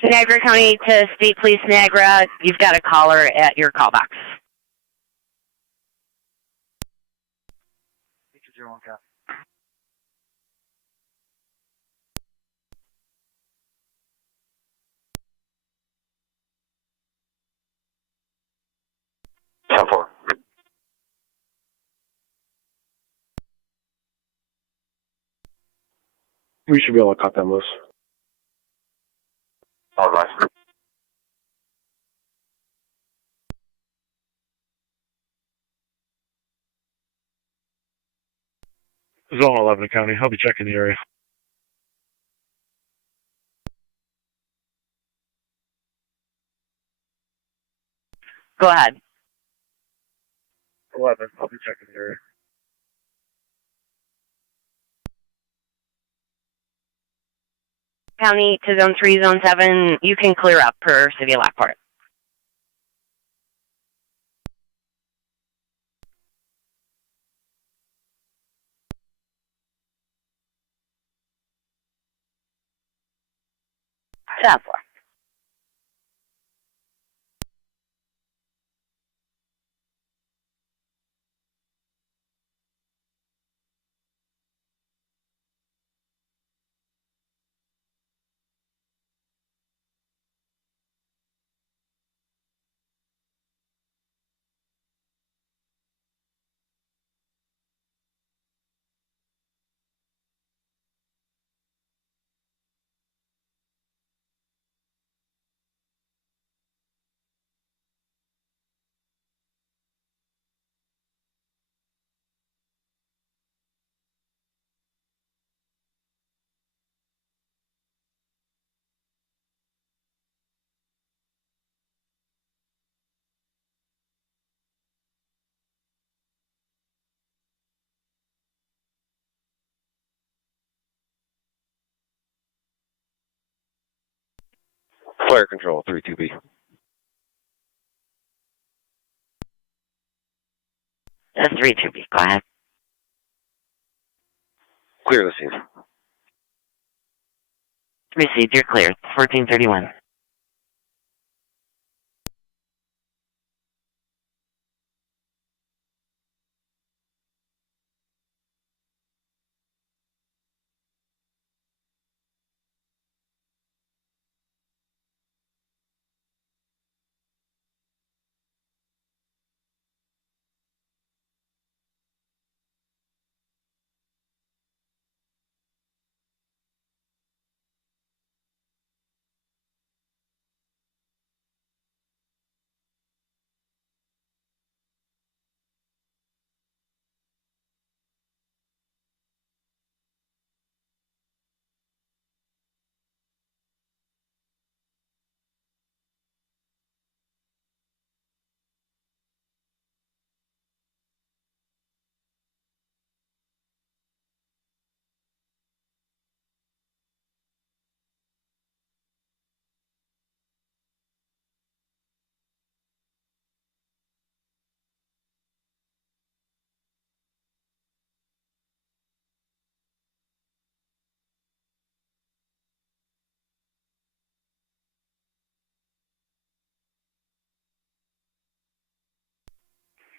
Niagara County to State Police Niagara. You've got a caller at your call box. 10-4. We should be able to cut them loose. All right. Zone 11 County. I'll be checking the area. Go ahead. 11. I'll be checking the area. County to Zone 3, Zone 7. You can clear up per City of Lockport. Stop for. Fire control, 3-2B. That's 3-2B. Go ahead. Clear the scene. Received. You're clear. 1431.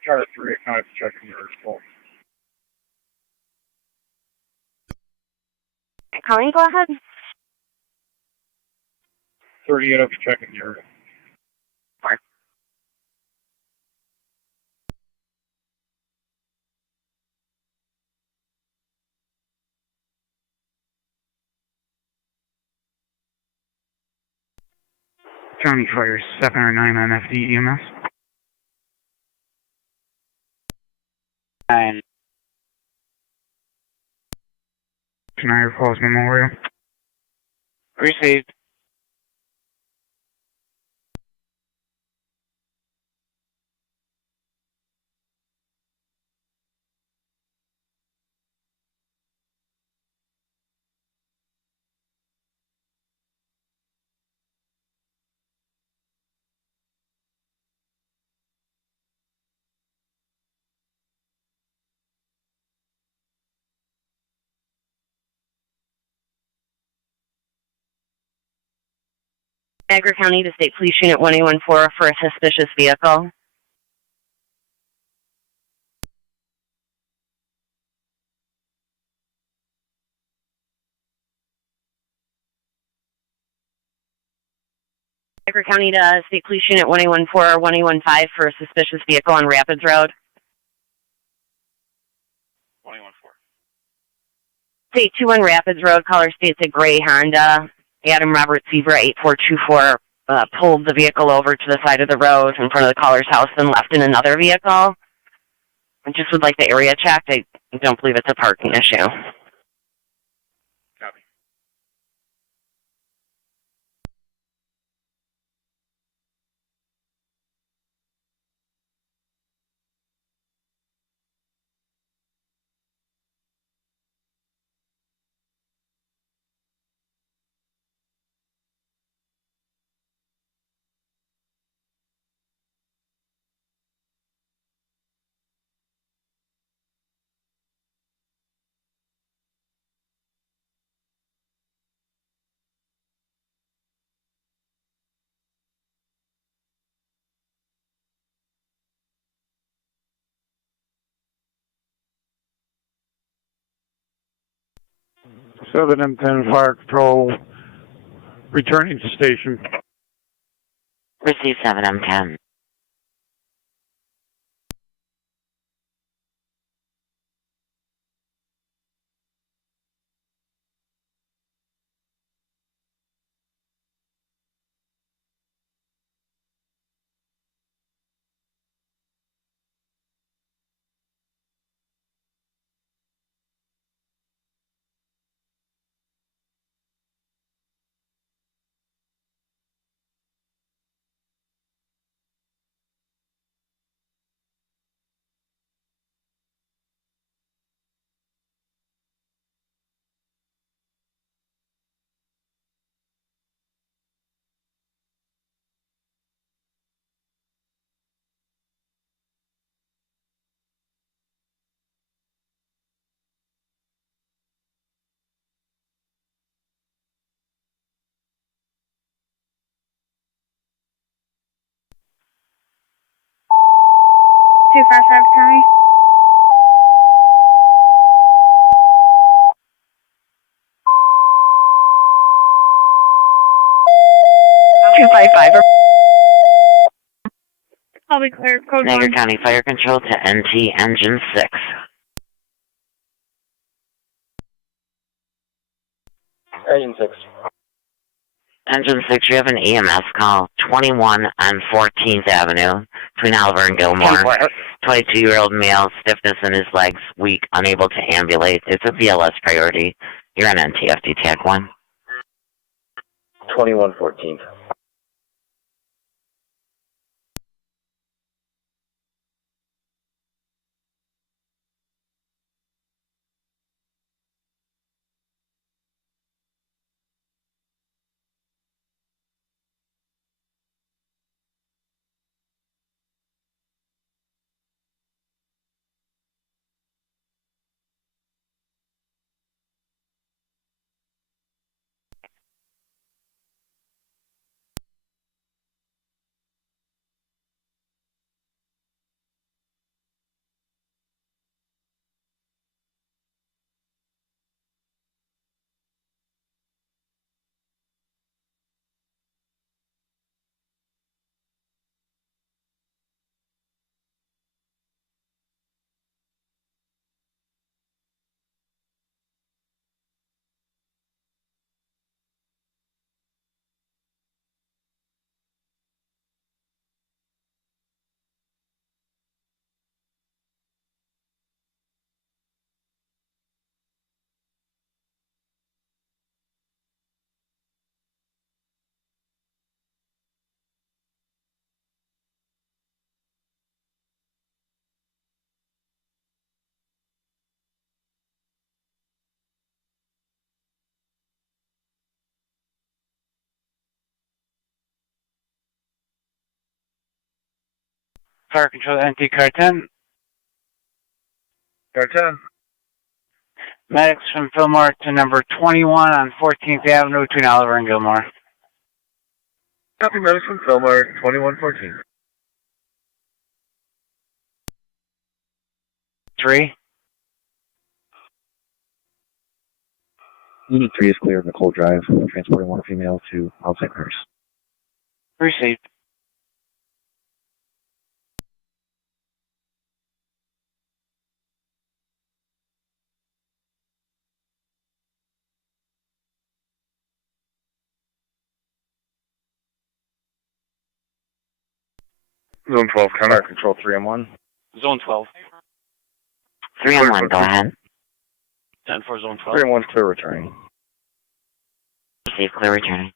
Charter 3, acknowledge checking your response. Colleen, go ahead. 38 of checking your. County Fire 7 or 9 on FD EMS. 9. Niagara Falls Memorial. Received. Niagara County to State Police Unit 1814 for a suspicious vehicle. Niagara County to State Police Unit 1814 or 1815 for a suspicious vehicle on Rapids Road. 2014. State 21 Rapids Road, caller states a gray Honda. Adam Robert Zebra 8424 pulled the vehicle over to the side of the road in front of the caller's house and left in another vehicle. I just would like the area checked. I don't believe it's a parking issue. Copy. Seven M10 Fire Control, returning to station. Receive 7M10. 255 County. I'll be clear. Code Niagara 1. County Fire Control to NT Engine 6. Engine 6. Engine 6, you have an EMS call, 21 on 14th Avenue, between Oliver and Gilmore. 22-year-old male, stiffness in his legs, weak, unable to ambulate. It's a BLS priority. You're on NTFD TAC 1. 21 14th. Fire Control NT Car 10. Car 10. Medics from Fillmore to number 21 on 14th Avenue between Oliver and Gilmore. Copy, medics from Fillmore, 2114. 3. Unit 3 is clear of Nicole Drive, transporting one female to outside nurse. Received. Zone 12, counter. Fire Control 3 and 1. Zone 12. 3 and 1, go ahead. 10 for Zone 12. 3 and 1's clear returning. Receive, clear returning.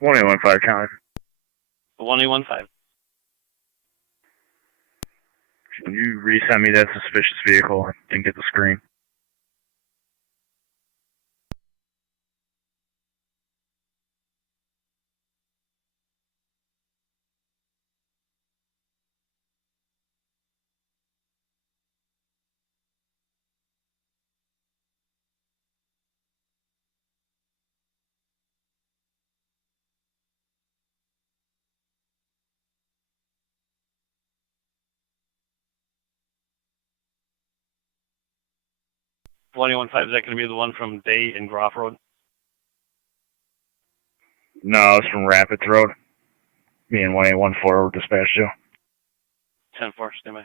1815, counter. 1815. Can you resend me that suspicious vehicle and get the screen? Is that going to be the one from Day and Groff Road? No, it's from Rapids Road. Me and 1814 were dispatched to. 10-4, stand by.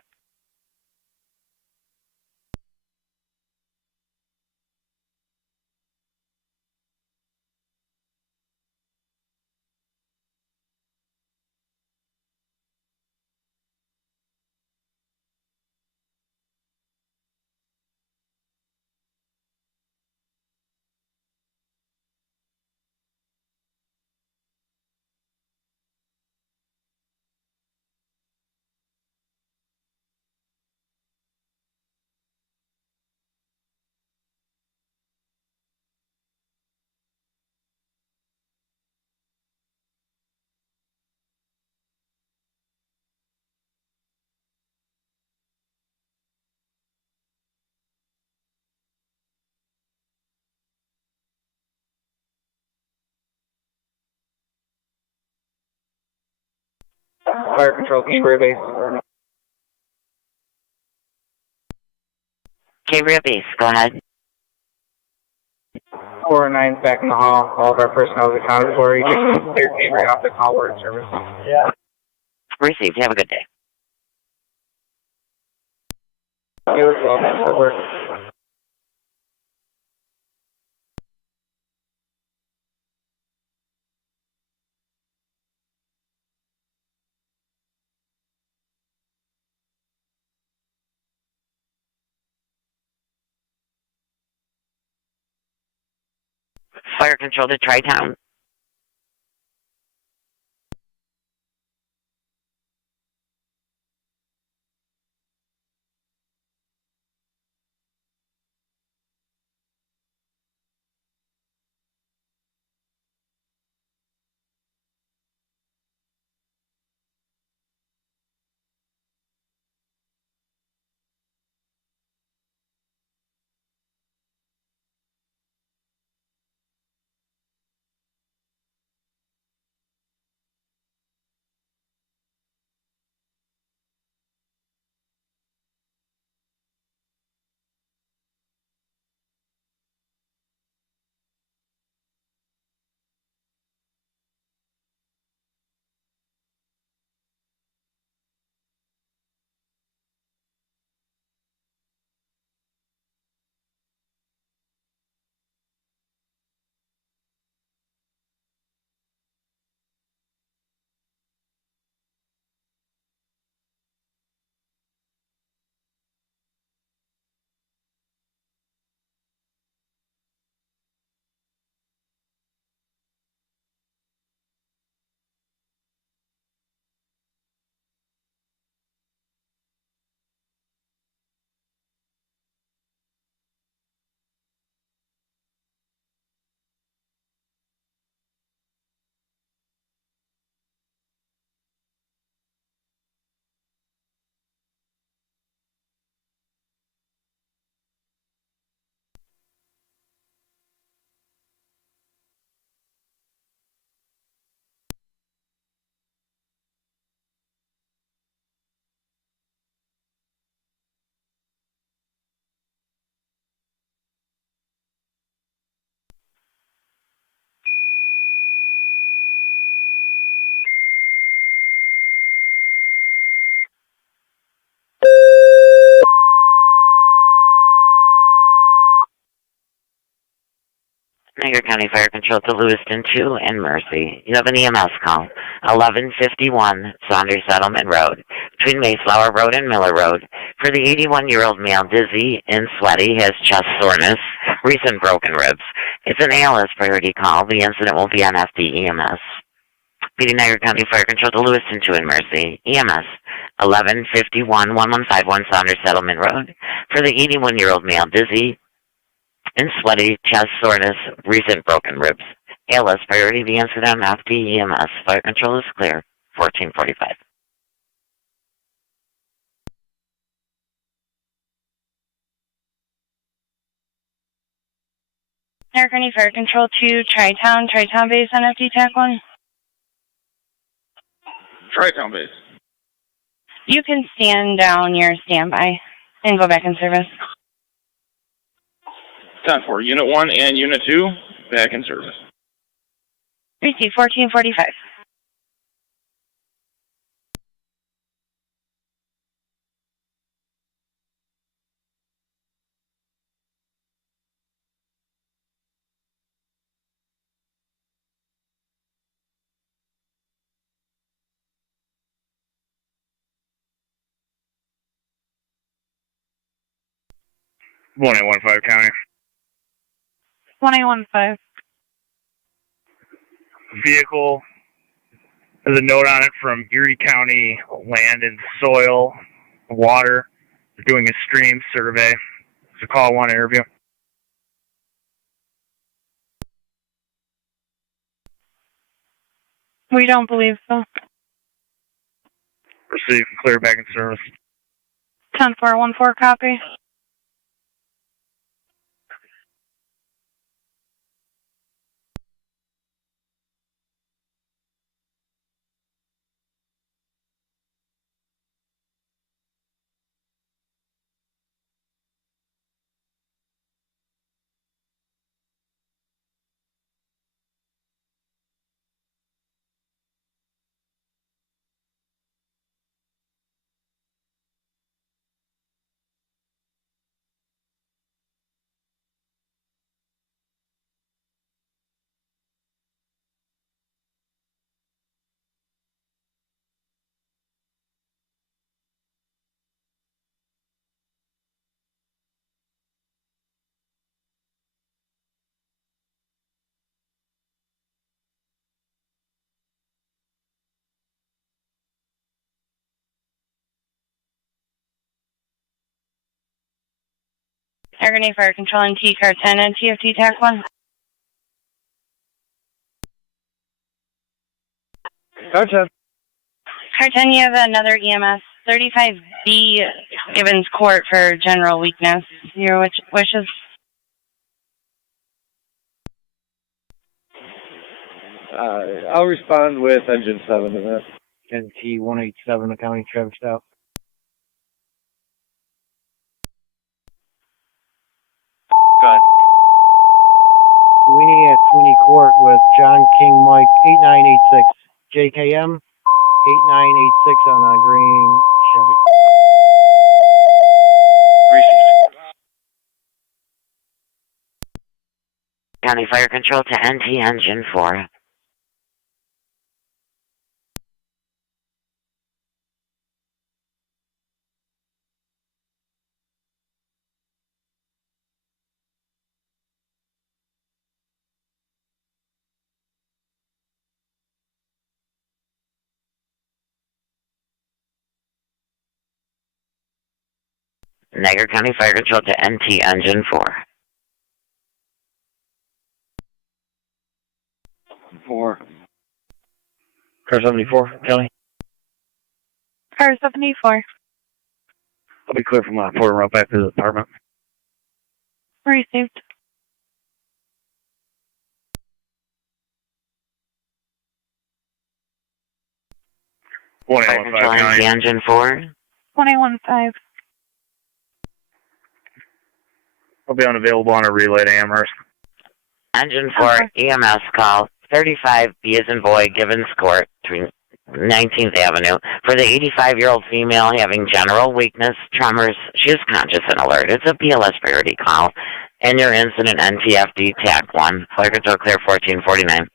Fire Control, Square Base. Cambria Base, go ahead. 409 back in the hall. All of our personnel is accounted for. You can clear Cambria off the call word service. Yeah. Received. Have a good day. You as well. Thanks for work. Fire control to Tri-Town. Niagara County Fire Control to Lewiston 2 and Mercy. You have an EMS call. 1151 Saunders Settlement Road, between Mayflower Road and Miller Road. For the 81-year-old male, dizzy and sweaty, has chest soreness, recent broken ribs. It's an ALS priority call. The incident will be on FD EMS. PD Niagara County Fire Control to Lewiston 2 and Mercy. EMS 1151 1151 Saunders Settlement Road. For the 81-year-old male, dizzy and sweaty, chest soreness, recent broken ribs. ALS priority, the incident, FD EMS. Fire control is clear. 1445. Niagara County Fire Control to Tri-Town base on FD TAC 1. Tri-Town base. You can stand down your standby and go back in service. 10-4, Unit 1 and Unit 2, back in service. Receive 1445. One 1815 County. 1815. Vehicle has a note on it from Erie County Land and Soil, Water. They're doing a stream survey. So call 1 interview. We don't believe so. Receive, clear, back in service. 10-414 copy. Niagara Fire Control and T Car 10 and TFT TAC 1. Car 10. Car 10, you have another EMS 35B Gibbons Court for general weakness. Your wishes? I'll respond with engine 7 to that. NT 187, a county traffic stop. Go ahead. Sweeney at Sweeney Court with John King Mike 8986. JKM 8986 on a green Chevy. County Fire Control to NT Engine 4. Niagara County Fire Control to NT Engine 4. 4. Car 74, County. Car 74. I'll be clear from Lockport and route back to the department. Received. Fire Control NT Engine 4. 215. I'll be unavailable on a relay to Amherst. Engine 4 EMS call 35B as in boy Gibbons Court between 19th Avenue for the 85-year-old female having general weakness, tremors. She is conscious and alert. It's a BLS priority call. And your incident NTFD TAC 1. Fire Control clear 1449.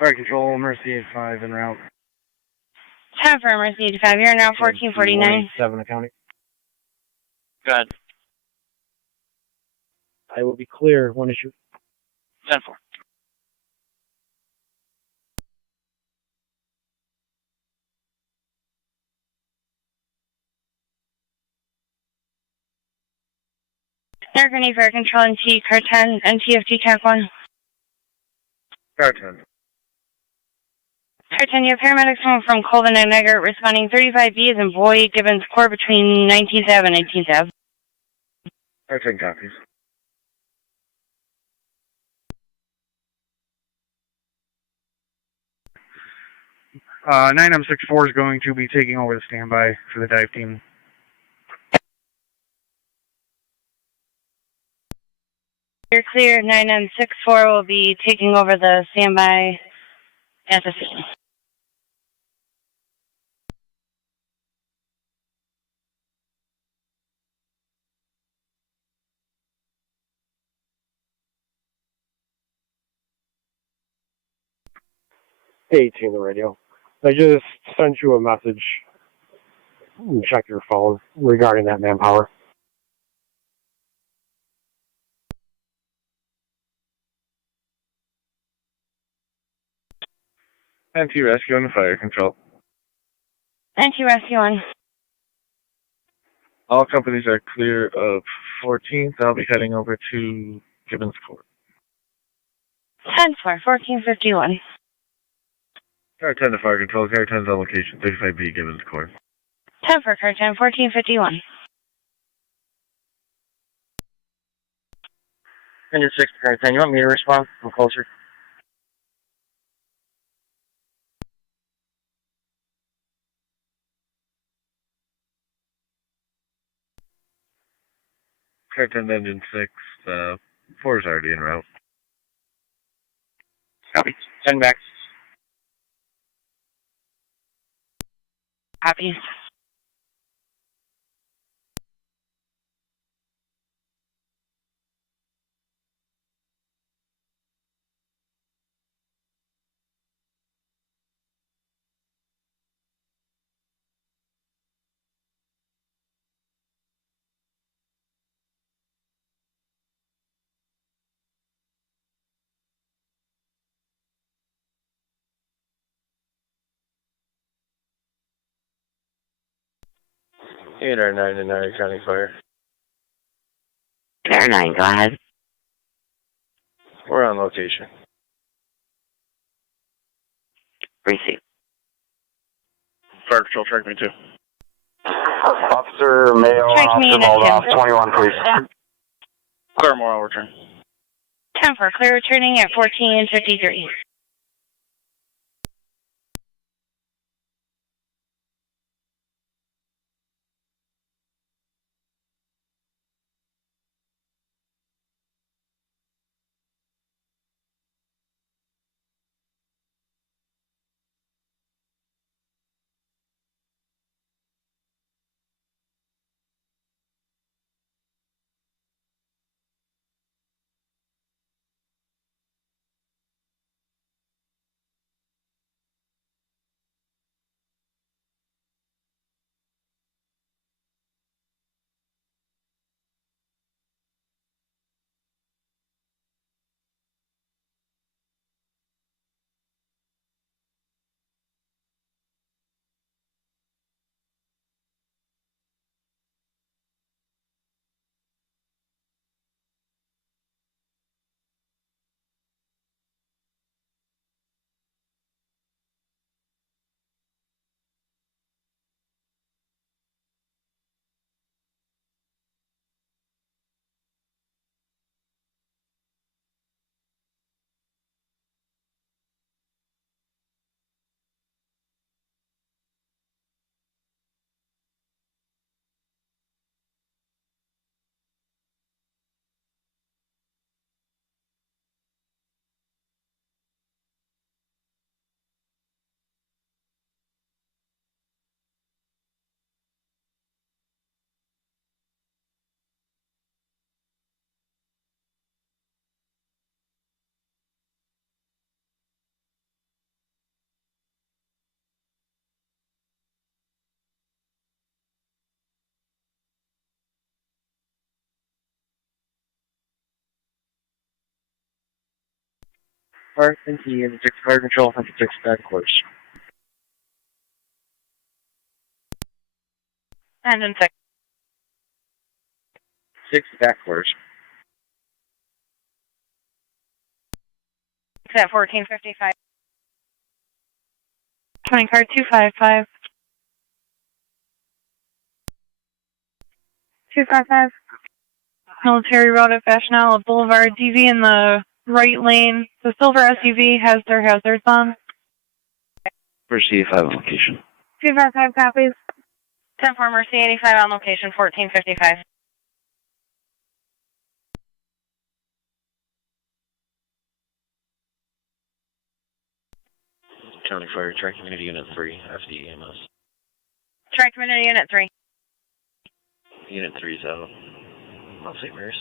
Fire Control, Mercy 85 en route. 10 for Mercy 85. You're now 1449. 7 county. Go ahead. I will be clear when issue. 10-4. Niagara Fire Control and T Car 10 and TFT TAC 1. Car 10. Car 10, you have paramedics coming from Colvin and Niagara responding 35B as in boy Gibbons Court between 19th Ave and 18th Ave. Car 10 copies. Uh, 9M64 is going to be taking over the standby for the dive team. You're clear. 9M64 will be taking over the standby at the scene. Hey, team, the radio. I just sent you a message. Check your phone regarding that manpower. NT-Rescue and the Fire Control. NT-Rescue 1. All companies are clear of 14th. I'll be heading over to Gibbons Court. 10-4, 1451. Car 10 to Fire Control. Car 10's on location. 35B Gibbons Court. 10 for Car 10, 1451. Engine 6 Car 10, you want me to respond? I'm closer. Car 10 Engine 6. 4 is already en route. Copy. 10 back. Copy. 8R9 to Niagara County Fire. 8R9, go ahead. We're on location. Receive. Fire Patrol, track me 2. Officer Mayo, Track me Officer in a Moldoff, 10. 21, please. Clear more, I'll return. 10 for clear returning at 1453. Fire, thank you, Unit 6 Fire Control, 56 back course. Engine 6. 6 back course. It's at 1455. Coming car 255. 255. Military Road at Fashnell Boulevard. DV in the right lane. The silver SUV has their hazards on. Mercy 85 on location. 255 copies. 10 for Mercy 85 on location, 1455. County Fire, Track Community Unit 3, FDEMS. Track Community Unit 3. Unit 3 is out. Mount St. Mary's.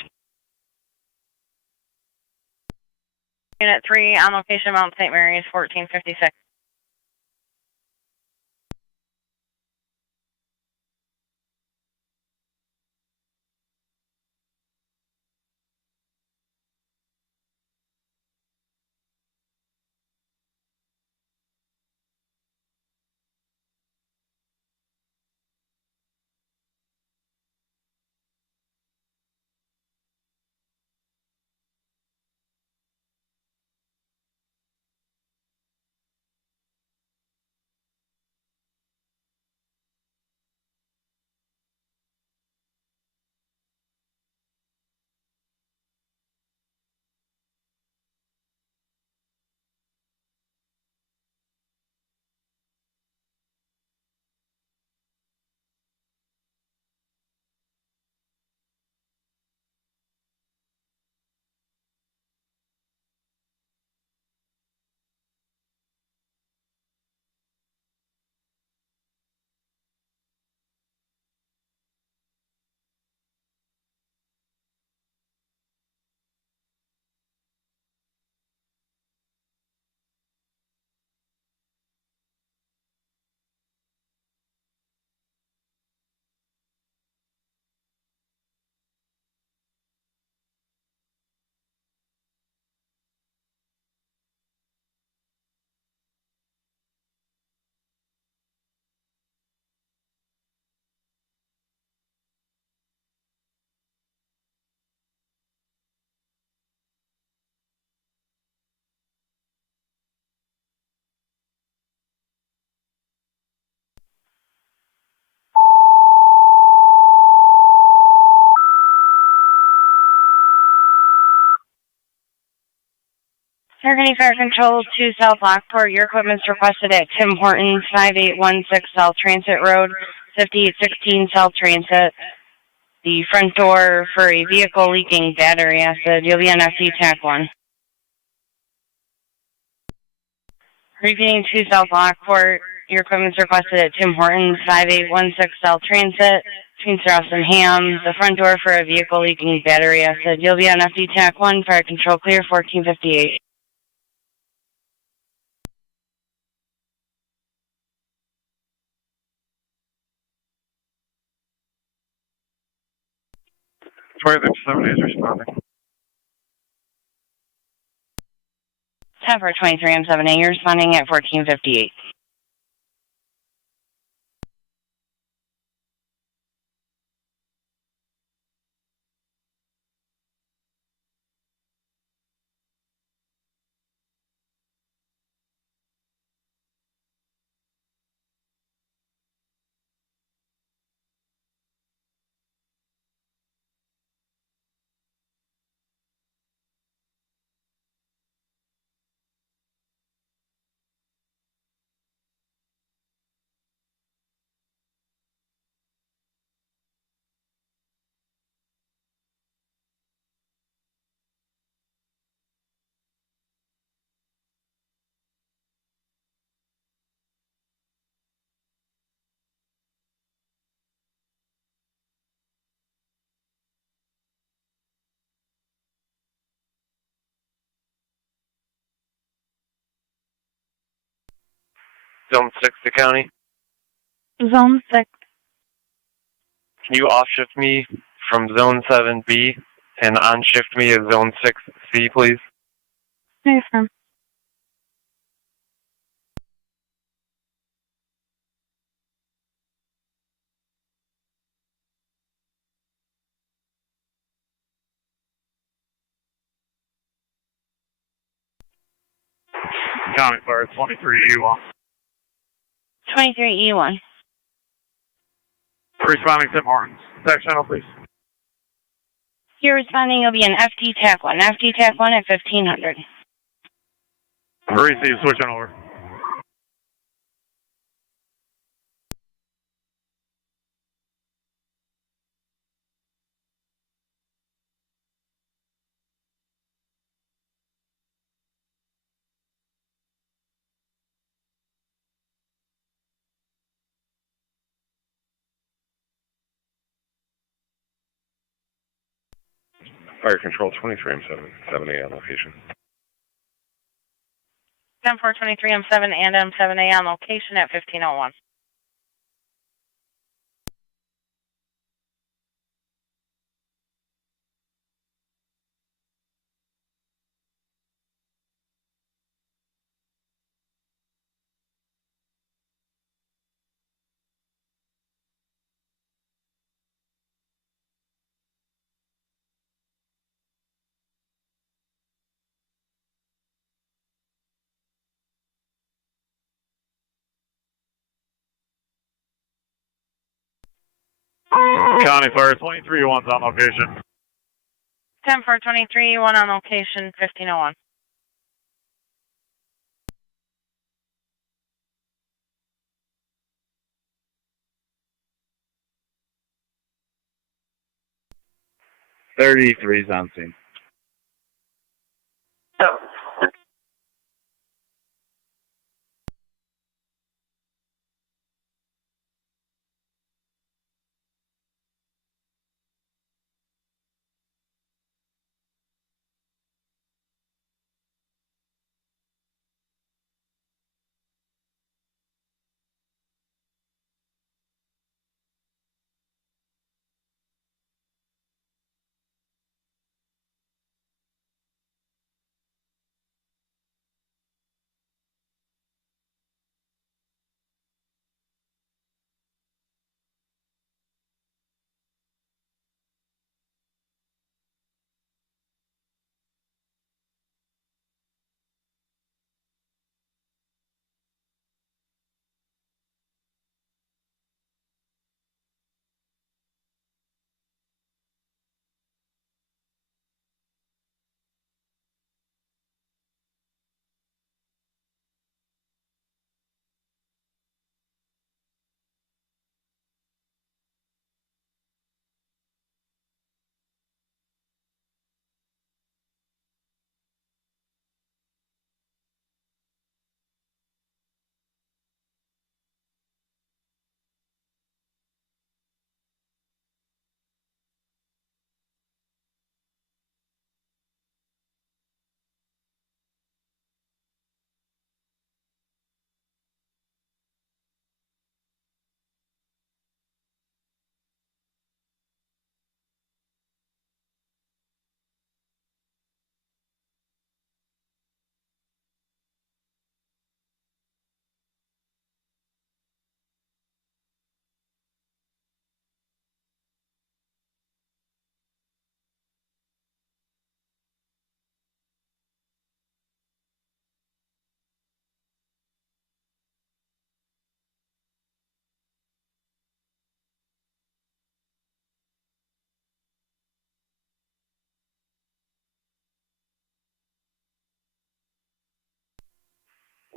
Unit 3 on location, Mount St. Mary's, 1456. County Fire Control to South Lockport. Your equipment's requested at Tim Hortons, 5816 South Transit Road, 5816 South Transit. The front door for a vehicle leaking battery acid. You'll be on FD TAC 1. Repeating to South Lockport. Your equipment's requested at Tim Hortons, 5816 South Transit, between Strauss and Ham. The front door for a vehicle leaking battery acid. You'll be on FD TAC 1, Fire Control clear, 1458. Toilet 70 is responding. 10 for 23, I'm 7A. You're responding at 1458. Zone 6 to county. Zone 6. Can you off-shift me from Zone 7B and on-shift me at Zone 6C, please? Yes, ma'am. County Fire 23E1. 23E1. Responding to Martins. Tax channel, please. You're responding, you'll be in FD TAC 1. FD TAC 1 at 1500. Receive, switching over. Fire Control 23, I'm 7A on location. 10-423, I'm 7 and I'm 7A on location at 1501. County Fire 23E1's on location. 10-423, 1 on location, 1501. .33's on scene.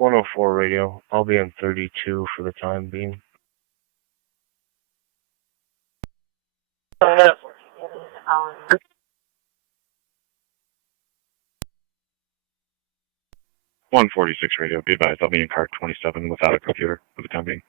104 radio. I'll be on 32 for the time being. .146 radio. Be advised, I'll be in car 27 without a computer for the time being.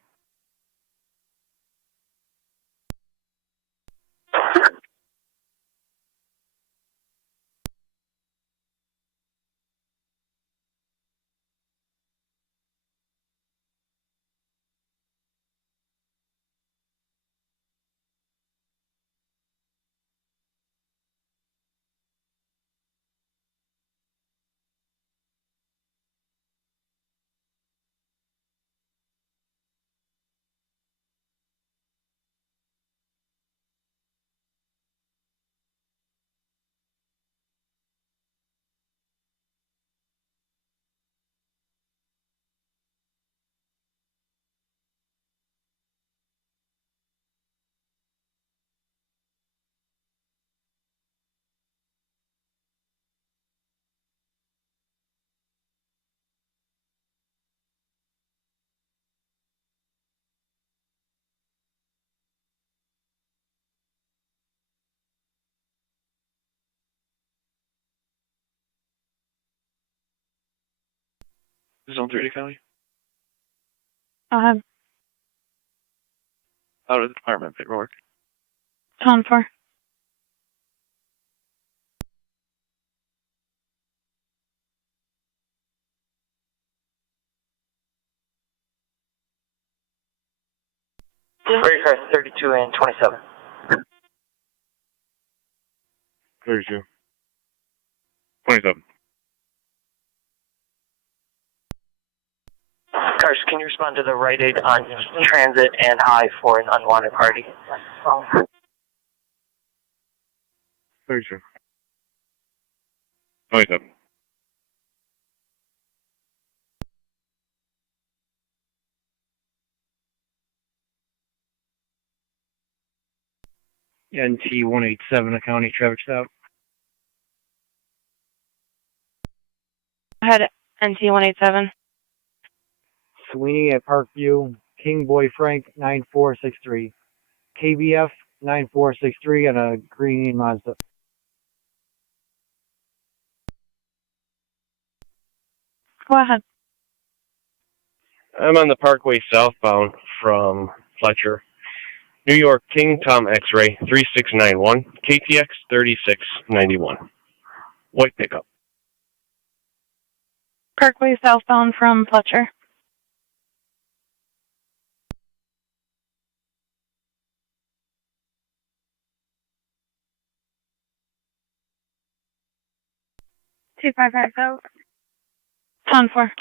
Zone 3 County. Uh, Out of the department, paperwork. Zone 4. Ready car 32 and 27. 32. 27. Cars, can you respond to the Rite Aid on transit and high for an unwanted party? 32. 27. NT 187, a county traffic stop. Ahead, NT 187. Sweeney at Parkview, King Boy Frank 9463. KBF 9463 on a green Mazda. Go ahead. I'm on the Parkway southbound from Fletcher. New York King Tom X-Ray 3691, KTX 3691. White pickup. Parkway southbound from Fletcher. Two five five out. Zone 4.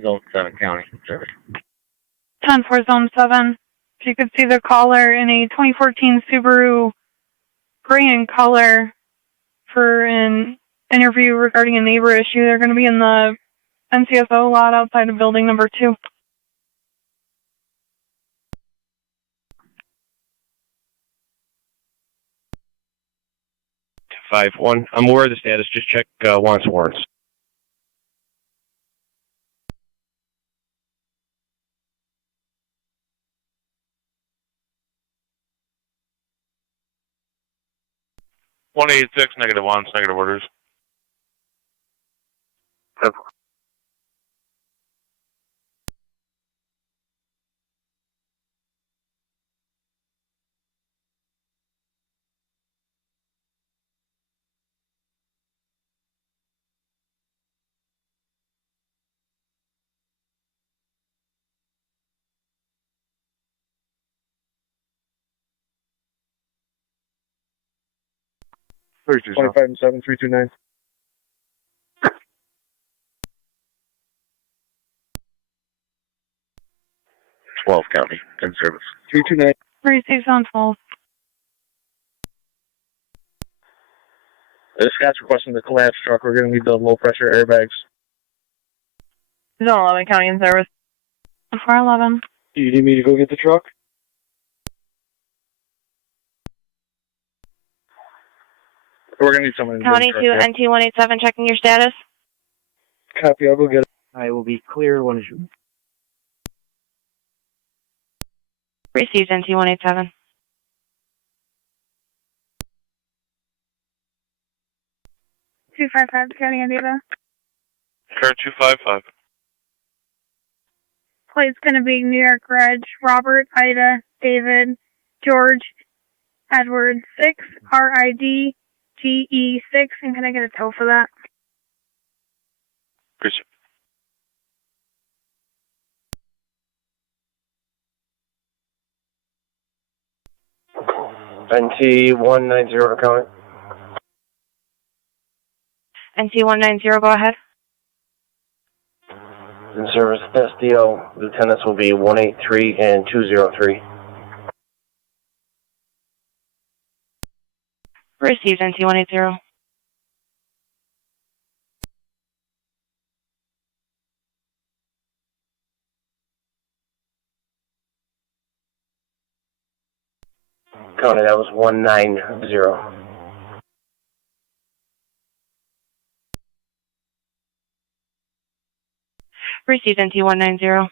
Zone 7 County Service. 10-4, Zone 7. If you could see the caller in a 2014 Subaru gray in color for an interview regarding a neighbor issue. They're going to be in the NCSO lot outside of building number 2. Five one. I'm aware of the status. Just check wants warrants. -186, -1, negative orders. Thursday, 25 and 7, 329. County in service. 329. Receive Zone 12. Scott's requesting the collapse truck. We're going to need the low pressure airbags. Zone 11, County in service. 411. Do you need me to go get the truck? We're going to need someone. County to NT187, checking your status. Copy, I'll go get it. I will be clear when you. Received NT187. Two 255, County in data. Car 255. Plate's going to be New York Reg, Robert, Ida, David, George, Edward 6, RID, GE 6, and can I get a tow for that? Appreciate NT190 County. NT190, go ahead. In service SDO, lieutenants will be 183 and 203. Received NT180. County, that was 190. Received NT190.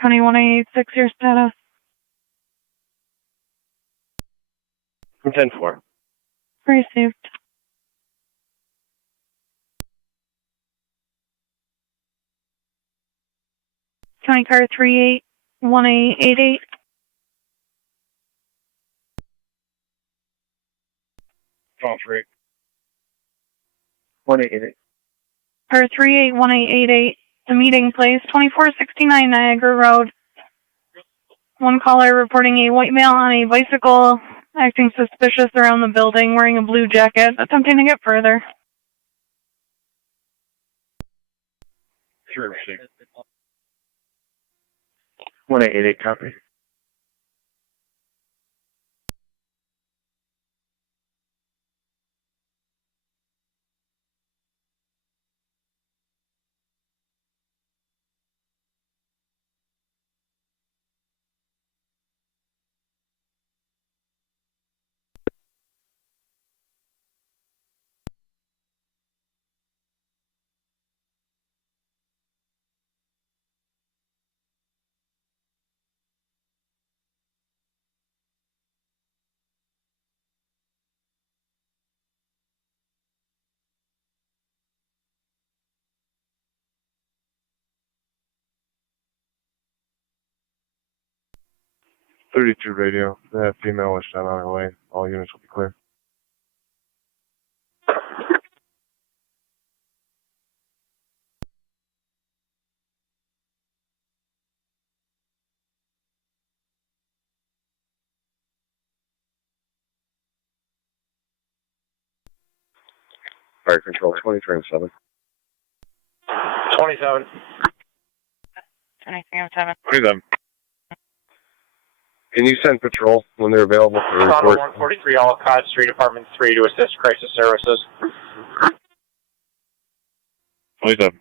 County 186, your status. 10-4. Received. County car 381888. Phone free. 188. Car 381888. The meeting place, 2469 Niagara Road. One caller reporting a white male on a bicycle acting suspicious around the building, wearing a blue jacket, attempting to get further. 306. 188, copy. .32 radio. That female was shot on her way. All units will be clear. Fire control 2307. 27. 2307. 27. Can you send patrol when they're available for Toronto report? 143, Olcott Street, Department 3 to assist crisis services. 27.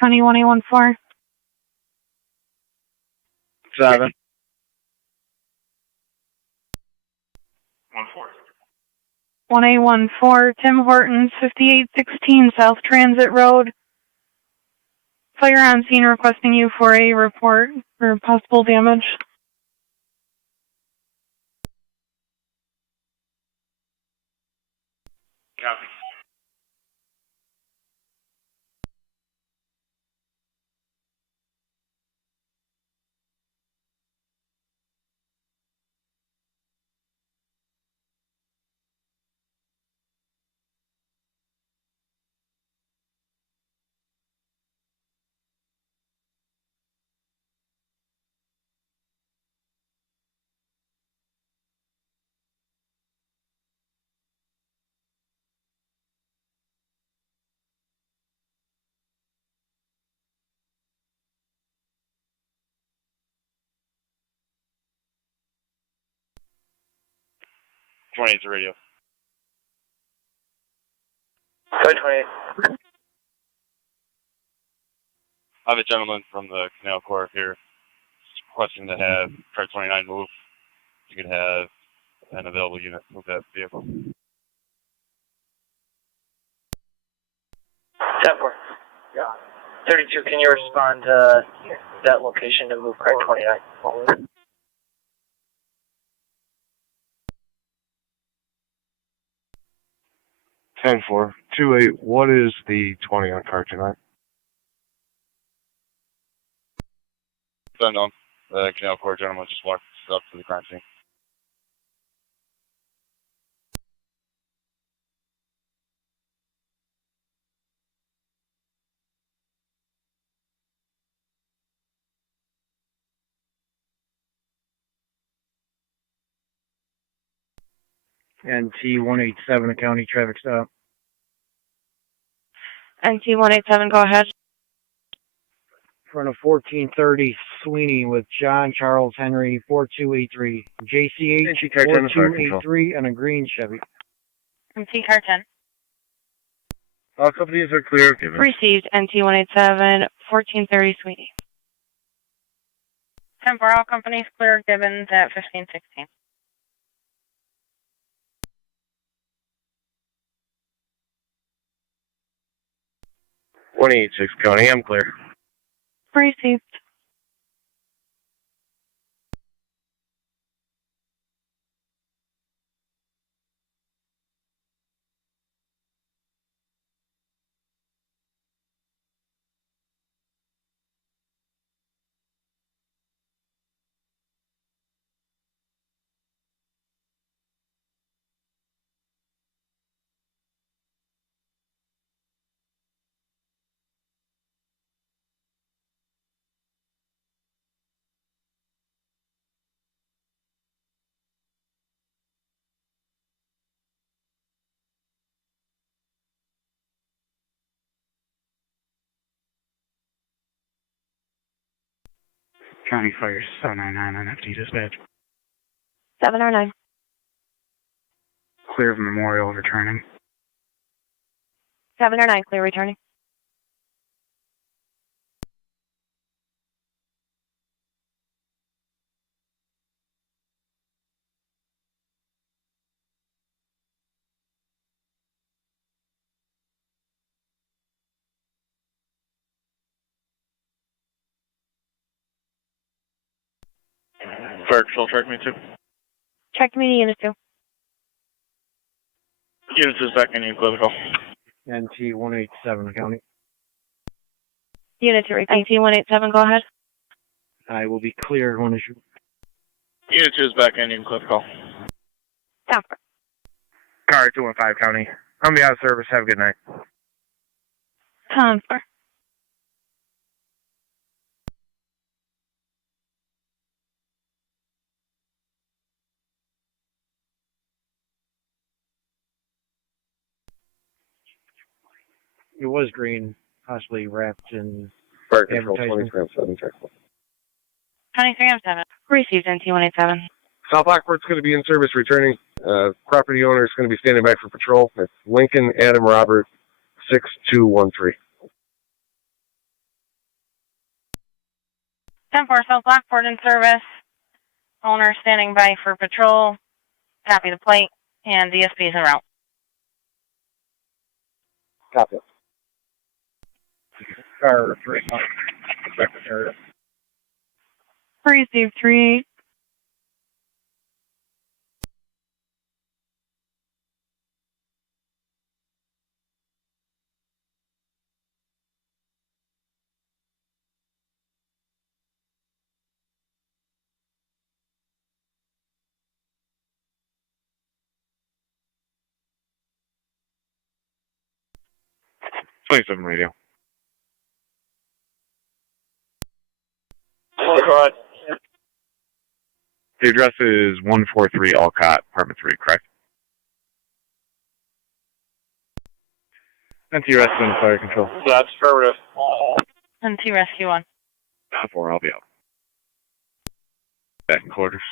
County 1814. 7. 1814 Tim Hortons, 5816 South Transit Road. Fire on scene requesting you for a report for possible damage. Copy. '28's radio. Code 28. I have a gentleman from the Canal Corps here requesting to have Car 29 move. You could have an available unit move that vehicle. 10-4. Yeah. 32, can you respond to that location to move Car 29? 10-4. 2-8, what is the 20 on car tonight? It's unknown. The Canal Corps gentleman just walked up to the crime scene. NT 187, a county traffic stop. NT 187, go ahead. Front of 1430 Sweeney with John Charles Henry 4283. JCH 4283 and a green Chevy. NT car 10. All companies are clear. Received NT 187, 1430 Sweeney. 10 for all companies clear, Gibbons at 1516. '186 County, I'm clear. Received. County Fire 799 on FD dispatch. 709. Clear of Memorial returning. 709, clear returning. Fire Control, track me 2. Check me to unit 2. Unit is back in you, clear the call. NT 187 county. Unit 2, NT 187, go ahead. I will be cleared when issued. Unit 2 is back in, you can clear the call. Down. Car 215 County. I'm out of service. Have a good night. 10-4. It was green, possibly wrapped in Fire Control, advertisement. 23 check. 2307. Received NT 187. South Lockport's going to be in service returning. Property owner is going to be standing by for patrol. It's Lincoln Adam Robert 6213. 10-4 South Lockport in service. Owner standing by for patrol. Copy the plate, and DSP is en route. Copy. Car 3. Secretary. Receive 3-8. Twenty-seven radio. Go ahead. The address is 143 Alcott, apartment 3, correct? NT Rescue Fire Control. That's affirmative. NT Rescue 1. 4, I'll be out. Back in quarters.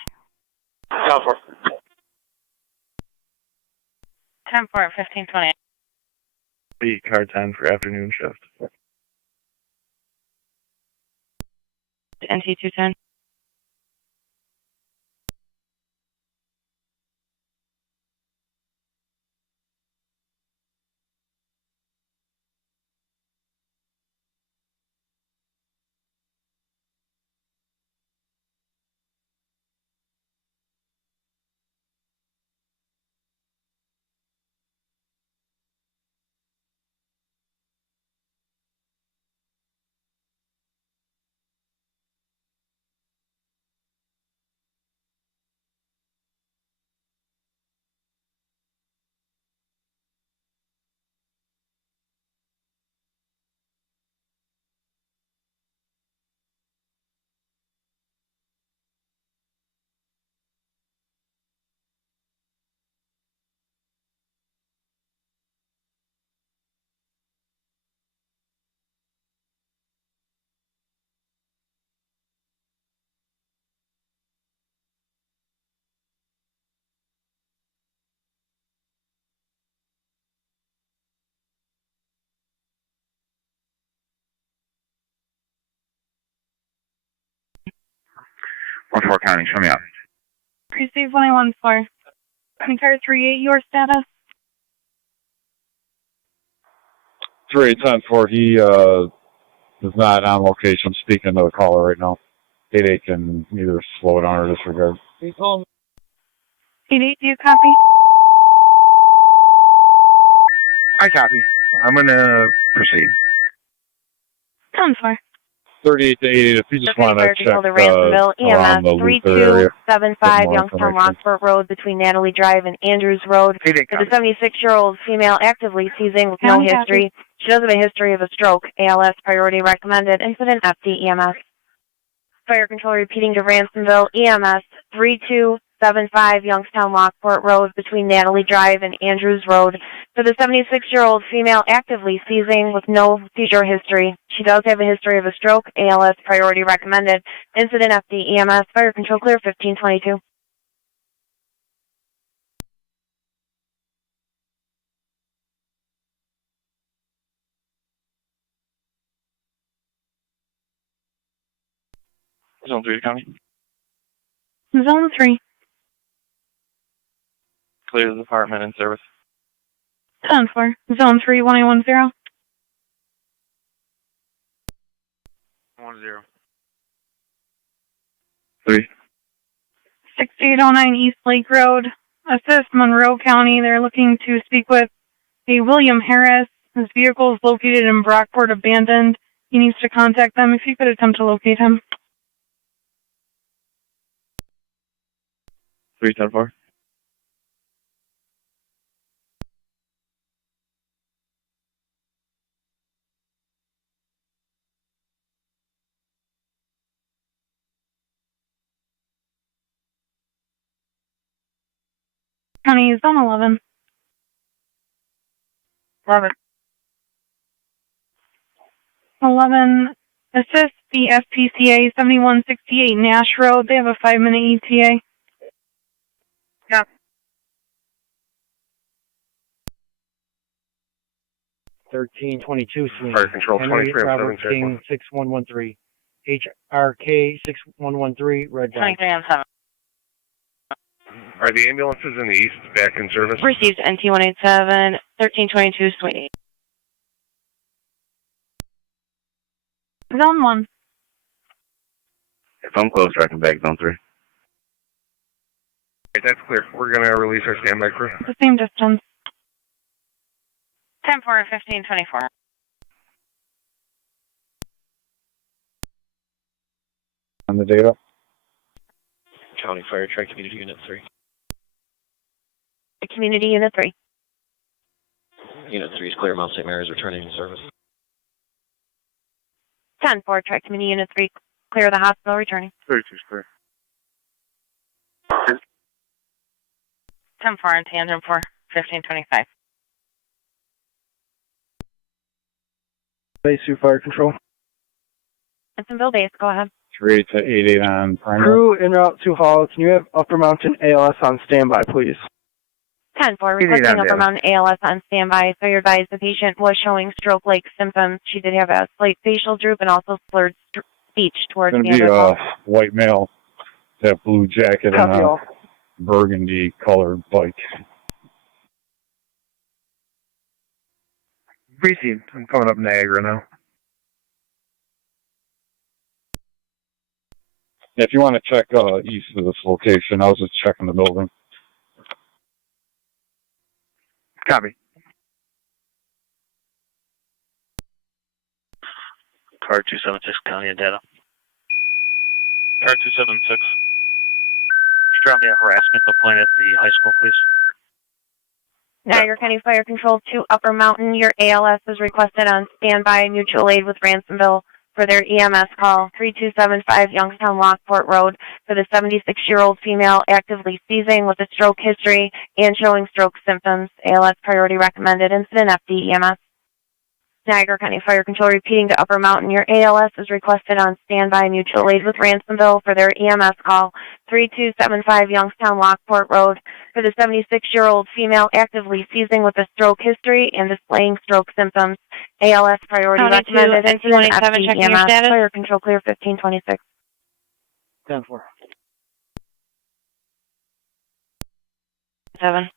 10-4. 10-4 at 1528. Be car 10 for afternoon shift. NT 210. One 4 County, show me out. Receive 114. Car 3-8, your status? 3810-4, he is not on location. Speaking to the caller right now. 88 can either slow it down or disregard. 88, do you copy? I copy. I'm going to proceed. 10-4. 38 to 88, if you just want to check the Ransomville around the EMS Luther area. 3275 Youngstown Lockport Road between Natalie Drive and Andrews Road. For the 76-year-old female actively seizing with no history. She does have a history of a stroke. ALS priority recommended. Incident FD EMS. Fire control repeating to Ransomville EMS 3275 Youngstown Lockport Road between Natalie Drive and Andrews Road. For the 76-year-old female actively seizing with no seizure history. She does have a history of a stroke. ALS priority recommended. Incident FD EMS. Fire control clear 1522. Zone 3 County. Zone 3. Clear the department in service. 10-4. Zone 3, 1810. 10. 3. 6809 East Lake Road. Assist Monroe County. They're looking to speak with a William Harris. His vehicle is located in Brockport, abandoned. He needs to contact them if you could attempt to locate him. 310-4. County is on 11. 11. Assist the FPCA 7168 Nash Road. They have a 5-minute ETA. Yeah. 1322 Sweeney. Fire control Henry 23 Robert I'm King 6113. HRK 6113, red dot. 23 on 7. Are the ambulances in the east back in service? Received NT187, 1322, Sweeney. Zone 1. If I'm close, I can back zone 3. Okay, that's clear. We're going to release our standby crew. The same distance. 10-4, 1524. On the data. County Fire Tri Community Unit 3. Community Unit 3. Unit 3 is clear. Mount St. Mary's returning to service. 10-4, Tri Community Unit 3. Clear the hospital, returning. 32 is clear. 10-4 on tandem for 1525. Base 2 fire control. Bentonville base, go ahead. 3 to 88 on primary. Crew en route to Hall. Can you have Upper Mountain ALS on standby, please? 10-4, requesting Upper Mountain ALS on standby. So you're advised the patient was showing stroke-like symptoms. She did have a slight facial droop and also slurred speech towards It's the going end to of be a white male, that blue jacket Copy and all. a burgundy colored bike. Received. I'm coming up Niagara now. If you want to check east of this location, I was just checking the building. Copy. Car 276, County of Data. Car 276. You drop me a harassment complaint at the high school, please. Niagara County Fire Control to Upper Mountain. Your ALS is requested on standby mutual aid with Ransomville for their EMS call. 3275 Youngstown Lockport Road for the 76-year-old female actively seizing with a stroke history and showing stroke symptoms. ALS priority recommended. Incident FD EMS. Niagara County Fire Control repeating to Upper Mountain. Your ALS is requested on standby mutual aid with Ransomville for their EMS call. 3275 Youngstown Lockport Road for the 76-year-old female actively seizing with a stroke history and displaying stroke symptoms. ALS priority County E recommended. Incident FD checking your EMS. status. Fire Control clear 1526. 10-4. 7.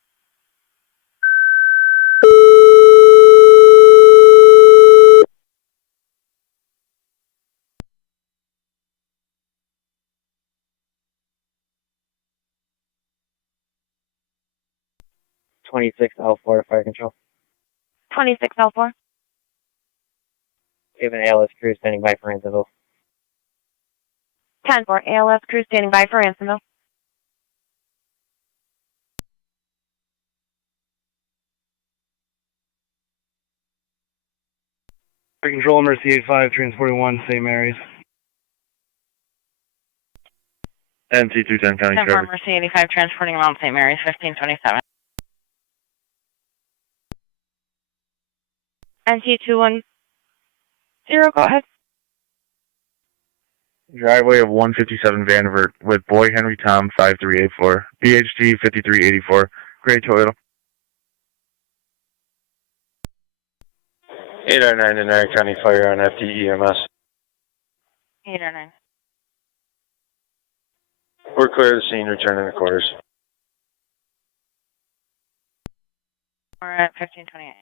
L4 Fire Control. 26 L4. We have an ALS crew standing by for Ransomville. 10-4 ALS crew standing by for Ransomville. Fire Control, Mercy 85, transporting 1, St. Mary's. NC210 County 10-4 Traffic. Mercy 85 transporting Mount St. Mary's 1527. NT210, go ahead. Driveway of 157 Vanderbilt with Boy Henry Tom 5384, BHT 5384, Gray Toyota. 809 to Niagara County Fire on FDEMS. 809. We're clear of the scene, returning to quarters. We're at 1528.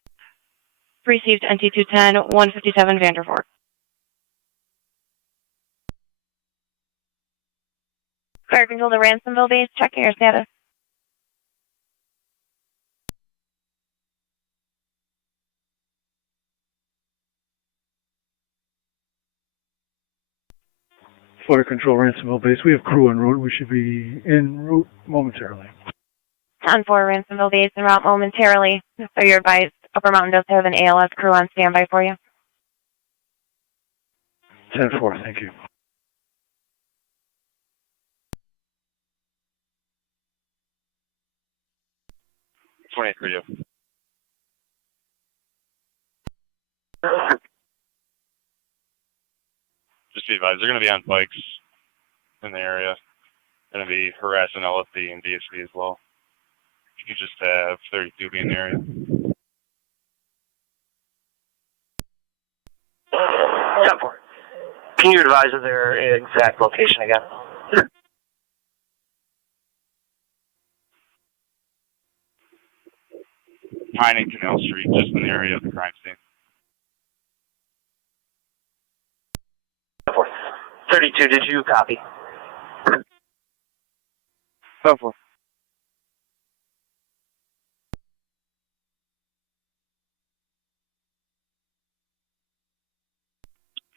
Received NT210, 157 Vandervoort. Fire Control to Ransomville base, checking your status. Fire Control, Ransomville base. We have crew en route. We should be en route momentarily. 10-4 Ransomville base en route momentarily. So you're advised Upper Mountain does have an ALS crew on standby for you. 10-4, thank you. Radio. Just be advised, they're going to be on bikes in the area. Going to be harassing LFD and DSP as well. You could just have 32 be in the area. Can you advise of their exact location again? Pine and Canal Street, just in the area of the crime scene. 32, did you copy? 10-4.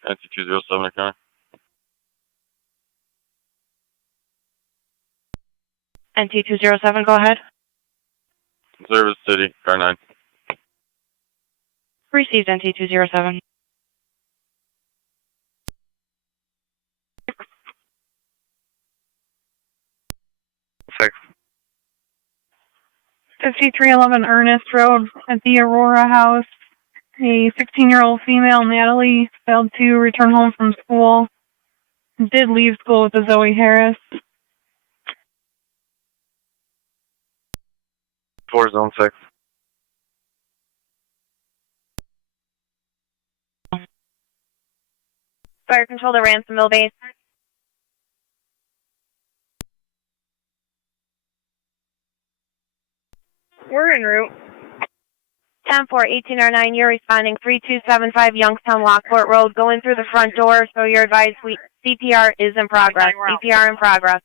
NC207 County. NT207, go ahead. Service City, car 9. Received NT207. Six. 5311 Ernest Road at the Aurora House. A 16-year-old female, Natalie, failed to return home from school. Did leave school with a Zoe Harris. 4 Zone 6. Fire control to Ransomville base. We're en route. 10-4-1809, you're responding 3275 Youngstown Lockport Road. Go in through the front door, so you're advised CPR is in progress. CPR in progress.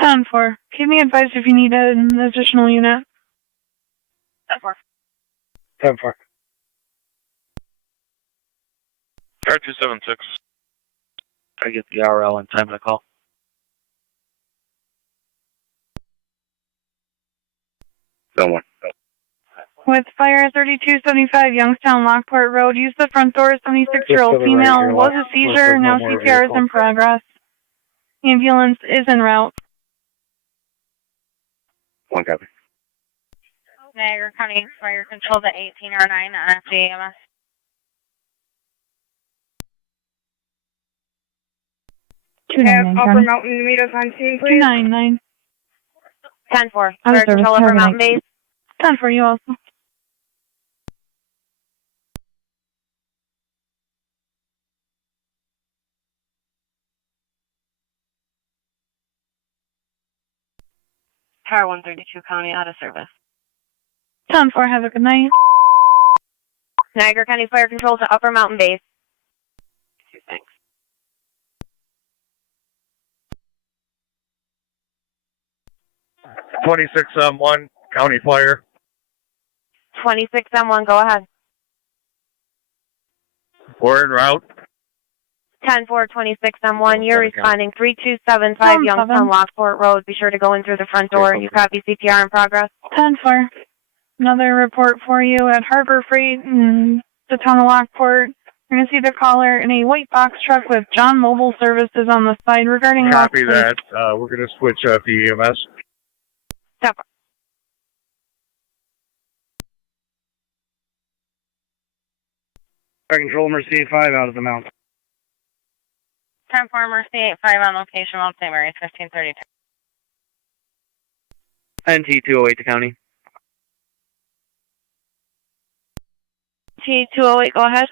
10-4. Keep me advised if you need an additional unit. 10-4. 10-4. Car 276. I get the RL in time to call. No one. With fire 3275 Youngstown Lockport Road, use the front door. 76-year-old female was a seizure. Now CPR is in progress. Ambulance is en route. 1 copy. Niagara County Fire Control to 1809 on FGAMS. Have Upper Mountain meet us on scene, please. 299. 10-4. Fire Control Upper Mountain base. 10-4, you also. Tower 132 County out of service. 10-4, have a good night. Niagara County Fire Control to Upper Mountain base. Thanks. (26-1) County Fire. 26-1, go ahead. We're en route. 10-4, 26-1, you're responding 3275 Youngstown Lockport Road. Be sure to go in through the front door. You copy CPR in progress. 10-4. Another report for you at Harbor Freight in the town of Lockport. You're going to see the caller in a white box truck with John Mobile Services on the side regarding Copy that. We're going to switch to EMS. Stop. Fire Control Mercy 85 out of the mount. 10-4, Mercy 85 on location, Mount St. Mary's, 1532. NT208 to county. T208, go ahead.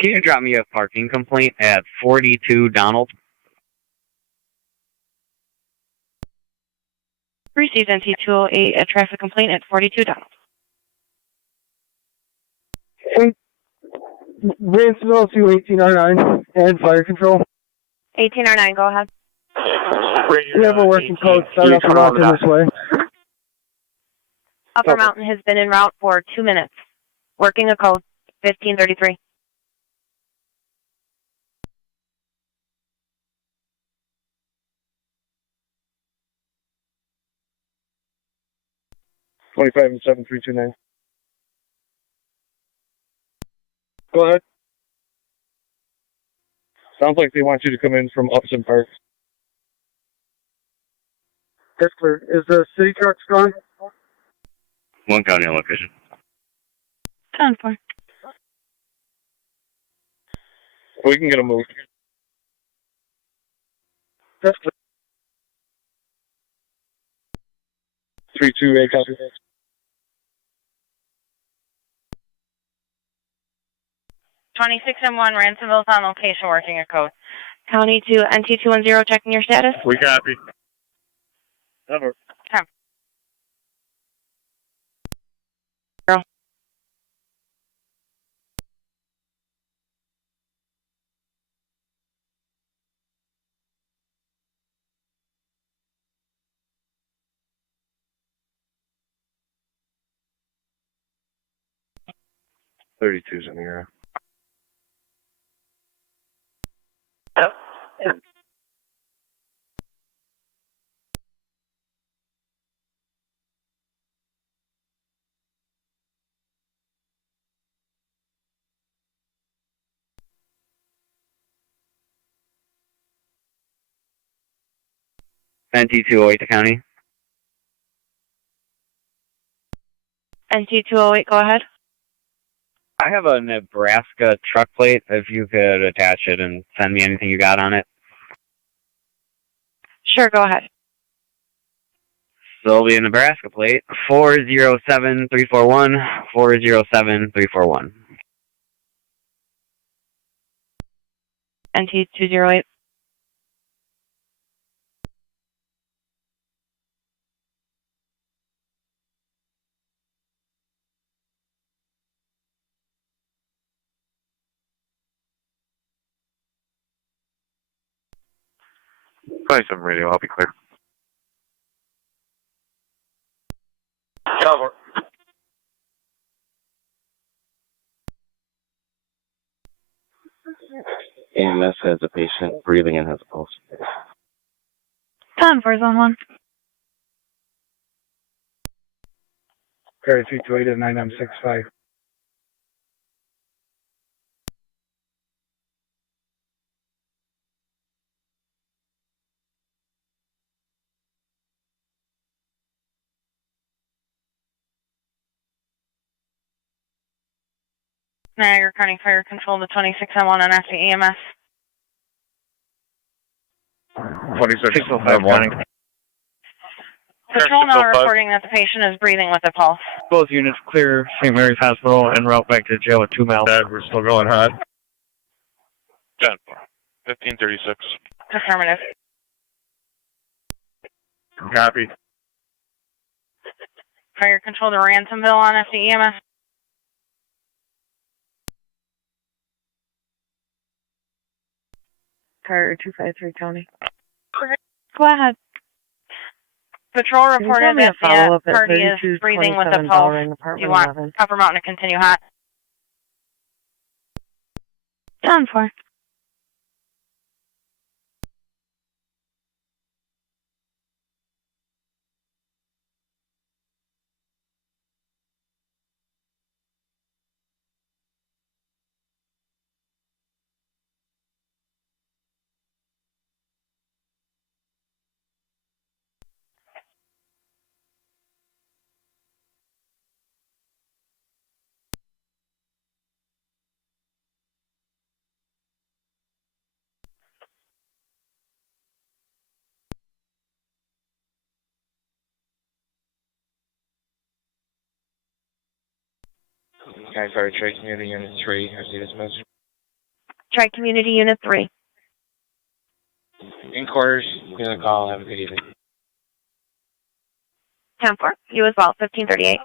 Can you drop me a parking complaint at 42 Donald? Received NT208, a traffic complaint at 42 Donald. Ransomville to 1809 and Fire Control. 1809, go ahead. We have a working code. Start up and out this way. Upper Mountain has been en route for 2 minutes. Working a code, 1533. (25 and 7329). Go ahead. Sounds like they want you to come in from Upson Park. That's clear. Is the city truck strong? 1 county on location. 10-4. We can get them moved. That's clear. 328 copy. . 26M1, Ransomville's on location working a code. County to NT210, checking your status. We copy. Over. Time. Thirty-two's in the area. NT208 to county. NT208, go ahead. I have a Nebraska truck plate, if you could attach it and send me anything you got on it. Sure, go ahead. So it'll be a Nebraska plate, 407341, 407341. NT208. Probably some radio. I'll be clear. Cover. AMS has a patient breathing and has a pulse. 10-4, zone 1. Carry 328 to 9965. Niagara County Fire Control to 26M1 on after EMS. 2605 County. Patrol now reporting that the patient is breathing with a pulse. Both units clear St. Mary's Hospital en route back to jail at 2 miles. We're still going hot. 10-4. 1536. Affirmative. Copy. Fire Control to Ransomville on after EMS. Carrier 253 County. Go ahead. Patrol reported that the party is breathing with a pulse. Do you want 11. Copper Mountain to continue hot? 10-4. County Fire Trade Community Unit 3, I see this message. Tri-Community Unit 3. In quarters, give a call, have a good evening. 10-4. You as well, 1538.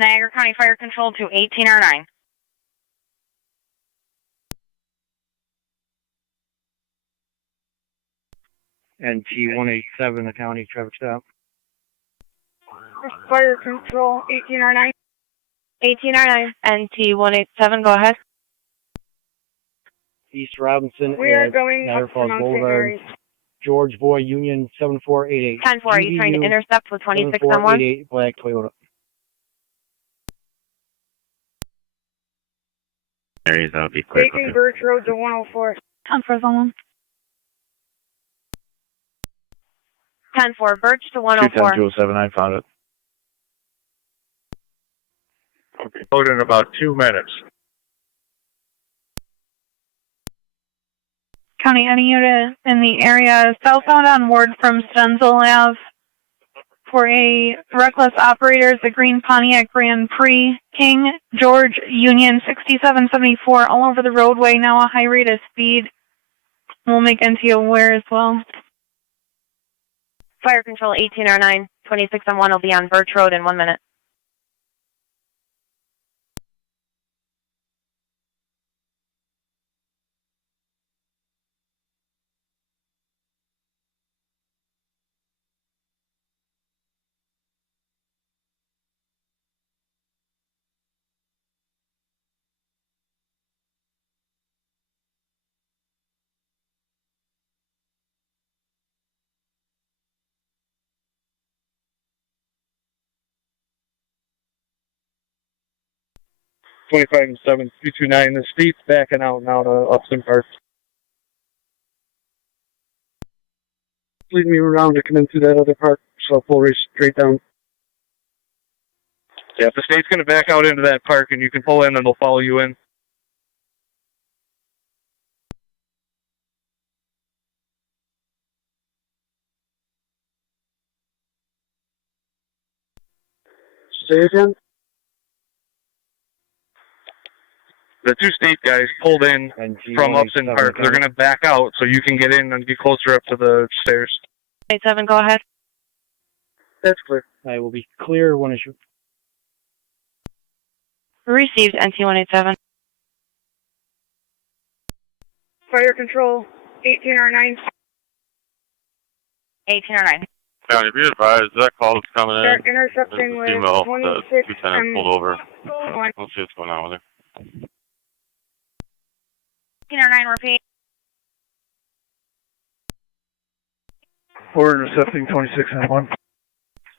Niagara County Fire Control to 18R9. NT187, the county traffic stop. Fire Control, 18R9. 18R9. NT187, go ahead. East Robinson We are at going Niagara up to Falls Mount St. Boulevard. Mary's. George Boy Union 7488. 10-4, are you trying to intercept with 26 on 1? 7488 black Toyota. Areas that would be clear. Taking Birch Road to 104. 10-4 zone 1. 10-4, Birch to 104. 210-207, I found it. Okay, load in about 2 minutes. County, any unit in the area southbound on Ward from Stenzel Ave for a reckless operator, the green Pontiac Grand Prix, King George Union 6774, all over the roadway, now a high rate of speed. We'll make NT aware as well. Fire Control 1809, 26 on 1 will be on Birch Road in 1 minute. Twenty-five and 7, 229. The state's backing out now to Upson Park. Lead me around to come into that other park, so I'll pull race straight down. Yeah, if the state's going to back out into that park and you can pull in, then they'll follow you in. Say again? The two state guys pulled in from Upson Park. They're going to back out so you can get in and get closer up to the stairs. 87, go ahead. That's clear. I will be clear one issue. Received, NT187. Fire Control 1809. 1809. County, be advised, that call is coming in. Start intercepting with Female, 26 the lieutenant pulled over. One. Let's see what's going on with her. 1809, repeat. We're intercepting 26 and 1.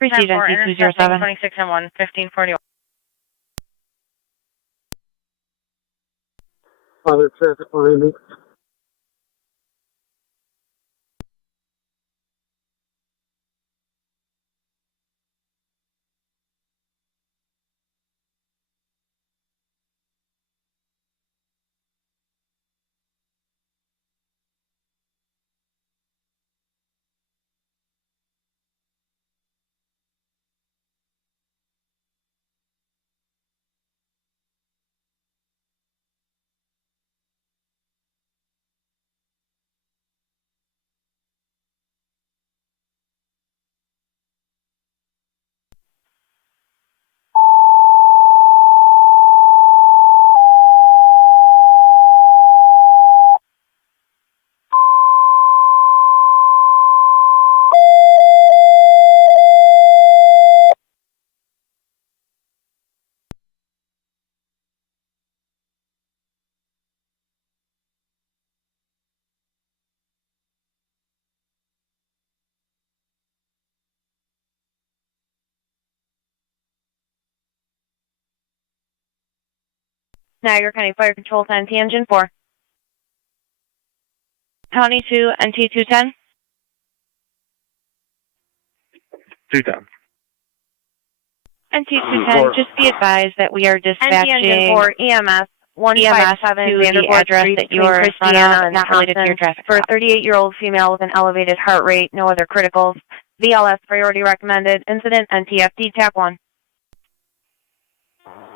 Received, NT207. 26 and 1, 1541. Other traffic behind me. Niagara County Fire Control to NT Engine 4. County to NT210. 210. NT210, just be advised that we are dispatching for EMS 157 to the address that you are in front of, not related to your traffic for a 38-year-old female with an elevated heart rate, no other criticals. VLS priority recommended. Incident NTFD TAC 1.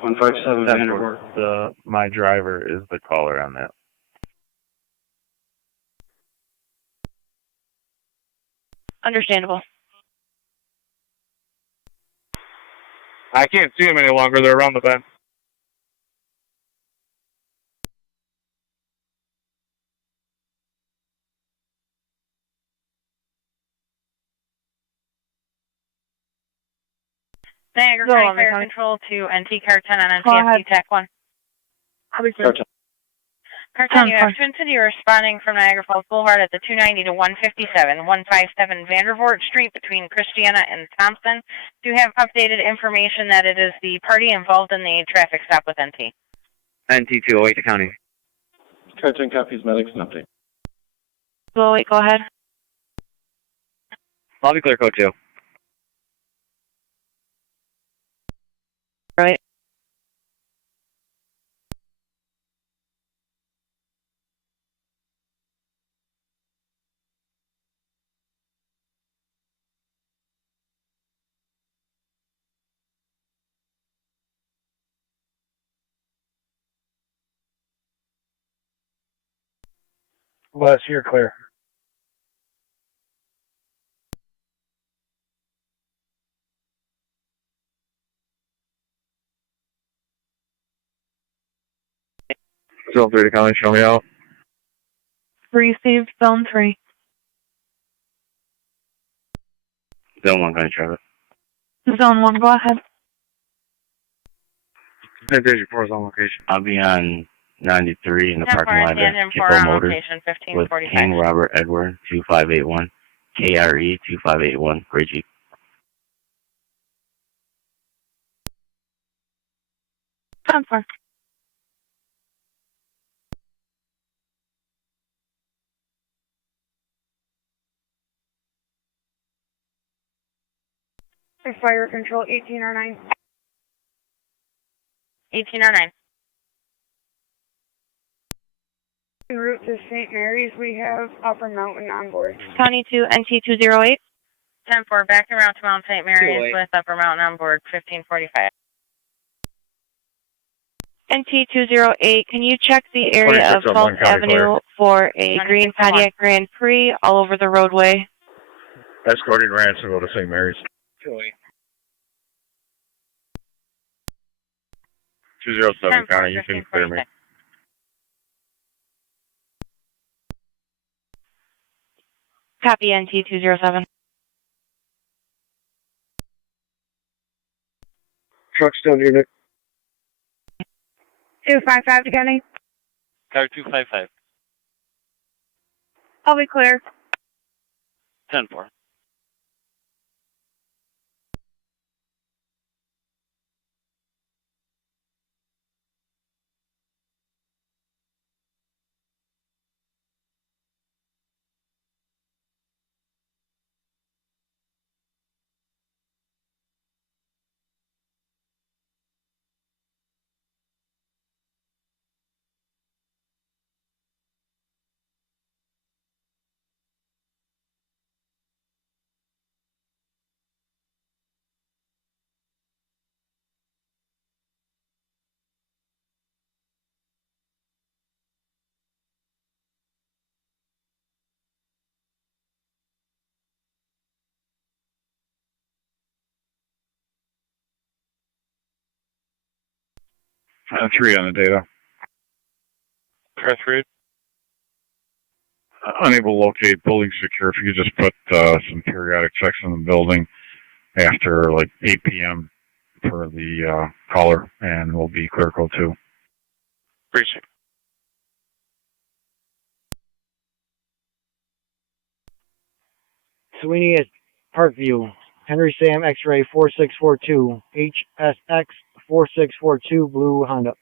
157. My driver is the caller on that. Understandable. I can't see them any longer. They're around the bend. Niagara County Fire Control to NT Car 10 on NTFD TAC 1. Car 10, you have Twin City responding from Niagara Falls Boulevard at the 290 to 157, 157 Vandervoort Street between Christiana and Thompson. Do have updated information that it is the party involved in the traffic stop with NT. NT208 to county. Car 10 copies, medics, and update. Well, wait, go ahead. Lobby clear code 2. Right. Wes, you're clear. Zone 3 to county, show me out. Received zone 3. Zone 1 county traffic. Zone 1, go ahead. There's your 4 zone location. I'll be on 93 in the 10-4, parking lot stand at in 4 Hippo on Motors location, with 1545. King Robert Edward 2581, KRE 2581, gray Jeep. Zone 4. Fire control 1809. 1809. En route to St. Mary's, we have Upper Mountain on board. County 2, NT208. 10-4, back around to Mount St. Mary's 208. with Upper Mountain on board, 1545. NT208, can you check the area of 26 on Falls 1 County Avenue Clear. for a green Pontiac Grand Prix all over the roadway? Escorting Ransomville to St. Mary's. 208. 207 county, you can clear me. Copy NT207. Truck still near Nick. 255 to County. Car 255. I'll be clear. 10-4. Car 3 on the data. Car 3. Unable to locate building secure. If you could just put some periodic checks in the building after like 8 p.m. for the caller, and we'll be clear code 2. Appreciate it. Sweeney at Parkview. Henry Sam X-ray 4642. HSX 4642 blue Honda.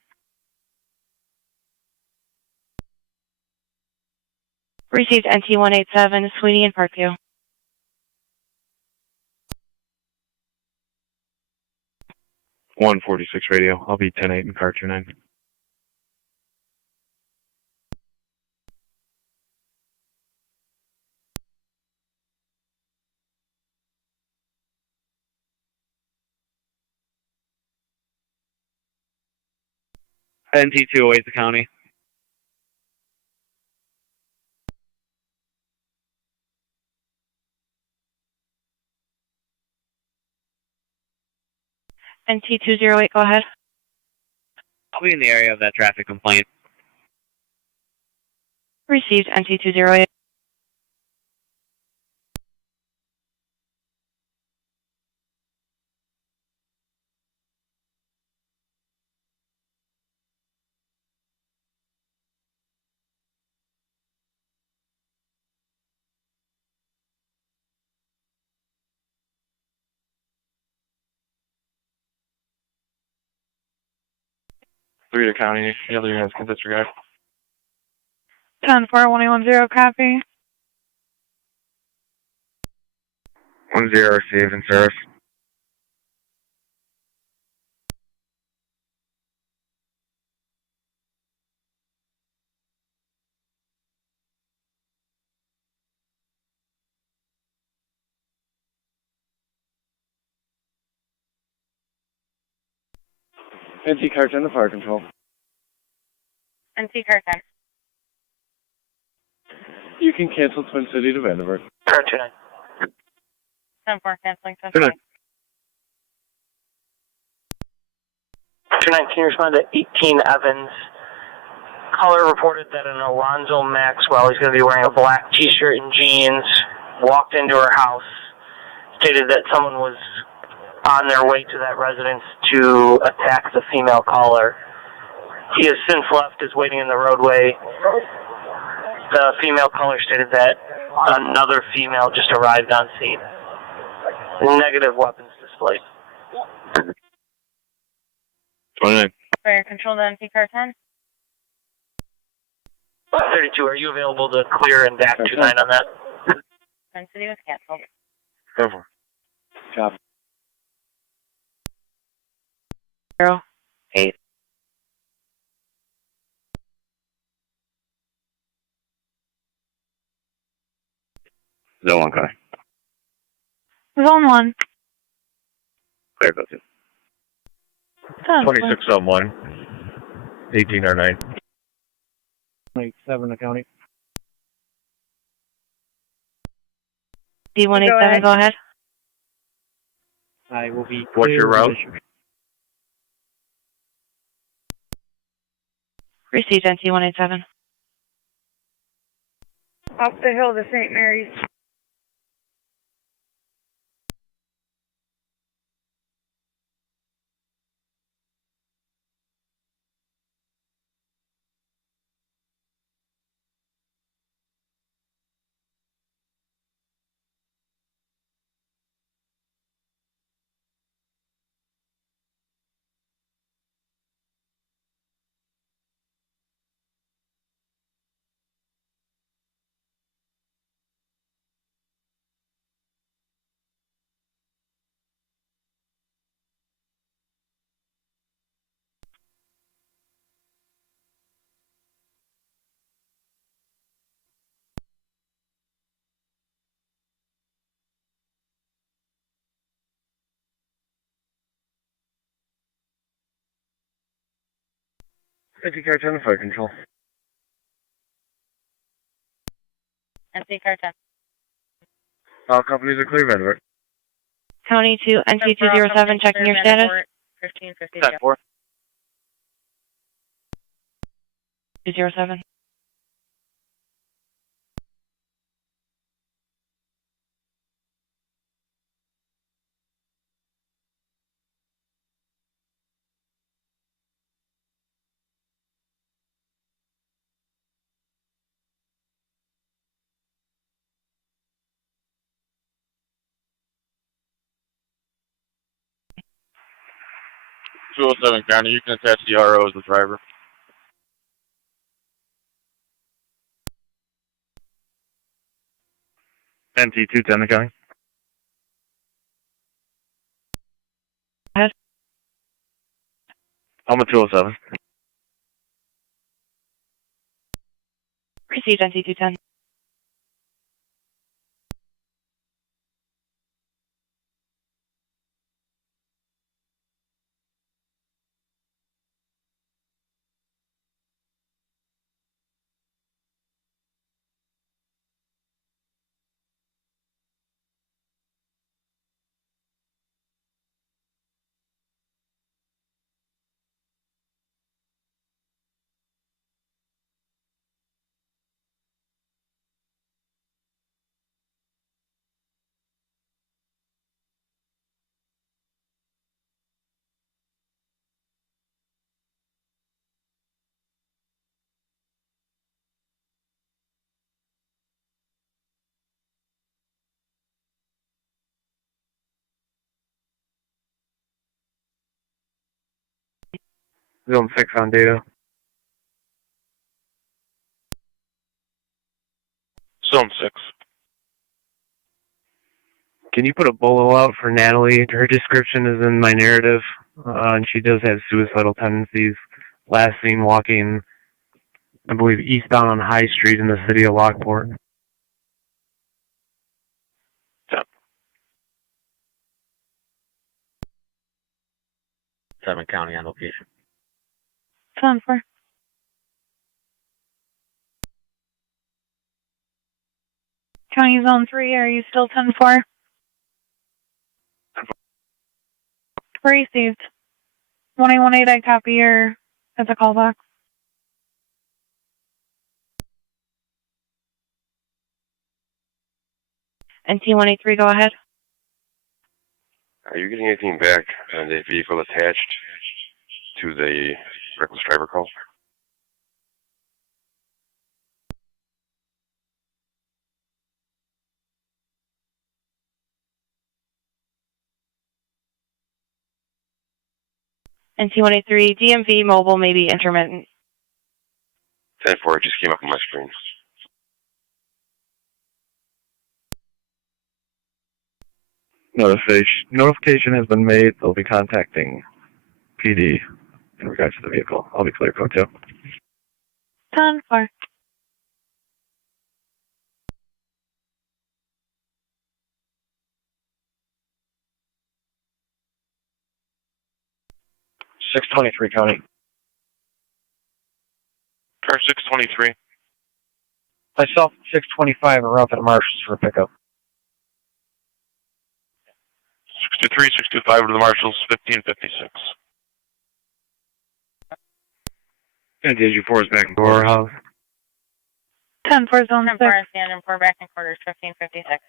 Received NT187, Sweeney and Parkview. One 46 radio. I'll be 10-8 in car 29. NT208 the county. NT208, go ahead. I'll be in the area of that traffic complaint. Received NT208. 3 to county. The other units can disregard. 10-4-110, copy. 1-0 received in service. NT car 10 to fire control. NC car 10. You can cancel Twin City to Vanderbilt. Car 29. 10-4, canceling 10. 29. 29, can you respond to 18 Evans? Caller reported that an Alonzo Maxwell, he's going to be wearing a black t-shirt and jeans, walked into her house, stated that someone was on their way to that residence to attack the female caller. He has since left, is waiting in the roadway. The female caller stated that another female just arrived on scene. Negative weapons displayed. 29. Fire control to NC car 10. 32, are you available to clear and back 29 on that? Twin City was canceled. Go for it. Copy. 0, 8. Zone 1, car. Zone 1. Clear, go to. 26 on 1. 18 or 9. 7 to county. D187, go ahead. I will be What's your route? Received NC 187. Up the hill to St. Mary's. NT car 10 to fire control. NC car 10. All companies are clear, Vanderbilt. County to NC 207, checking your status. 1550. 10-4. 207. County, you can attach the RO as the driver. NT 210 to county. Go ahead. I'm a 207. Received NC 210. Zone 6 on data. Zone 6. Can you put a bolo out for Natalie? Her description is in my narrative, and she does have suicidal tendencies. Last seen walking, I believe, eastbound on High Street in the city of Lockport. County on location. 10-4. County Zone 3, are you still 10-4? Received. 1818, I copy your as a callback. NT183, go ahead. Are you getting anything back on the vehicle attached to the reckless driver call? NT183, DMV mobile may be intermittent. 10-4, it just came up on my screen. Notification has been made. They'll be contacting PD in regards to the vehicle. I'll be clear code too. 10-4. County. Car 623. Myself, 625, are up at Marshall's for pickup. 623, 625 to the Marshals, 1556. And DG4 is back in Warehouse. 10-4, Zone 6. 10-4, stand and 4 back in quarters, 1556.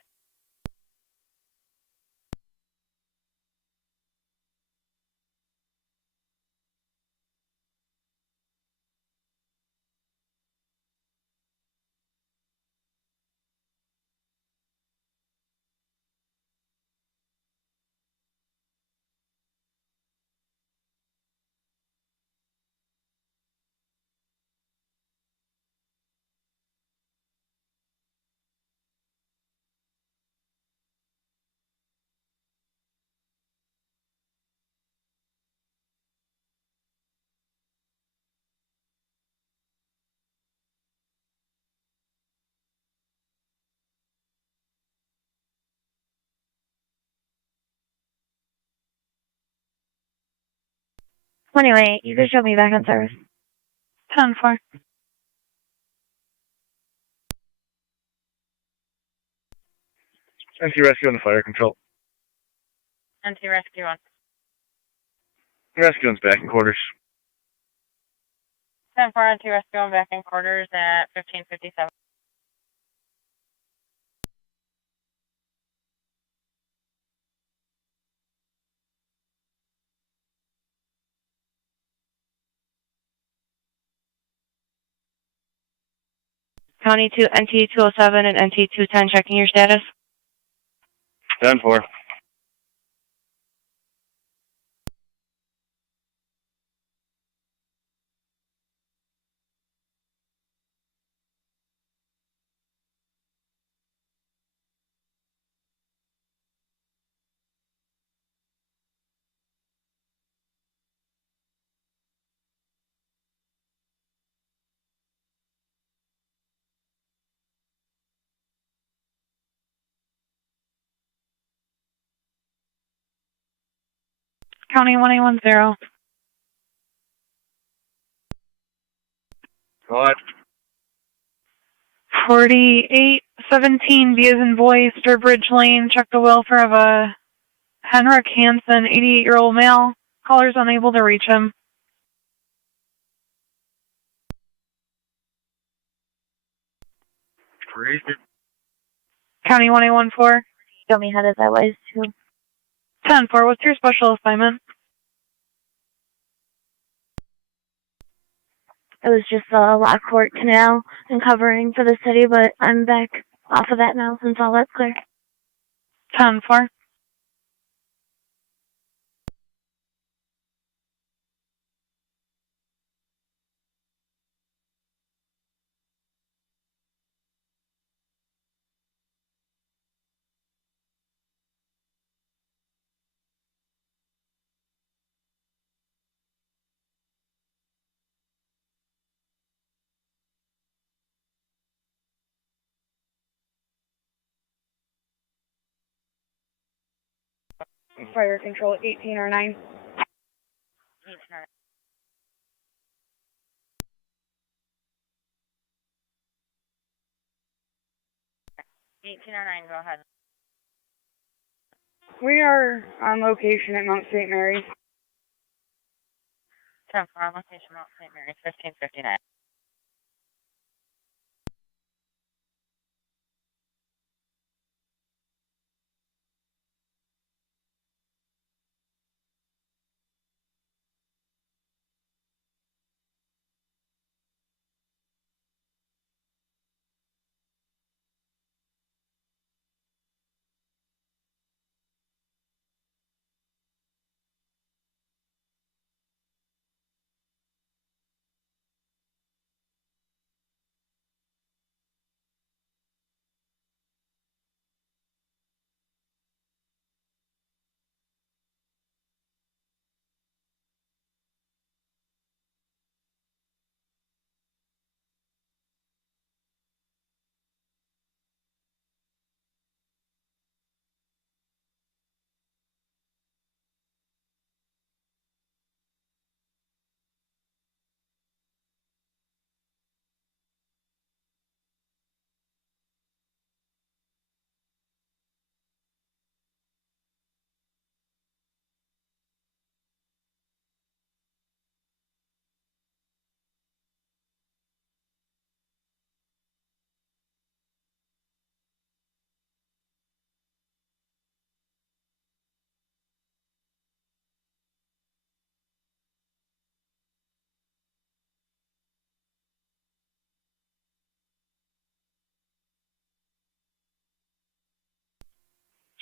Anyway, you can show me back on service. 10-4. NT Rescue on the fire control. NT Rescue 1. Rescue one's back in quarters. 10-4, NT Rescue 1 back in quarters at 1557. County 2, NT207 and NT210 checking your status. 10-4. County 1810. What? 4817 B as in boy, Sturbridge Lane. Check the welfare of a Henrik Hansen, 88-year-old male. Caller's unable to reach him. County 1814. Show me how does that was too. 10-4, what's your special assignment? It was just the Lockport Canal and covering for the city, but I'm back off of that now since all that's clear. 10-4. Fire control 18 or 9. 1809, go ahead. We are on location at Mount St. Mary's. 10-4 on location, Mount St. Mary's, 1559.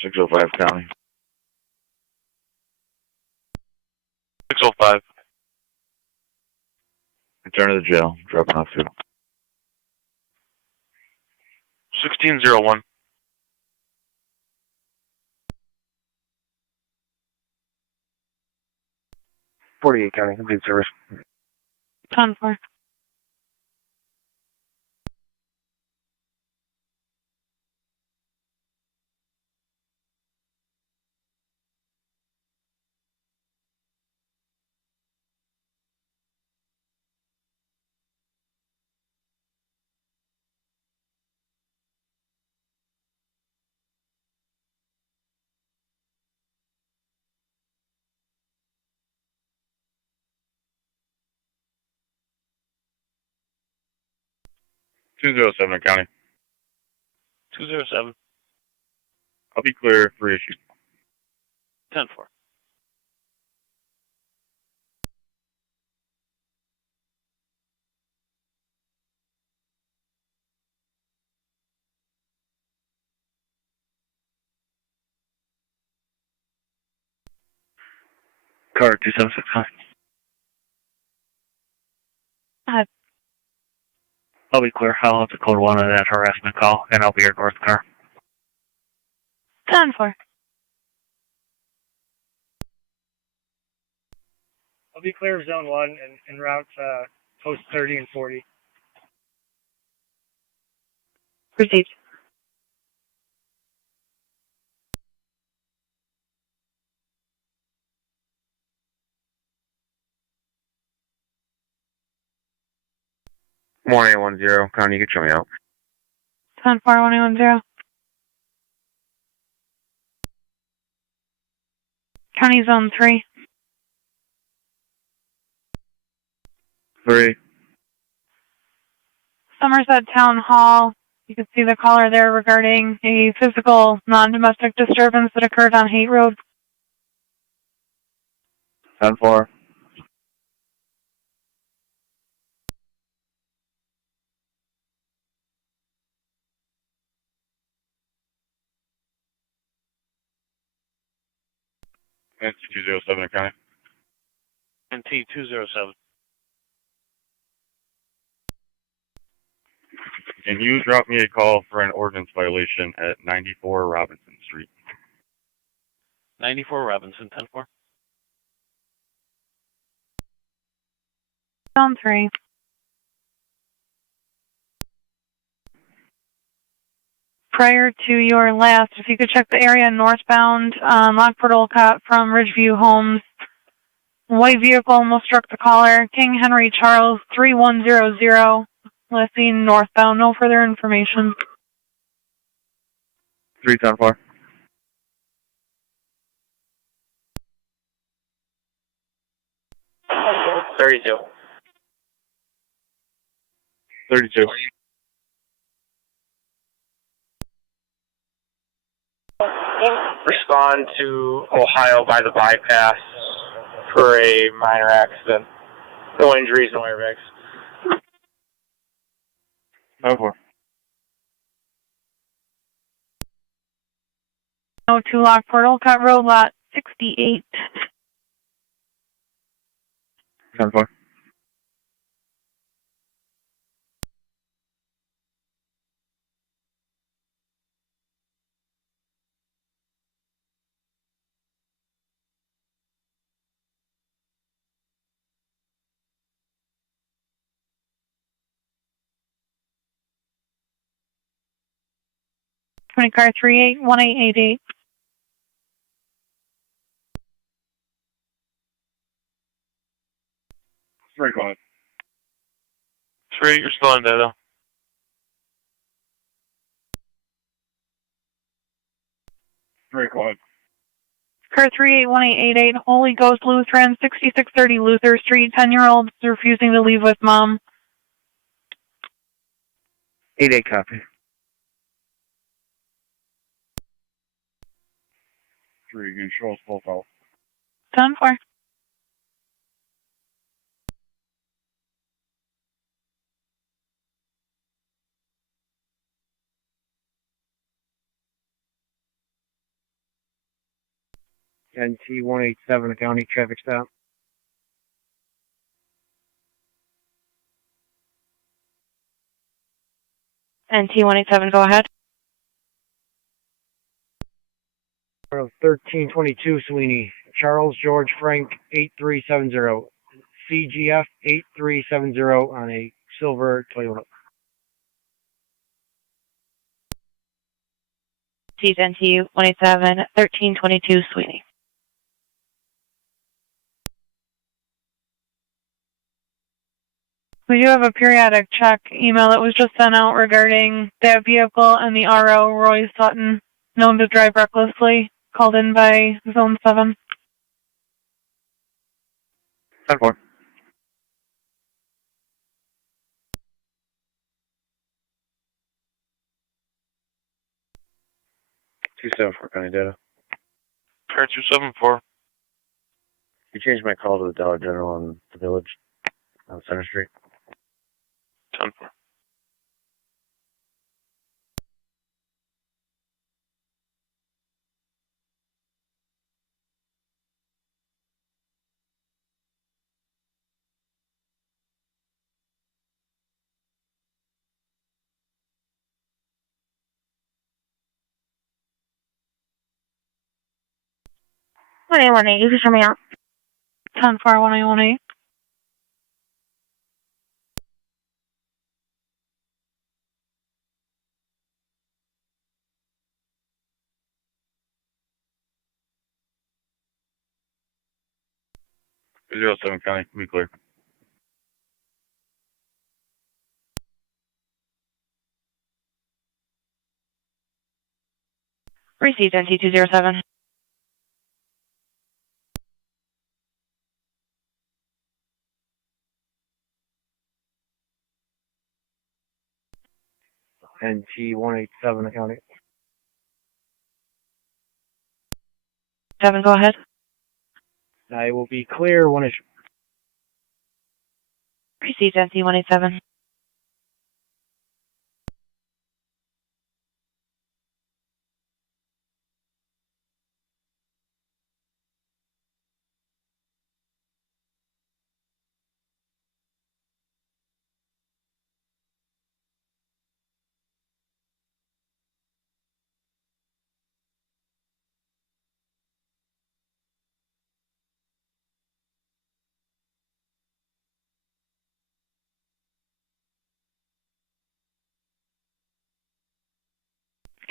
.605 County. 605. Return to the jail. Dropping off 2. 1601. 48 County, complete service. 10-4. .207 County. 207. I'll be clear for issue. 10-4. Car 276 County. I'll be clear. I'll have to code 1 of that harassment call, and I'll be your north car. 10-4. I'll be clear of zone 1 and route post 30 and 40. Proceed. Morning 810, County, you can show me out. 10-4, 1810. County Zone 3. 3. Somerset Town Hall. You can see the caller there regarding a physical non-domestic disturbance that occurred on Haight Road. 10-4. NT207 County. NT207. Can you drop me a call for an ordinance violation at 94 Robinson Street? 94 Robinson, 10-4. Zone 3. prior to your last, if you could check the area northbound on Lockport Olcott from Ridgeview Homes. White vehicle almost struck the caller. King Henry Charles 3100. Last seen northbound. No further information. 310-4. Thirty-two. 32. Respond to Ohio by the bypass for a minor accident. No injuries, no airbags. 9-4. 02 Lockport Olcott Road, lot 68. 10-4. Car 381888. Very quiet. 3, you're still on data. Very quiet. Car 381888, Holy Ghost Lutheran, 6630 Luther Street. 10-year-old refusing to leave with mom. 8-8 copy. 3, again, show us both out. 10-4. NT 187, a county traffic stop. NT 187, go ahead. 1322 Sweeney, Charles George Frank 8370, CGF 8370 on a silver Toyota. Please NT 187, 1322 Sweeney. We do have a periodic check email that was just sent out regarding that vehicle and the RO, Roy Sutton, known to drive recklessly, called in by Zone 7. 10-4. Two seven four county data. Car 274. You changed my call to the Dollar General in the village on Center Street. 10-4. What do you want? You can show me out. 10-4, 1818. Zero 07 county, be clear. Received NT 207. NT 187, a county. 7, go ahead. I will be clear when it's Received NT 187.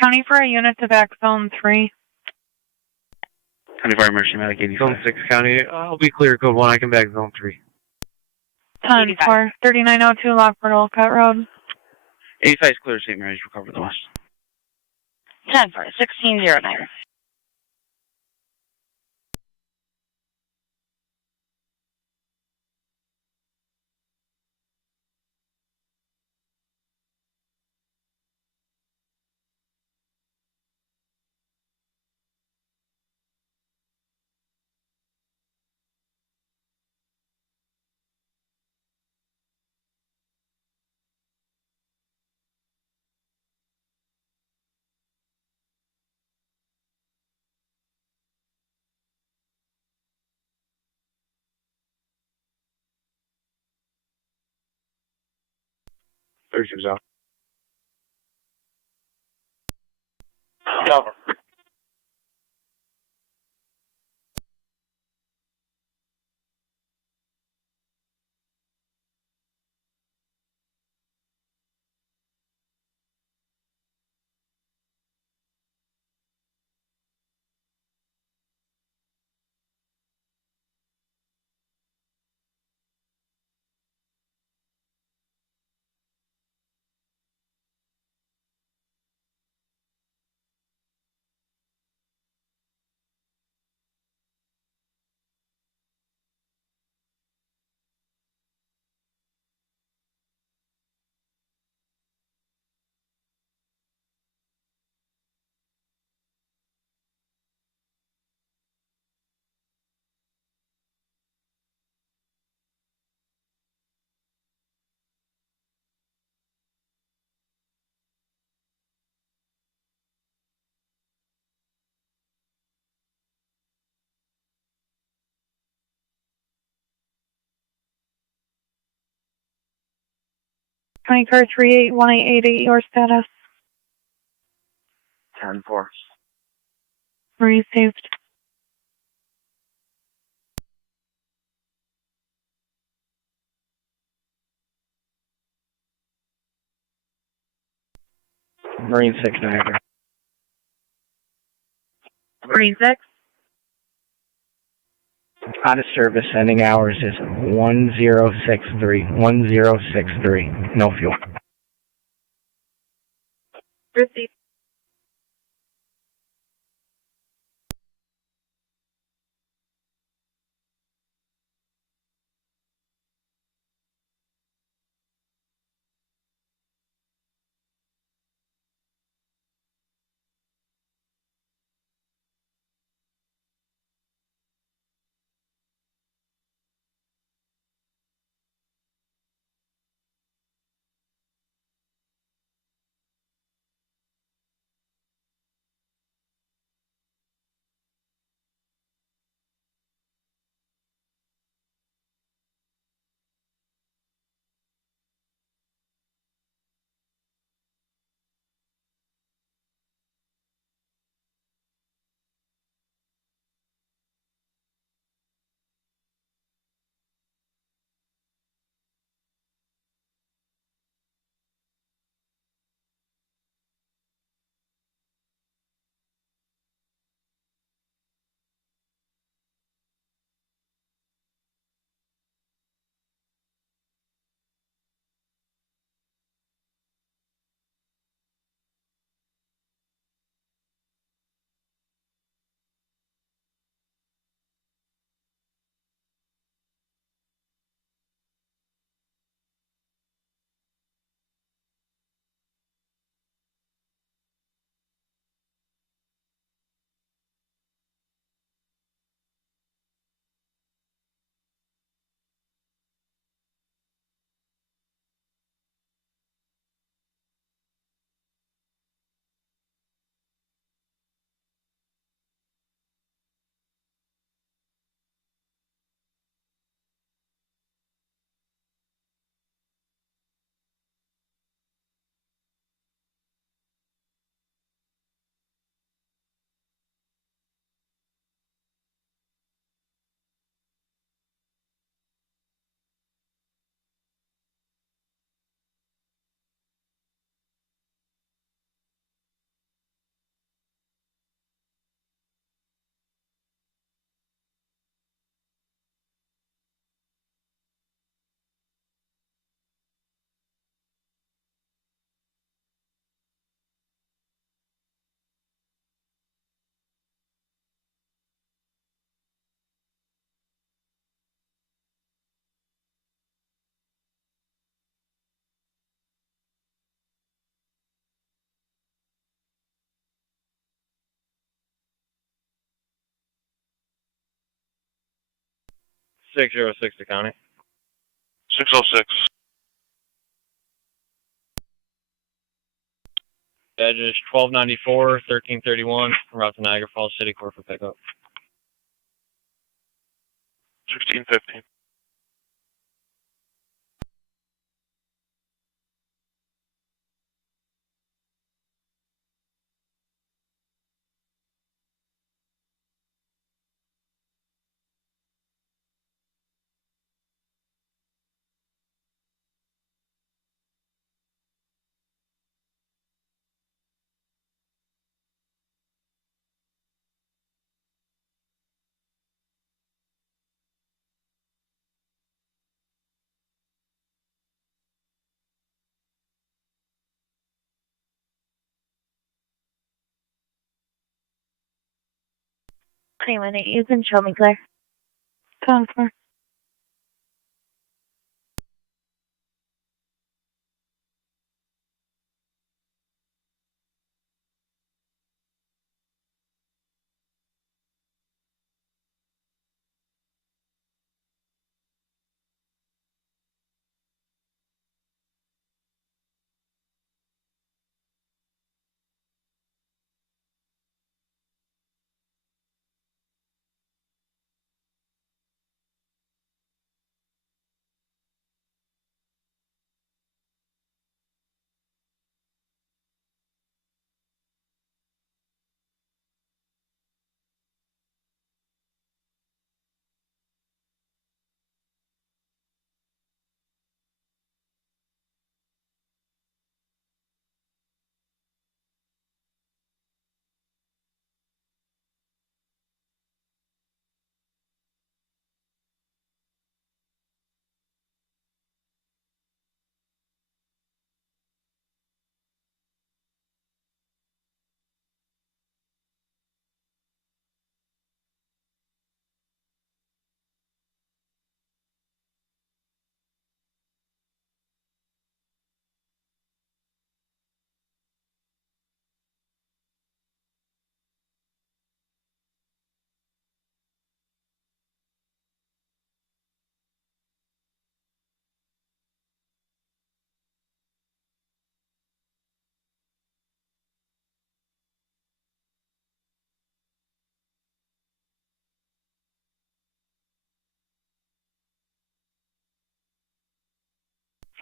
County for a unit to back zone 3. County Fire Emergency Medic 85. Zone 6 County, I'll be clear, code 1, I can back zone 3. 10 for 3902 Lockport Olcott Road. 85 is clear, St. Mary's, recover the west. 10 for 1609. Thirty-two's out. Cover. County car 381888, your status. 10-4. Received. Marine 6, Niagara. Marine 6. Out of service, ending hours is 1063. 1063. No fuel. Received. 606 to county. 606. Badges 1294, 1331, route to Niagara Falls City Court for pickup. 1615. Cream, you can show me, Claire. 10-4.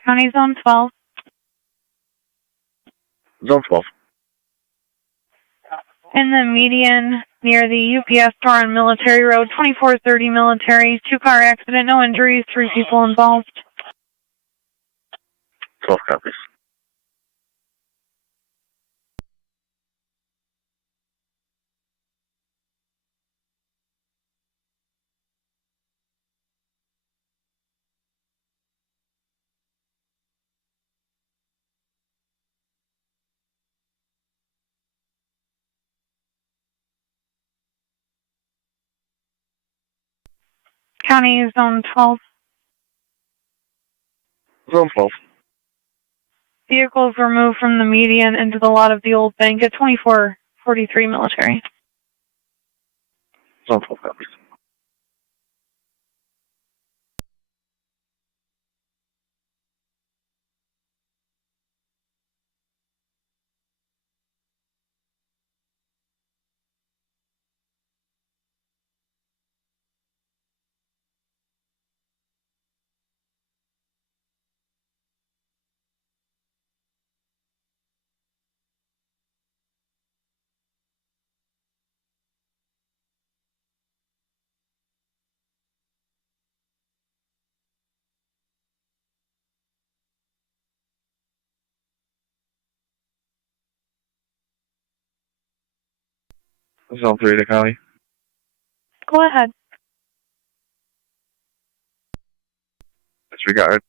County Zone 12. Zone 12. In the median near the UPS store on Military Road, 2430 Military, 2-car accident, no injuries, 3 people involved. 12 copies. County Zone 12. Zone 12. Vehicles were moved from the median into the lot of the old bank at 2443 Military. Zone 12 copies. Zone 3 to county. Go ahead. Disregard.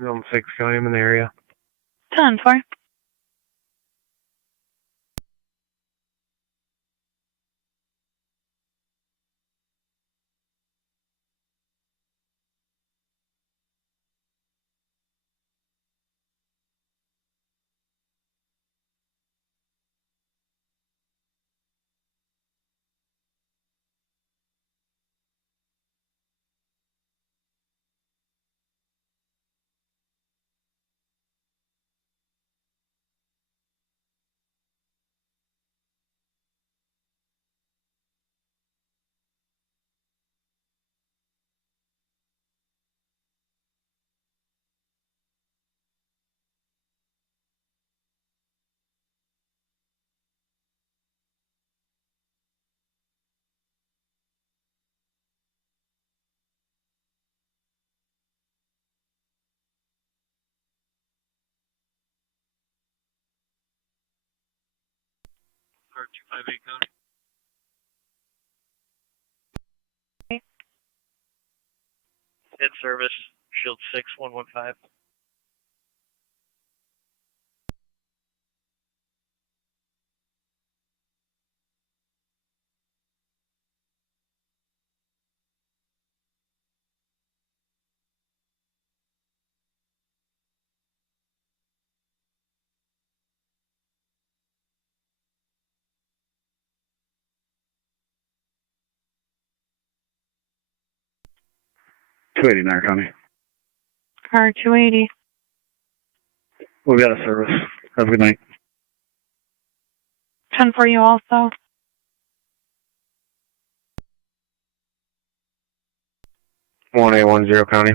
Zone 6 County, I'm in the area. 10-4. Car 258 County. Head service, Shield 6115. Niagara County. Car 280. We've got a service. Have a good night. 10 for you also. One 810 County.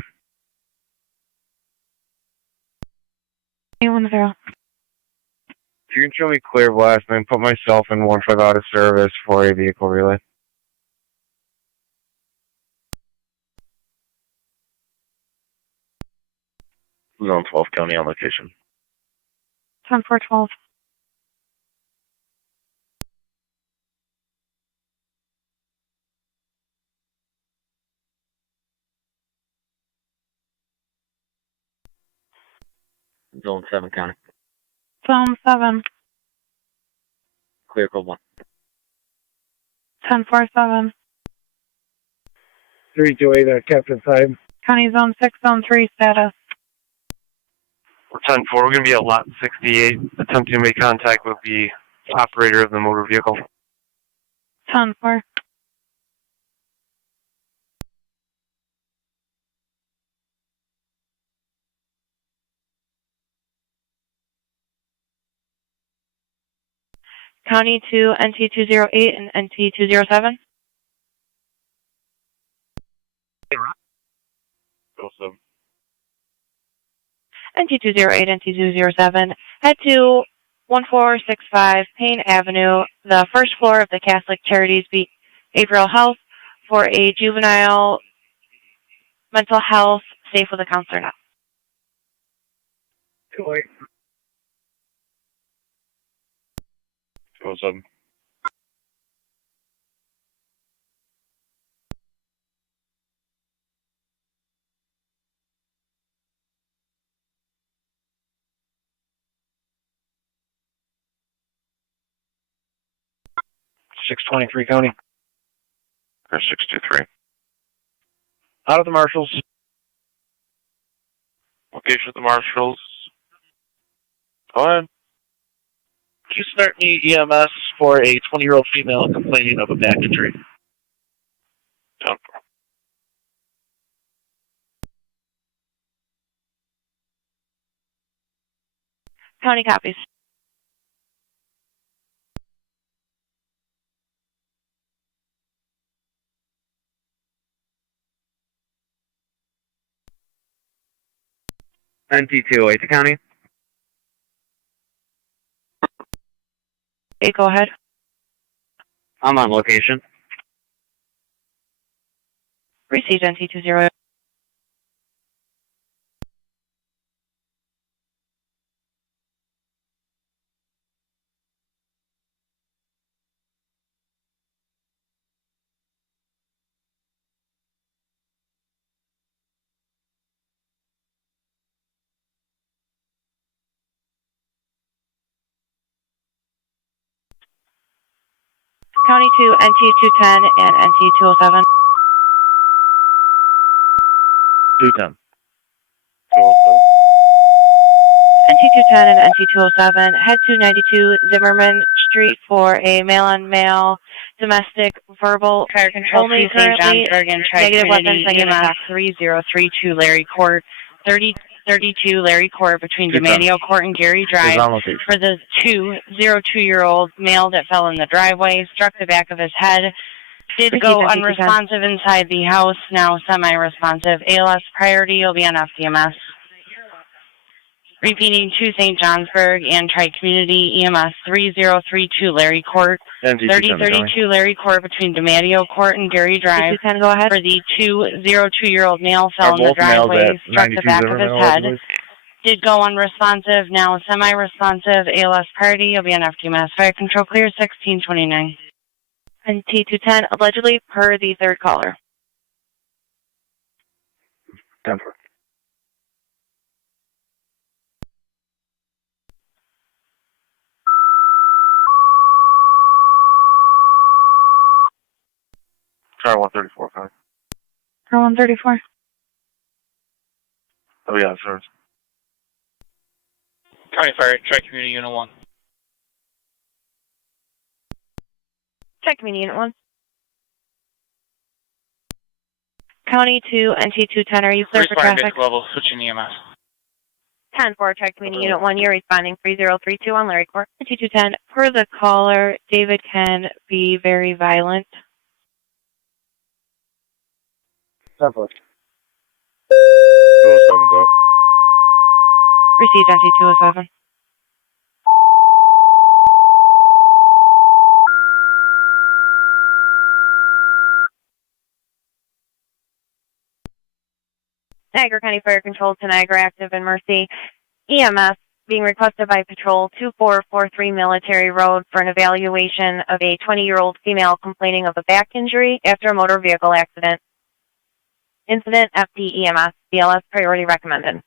810. If you can show me clear blast, then put myself in 1-5 out of service for a vehicle relay. Zone 12 County on location. 10-4-12. Zone 7 County. Zone 7. Clear code 1. 10-4-7. 328 Captain side. County Zone 6, Zone 3 status. We're 10-4. We're going to be at lot 68, attempting to make contact with the operator of the motor vehicle. 10-4. County to NT208 and NT207. Awesome. NT208, NT207. Head to 1465 Payne Avenue, the first floor of the Catholic Charities Behavioral Health for a juvenile mental health safe with a counselor now. 28. Awesome. .623 County. Car 623. Out of the marshals. Location of the marshals. Go ahead. Could you start me EMS for a 20-year-old female complaining of a back injury? Down. County copies. NT208 County. Okay, go ahead. I'm on location. Received NT208. County 2, NT210 and NT207. 210. NT210 and NT207, head to 92 Zimmerman Street for a male-on-male domestic verbal Fire control only 2 St. currently John's Bergen, negative weapons Tri-Community negative EMS 3032 Larry Court, 3032 Larry Court between 210. DeManio Court and Gary Is Drive on location. for the 202-year-old male that fell in the driveway, struck the back of his head, did Proceed, go NT210. unresponsive inside the house, now semi-responsive. ALS priority will be on FDMS. Repeating 2 St. Johnsburg and Tri-Community EMS 3032 Larry Court, 3032 Larry Court between DeManio Court and Gary Drive NT210, go ahead. for the 202-year-old male fell Are in the both males driveway, at struck the 92 back of his Zimmerman, head, allegedly? did go unresponsive, now semi-responsive. ALS priority will be on FDMS. Fire control clear 1629. NT210, allegedly per the third caller. 10. Car 134, County. For 134. Oh, yeah, sir. County Fire, Tri-Community Unit 1. Check me, Unit 1. County 2, NT210, are you clear for Responding traffic? basic level, switching EMS. 10-4, Check me, Unit 1, you're responding 3032 on Larry Court. NT210, per the caller, David can be very violent. 10-4. 207's up. Received, NT207. Niagara County Fire Control to Niagara active in Mercy. EMS being requested by Patrol 2443 Military Road for an evaluation of a 20-year-old female complaining of a back injury after a motor vehicle accident. Incident FD EMS, BLS priority recommended.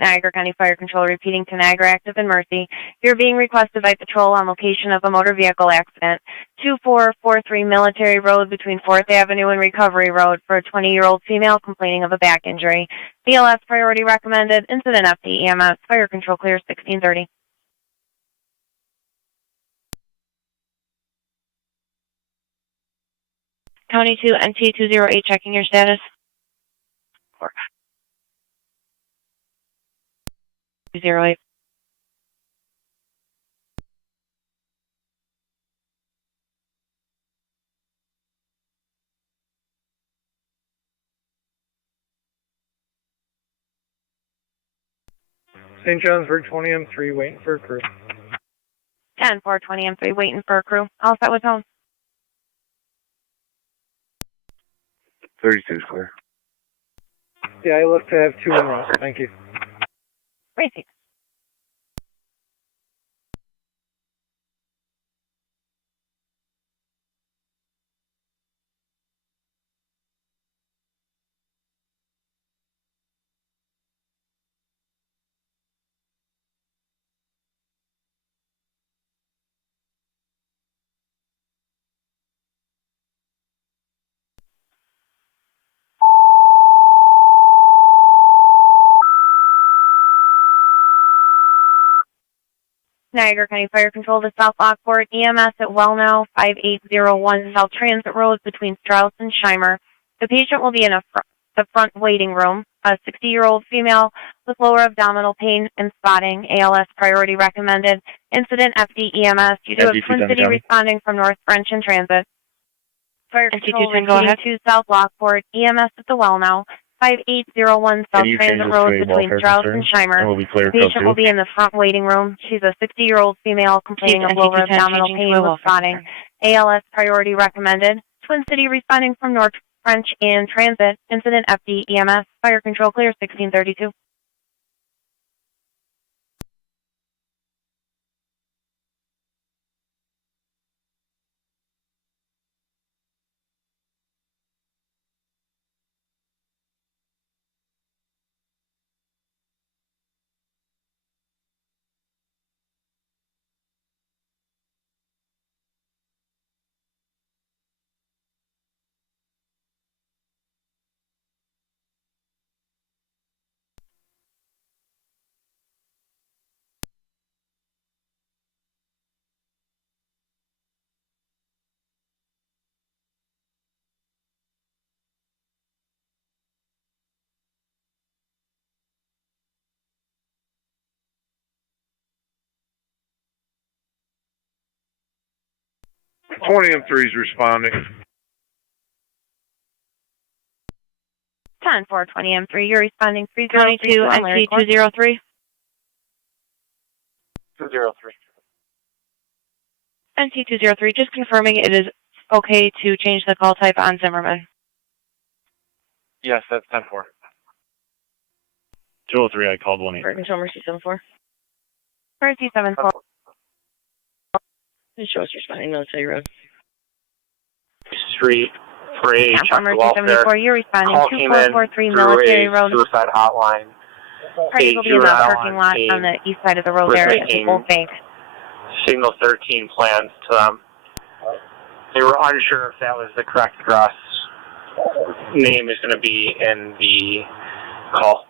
Niagara County Fire Control repeating to Niagara active in Mercy. You're being requested by Patrol on location of a motor vehicle accident. 2443 Military Road between 4th Avenue and Recovery Road for a 20-year-old female complaining of a back injury. BLS priority recommended. Incident FD EMS. Fire control clear 1630. County 2 NT208 checking your status. 208. St. Johnsburg 20M3 waiting for a crew. 10-420 M3 waiting for a crew. All set with home. 32's clear. Yeah, I look to have 2 in row. Thank you. Racing. Niagara County Fire Control to South Lockport, EMS at Wellnow, 5801 South Transit Road between Strauss and Scheimer. The patient will be in the front waiting room. A 60-year-old female with lower abdominal pain and spotting. ALS priority recommended. Incident FD EMS. You do have Twin City responding from North French in transit. Fire Control repeating to South Lockport, EMS at the Wellnow. 5801 South Transit Road between Strauss and Scheimer. The patient will be in the front waiting room. She's a 60-year-old female complaining of lower abdominal pain with spotting. ALS priority recommended. Twin City responding from North French in transit. Incident FD EMS. Fire control clear 1632. 20M3 is responding. 10-420 M3, you're responding 302 NT203. 203. NT203, just confirming it is okay to change the call type on Zimmerman. Yes, that's 10-4. 203, I called 1-8. Fire Control Mercy 74. Mercy 74. It shows responding military road. Street for a check Mercy welfare. 74, you're responding Call came in 2443 through military a road. suicide hotline. Parties will be in the parking lot on the east side of the road there at the Old Bank. Signal 13 plans to them. They were unsure if that was the correct address. Name is going to be in the call.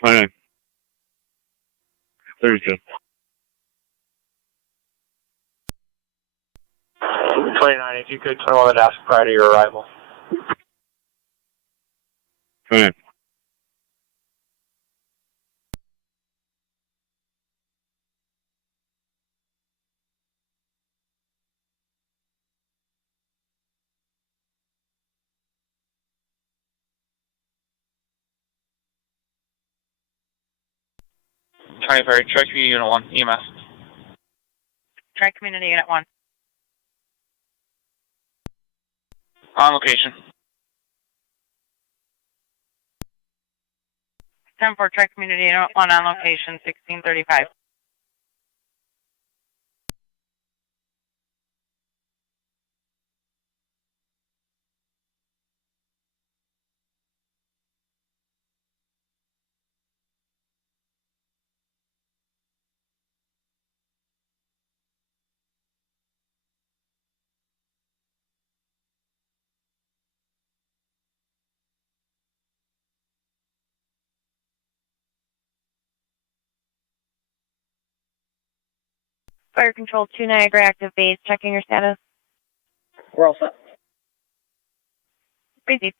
29. 32. 29, if you could come on the desk prior to your arrival. 29. Tri-Community Unit 1, EMS. Tri-Community Unit 1. On location. 10-4 Tri-Community Unit 1 on location, 1635. Fire Control 2 Niagara active base, checking your status. We're all set. Crazy.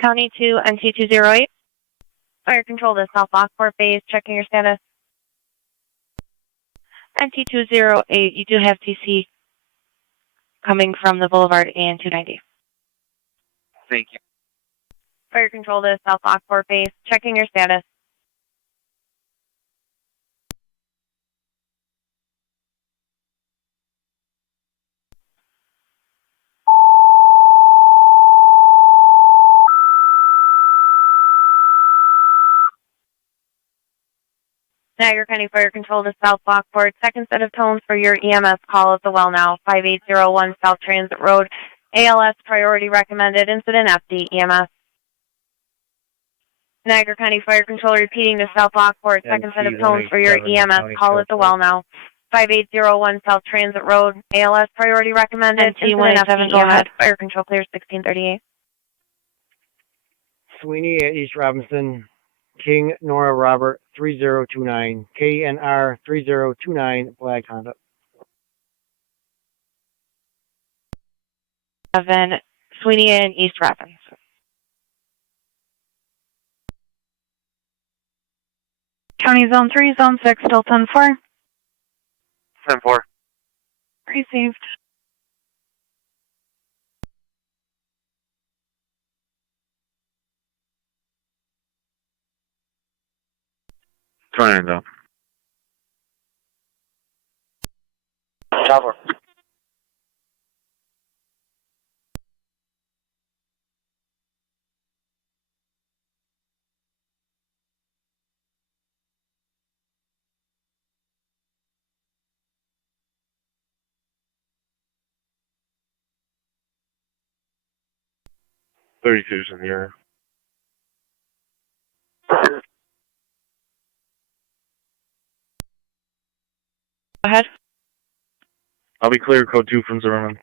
County 2 NT208. Fire Control to South Lockport base, checking your status. NT208, you do have TC coming from the Boulevard and 290. Thank you. Fire Control to South Lockport base, checking your status. Niagara County Fire Control to South Lockport. Second set of tones for your EMS call at the well now. 5801 South Transit Road. ALS priority recommended. Incident FD EMS. Niagara County Fire Control repeating to South Lockport. Second set of tones for your EMS call at the well now. 5801 South Transit Road. ALS priority recommended. Incident FD EMS. Fire Control clear 1638. Sweeney at East Robinson. King Nora Robert 3029, KNR 3029, Black Honda. 7 Sweeney and East Robinson. County Zone 3, Zone 6, still 10-4. 10-4. Received. Trying though. Tower. .32's in the area. Go ahead. I'll be clear, code 2 from Zimmerman.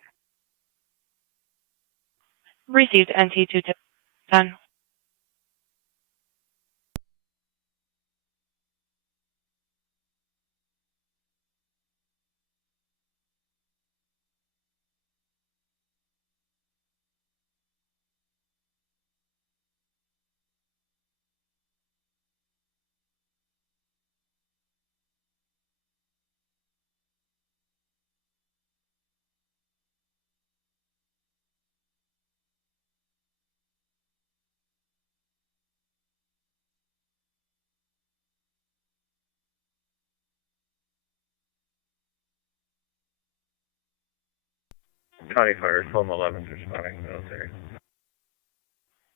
Received NT 210. County Fire, 1211, responding military.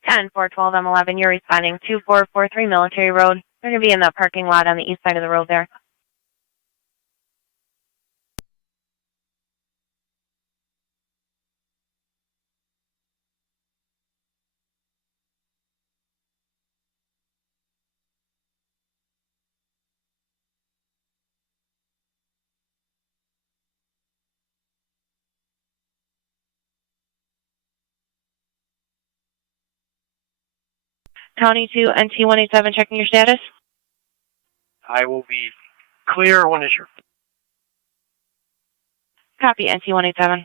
10-4-12 M11, you're responding 2443 Military Road. They're going to be in the parking lot on the east side of the road there. County 2, NT 187, checking your status. I will be clear. When is your... Copy, NT 187.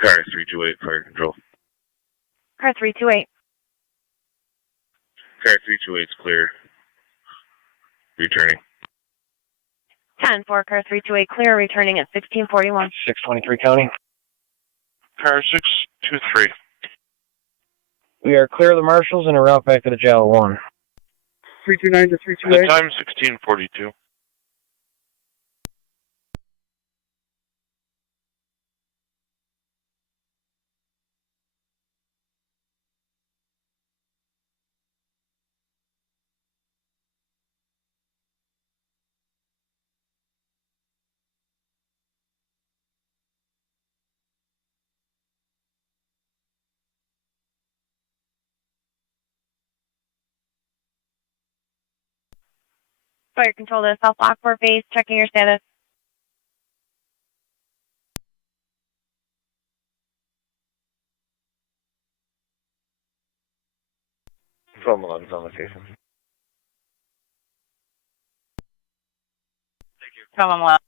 Car 328, fire control. Car 328. Car 328 is clear. Returning. 10-4, car 328 clear, returning at 1641. 623 County. Car 623. We are clear of the marshals and a route back to the jail 1. 329 to The 328. time 1642. Fire control to South Lockport base, checking your status. From on location. Come on, well.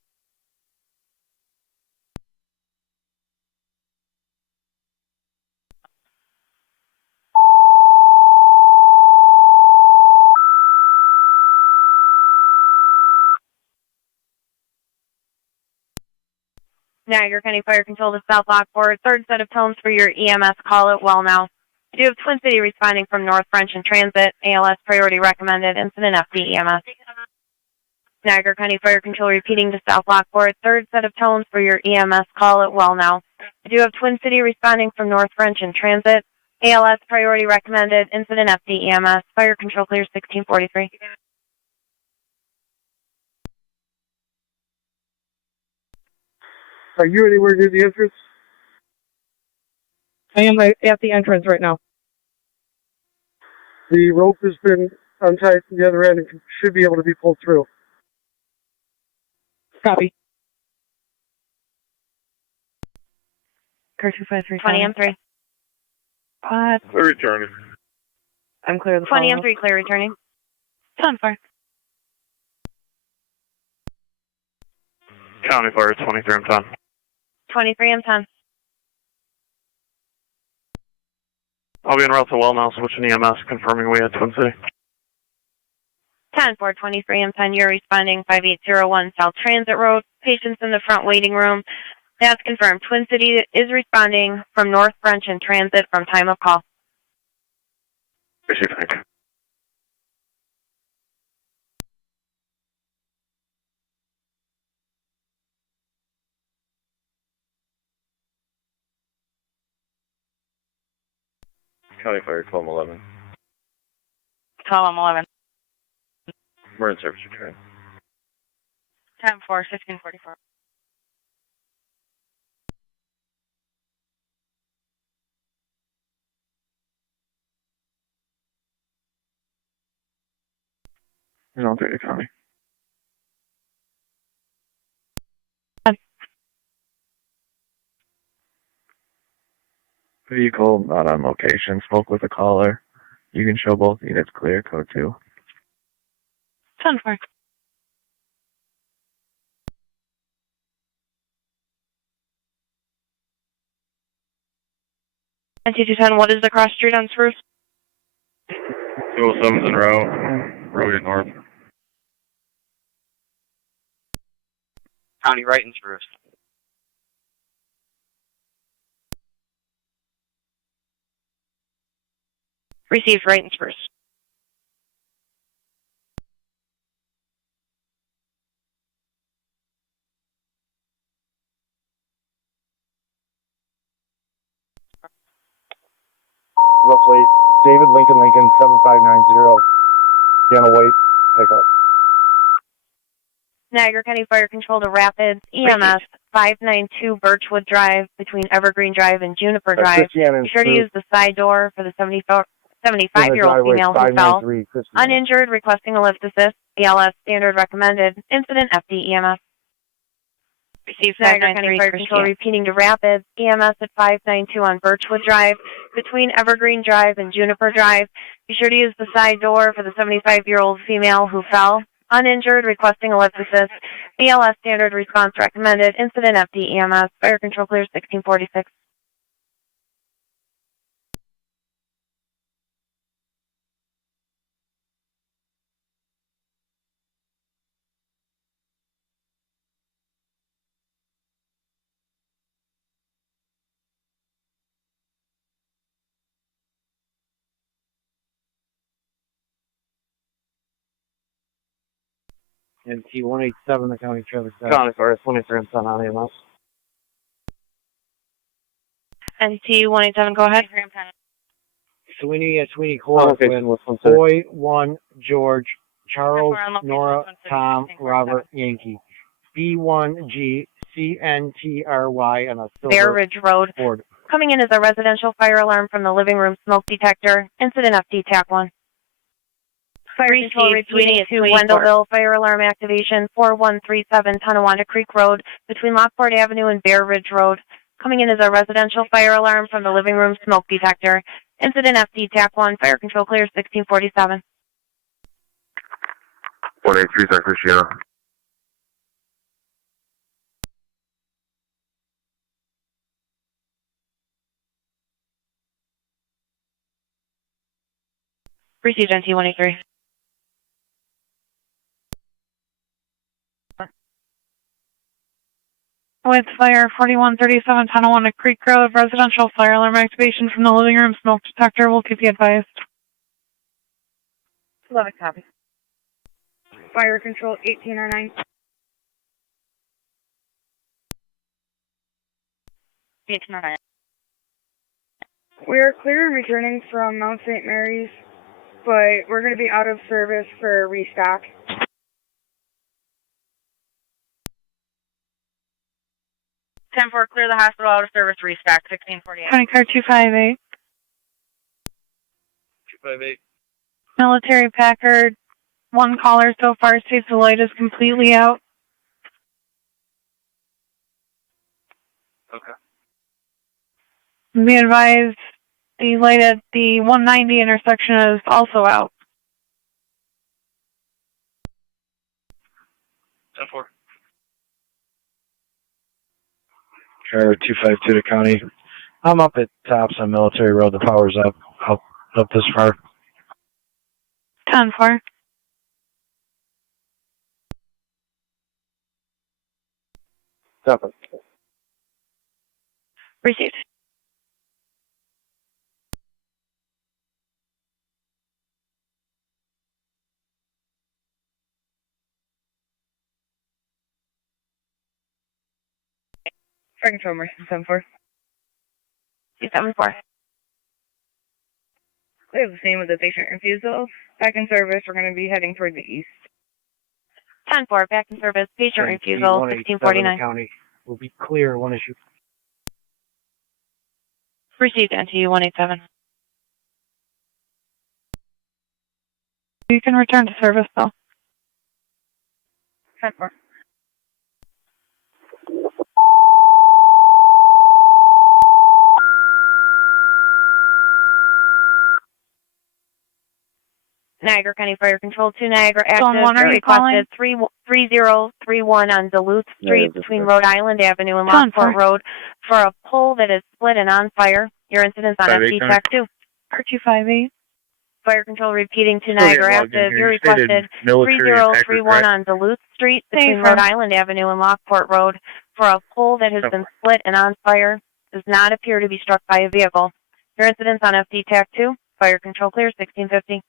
Niagara County Fire Control to South Lockport. Third set of tones for your EMS call at well now. You have Twin City responding from North French in transit. ALS priority recommended. Incident FD EMS. Niagara County Fire Control repeating to South Lockport. Third set of tones for your EMS call at well now. You have Twin City responding from North French in transit. ALS priority recommended. Incident FD EMS. Fire control clear 1643. Are you anywhere near the entrance? I am at the entrance right now. The rope has been untied from the other end and should be able to be pulled through. Copy. Car 253. 20 M3. What? We're returning. I'm clear of the 20 M3, clear returning. 10-4. County Fire 23 M10. 23 M10. I'll be en route to well now, switching EMS, confirming we at Twin City. 10-4, 23 M10, you're responding 5801 South Transit Road. Patients in the front waiting room. That's confirmed. Twin City is responding from North French and Transit from time of call. Receive, thank you. County Fire 1211. 12-11. Emergency service return. 10-4, 1644. And I'll take the county. Vehicle not on location. Spoke with the caller. You can show both units clear. Code 2. 10-4. NT210, what is the cross street on Spruce? 207's en route. Road north. County right in Spruce. Received right in Spruce. Roughly, David Lincoln 7590. Piano White, pickup. Niagara County Fire Control to Rapids, EMS 592 Birchwood Drive between Evergreen Drive and Juniper Drive. Be sure to use the side door for the 75-year-old female who fell. Uninjured, requesting a lift assist. ALS standard recommended. Incident FD EMS. Received Niagara County Fire Control repeating to Rapids, EMS at 592 on Birchwood Drive between Evergreen Drive and Juniper Drive. Be sure to use the side door for the 75-year-old female who fell. Uninjured, requesting a lift assist. BLS standard response recommended. Incident FD EMS. Fire control clears 1646. NT 187, the county traffic stop. County Fire 23 and 10 on EMS. NT 187, go ahead. Sweeney at Sweeney Court with Boy 1 George Charles Nora Tom Robert Yankee B1G CNTRY on a silver Bear Ridge Road. Ford. Coming in is a residential fire alarm from the living room smoke detector. Incident FD TAC 1. Fire control repeating to Wendellville fire alarm activation 4137 Tonawanda Creek Road between Lockport Avenue and Bear Ridge Road. Coming in is a residential fire alarm from the living room smoke detector. Incident FD TAC 1. Fire control clears 1647. 183 Cypress Sierra. Received NT 183. With fire 4137 Tonawanda Creek Road, residential fire alarm activation from the living room smoke detector. We'll keep you advised. Love it, copy. Fire control 1809. We are clear and returning from Mount St. Mary's, but we're going to be out of service for restock. 10-4, clear the hospital out of service, restock 1648. County car 258. 258. Military Packard. One caller so far states the light is completely out. Okay. Be advised, the light at the 190 intersection is also out. 10-4. Trevor 252 to county. I'm up at Tops on Military Road. The power's up this far. 10-4. Stop it. Received. Fire control, emergency 74. 274. We have the same with the patient refusal. Back in service, we're going to be heading toward the east. 10-4, back in service, patient refusal, 1649. County will be clear, one issue. Received, NTU 187. You can return to service, though. 10-4. Niagara County Fire Control 2, Niagara active. Zone 1, are you Requested 3031 on Duluth Street between Rhode Island Avenue and Lockport Road for a pole that is split and on fire. Your incident's on FD TAC 2. R258. Fire Control repeating to Niagara active. You requested 3031 on Duluth Street between Rhode Island Avenue and Lockport Road for a pole that has been split and on fire. Does not appear to be struck by a vehicle. Your incident's on FD TAC 2. Fire Control clear 1650.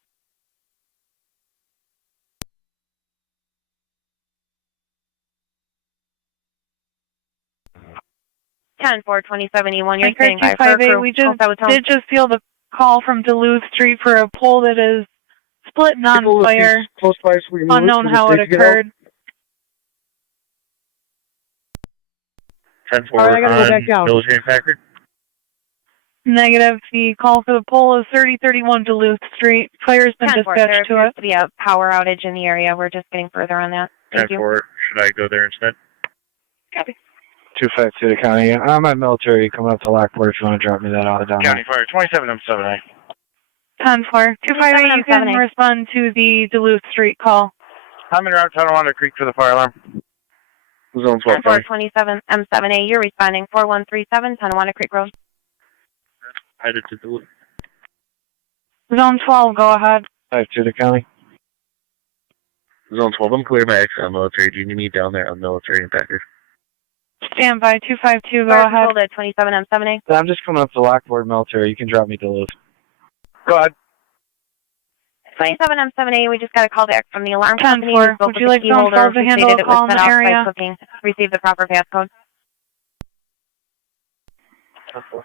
10-4-2071, you're standing by for a crew. We did just feel the call from Duluth Street for a pole that is split and on fire. Close by, so we can Unknown how it occurred. 10-4 I gotta go back down. Military Packard. Negative. The call for the pole is 3031 Duluth Street. Fire's been 10-4, dispatched there to appears it. to be a power outage in the area. We're just getting further on that. Thank you. 10-4, should I go there instead? Copy. 252 to county. I'm at military coming up to Lockport if you want to drop me that out down County Fire 27M7A. 10-4. 258, you can respond to the Duluth Street call. I'm in route Tonawanda Creek for the fire alarm. Zone 12. 10-4-27 M7A, you're responding 4137 Tonawanda Creek Road. Headed to Duluth. Zone 12, go ahead. 52 to county. Zone 12, I'm clear by exit on military. Do you need me down there on military and Packard? Stand by 252, go Fire ahead. control at 27 M7A. I'm just coming up to Lockport military. You can drop me to Duluth. Go ahead. 27 M7A, we just got a call back from the alarm company. 10-4, would you like Zone 12 to handle a call in the area? Receive the proper passcode.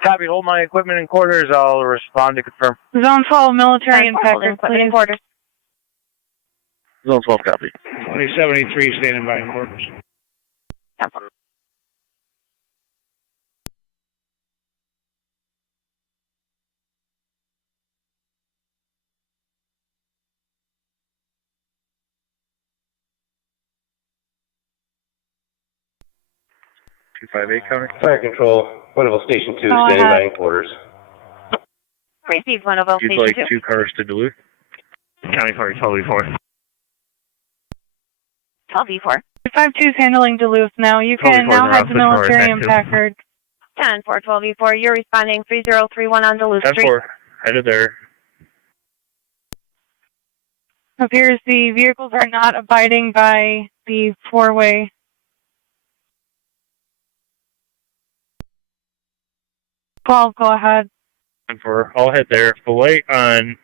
Copy, hold my equipment in quarters. I'll respond to confirm. Zone 12, military and Packard, equipment in please. quarters. Zone 12, copy. 2073 standing by in quarters. 258 county. Fire Control, Winnable Station 2, Go standing ahead. by in quarters. Received one of those You'd station like 2. 2 cars to Duluth? County Fire 12V4. 12V4. 52 is handling Duluth now. You can now head to military and Packard. 10-4-12V4, you're responding 3031 on Duluth Street. 10-4, headed there. Appears the vehicles are not abiding by the four-way. Go ahead. 10-4, I'll head there. The light on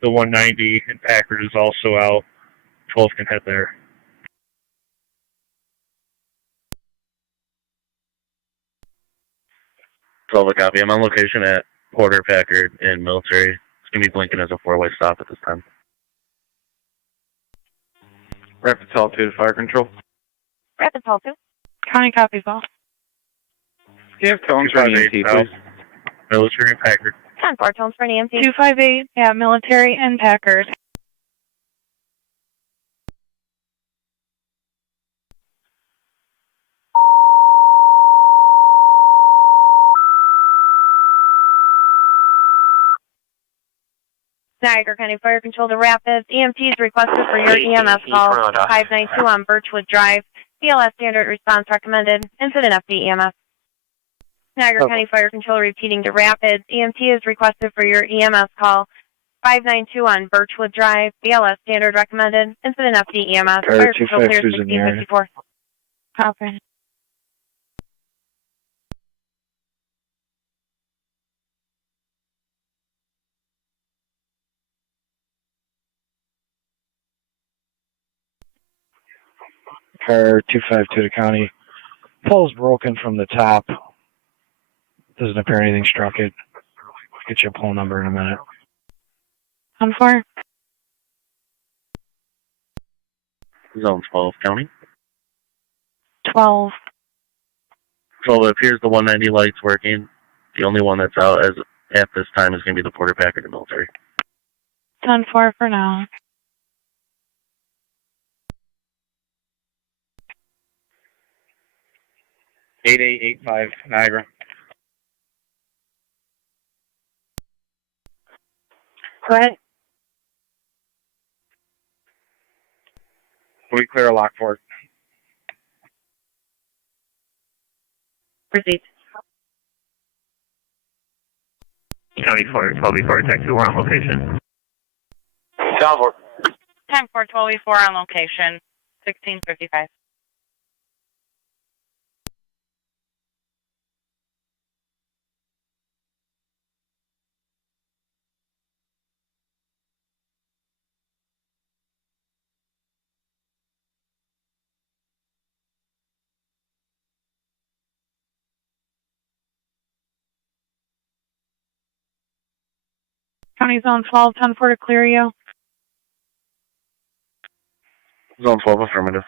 the 190 and Packard is also out. 12 can head there. A copy. I'm on location at Porter, Packard, and Military. It's going to be blinking as a four-way stop at this time. Rapid Call 2 to Fire Control. Rapid Call 2. County copies all. Do you have tones for an EMT, please? Military and Packard. 10-4, tones for an EMT. 258 at Military and Packard. Niagara County Fire Control to Rapids. EMTs requested for your EMS call 592 on Birchwood Drive. BLS standard response recommended. Incident FD EMS. Niagara County Fire Control repeating to Rapids. EMT is requested for your EMS call 592 on Birchwood Drive. BLS standard recommended. Incident FD EMS. Fire Control clear 1654. Copy. Car 252 to county. Pole's broken from the top. Doesn't appear anything struck it. Get you a pole number in a minute. 10-4. Zone 12, county. 12. So it appears the 190 light's working. The only one that's out as at this time is going to be the Porter Packard and military. 10-4 for now. $8885 Niagara. Go ahead. We clear a Lockport. Proceed. County Fire 12-4 Tech 2, we're on location. 10-4, 12-4 on location. 1655. County Zone 12, 10-4 to clear you. Zone 12, affirmative.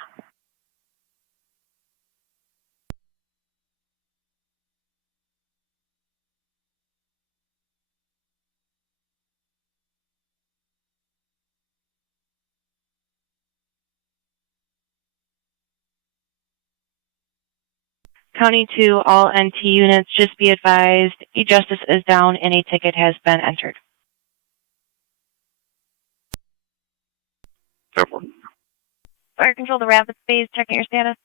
County 2, all NT units, just be advised, e-justice is down and a ticket has been entered. Fire Control to Rapids Phase, checking your status.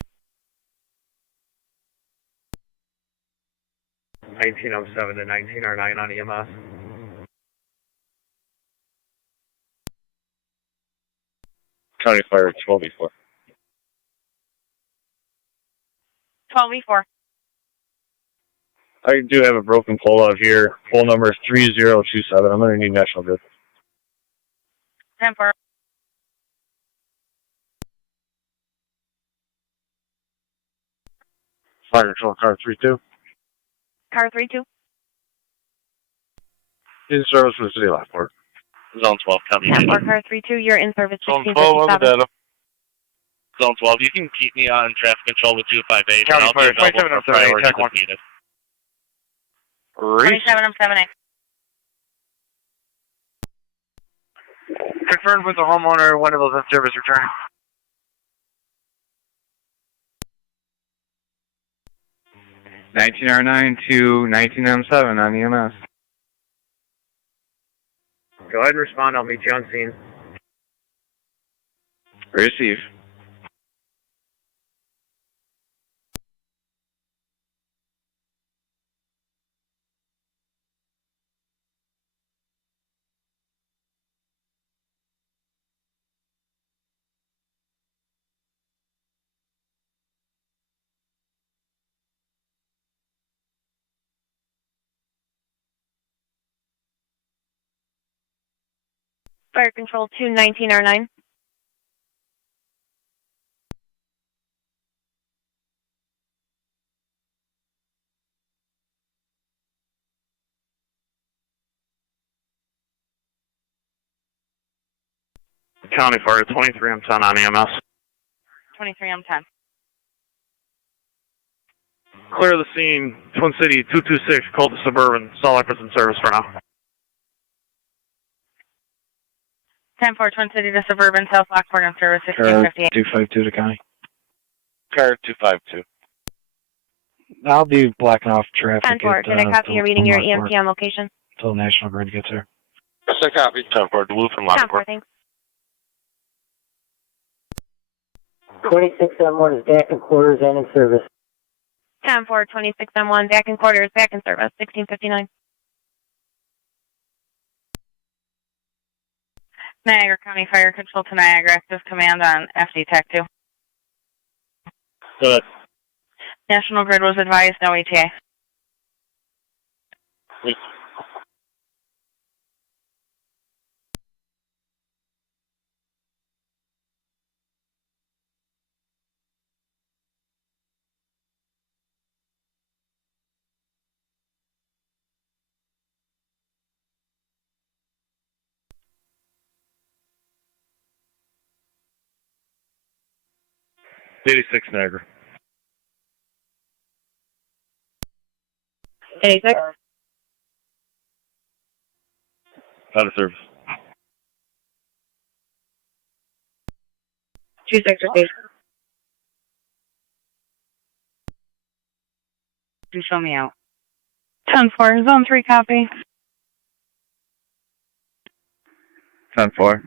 1907 to 1909 on EMS. County Fire 12-4. 12-4. I do have a broken pole out here. Pole number is 3027. I'm going to need National Grid. 10-4. Fire Control car 32. Car 32. In service for the city of Lockport. Zone 12, county. 10-4, car 32, you're in service. Zone 12, 1657. data. Zone 12, you can keep me on traffic control with 258. County I'll Fire be available for 2707, priority check if one. needed. 27-7-8. Confirmed with the homeowner, one of those in service return. 19R9 to 19M7 on EMS. Go ahead and respond. I'll meet you on scene. Receive. Fire Control 2, 19R9. County Fire 23M10 on EMS. 23-10. Clear the scene, Twin City 226, call to Suburban, Salt Lake in service for now. 10-4, Twin City to Suburban, South Lockport in service, 1558. 252 to County. Car 252. I'll be blacking off traffic. 10-4, can I copy your reading your EMP on location? Until National Grid gets there. Yes, I copy. 10-4, Duluth from 10-4, Lockport. thanks. 26M1 is back in quarters and in service. 10-4, 26M1, back in quarters, back in service, 1659. Niagara County Fire Control to Niagara, active command on FD TAC 2. Good. National Grid was advised, no ETA. '86 Niagara. 86. Out of service. 26 received. Do show me out. 10-4, zone 3 copy. 10-4.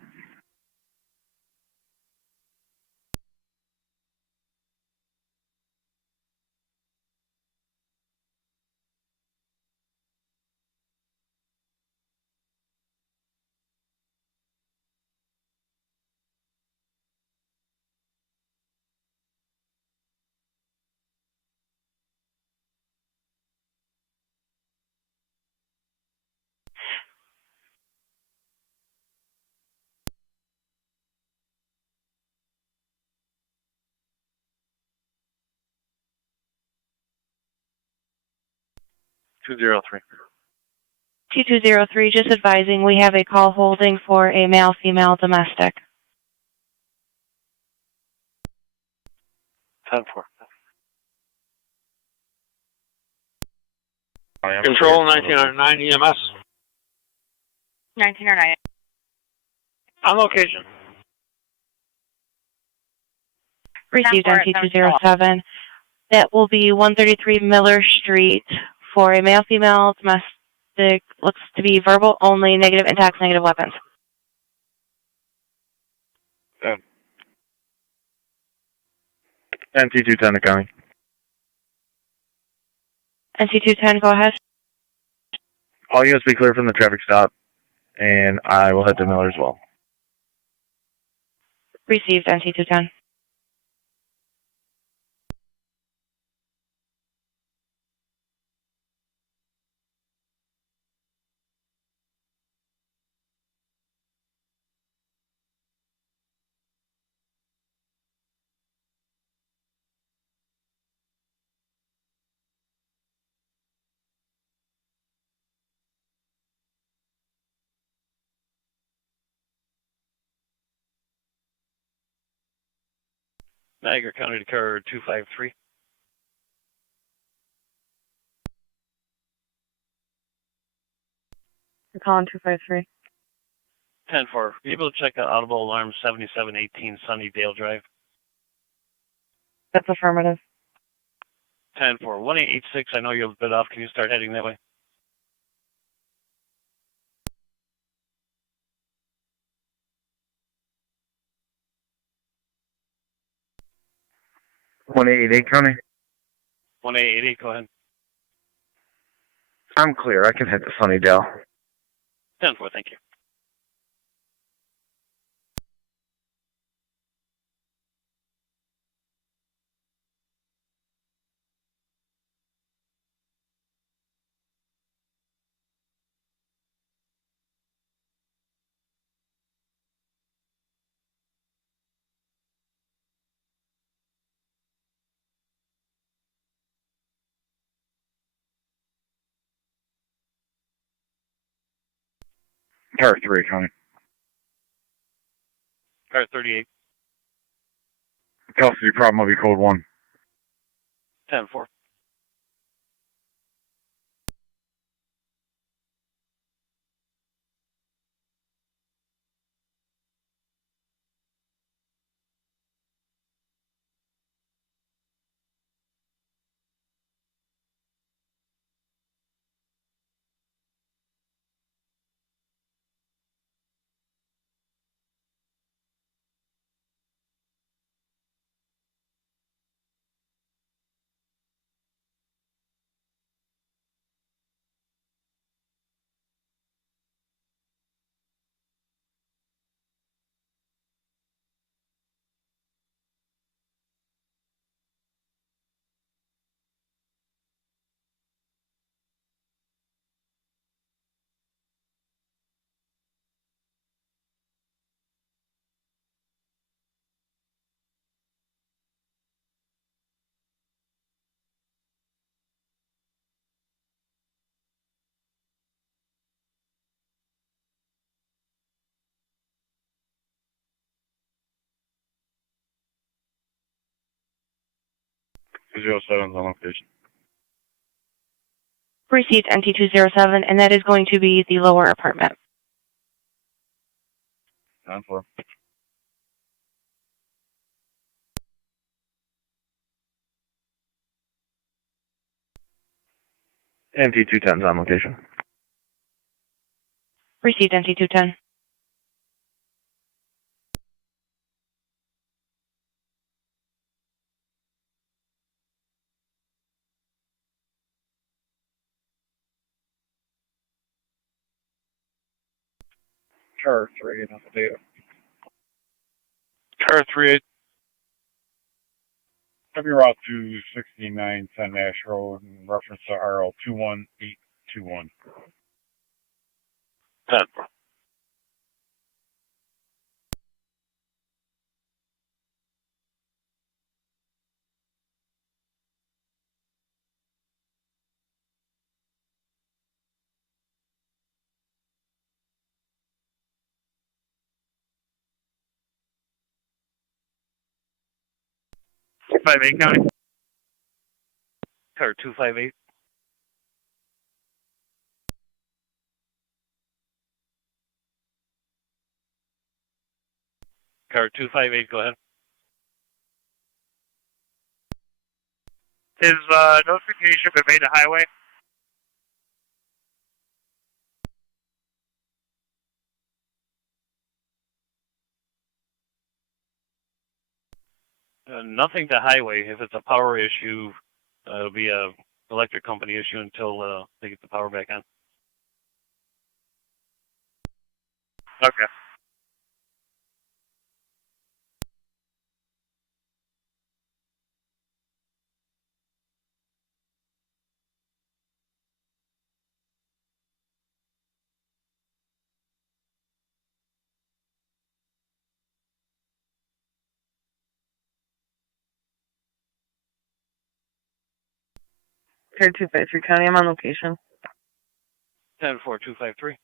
$203. T203, just advising we have a call holding for a male-female domestic. 10-4. Control 1909 EMS. 1909. On location. Received 10-4 on T207. That will be 133 Miller Street for a male-female domestic, looks to be verbal only, negative intact, negative weapons. NT210 to County. NT210, go ahead. All units be clear from the traffic stop, and I will head to Miller as well. Received NT210. Niagara County to car 253. You're calling 253. 10-4. Be able to check on audible alarm 7718 Sunnydale Drive. That's affirmative. 10-4. 1886, I know you're a bit off. Can you start heading that way? $188 County. 1888, go ahead. I'm clear. I can head to Sunnydale. 10-4, thank you. Car 3 County. Car 38. Custody problem will be code 1. 10-4. 207's on location. Received NT207, and that is going to be the lower apartment. 9-4. MT210's on location. Received NT210. Car 3, enough data. Car 38. Have your route to 6910 Nash Road in reference to RL 21821. 10. County. Car 258. Car 258, go ahead. Is notification been made to highway? Nothing to highway. If it's a power issue, it'll be a electric company issue until they get the power back on. Okay. Car 253 County, I'm on location. 10-4-253.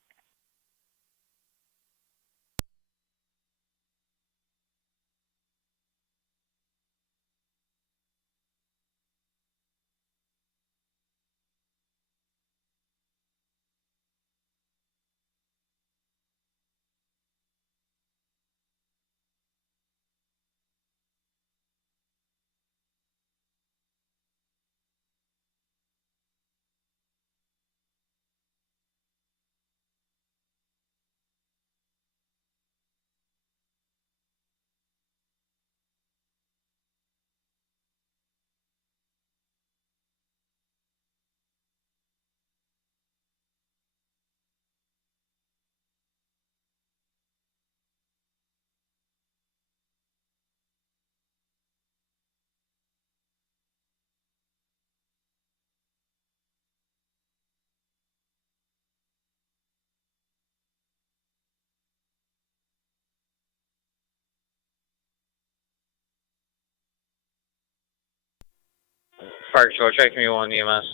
Fire Patrol, check me 1 EMS.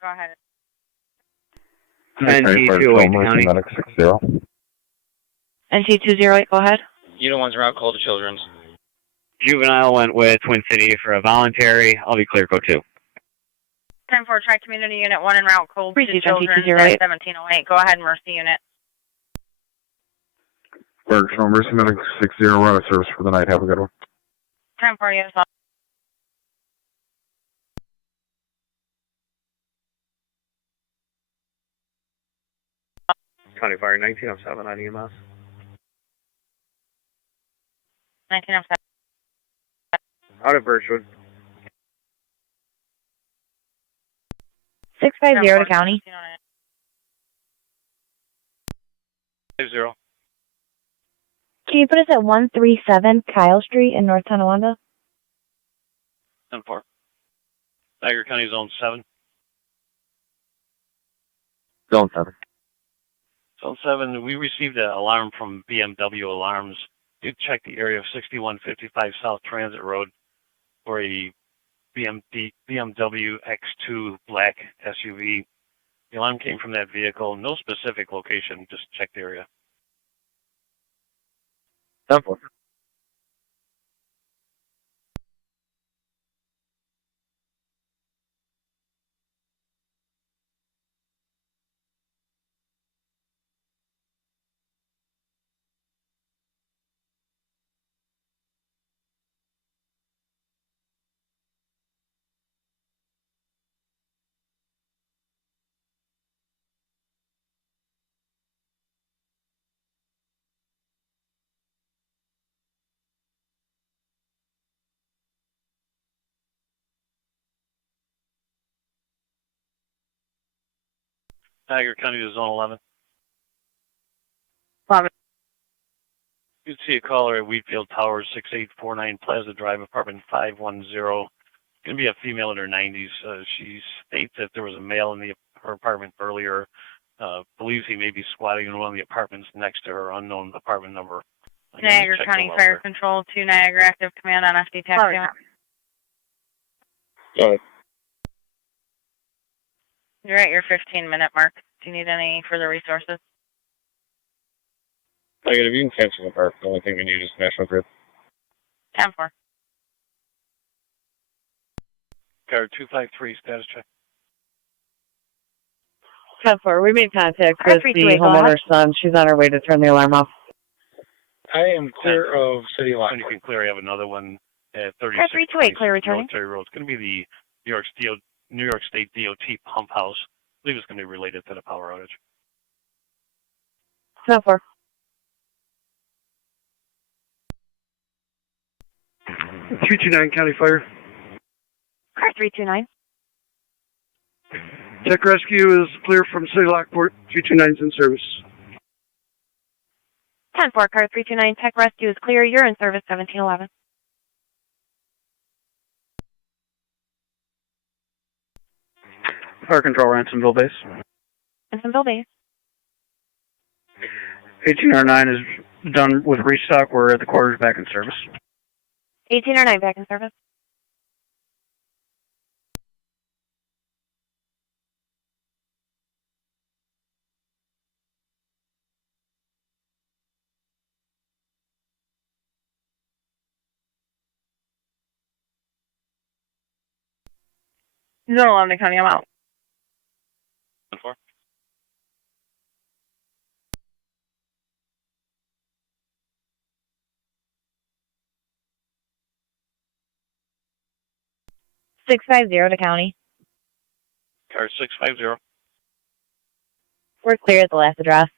Go ahead. 10T28 County. Medic 60. NT208, go ahead. Unit 1's route call to Children's. Juvenile went with Twin City for a voluntary. I'll be clear code 2. 10-4 Tri-Community Unit 1 en route cold to Received Children's NT208. at 1708. Go ahead, Mercy Unit. Bergstrom, Mercy Medic 60, we're out of service for the night. Have a good one. 10-4 yes. County Fire 1907 on EMS. 1907. Out of Birchwood. 650 to county. 50. Can you put us at 137 Kyle Street in North Tonawanda? 10-4. Niagara County Zone 7. Zone 7. Zone 7, we received an alarm from BMW Alarms. You check the area of 6155 South Transit Road for a BMW X2 black SUV. The alarm came from that vehicle. No specific location, just check the area. 10-4. Niagara County to Zone 11. You see a caller at Wheatfield Towers, 6849 Plaza Drive, apartment 510. Going to be a female in her 90s. She states that there was a male in her apartment earlier. Believes he may be squatting in one of the apartments next to her, unknown apartment number. Niagara County Fire Control to Niagara Active Command on FD TAC. Go ahead. You're at your 15-minute mark. Do you need any further resources? Negative, you can cancel the park. The only thing we need is National Grid. 10-4. Car 253, status check. 10-4. We made contact with the homeowner's son. She's on her way to turn the alarm off. I am clear of City Lockport. You can clear. I have another one at 36. 328, clear returning. Military Road. It's going to be the New York State DOT pump house. I believe it's going to be related to the power outage. 10-4. 329 County Fire. Car 329. Tech Rescue is clear from City Lockport. 329 is in service. 10-4, car 329, Tech Rescue is clear. You're in service 1711. Fire Control, Ransomville Base. Ransomville Base. 1809 is done with restock. We're at the quarters back in service. 1809 back in service. Zone 11 County, I'm out. 4. Six 650 to county. Car 650. We're clear at the last address.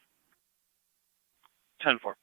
10-4.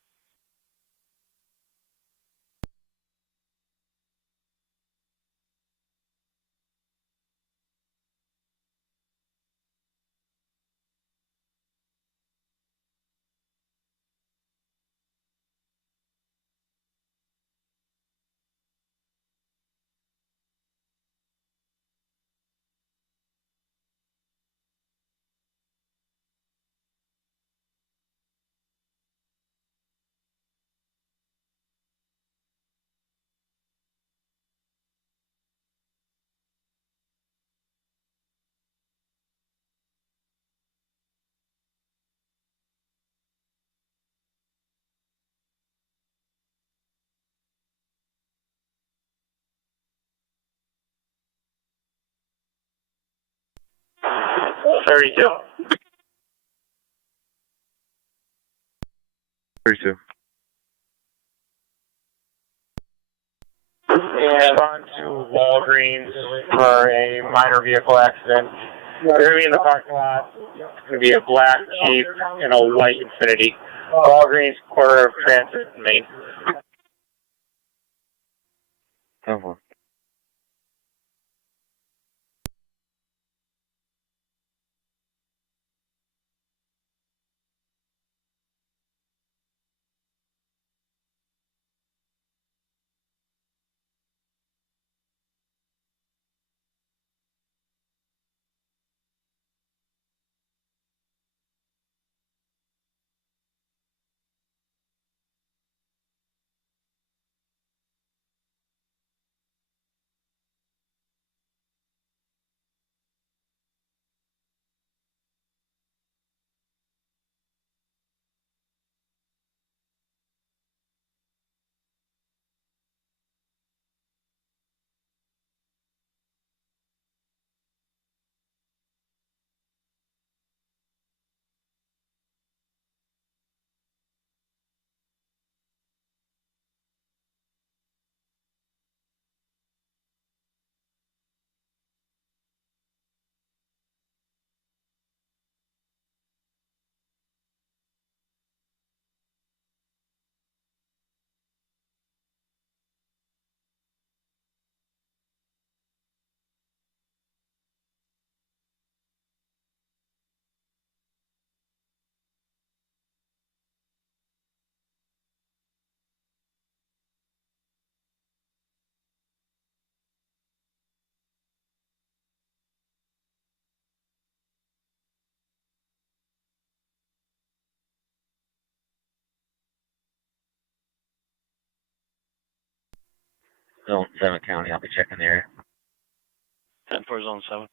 Thirty-two. 32. And on to Walgreens for a minor vehicle accident. They're going to be in the parking lot. It's going to be a black Jeep and a white Infiniti. Walgreens, corner of Transit and Main. 10-4. Zone 7 County, I'll be checking the area. 10-4, Zone 7.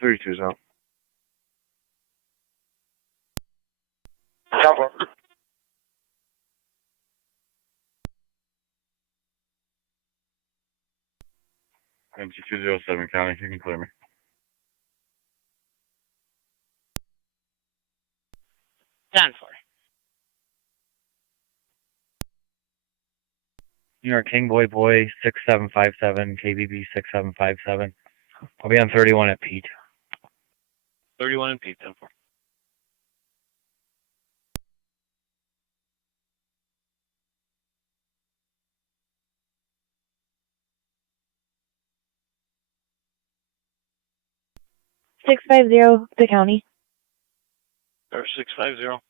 Thirty-two zone. MC207 County, you can clear me. 10-4. New York King Boy 6757, KBB 6757. I'll be on 31 at Pete. 31 and Pete, 10-4. Six 650, the county. Or 650.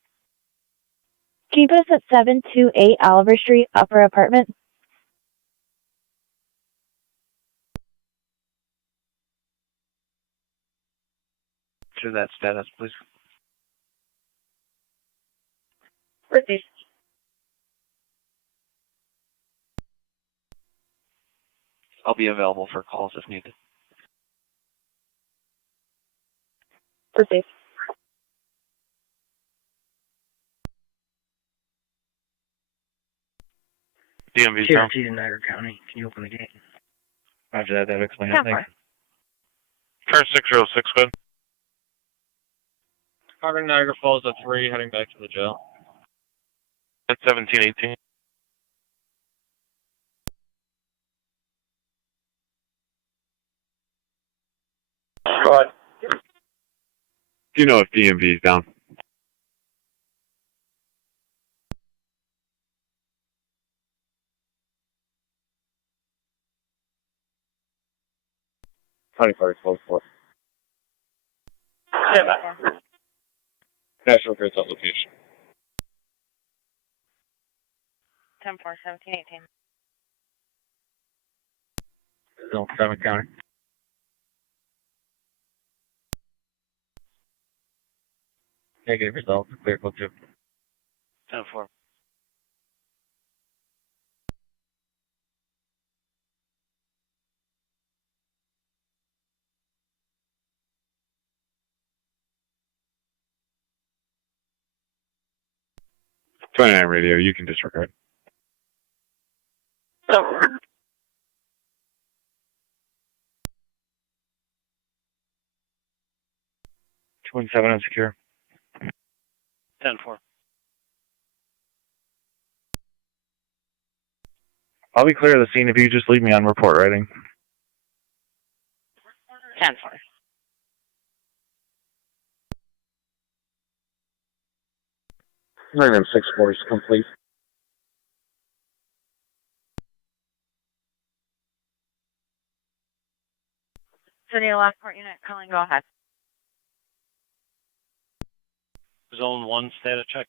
Can you put us at 728 Oliver Street, upper apartment? To that status, please. Proceed. I'll be available for calls if needed. Proceed. DMV's down. TRT in Niagara County. Can you open the gate? Roger that. That'll explain it. Thanks. Car 606, good. Car in Niagara Falls at 3, heading back to the jail. At 1718. Go ahead. Do you know if DMV is down? County Park close for. Stand by. National Grid's on location. 10-4, 1718. Zone 7 County. Negative results, clear code 2. 10-4. '29 radio, you can disregard. 27 unsecure. 10-4. I'll be clear of the scene if you just leave me on report writing. 10-4. Magnum 6-4 is complete. City of Lockport unit calling, go ahead. Zone 1 status check.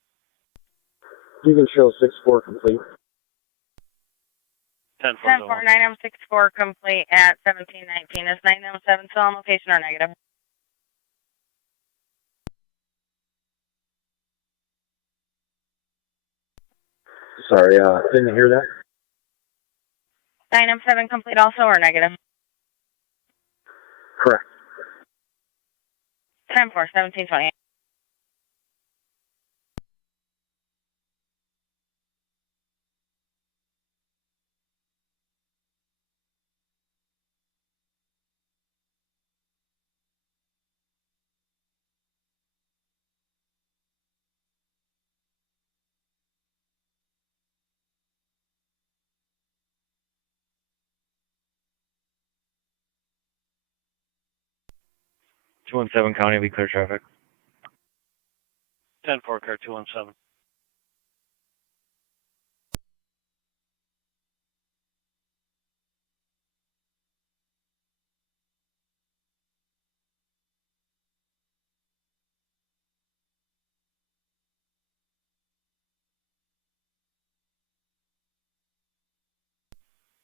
You can show 6-4 complete. 10-4. 10-4, 9M64 complete at 1719. Is 9M7 still on location or negative? Sorry, didn't hear that. 9M7 complete also or negative? Correct. 10-4, 1720. Two one seven County, we clear traffic. 10-4, car 217.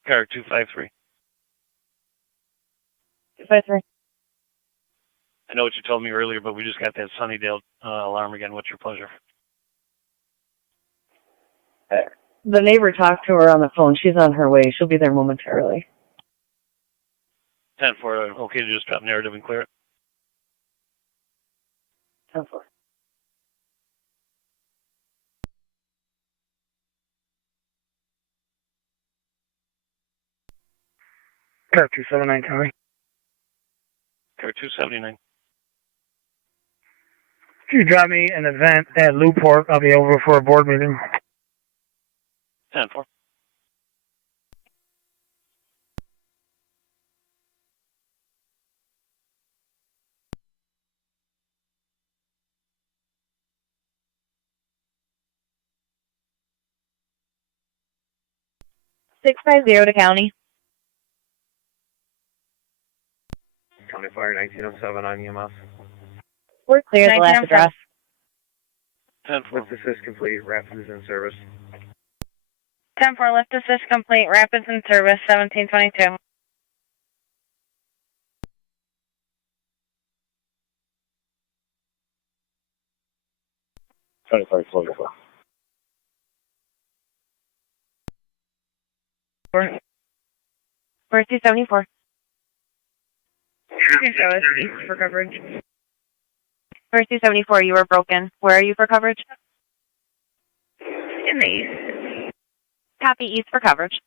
Car 253. 253. I know what you told me earlier, but we just got that Sunnydale alarm again. What's your pleasure? The neighbor talked to her on the phone. She's on her way. She'll be there momentarily. 10-4, okay to just drop narrative and clear it? 10-4. Car 279, Tommy. Car 279. If you drop me an event at Lockport, I'll be over for a board meeting. 10-4. Six 650 to county. County Fire 1907 on EMS. We're clear at the last address. 10-4. Lift assist complete. Rapids in service. 10-4, lift assist complete. Rapids in service, 1722. Twenty-five 44. 274. You can show us east for coverage. 274, you were broken. Where are you for coverage? In the east. Copy east for coverage.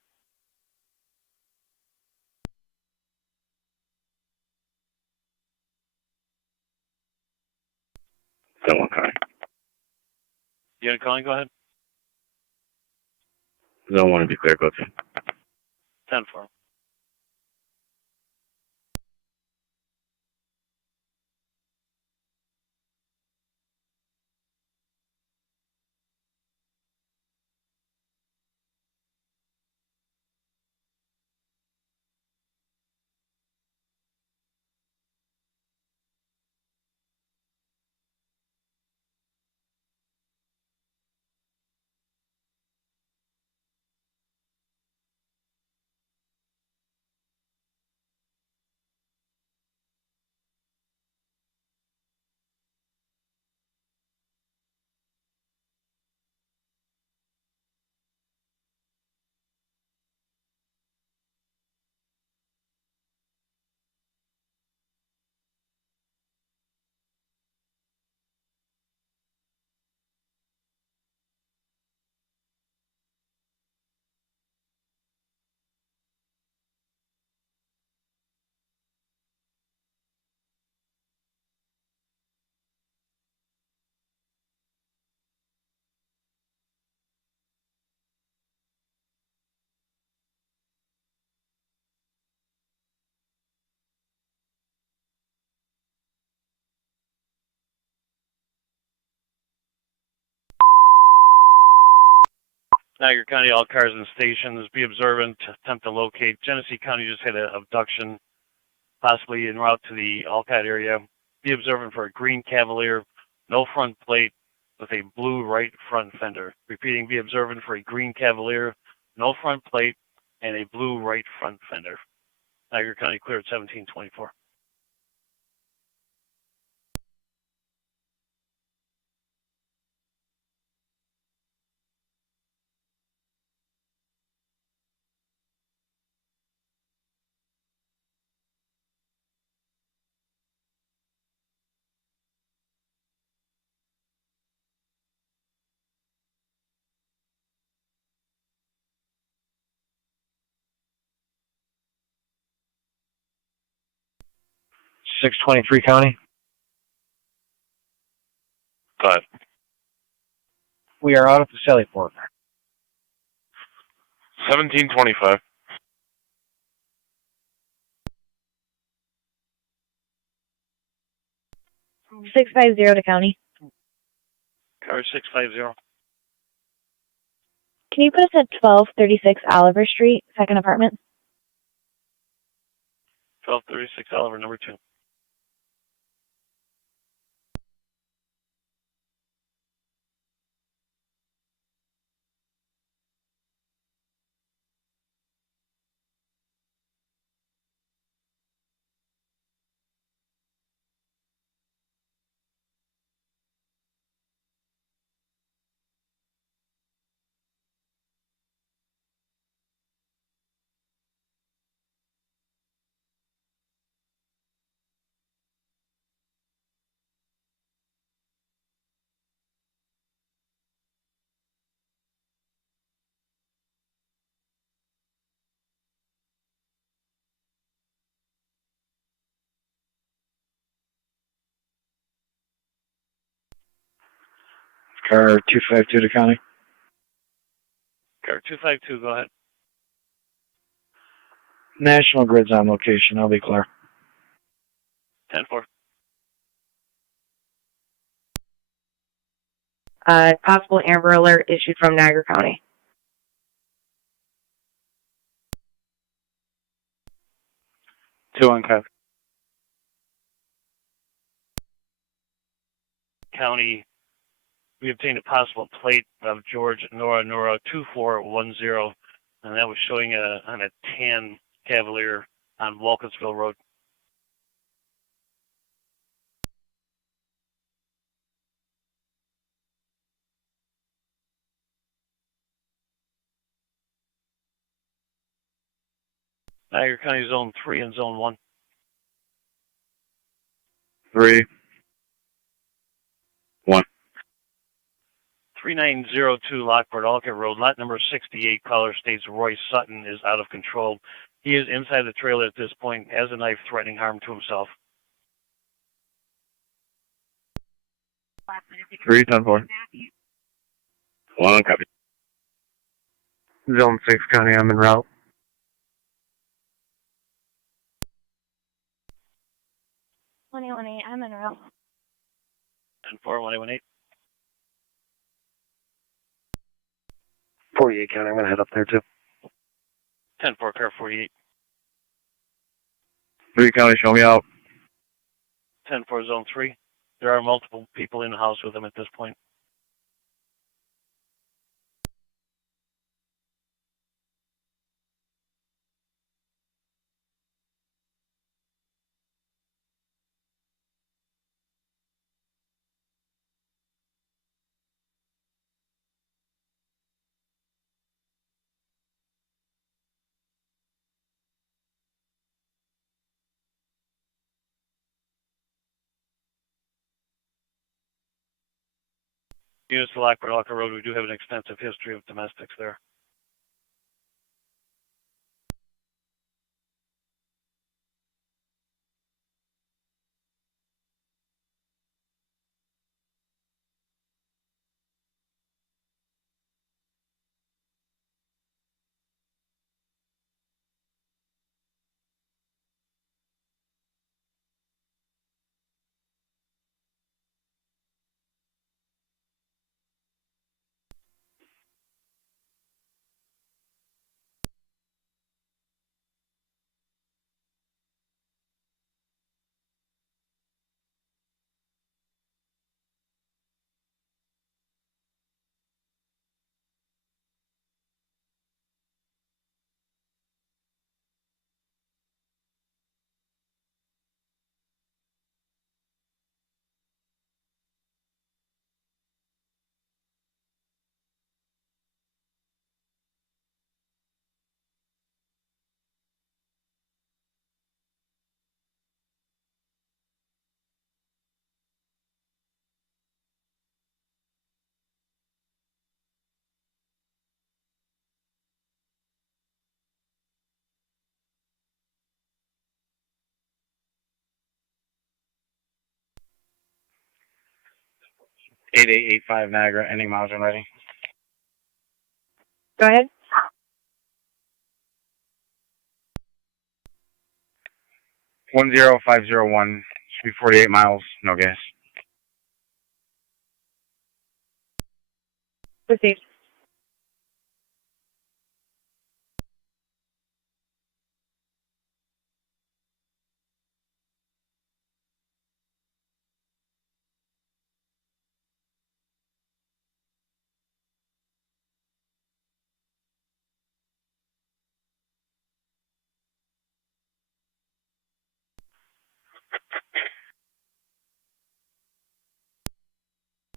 Zone 1 calling. Unit calling, go ahead. Zone 1 to be clear, go to. 10-4. Niagara County, all cars and stations, be observant, attempt to locate. Genesee County just had an abduction, possibly en route to the Alcott area. Be observant for a green Cavalier, no front plate, with a blue right front fender. Repeating, be observant for a green Cavalier, no front plate, and a blue right front fender. Niagara County clear at 1724. .623 County. Go ahead. We are out at the Sallyport. 1725. – 650 to county. Car 650. Can you put us at 1236 Oliver Street, second apartment? 1236 Oliver, number 2. Car 252 to county. Car 252, go ahead. National Grid's on location. I'll be clear. 10-4. Possible Amber Alert issued from Niagara County. Two on copy. County, we obtained a possible plate of George Nora 2410, and that was showing on a tan Cavalier on Walkinsville Road. Niagara County Zone 3 and Zone 1. 3. 1. 3902 Lockport, Alka Road, lot number 68, caller states Roy Sutton is out of control. He is inside the trailer at this point, has a knife threatening harm to himself. 3, 10-4. 1 on copy. Zone 6 County, I'm en route. 118, I'm en route. 10-4, 118. 48 County, I'm going to head up there too. 10-4, car 48. 3 county, show me out. 10-4, Zone 3. There are multiple people in the house with him at this point. Units to Lockport, Alka Road, we do have an extensive history of domestics there. $8885 Niagara, ending miles and ready. Go ahead. 10501, should be 48 miles, no gas. Received.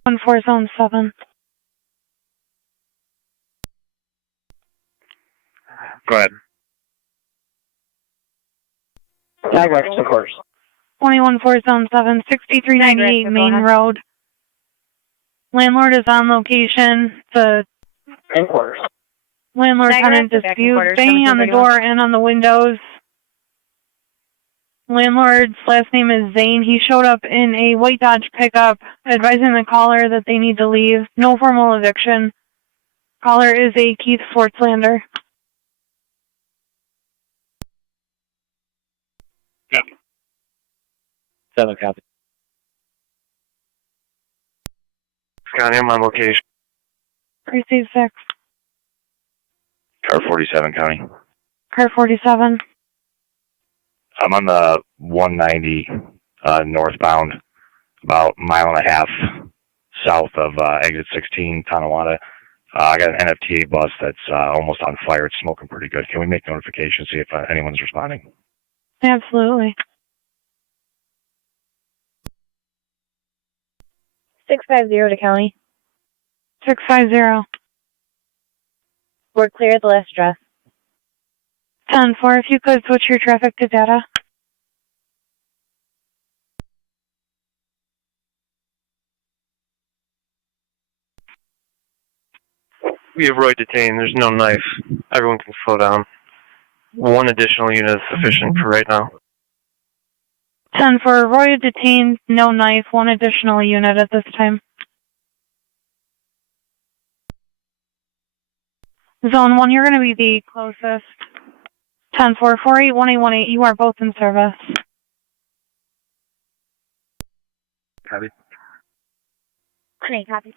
One four Zone 7. Go ahead. Direct to course. 214 Zone 7, 6398 Main Road. Landlord is on location. The In course. landlord-tenant dispute, banging on the door and on the windows. Landlord's last name is Zane. He showed up in a white Dodge pickup, advising the caller that they need to leave. No formal eviction. Caller is a Keith Swartzlander. Copy. 7 copy. Scotty, I'm on location. Receive 6. Car 47 County. Car 47. I'm on the 190 northbound, about a mile and a half south of exit 16, Tonawanda. I got an NFTA bus that's almost on fire. It's smoking pretty good. Can we make notification, see if anyone's responding? Absolutely. 650 to county. 650. We're clear at the last address. 10-4, if you could switch your traffic to data. We have Roy detained. There's no knife. Everyone can slow down. One additional unit is sufficient for right now. 10-4, Roy detained, no knife, one additional unit at this time. Zone 1, you're going to be the closest. 10-4, 481818, you are both in service. Copy. Copy.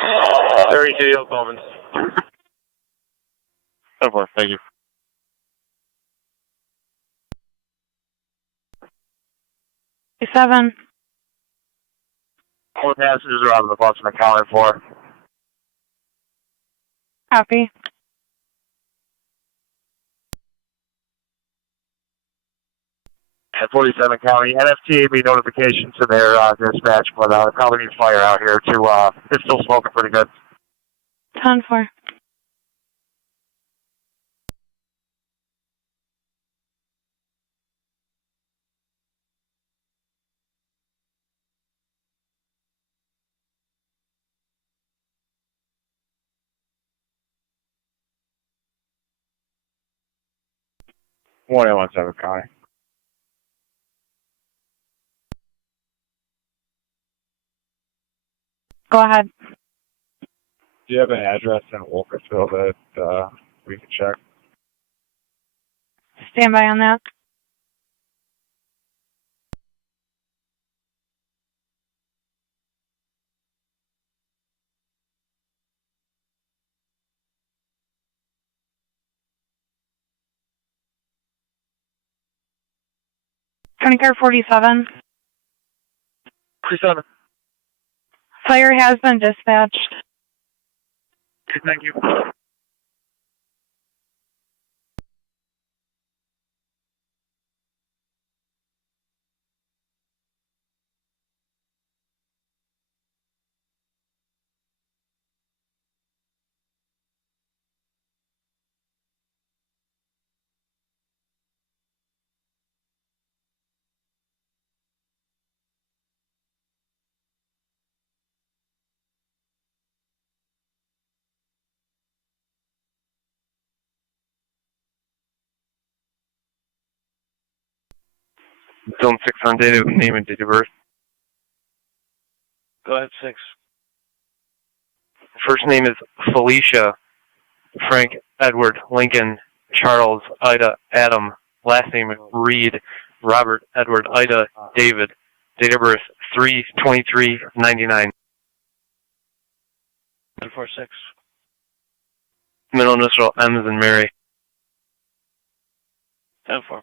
Uh, 32 Oklahomans. 10-4, thank you. 7. 4 passengers are out of the bus and accounted for. Copy. At 47 County, NFTA made notification to their dispatch, but they probably need fire out here to, it's still smoking pretty good. 10-4. One 17 County. Go ahead. Do you have an address in Wolfertsville that we can check? Stand by on that. County Car 47. 47. Fire has been dispatched. Okay, thank you. Zone 6 on data, name and date of birth. Go ahead, 6. First name is Felicia, Frank, Edward, Lincoln, Charles, Ida, Adam. Last name Reed, Robert, Edward, Ida, David. Date of birth 3/23/99. 146. Middle initial M as in Mary. 10-4.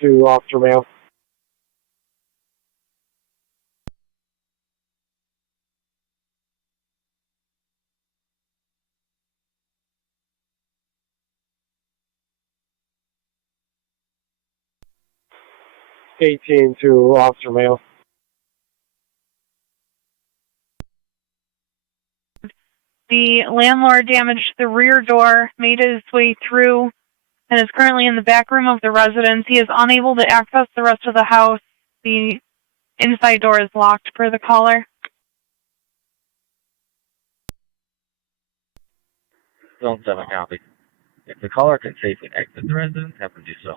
To officer mail. To officer mail. The landlord damaged the rear door, made his way through, and is currently in the back room of the residence. He is unable to access the rest of the house. The inside door is locked per the caller. Zone 7 copy. If the caller can safely exit the residence, have them do so.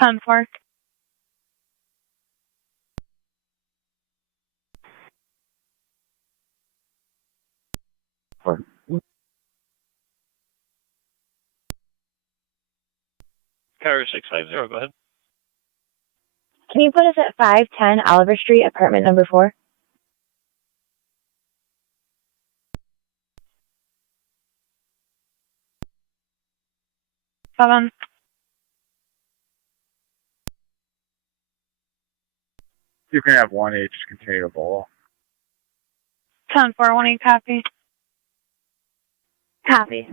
10-4. Carrier 650, go ahead. Can you put us at 510 Oliver Street, apartment number 4? Seven. You can have 1H contain a bolo. 10-4, 1-8 copy. Copy.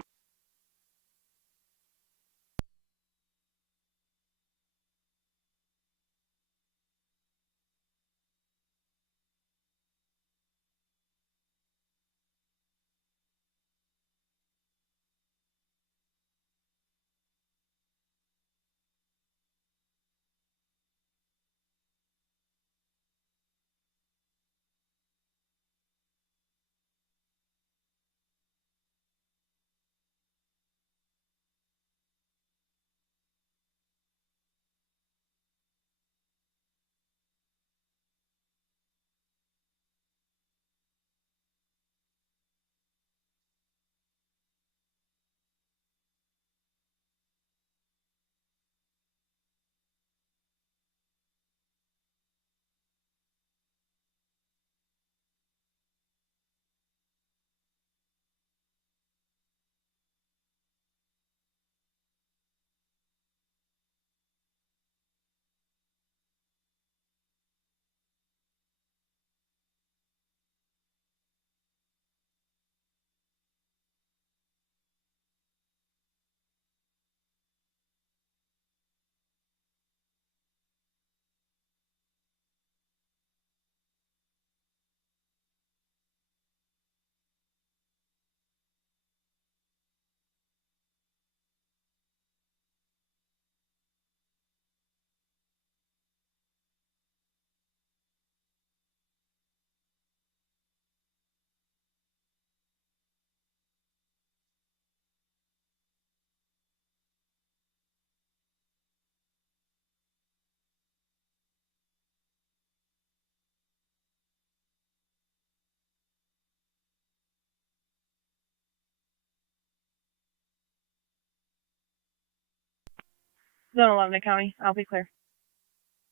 Zone 11 County. I'll be clear.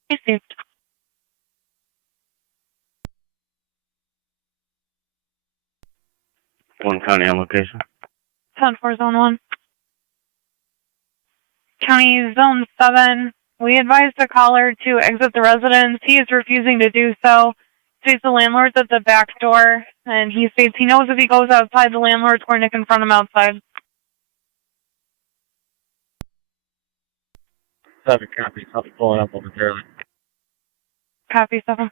Received. One county on location. 10-4, Zone 1. County Zone 7. We advised the caller to exit the residence. He is refusing to do so. States the landlord's at the back door, and he states he knows if he goes outside, the landlord's going to confront him outside. 7 copies. I'll be pulling up momentarily. Copy 7.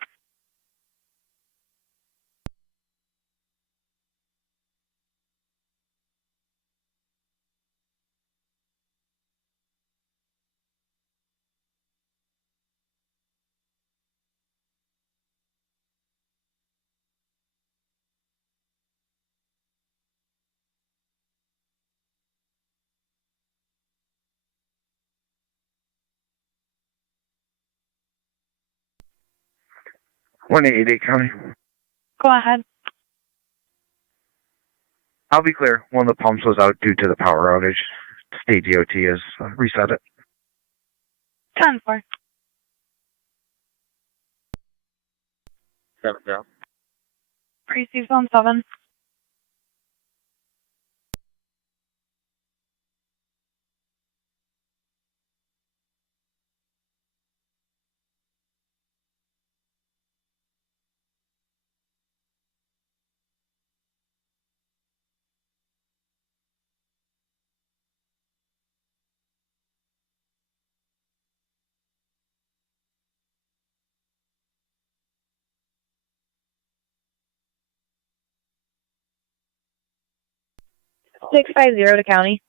1888 County. Go ahead. I'll be clear. One of the pumps was out due to the power outage. State DOT has reset it. 10-4. 7-0. Receive zone 7. Six 650 to county.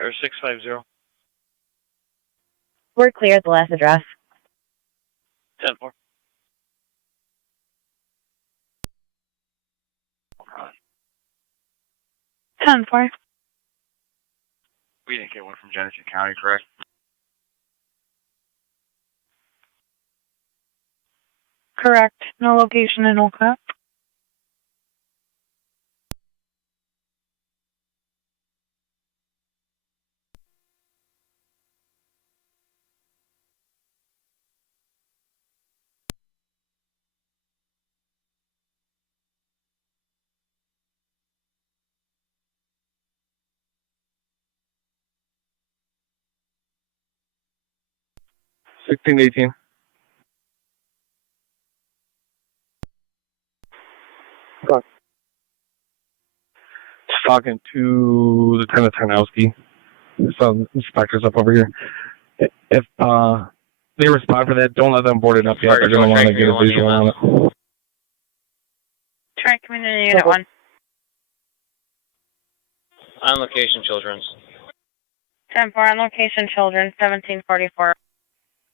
Or 650. We're clear at the last address. 10-4. We didn't get one from Genesee County, correct? Correct. No location in Olcott. Sixteen 18. Just talking to Lieutenant Tarnowski. Some inspectors up over here. If they respond for that, don't let them board it up yet. They're going to want to get a visual on it. Try community unit 1. On location, children's. 10-4 on location, children, 1744.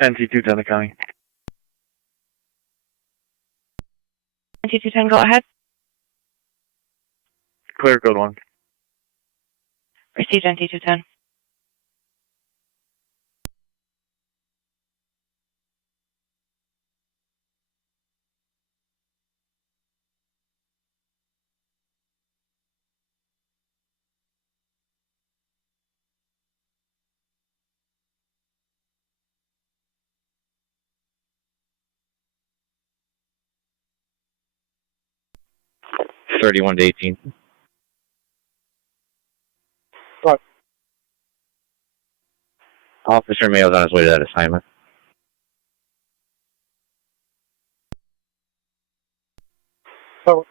NC2 10 County. NC210, go ahead. Clear code 1. Received NC210. $31 to $18. What? Officer Mayo's on his way to that assignment. So,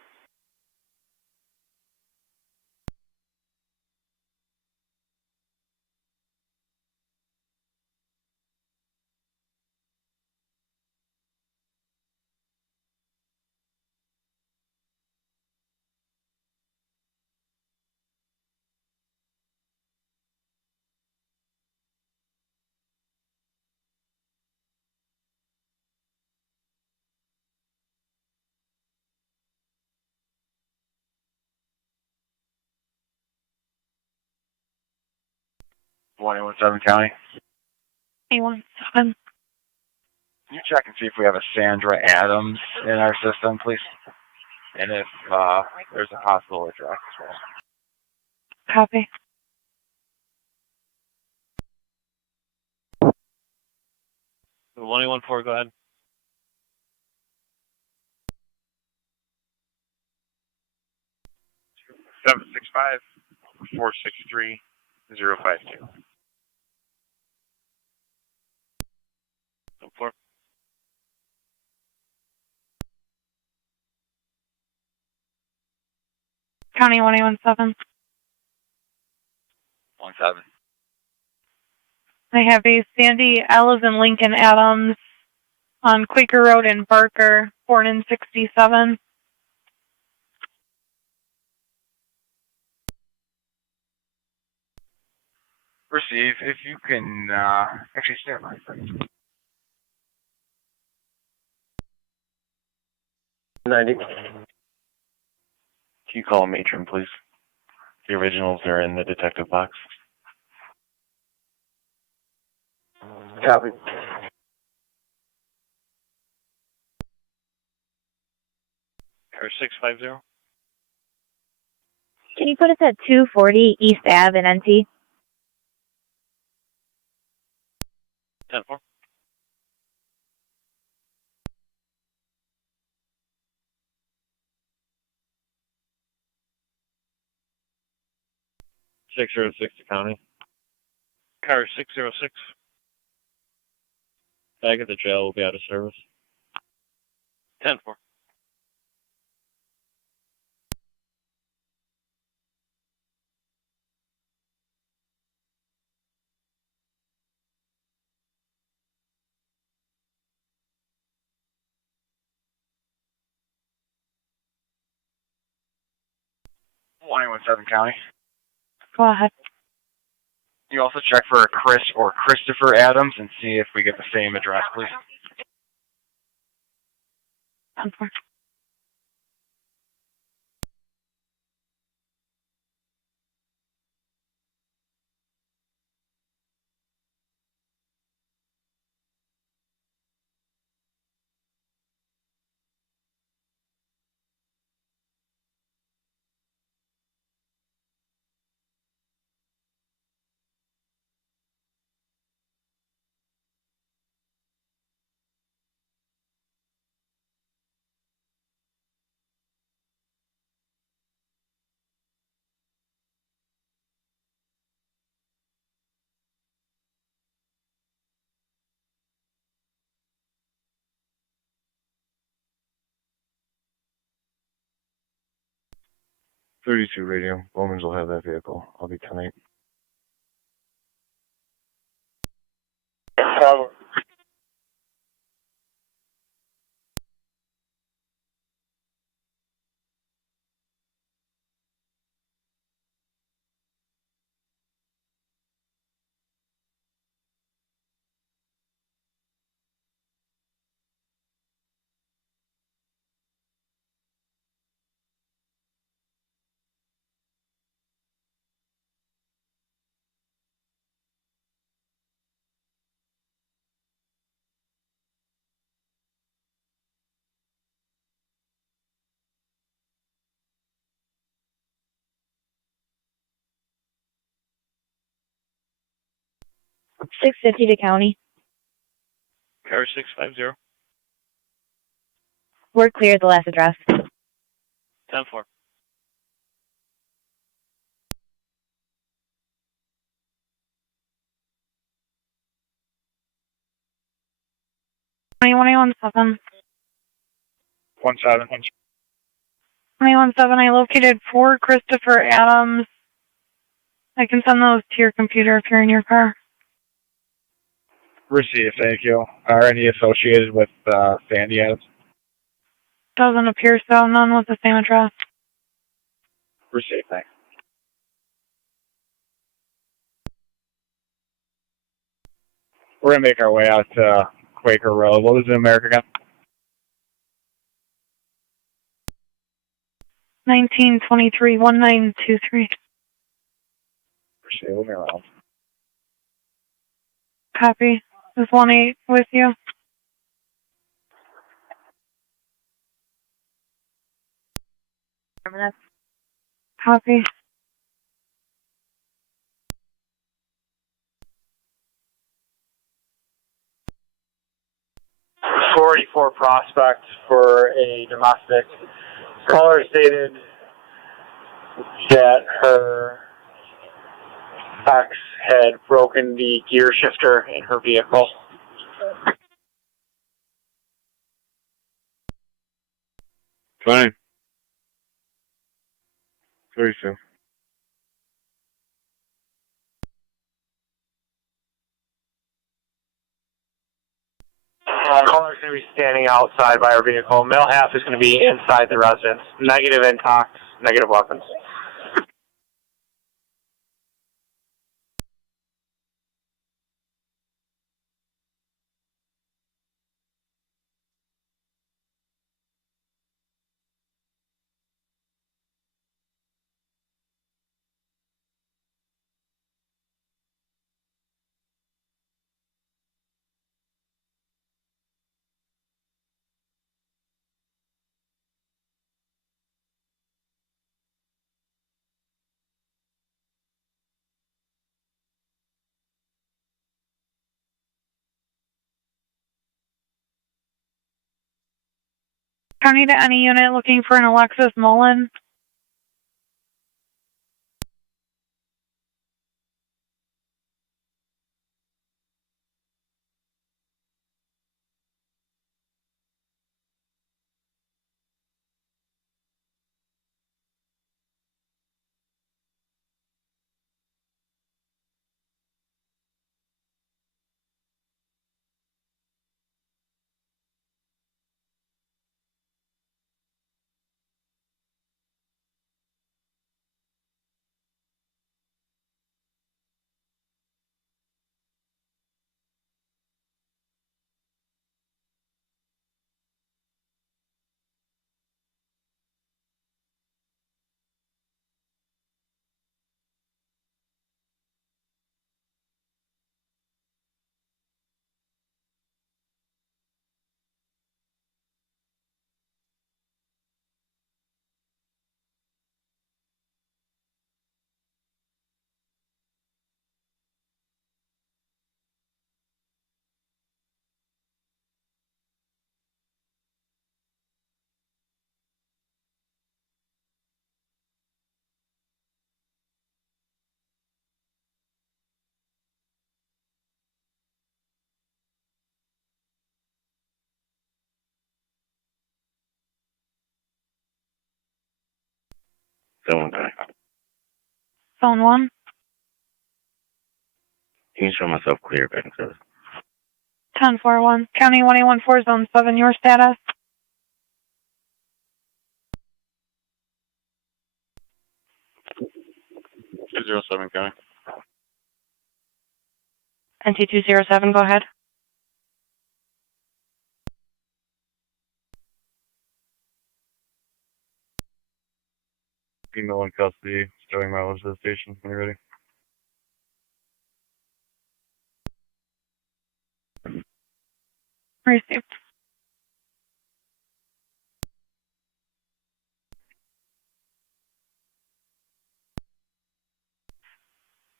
Seven County. A17. Can you check and see if we have a Sandra Adams in our system, please? And if there's a hospital address as well. Copy. The 1814, go ahead. Seven 463 052. 4. County 1817. 17. I have a Sandy Ellis and Lincoln Adams on Quaker Road in Barker, born in 67. Receive. If you can actually stand by. Can 90. Can you call a matron, please? The originals are in the detective box. Copy. Car 650. Can you put us at 240 East Ave in NT? 10-4. Six zero six to county. Car 606. Back at the jail will be out of service. 10-4. Seven County. Go ahead. You also check for Chris or Christopher Adams and see if we get the same address, please. 10-4. .32 radio. Bowman's will have that vehicle. I'll be 10-8. Bravo. .650 to county. Car 650. We're clear at the last address. 10-4. $21.17. 17. $21.7. I located 4 Christopher Adams. I can send those to your computer if you're in your car. Received, thank you. Are any associated with Sandy Adams? Doesn't appear so. None with the same address. Received, thanks. We're going to make our way out to Quaker Road. What was it, America again? 1923 1923. Received, we'll be around. Copy. Is 1-8 with you? Copy. .484 Prospect for a domestic. Caller stated that her ex had broken the gear shifter in her vehicle. Fine. 32. Caller's going to be standing outside by her vehicle. Male half is going to be inside the residence. Negative intox, negative weapons. County to any unit looking for an Alexis Mullen. Zone 1. Zone 1. You can show myself clear back in service. 10-4-1. County 1814, Zone 7, your status? .207 County. NT207, go ahead. Female in custody, showing mileage to the station when you're ready. Received.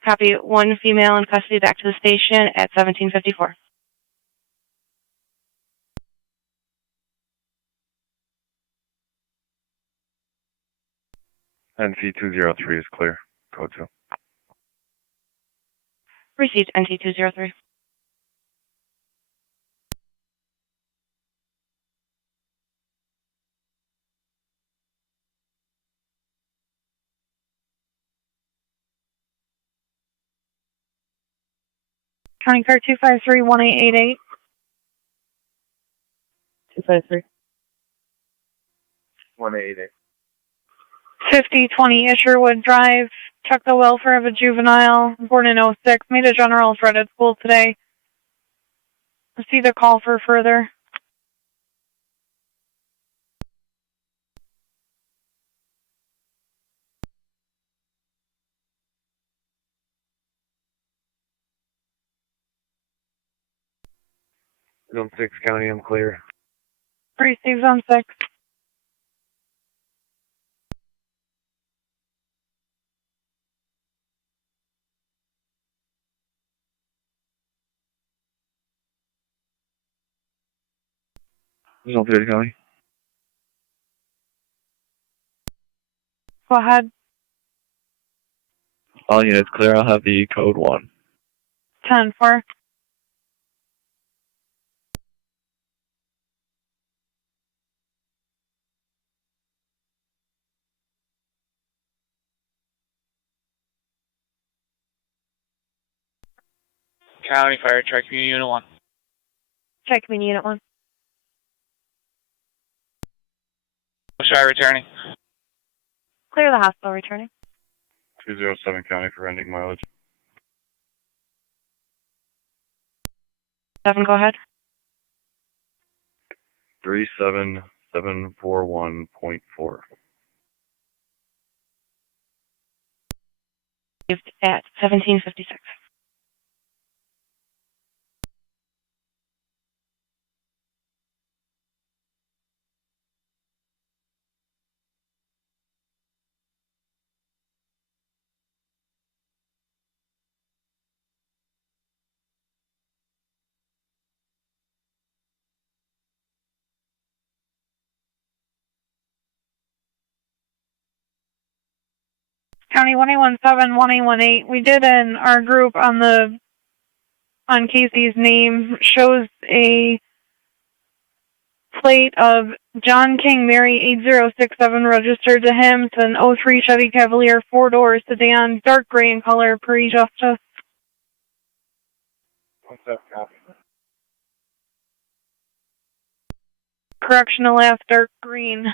Copy. One female in custody back to the station at 1754. NC203 is clear. Code 2. Received. NT203. County car 253-1888. 253. 188. 5020 Isherwood Drive. Check the welfare of a juvenile, born in '06. Made a general threat at school today. Received a call for further. Zone 6 County, I'm clear. Received Zone 6. Zone 3 County. Go ahead. All units clear. I'll have the code 1. 10-4. County Fire Truck Community Unit 1. Check Community Unit 1. Try returning. Clear the hospital returning. 207 County for ending mileage. 7, go ahead. 37741.4. At 1756. County 1817, 1818. We did in our group on Casey's name shows a plate of John King Mary 8067 registered to him. It's an 03 Chevy Cavalier 4-door sedan, dark gray in color, per justice. Copy. Correctional F, dark green.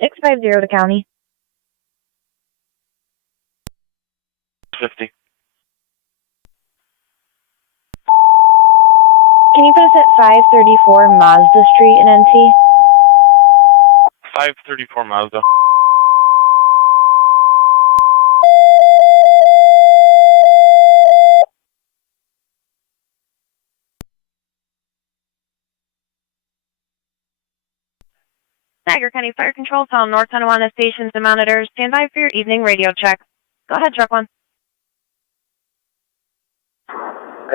Six 650 to county. 50. Can you put us at 534 Mazda Street in NT? 534 Mazda. Niagara County Fire Control, tell North Tonawanda stations and monitors. Stand by for your evening radio check. Go ahead, truck one.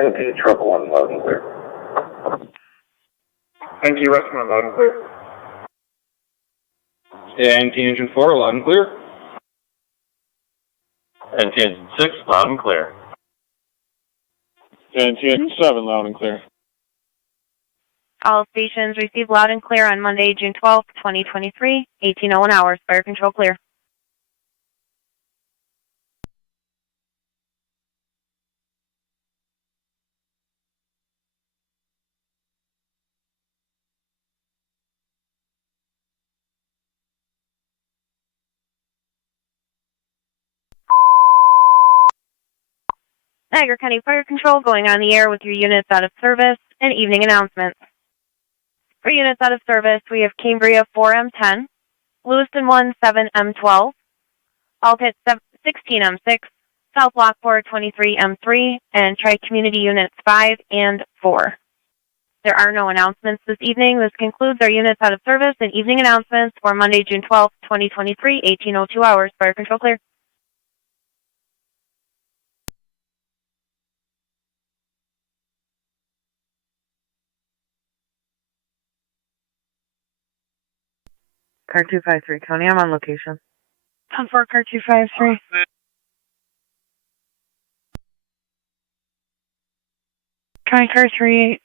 NT truck one, loud and clear. NT West one, loud and clear. Yeah, NT Engine 4, loud and clear. NT Engine 6, loud and clear. NT Engine 7, loud and clear. All stations received loud and clear on Monday, June 12th, 2023, 18:01 hours. Fire control clear. Niagara County Fire Control going on the air with your units out of service and evening announcements. For units out of service, we have Cambria 4M10, Lewiston 1 7M12, Alpit 16M6, South Lockport 23M3, and Tri-Community Units 5 and 4. There are no announcements this evening. This concludes our units out of service and evening announcements for Monday, June 12th, 2023, 18:02 hours. Fire control clear. Car 253, County, I'm on location. 10-4, car 253. County car 38.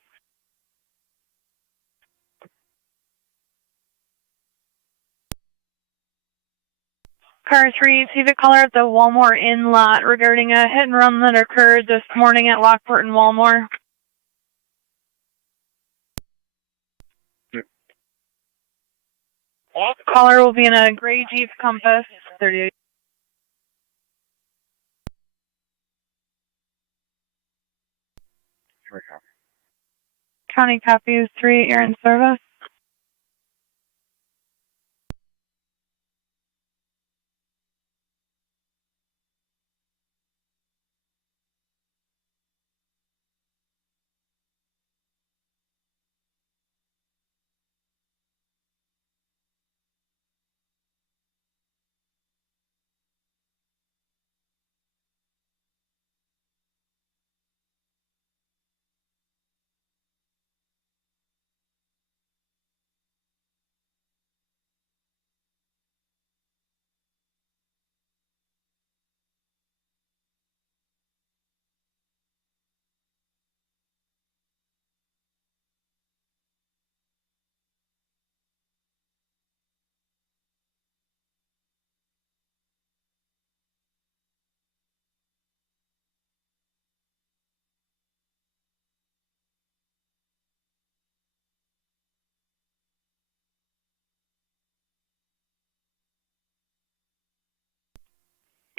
Car 3, see the caller at the Walmore Inn lot regarding a hit and run that occurred this morning at Lockport and Walmore. Caller will be in a gray Jeep Compass, 38. County copies 3, you're in service.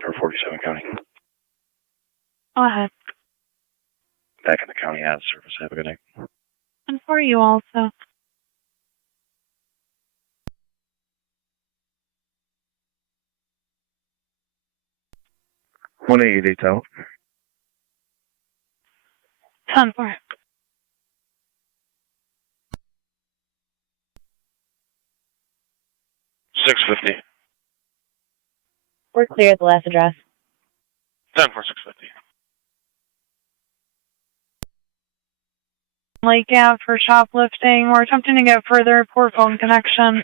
Car 47 County. Go ahead. Back in the county out of service. Have a good night. And for you also. One 888 out. 10-4. $650. We're clear at the last address. 10 for 650. Lake Ave for shoplifting. We're attempting to get further poor phone connection.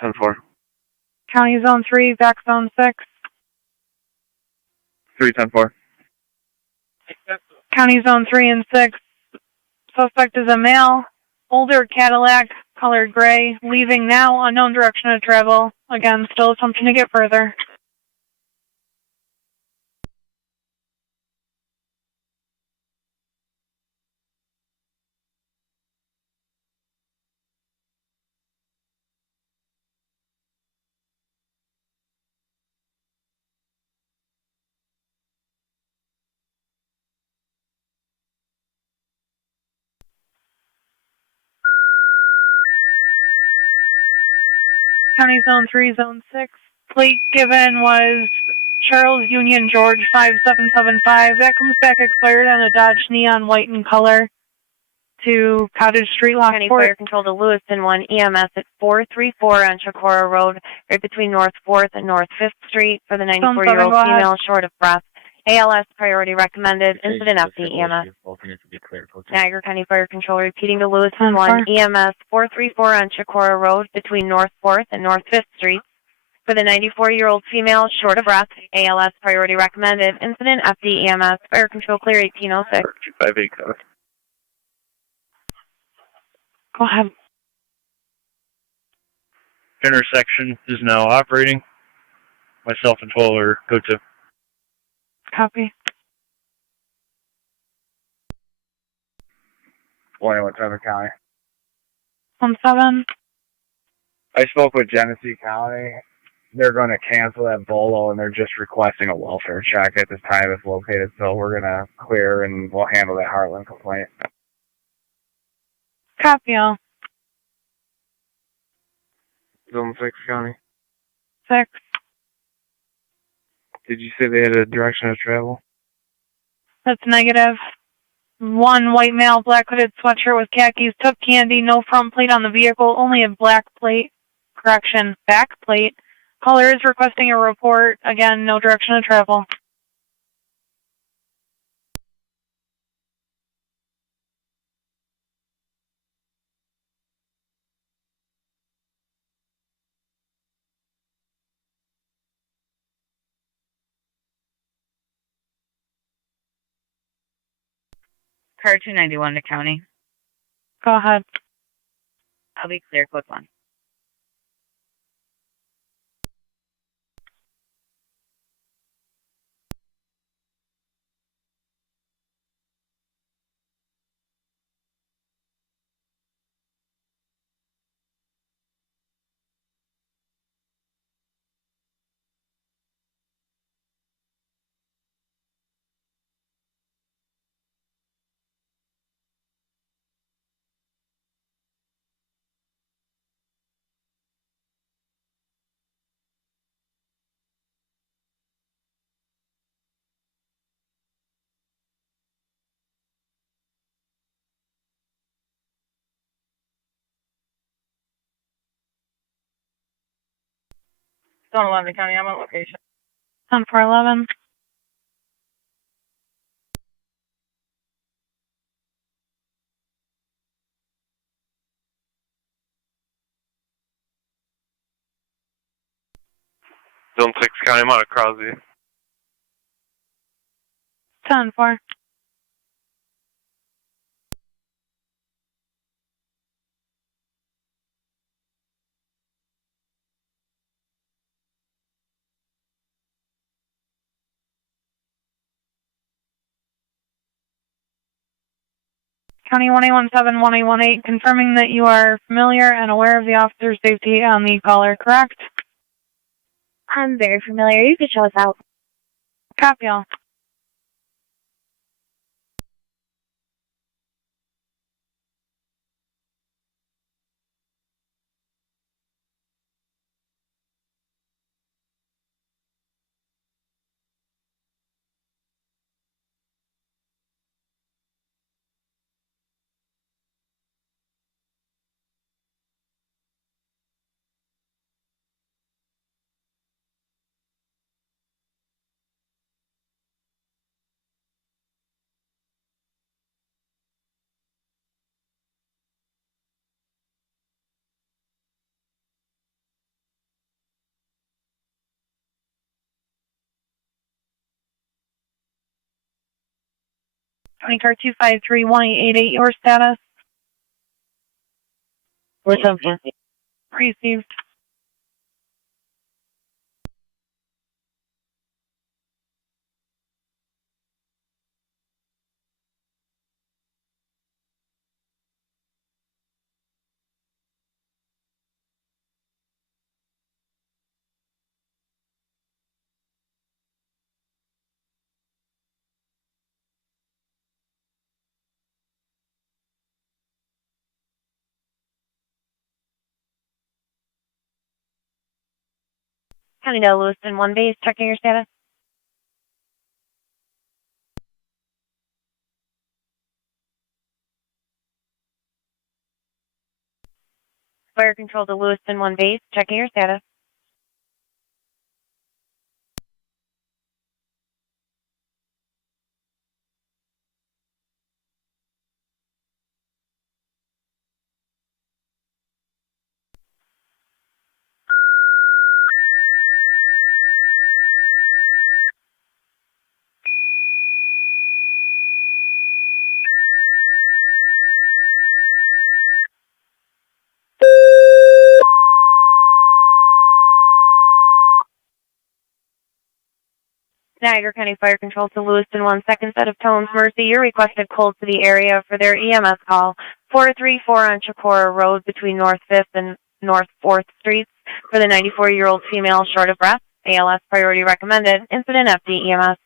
10-4. County Zone 3, back Zone 6. 3-10-4. County Zone 3 and 6. Suspect is a male, older Cadillac, colored gray, leaving now, unknown direction of travel. Again, still attempting to get further. County Zone 3, Zone 6. Plate given was Charles Union George 5775. That comes back expired on a Dodge Neon white in color to Cottage Street, County Lockport. Fire Control to Lewiston 1 EMS at 434 on Chicora Road, right between North 4th and North 5th Street for the 94-year-old female short of breath. ALS priority recommended. Incident FD EMS. Niagara County Fire Control repeating to Lewiston 1 EMS 434 on Chicora Road between North 4th and North 5th Street for the 94-year-old female short of breath. ALS priority recommended. Incident FD EMS. Fire Control clear 1806. 258 cover. Go ahead. Intersection is now operating. Myself and 12 are go to. Copy. 21 Trevor County. 17. I spoke with Genesee County. They're going to cancel that bolo, and they're just requesting a welfare check at this time it's located. So we're going to clear, and we'll handle that Heartland complaint. Copy all. Zone 6 County. 6. Did you say they had a direction of travel? That's negative. One white male, black hooded sweatshirt with khakis, took candy, no front plate on the vehicle, only a black plate, correction, back plate. Caller is requesting a report. Again, no direction of travel. Car 291 to county. Go ahead. I'll be clear, code 1. Tonawanda County, I'm on location. 10-4-11. Zone 6 County, I'm out of Crosby. 10-4. County 1A17-1A18, confirming that you are familiar and aware of the officer's safety on the caller, correct? I'm very familiar. You could show us out. Copy all. County car 253-1888, your status? What's up, sir? Received. County Del Lewiston, 1 base, checking your status. Fire control to Lewiston, 1 base, checking your status. Niagara County Fire Control to Lewiston, 1 second set of tones. Mercy, your requested call to the area for their EMS call. 434 on Chicora Road between North 5th and North 4th Streets for the 94-year-old female short of breath. ALS priority recommended. Incident FD EMS.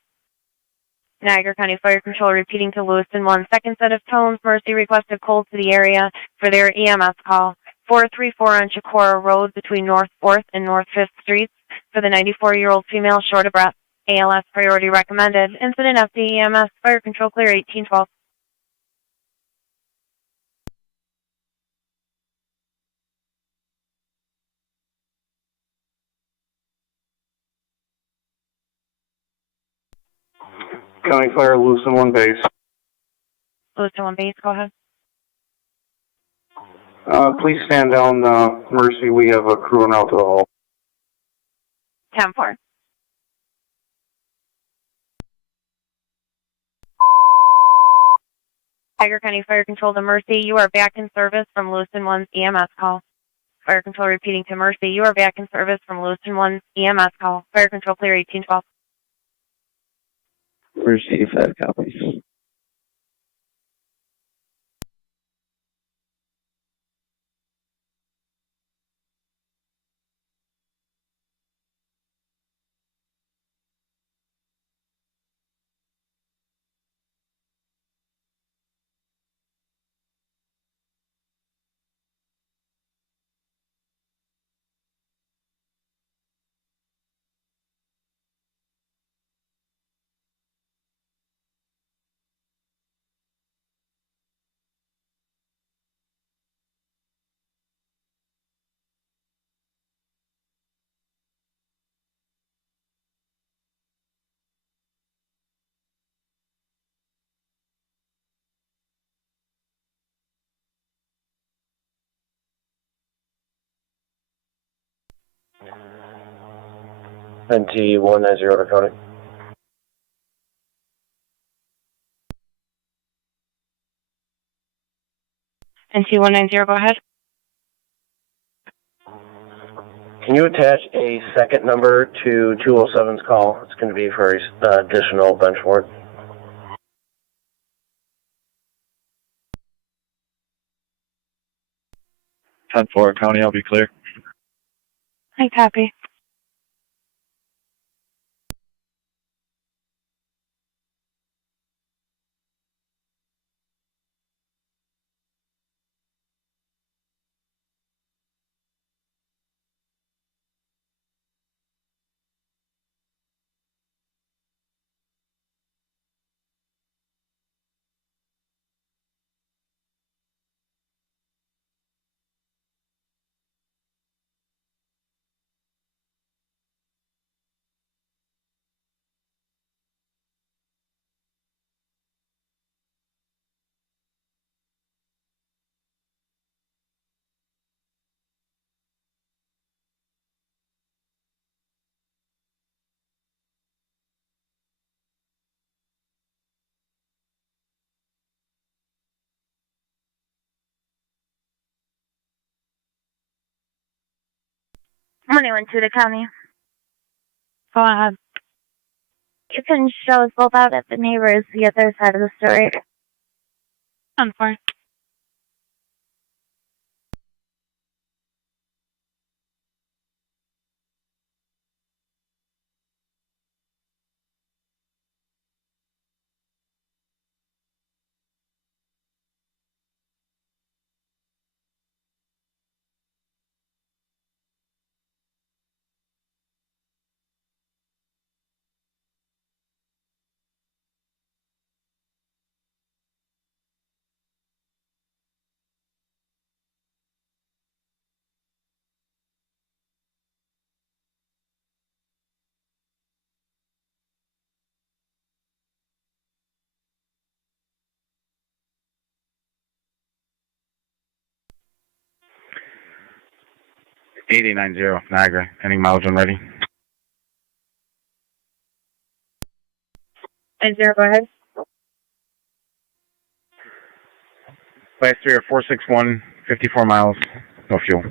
Niagara County Fire Control repeating to Lewiston, 1 second set of tones. Mercy requested call to the area for their EMS call. 434 on Chicora Road between North 4th and North 5th Streets for the 94-year-old female short of breath. ALS priority recommended. Incident FD EMS. Fire control clear 1812. County Fire, Lewiston 1 base. Lewiston 1 base, go ahead. Please stand down, Mercy. We have a crew en route to the hall. 10-4. Tiger County Fire Control to Mercy, you are back in service from Lewiston 1's EMS call. Fire Control repeating to Mercy, you are back in service from Lewiston 1's EMS call. Fire Control clear 1812. Mercy 5 copies. NT 190 recording. NT 190, go ahead. Can you attach a second number to 207's call? It's going to be for additional bench work. Ten four, County, I'll be clear. I copy. Money went to the county. Go ahead. You can show us both out at the neighbors, the other side of the story. 10-4. $80.90 Niagara. Any miles when ready? 90, go ahead. Last 3 are 461, 54 miles, no fuel.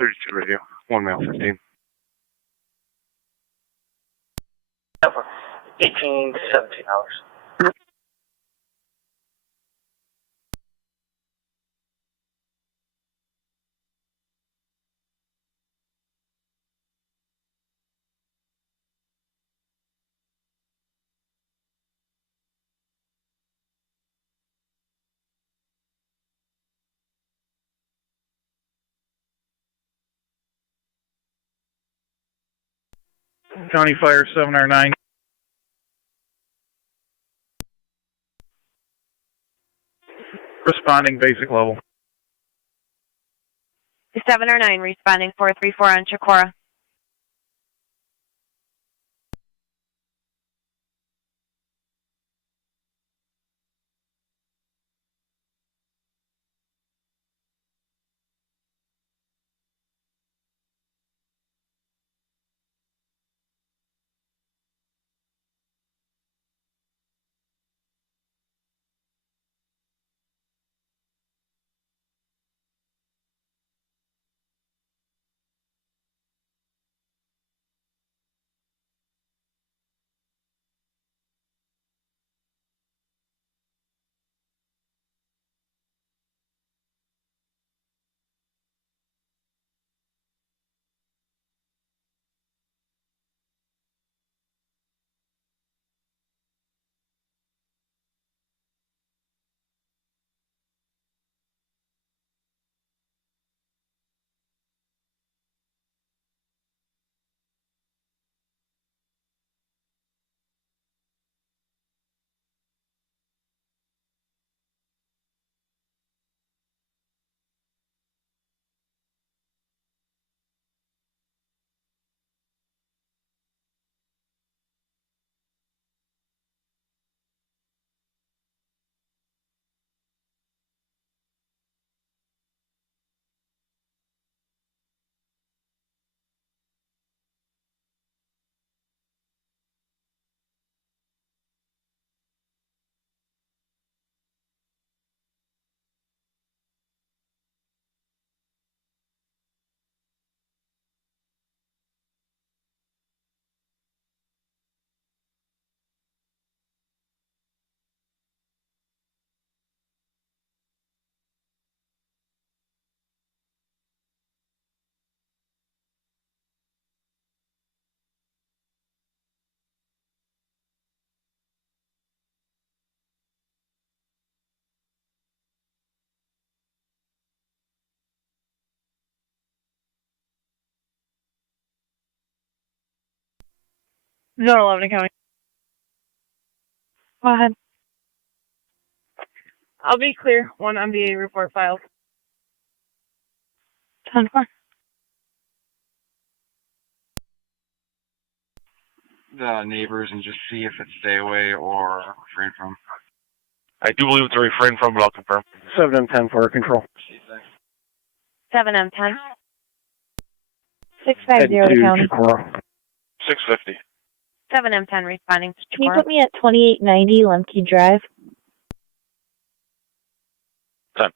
$32 radio, 1 mile 15. $18 to $17. County Fire 709. Responding basic level. 709 responding 434 on Chicora. Zone 11 County. Go ahead. I'll be clear. 1 MVA report filed. 10-4. The neighbors and just see if it's stay away or refrain from. I do believe it's a refrain from, but I'll confirm. 7M10 for control. 7M10. 650 to county. 650. 7M10 responding to Can you Chicora. put me at 2890 Lemke Drive? 10.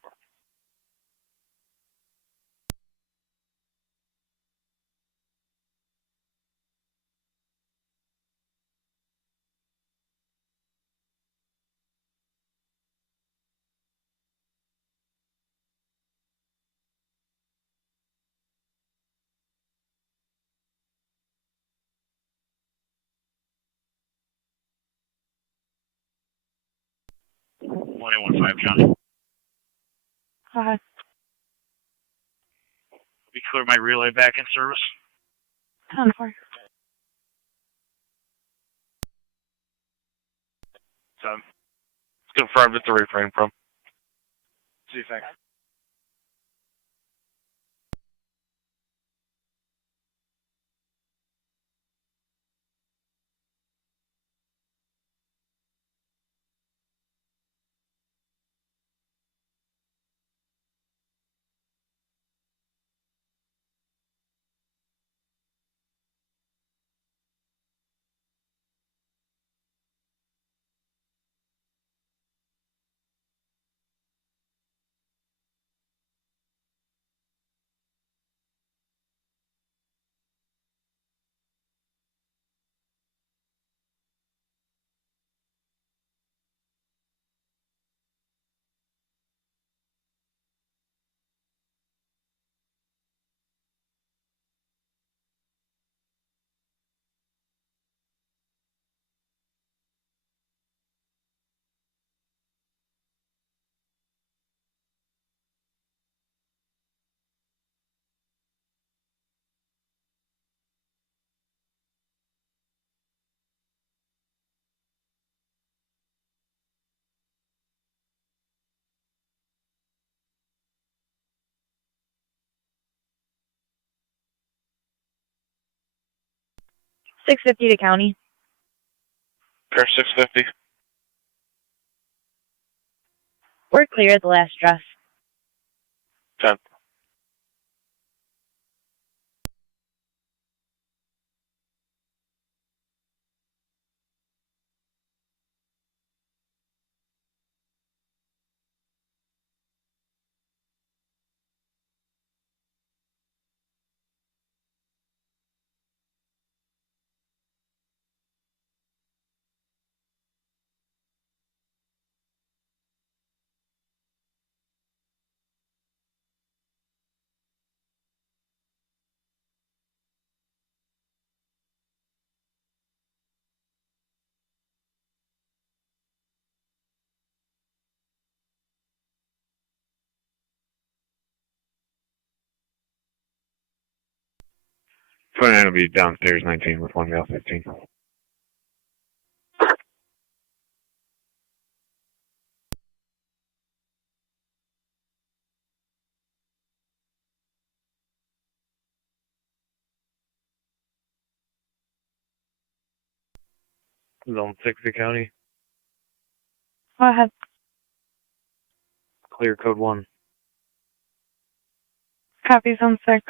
One 115 Johnny. Go ahead. Be clear my relay back in service. 10-4. It's confirmed it's a refrain from. See, thanks. 650 to county. Car 650. We're clear at the last address. 10. Twenty-nine will be downstairs 19 with 1 male 15. Zone 6 to county. Go ahead. Clear code 1. Copy Zone 6.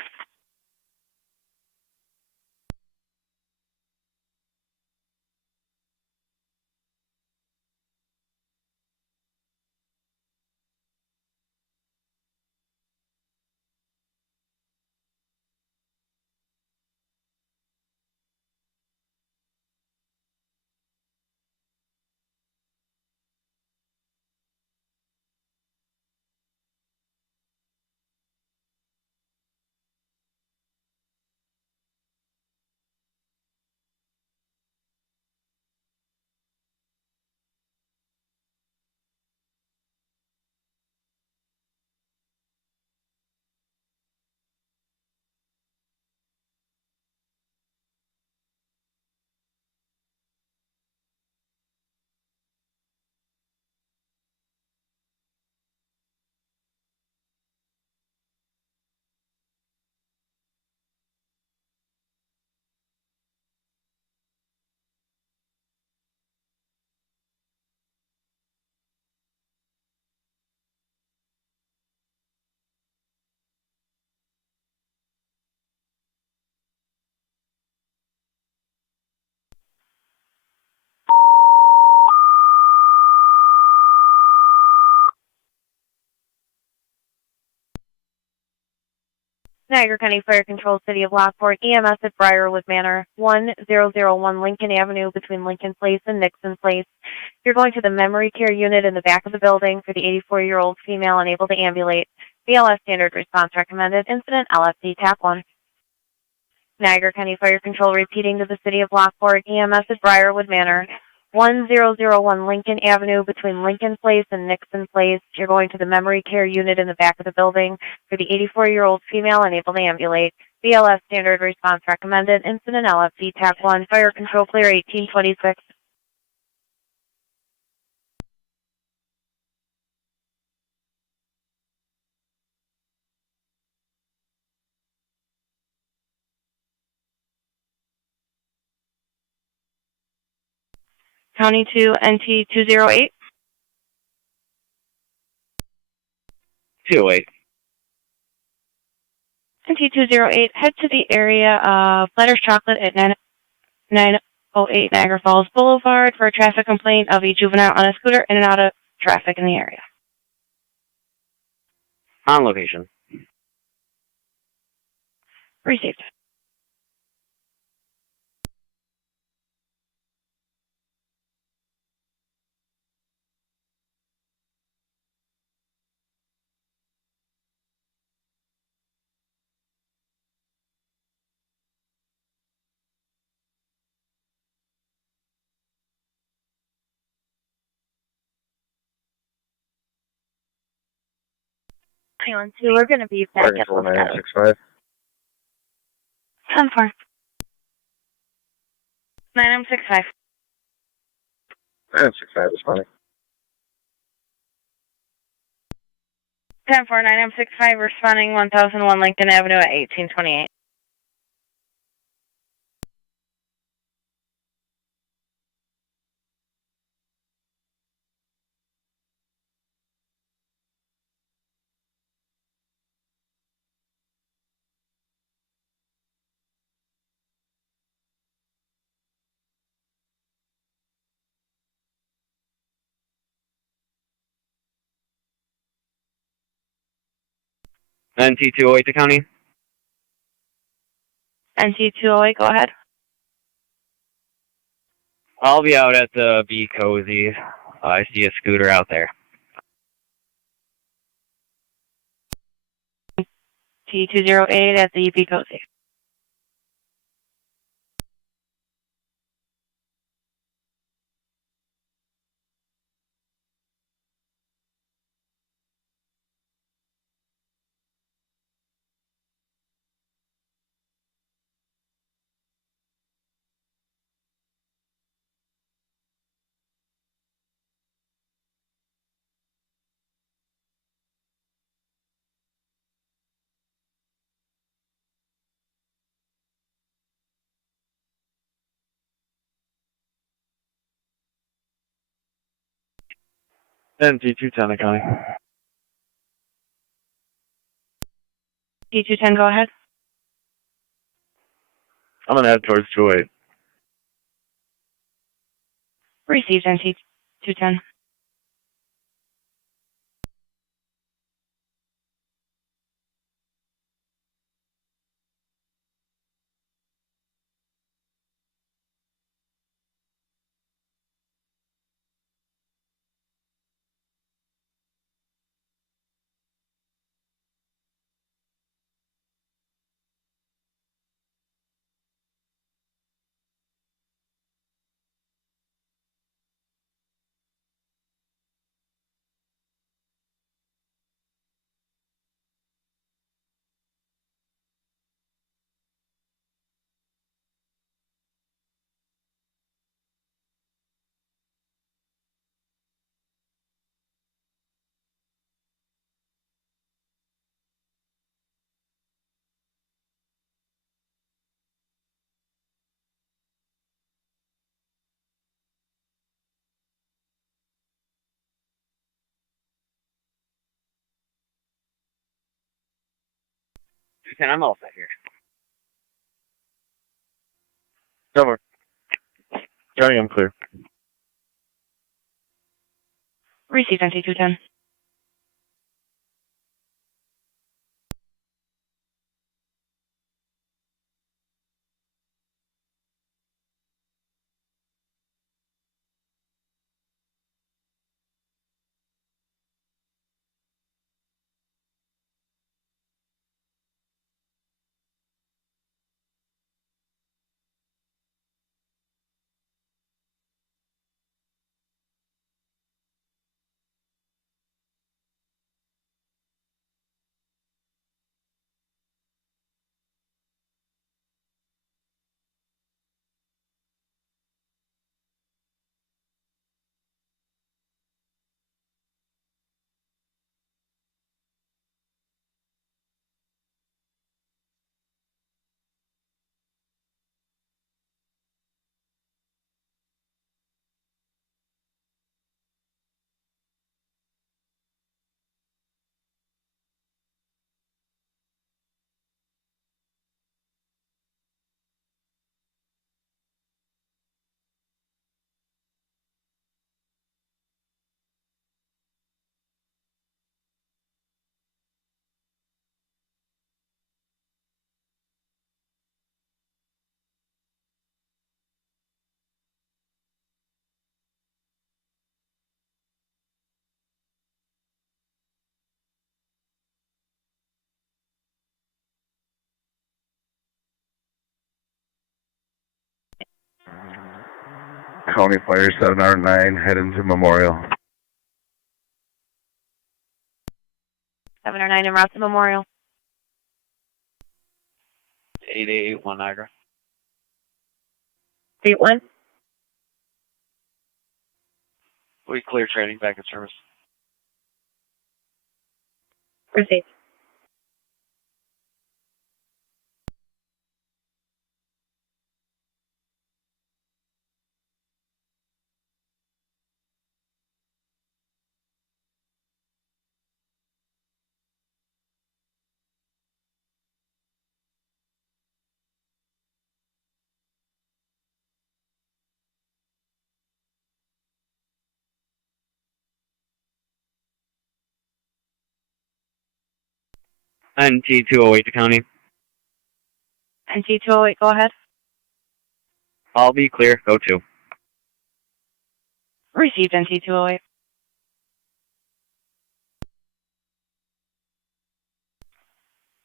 Niagara County Fire Control, City of Lockport, EMS at Briarwood Manor, 1001 Lincoln Avenue between Lincoln Place and Nixon Place. You're going to the memory care unit in the back of the building for the 84-year-old female unable to ambulate. BLS standard response recommended. Incident LFD TAC 1. Niagara County Fire Control repeating to the City of Lockport, EMS at Briarwood Manor, 1001 Lincoln Avenue between Lincoln Place and Nixon Place. You're going to the memory care unit in the back of the building for the 84-year-old female unable to ambulate. BLS standard response recommended. Incident LFD TAC 1. Fire Control clear 1826. County to NT 208. 208. NT 208. Head to the area of Flatter's Chocolate at 908 Niagara Falls Boulevard for a traffic complaint of a juvenile on a scooter in and out of traffic in the area. On location. Received. We're going to be back at the 965. 10-4. 9M65. 965 is funny. 10-4, 9M65 responding 1001 Lincoln Avenue at 1828. NT208 to county. NT208, go ahead. I'll be out at the Be Cozy. I see a scooter out there. T208 at the Be Cozy. NT210 to county. T210, go ahead. I'm gonna head towards 208. Received, NT210. I'm all set here. Cover. County, I'm clear. Received, NT210. County Fire 709, heading to Memorial. 709 en route to Memorial. 8881 Niagara. 81. We clear training back in service. Received. NT208 to county. NT208, go ahead. I'll be clear. Go to. Received NT208.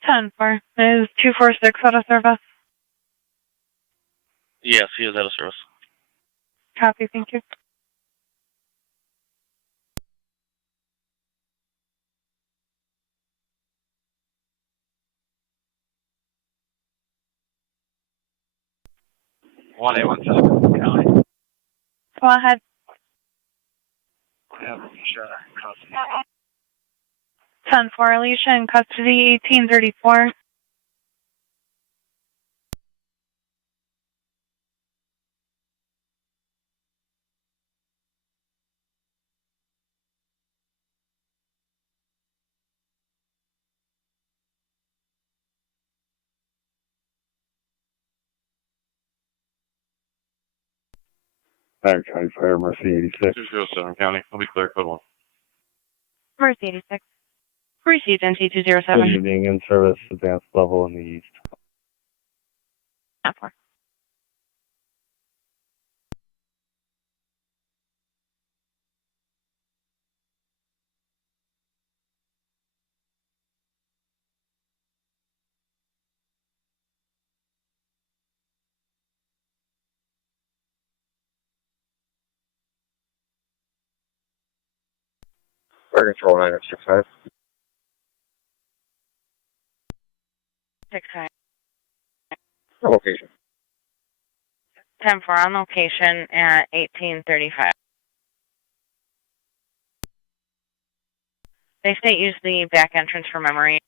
Ten-4 is 246 out of service. Yes, he is out of service. Copy, thank you. One 817 county. Go ahead. Yeah, sure. 10-4, Alicia in custody, 1834. Niagara County Fire, Mercy 86. 207 county. I'll be clear. Code 1. Mercy 86. Received Good NT207. evening, in service, advanced level in the east. 10-4. Fire control 965. 6-5. Location. 10-4 on location at 1835. They state use the back entrance for memory.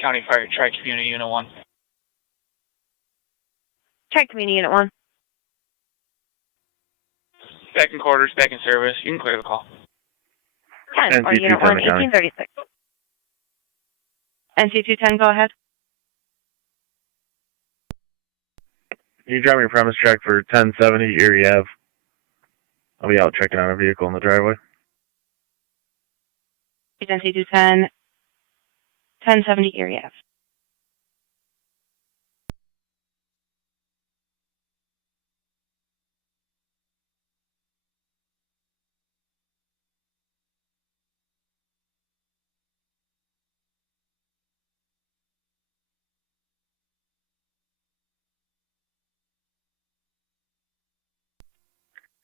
County Fire Tri-Community Unit 1. Check Community Unit 1. Back in quarters, back in service. You can clear the call. 10 or Unit 1, 1836. NC210, go ahead. Can you drive me a premise check for 1070 Erie Ave? I'll be out checking on a vehicle in the driveway. NC210, 1070 Erie Ave.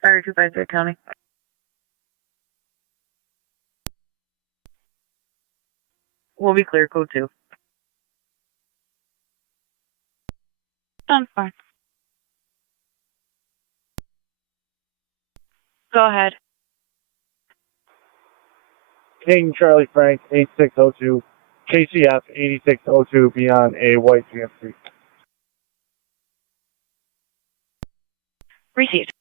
Fire 253 county. We'll be clear, code 2. 10-4. Go ahead. King Charlie Frank 8602, KCF 8602 beyond a white GMC. Received.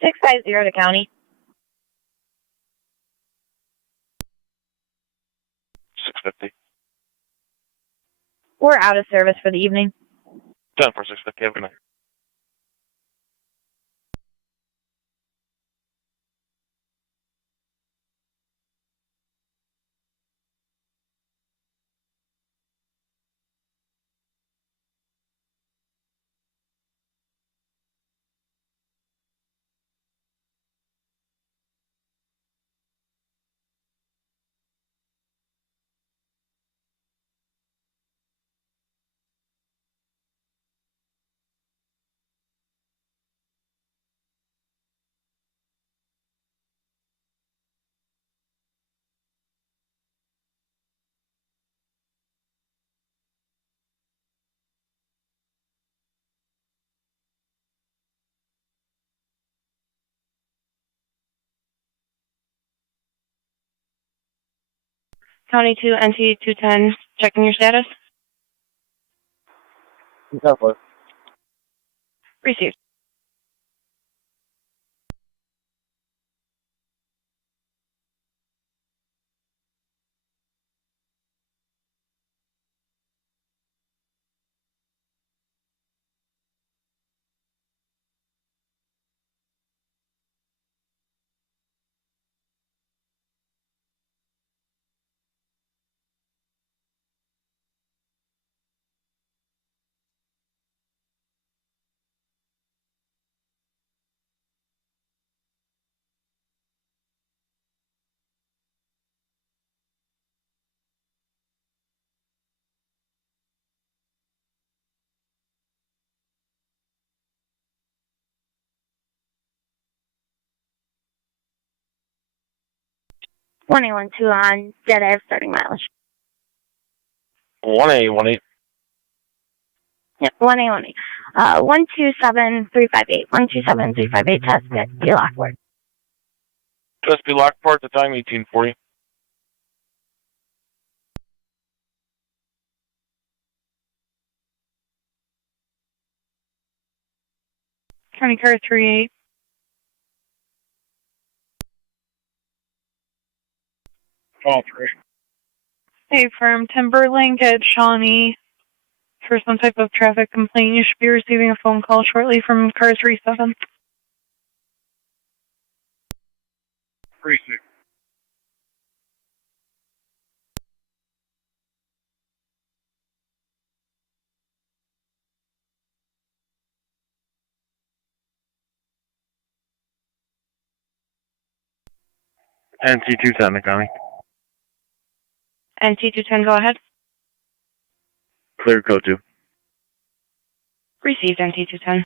$650 to county. 650. We're out of service for the evening. 10-4-6-50, have a good night. County 2, NT 210, checking your status. Received. One 12 on dead Ave starting mileage. 1A, 1-8. Yeah, 1A. 127358. 127358 test at B Lockport. Just be Lockport, the time 1840. County car 38. Call 3. Hey, from Timberlink at Shawnee for some type of traffic complaint. You should be receiving a phone call shortly from car 37. 3-6. NC210, County. NT 210, go ahead. Clear code 2. Received, NT 210.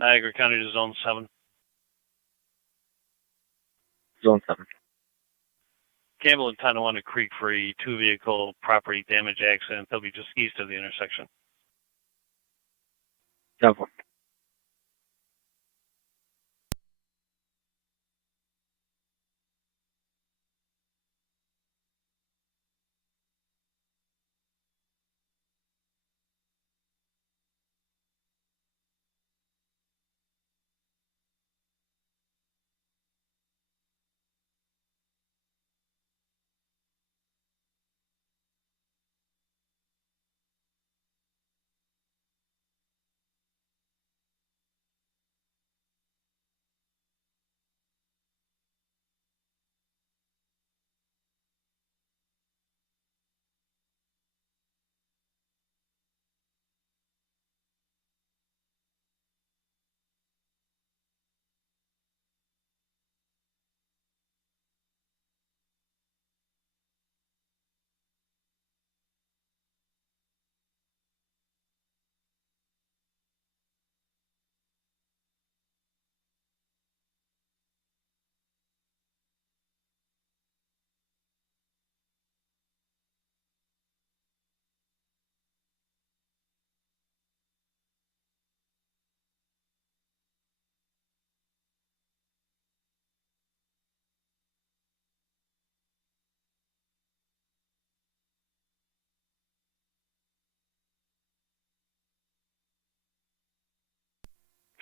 Niagara County to Zone 7. Zone 7. Campbell and Tonawanda Creek for a 2-vehicle property damage accident. They'll be just east of the intersection. 10-4.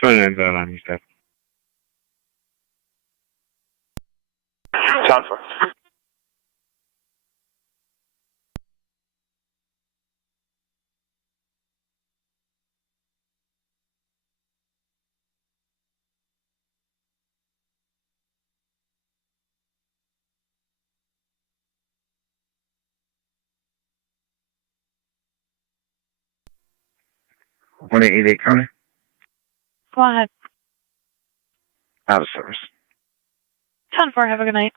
On you, Steph. 10-4. One 88 County. Go ahead. Out of service. 10-4, have a good night.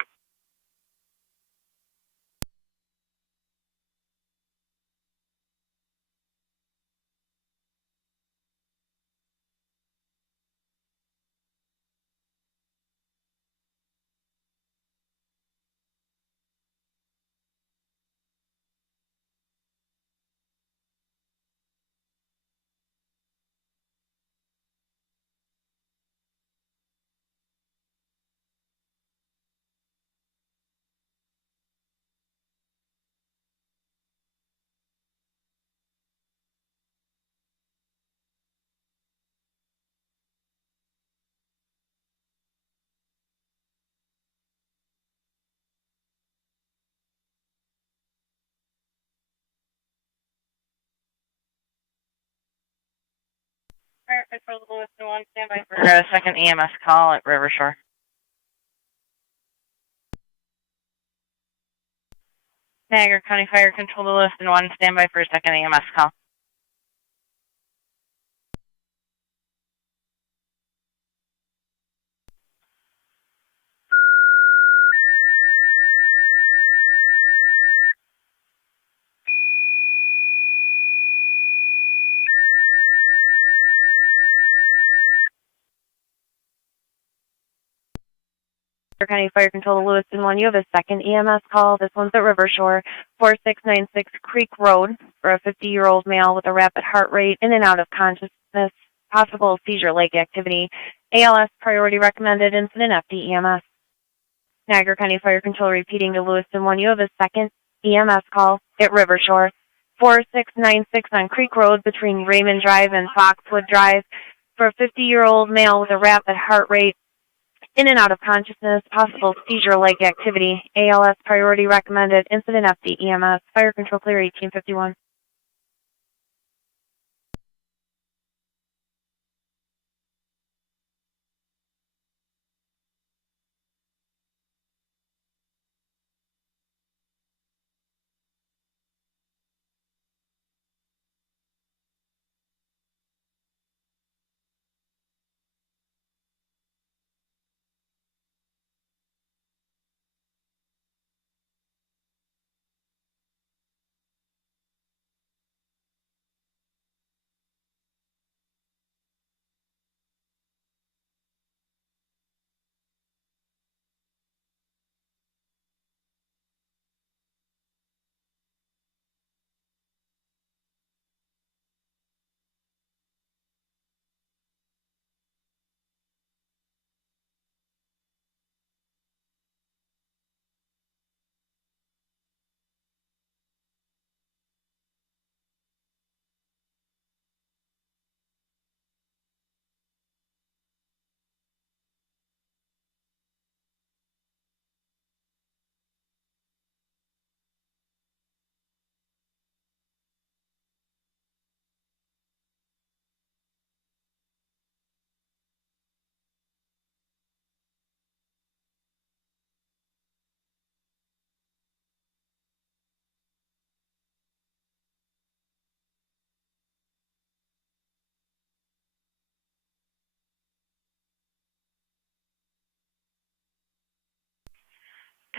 Fire Patrol Lewiston 1, standby for a second EMS call at River Shore. Niagara County Fire Control Lewiston 1, standby for a second EMS call. County Fire Control Lewiston 1, you have a second EMS call. This one's at River Shore, 4696 Creek Road, for a 50-year-old male with a rapid heart rate, in and out of consciousness, possible seizure-like activity. ALS priority recommended, incident FD EMS. Niagara County Fire Control repeating to Lewiston 1, you have a second EMS call at River Shore, 4696 on Creek Road between Raymond Drive and Foxwood Drive, for a 50-year-old male with a rapid heart rate, in and out of consciousness, possible seizure-like activity. ALS priority recommended, incident FD EMS. Fire Control clear 1851.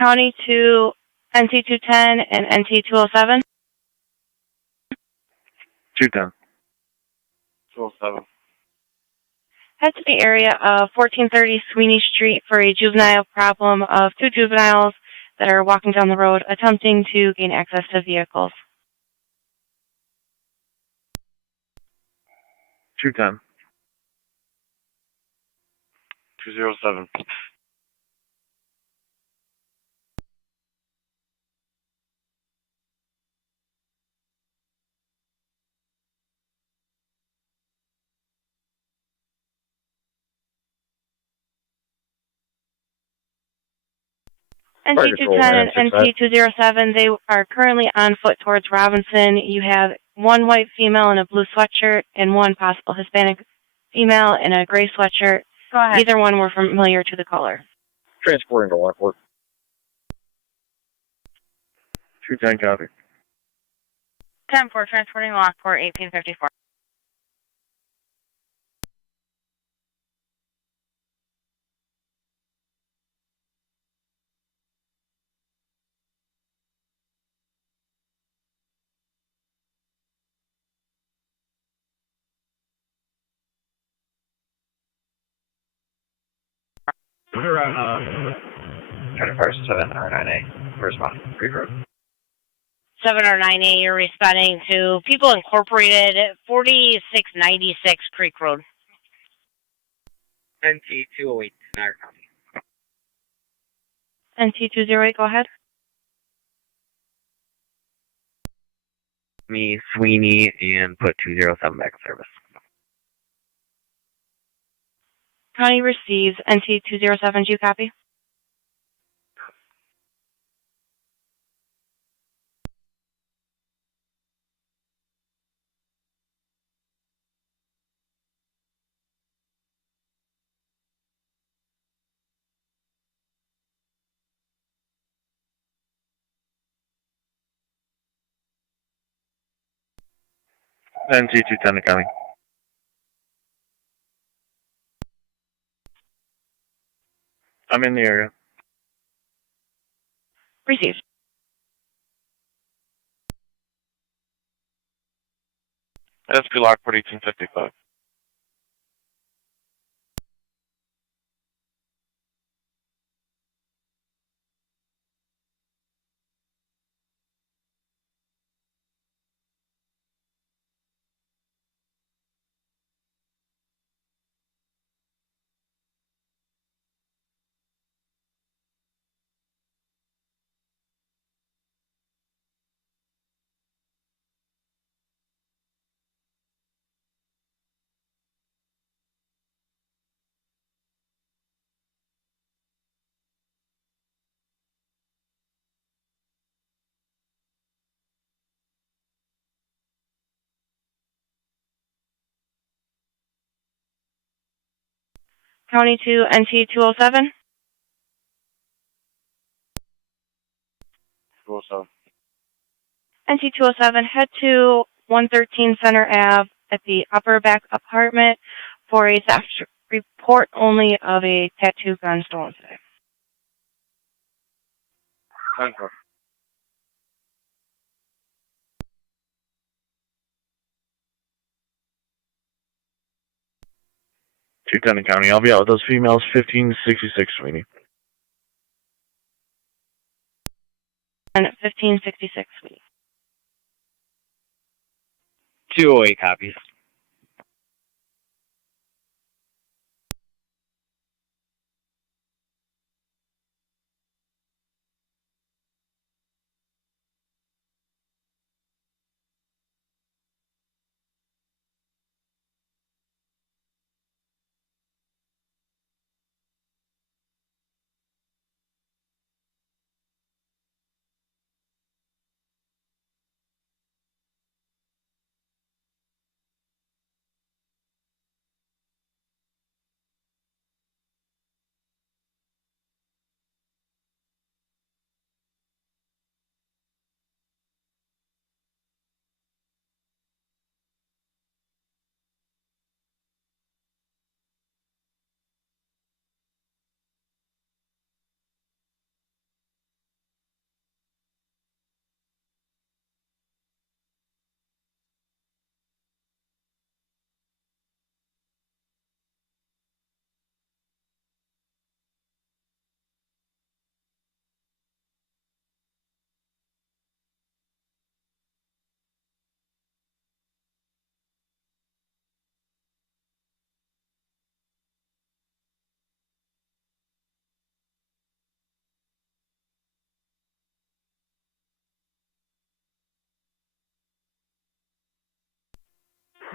County to NT210 and NT207. 210. 207. Head to the area of 1430 Sweeney Street for a juvenile problem of 2 juveniles that are walking down the road attempting to gain access to vehicles. 210. 207. NT210 and NT207, they are currently on foot towards Robinson. You have one white female in a blue sweatshirt and one possible Hispanic female in a gray sweatshirt. Go ahead. Either one were familiar to the caller. Transporting to Lockport. 210 copy. 10-4, transporting Lockport, 1854. First 7R9A. Respond. Creek Road. 7R9A, you're responding to People Incorporated, 4696 Creek Road. NT208, Niagara County. NT208, go ahead. Me, Sweeney, and put 207 back in service. County receives. NT207, do you copy? NT210 accounting. I'm in the area. Received. SP Lockport 1855. County to NT207. 207. NT207, head to 113 Center Ave at the upper back apartment for a theft report only of a tattoo gun stolen today. 10-4. Lieutenant County. I'll be out with those females. 1566, Sweeney. And 1566, Sweeney. 208 copies.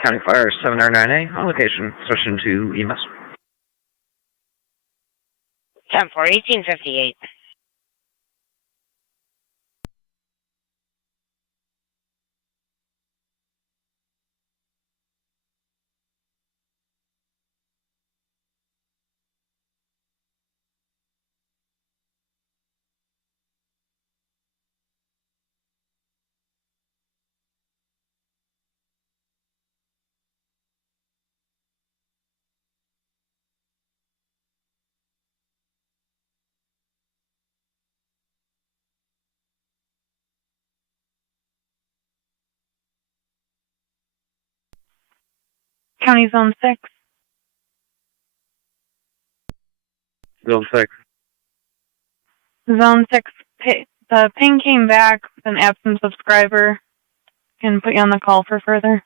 County Fire 709A on location, switching to EMS. 10 for 1858. County Zone 6. Zone 6. Zone 6, the ping came back with an absent subscriber. Can put you on the call for further.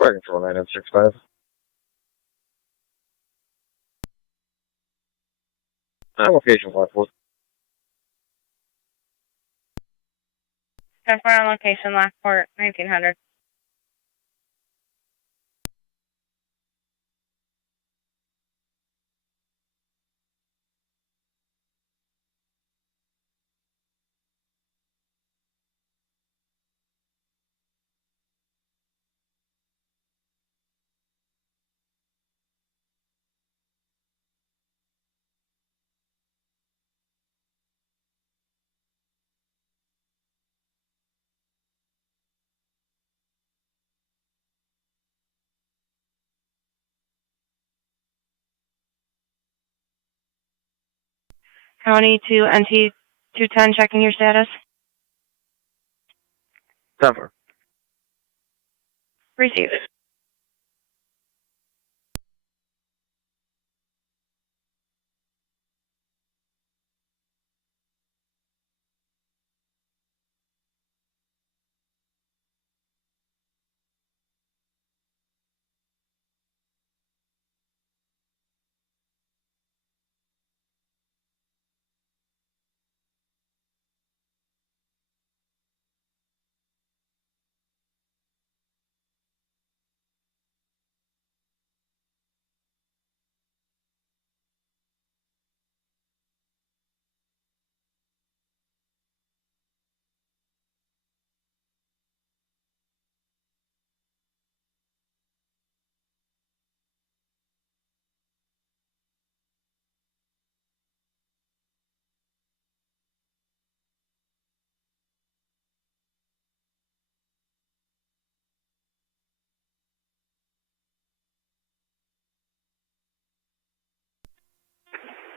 Fire Control 9065. Location Lockport. 10 for on location, Lockport, 1900. County to NT 210, checking your status. 10 for. Received.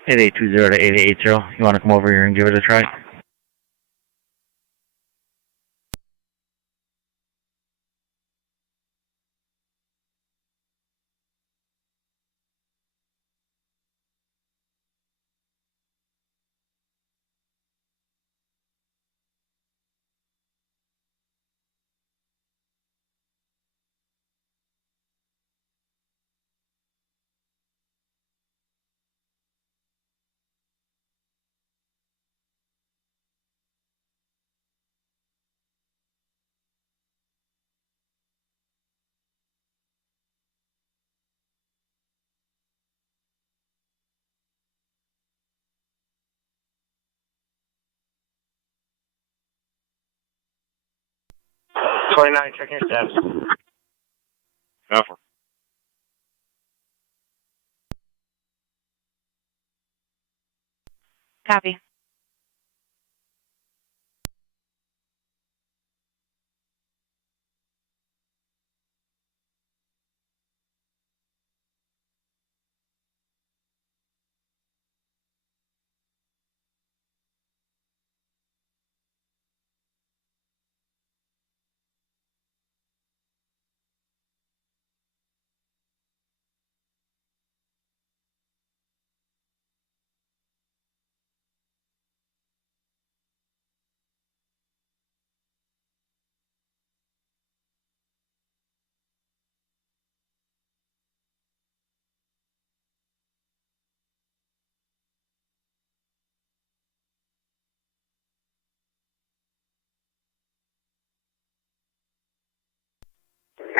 Eight 8820 to 8880. You want to come over here and give it a try? Checking your status. Alpha. Copy.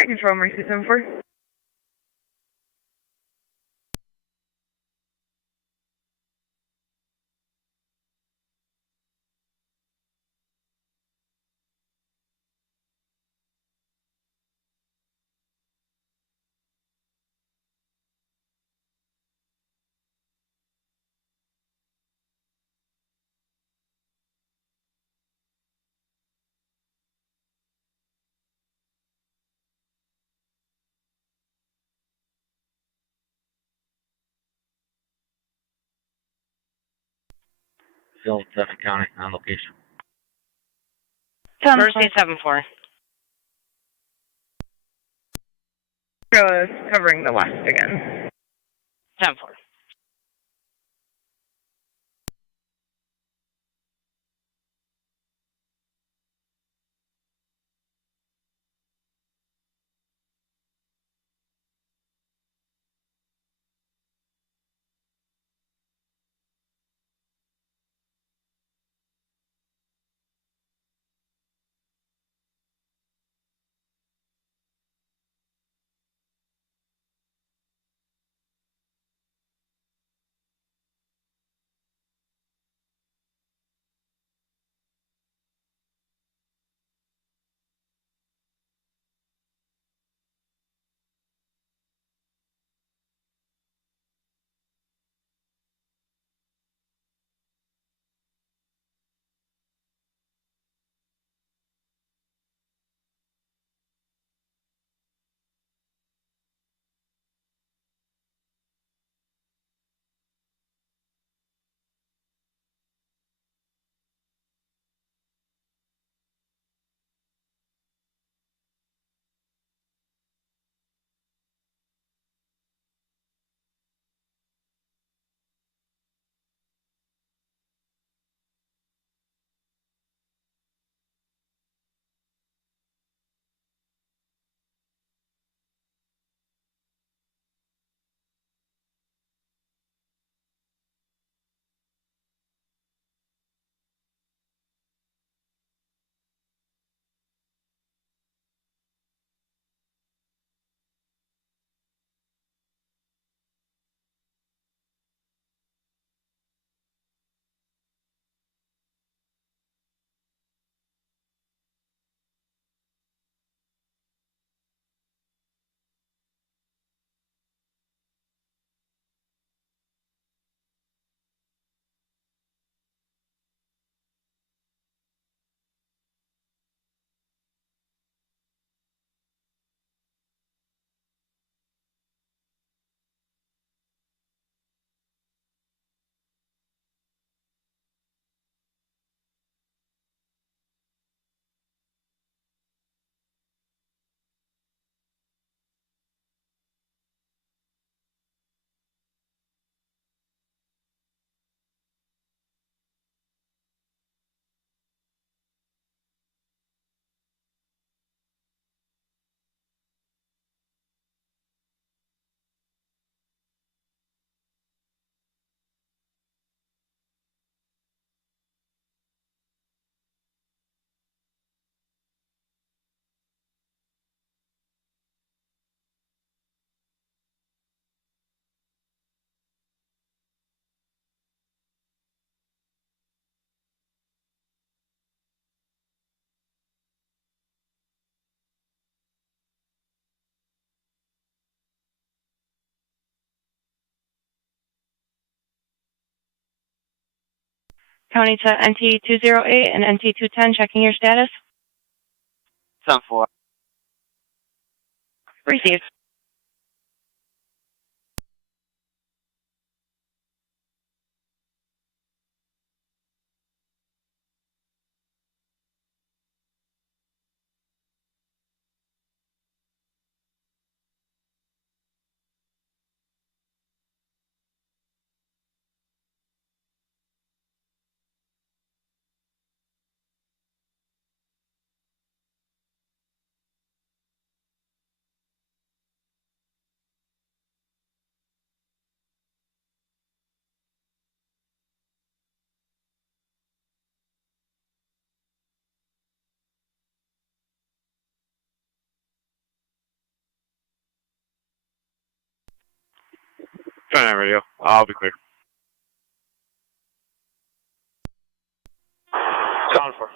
I control Mercy 7-4. Phil, Suffolk County, on location. Mercy 7-4. Is covering the west again. 10-4. County to NT208 and NT210, checking your status. 10-4. Received. 29 radio. I'll be clear. Sound for.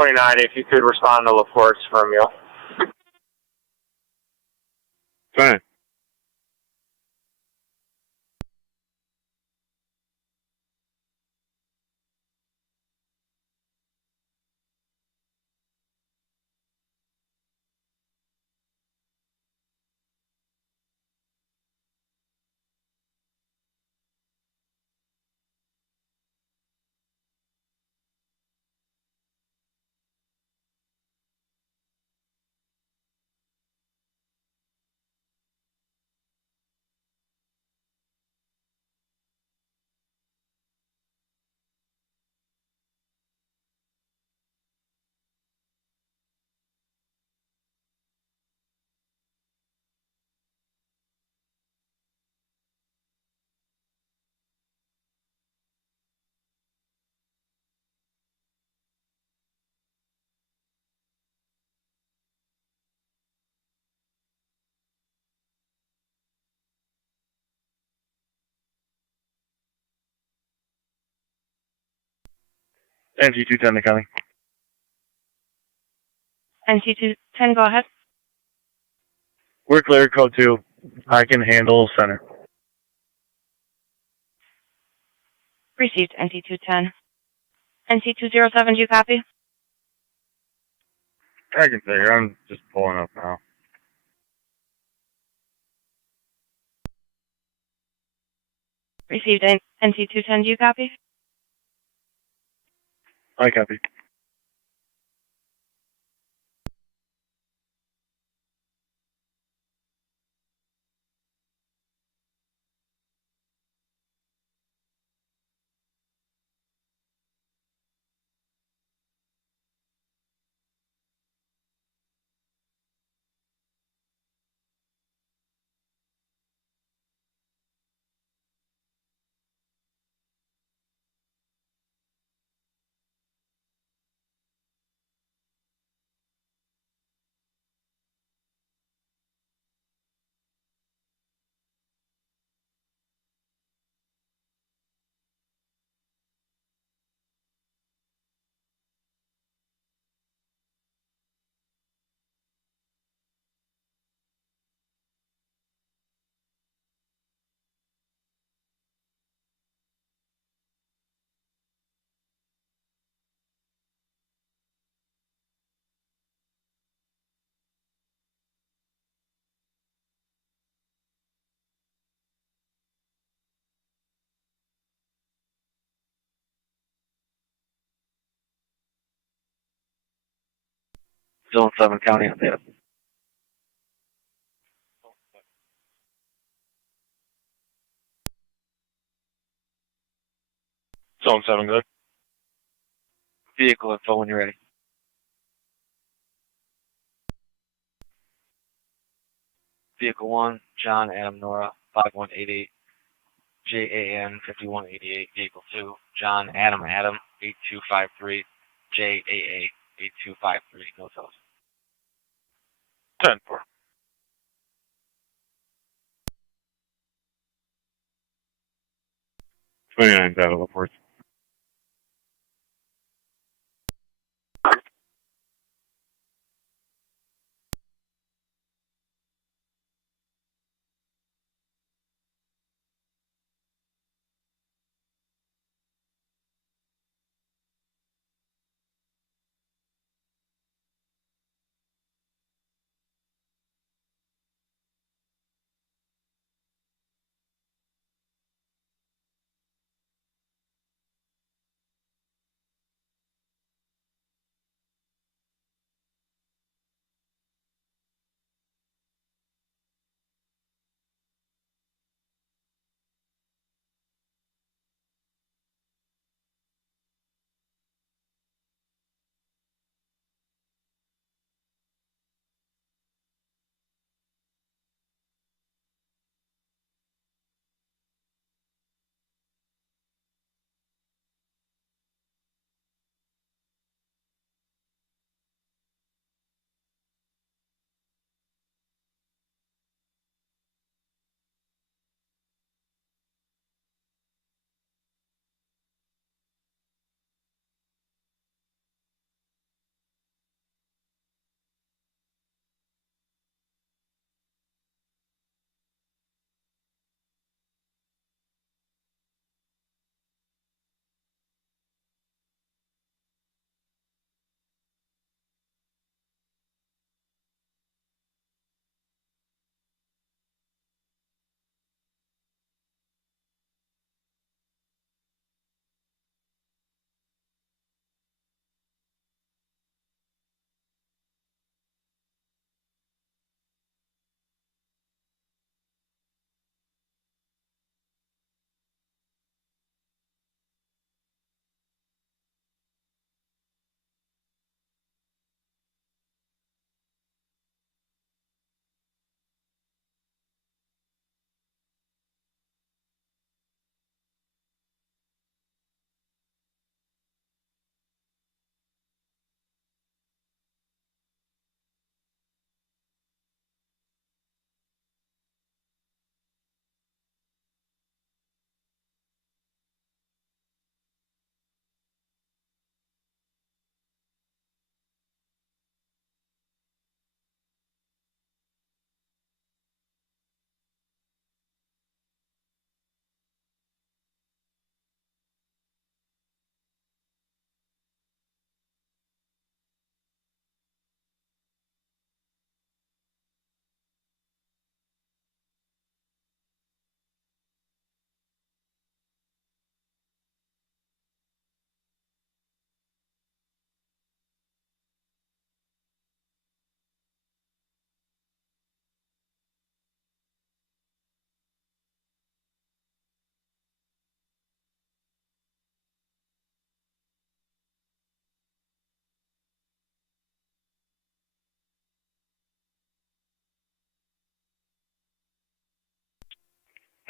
.29, if you could respond to Laporte's for a meal. 29. NC210 to County. NC210, go ahead. We're clear, code 2. I can handle center. Received, NC210. NC207, do you copy? I can figure. I'm just pulling up now. Received, NC210, do you copy? I copy. Zone 7 County on data. Zone 7, good. Vehicle info when you're ready. Vehicle 1, John Adam Nora, 5188. JAN 5188. Vehicle 2, John Adam 8253. JAA 8253. No tells. 10-4. 29 data reports.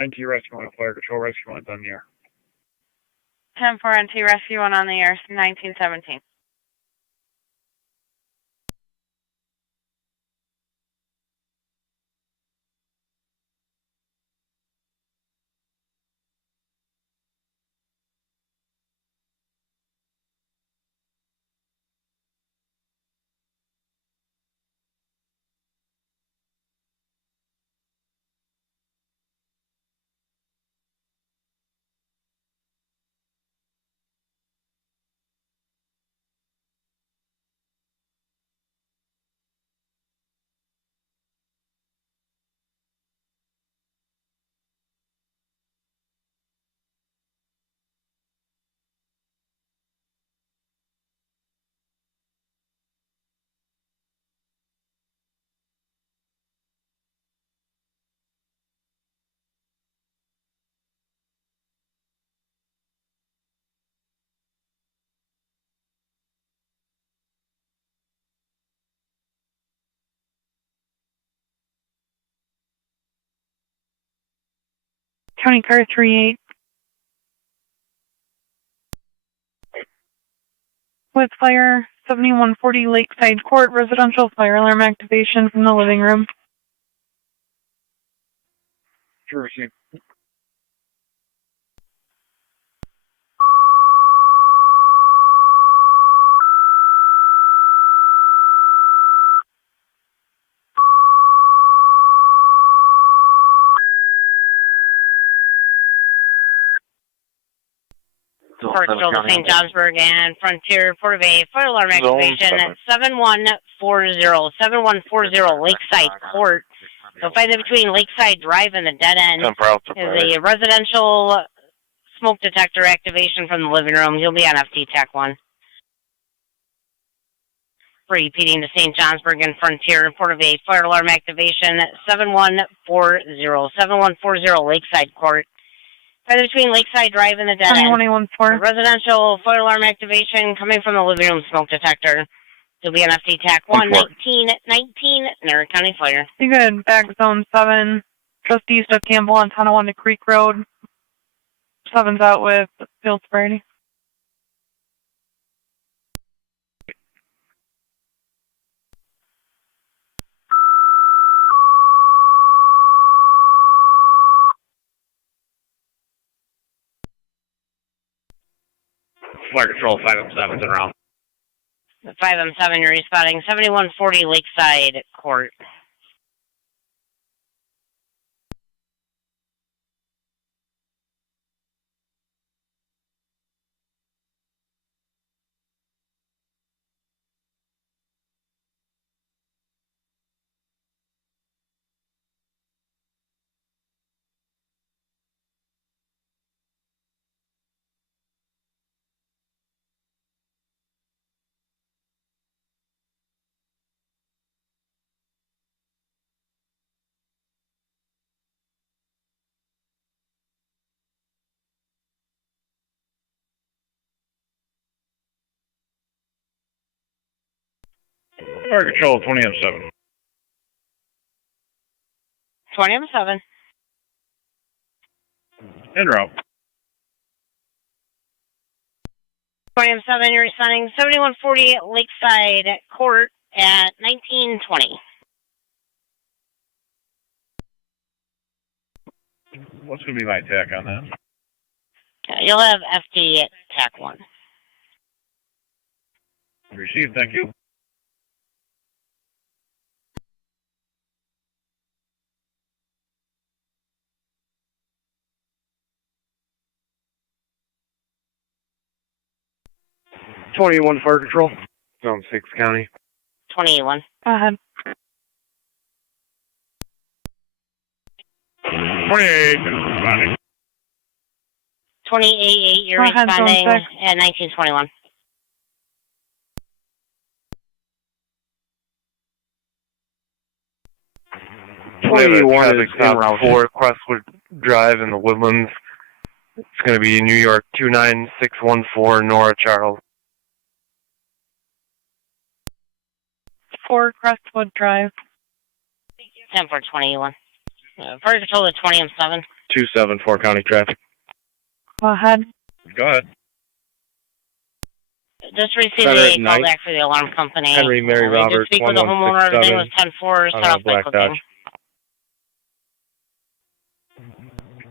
NT Rescue 1, Fire Control Rescue 1 on the air. 10-4 NT Rescue 1 on the air, 1917. County Car 38. With fire, 7140 Lakeside Court, residential fire alarm activation from the living room. Sure, receive. Port Still to St. Johnsburg and Frontier Port of Bay fire alarm activation at 7140 Lakeside Court. You'll find it between Lakeside Drive and the dead end is a residential smoke detector activation from the living room. You'll be on FT TAC 1. Repeating to St. Johnsburg and Frontier Port of Bay fire alarm activation at 7140 Lakeside Court. Right between Lakeside Drive and the dead end. Residential fire alarm activation coming from the living room smoke detector. You'll be on FT TAC 1, 1919, Niagara County Fire. You good, back zone 7, just east of Campbell on Tonawanda Creek Road. 7's out with field sobriety. Fire Control 5M7's en route. 5M7, you're responding 7140 Lakeside Court. Fire Control 20M7. 20M7. En route. 20M7, you're responding 7140 Lakeside Court at 1920. What's going to be my attack on that? You'll have FT TAC 1. Received, thank you. #21 Fire Control. Zone 6 County. 21. Go ahead. 28, responding. 28, you're Go ahead, responding zone 6. at 1921. We have a traffic stop for Crestwood Drive in the Woodlands. It's going to be New York 29614 Nora Charles. 4 Crestwood Drive. 10-4-21. Fire Control to 20M7. 274 county traffic. Go ahead. Go ahead. Just received Confederate a call Knight. back for the alarm company. Henry Mary We Robert, did speak with the homeowner. Everything was 10-4, set off by Black cooking. Dodge.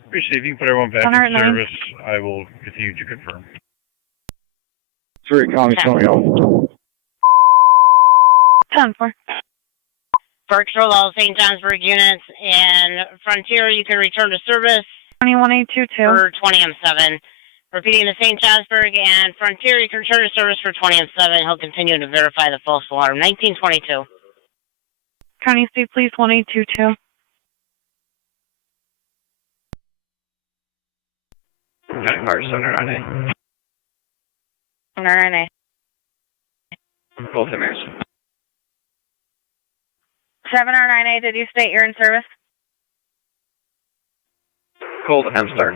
Appreciate it. If you can put everyone back in 109. service, I will continue to confirm. 3 county, coming out. 10-4. Berkshire, all St. Johnsburg units, and Frontier, you can return to service 21822. for 20M7. Repeating the St. Johnsburg and Frontier, you can return to service for 20M7. He'll continue to verify the false alarm. 1922. County State Police 1822. Cars 709A. 9A. Both emirs. 709A, did you state you're in service? Cold M start.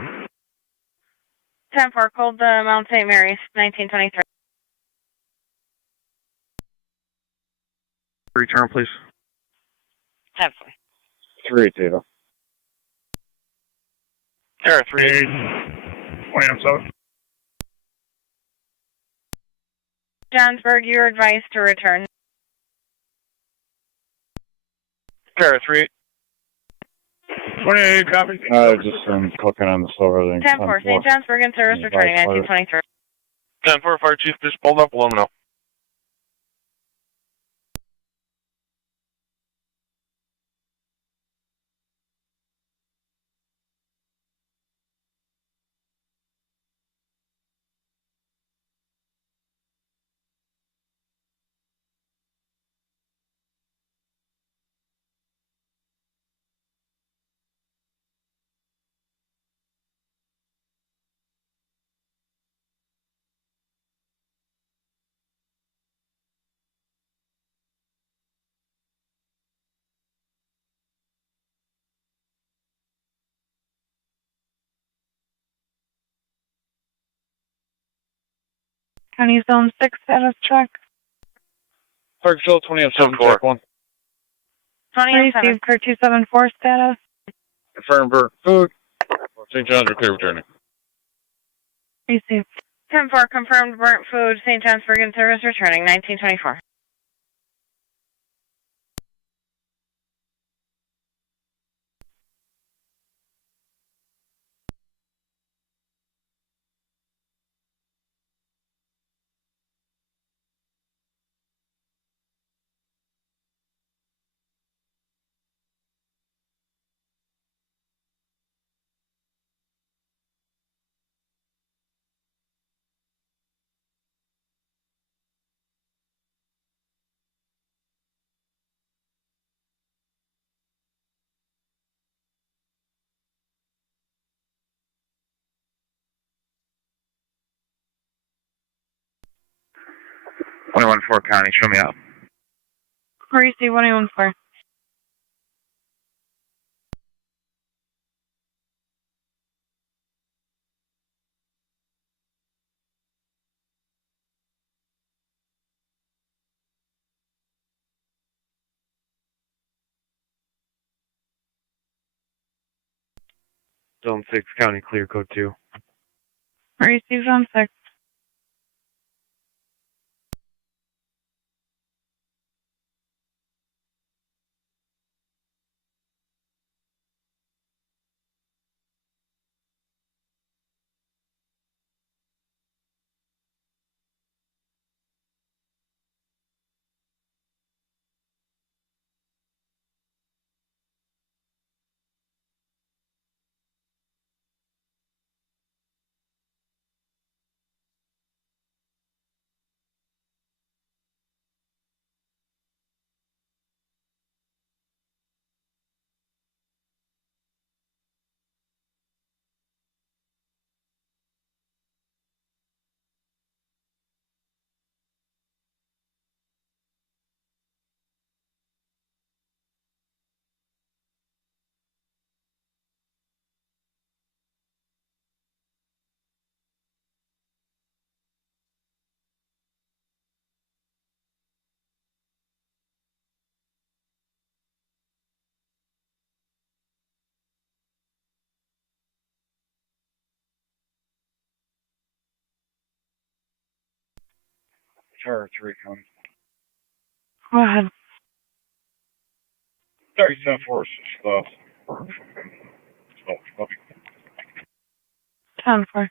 10-4, called the Mount St. Mary's, 1923. Return, please. 10-4. 3 Tito. There, 3 20M7. Johnsburg, you're advised to return. Kara, 3 28, copy. Just clicking on the silver thing. 10-4, St. Johnsburg in service, returning 1923. 10-4, fire chief, just pulled up, let me know. County Zone 6 status check. Parksville 20M7, check 1. 20M7. Received car 274 status. Confirm Burke Food. St. John's are clear returning. Received. 10-4, confirmed burnt food, St. Johnsburg in service, returning 1924. .4 County, show me out. Received 114. Zone 6, county clear, code 2. Received Zone 6. Tower 3 County. Go ahead. 37-4, stop. Stop. 10-4.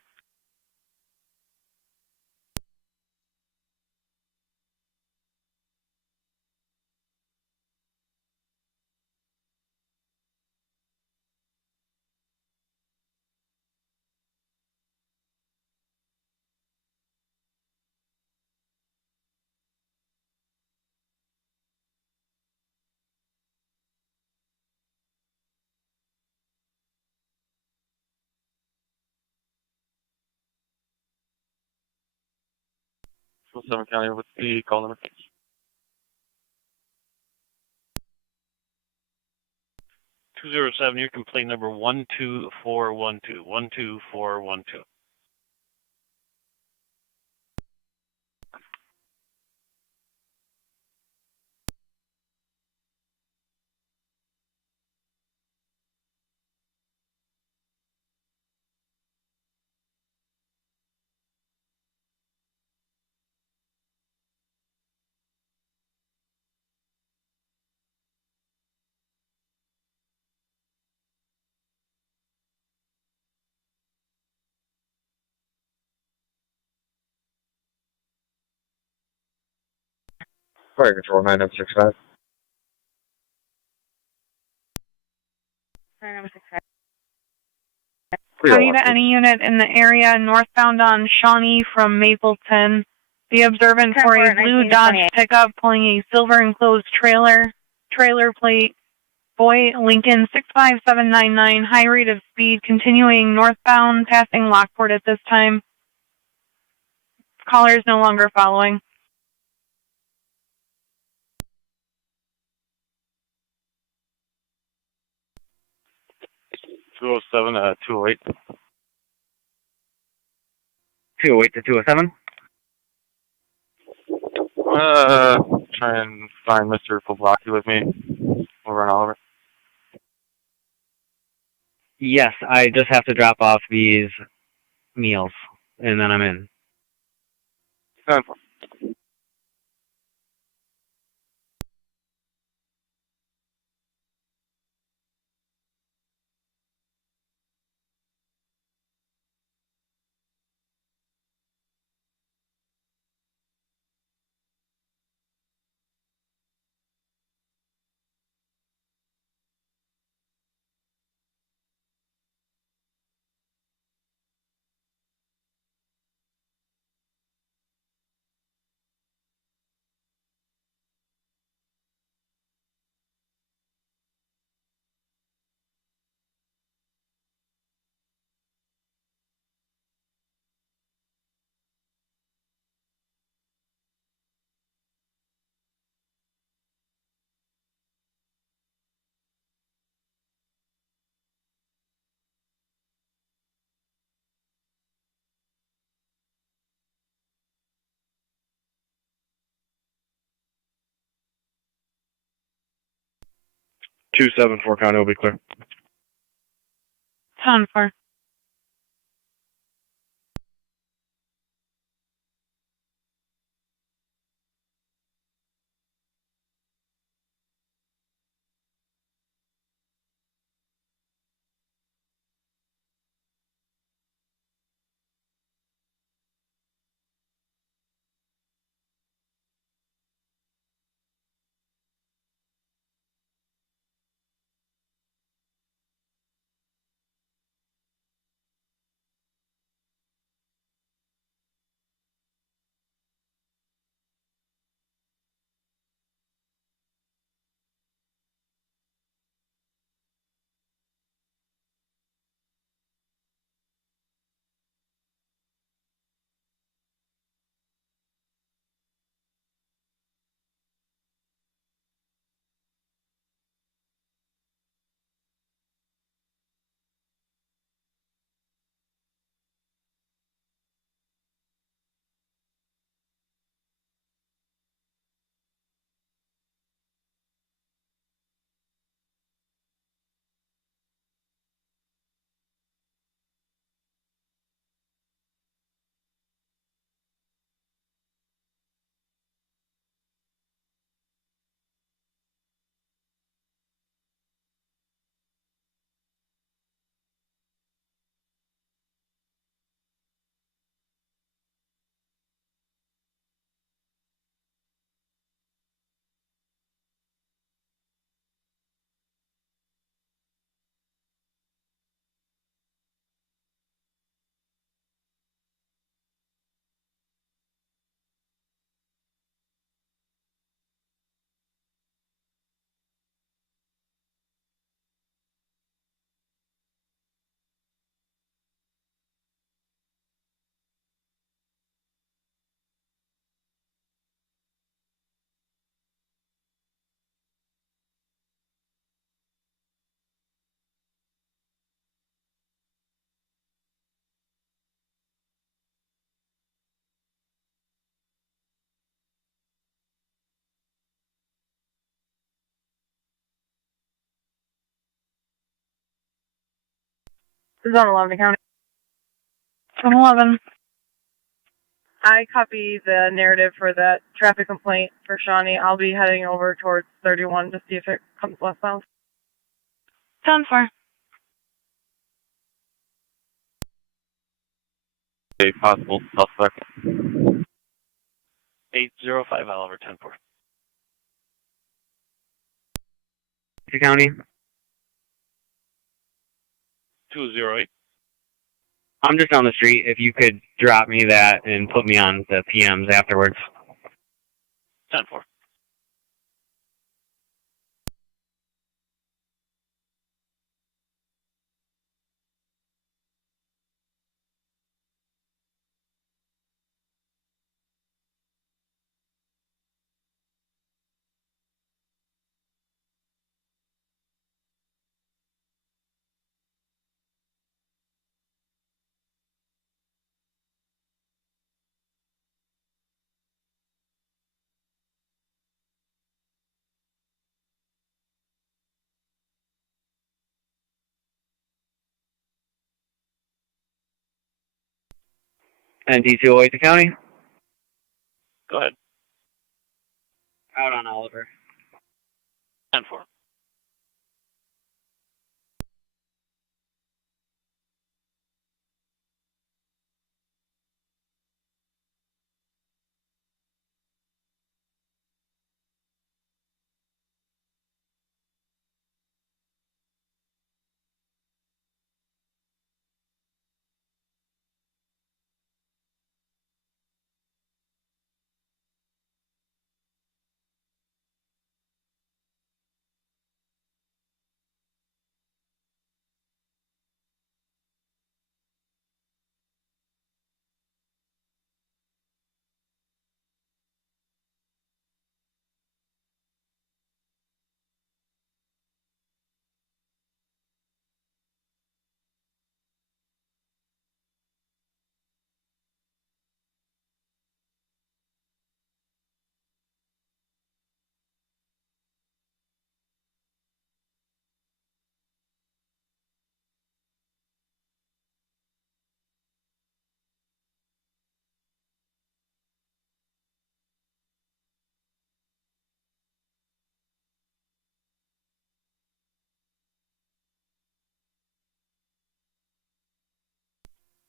Summit County, what's the call number? 207, your complaint number 12412. 12412. Fire Control 9065. 9065. County to any unit in the area northbound on Shawnee from Mapleton. Be observant for a blue Dodge pickup pulling a silver enclosed trailer plate. Boy Lincoln 65799, high rate of speed, continuing northbound, passing Lockport at this time. Caller is no longer following. Two 208. 208 to 207. Try and find Mr. Poblocki with me. We'll run Oliver. Yes, I just have to drop off these meals, and then I'm in. 10-4. Two 7-4 County will be clear. 10-4. This is on 11 County. 11. I copy the narrative for that traffic complaint for Shawnee. I'll be heading over towards 31 to see if it comes westbound. 10-4. A possible suspect. 805 Oliver, 10-4. County. 208. I'm just on the street. If you could drop me that and put me on the PMs afterwards. 10-4. And D208 the county. Go ahead. Out on Oliver. 10-4.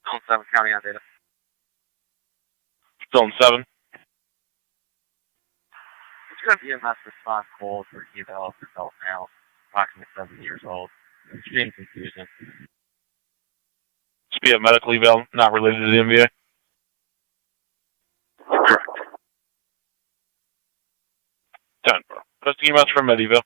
Zone 7 county on data. Zone 7. It's going to be a mass response call for eval for self now, approximately 7 years old. Extreme confusion. Should be a medical eval, not related to the MVA. Correct. 10-4. Testing emails for med eval.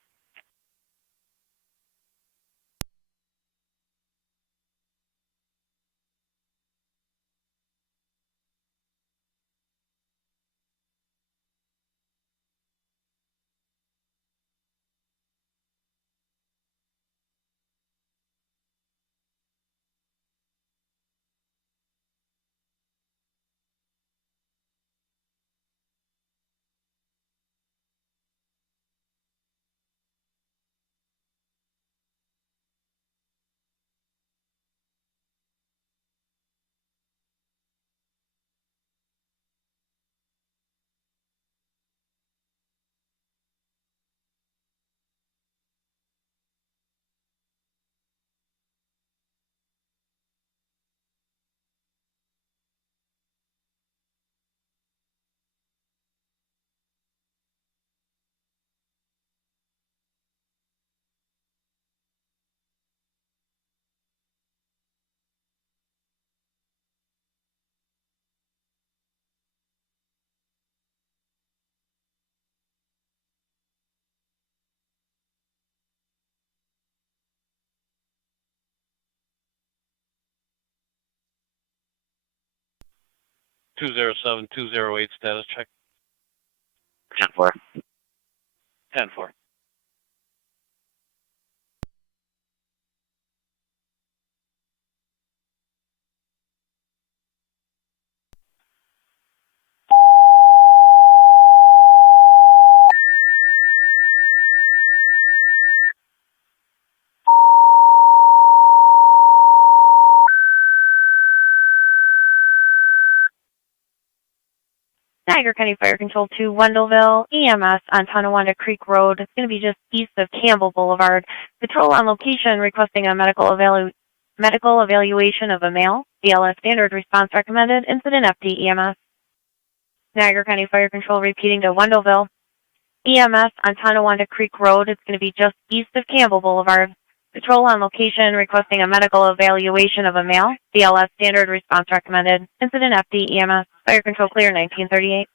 Two 208 status check. 10-4. 10-4. Niagara County Fire Control to Wendellville, EMS on Tonawanda Creek Road. It's going to be just east of Campbell Boulevard. Patrol on location requesting a medical evaluation of a male. BLS standard response recommended. Incident FD EMS. Niagara County Fire Control repeating to Wendellville, EMS on Tonawanda Creek Road. It's going to be just east of Campbell Boulevard. Patrol on location requesting a medical evaluation of a male. BLS standard response recommended. Incident FD EMS. Fire Control clear 1938.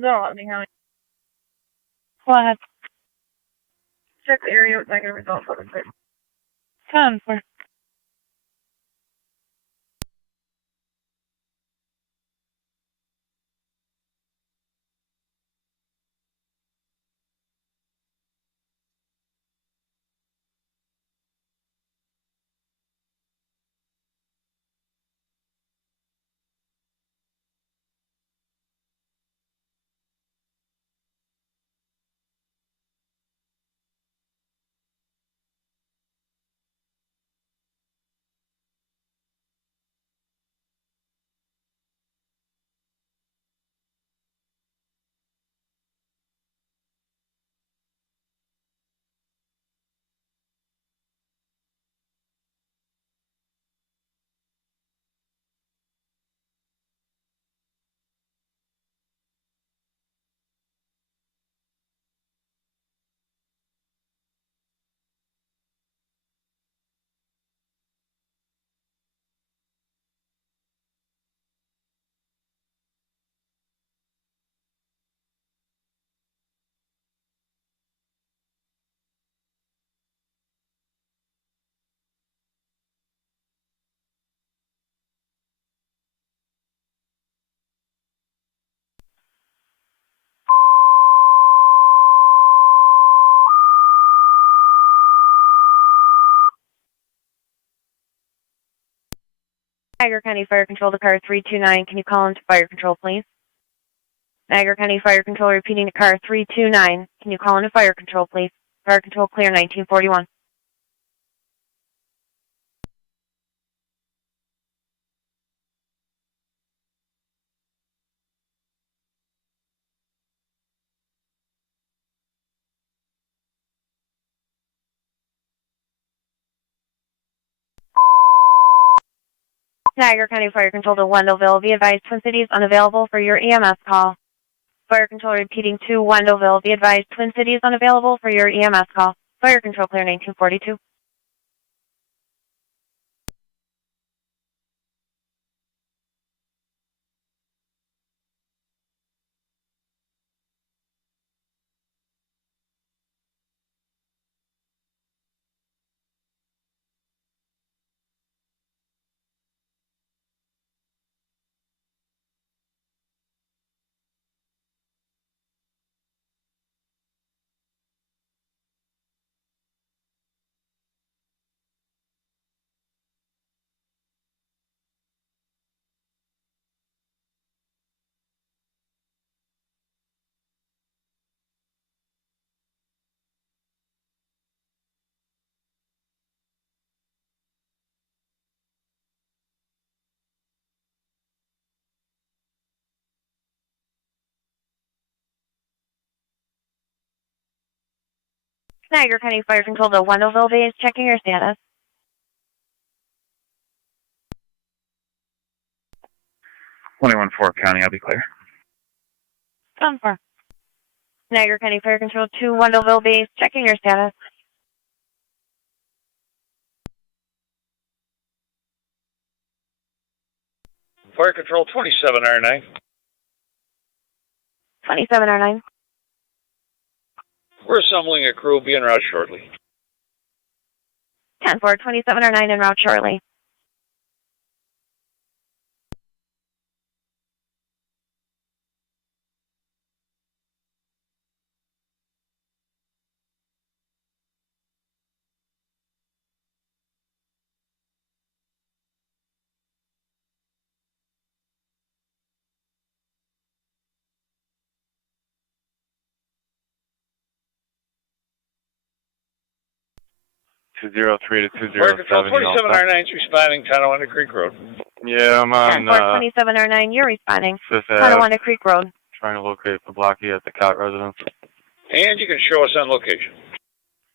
No, let me have it. Go ahead. Check the area with negative results for the 10-4. Niagara County Fire Control to car 329. Can you call into Fire Control, please? Niagara County Fire Control repeating to car 329. Can you call into Fire Control, please? Fire Control clear 1941. Niagara County Fire Control to Wendellville. Be advised, Twin Cities unavailable for your EMS call. Fire Control repeating to Wendellville. Be advised, Twin Cities unavailable for your EMS call. Fire Control clear 1942. Niagara County Fire Control to Wendellville Base, checking your status. 21-4 County, I'll be clear. 10-4. Niagara County Fire Control to Wendellville Base, checking your status. Fire Control 27R9. 27R9. We're assembling a crew, be en route shortly. 10-4, 27R9 en route shortly. Fire Control 27R9 is responding, Tonawanda Creek Road. Yeah, I'm on 10-4, 27R9, you're responding. Fifth Tonawanda Creek Road. Trying to locate the blocky at the Cott residence. And you can show us on location.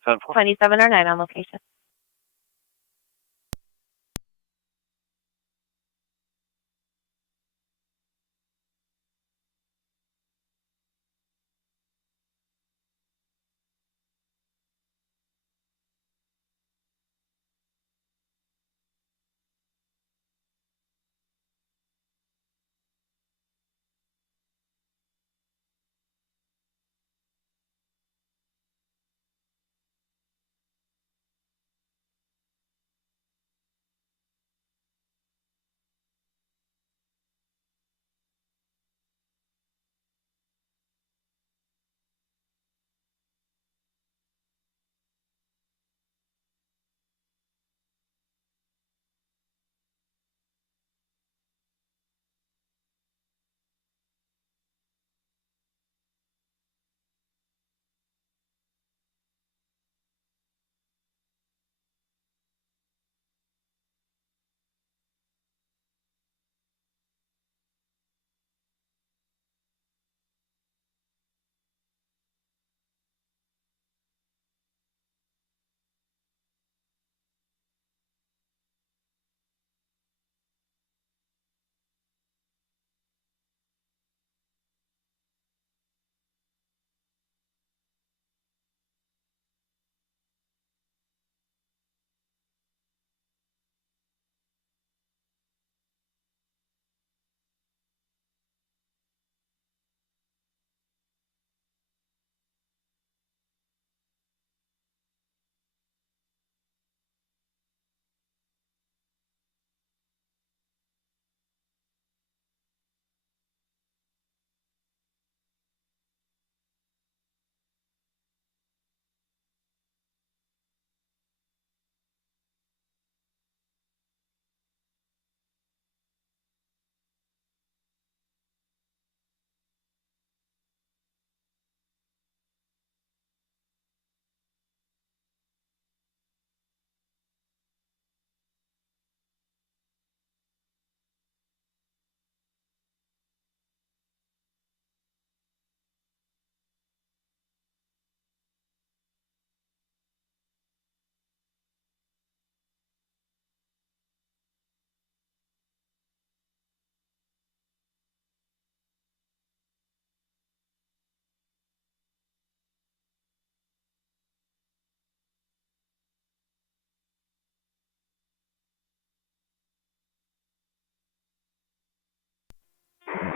27R9 on location.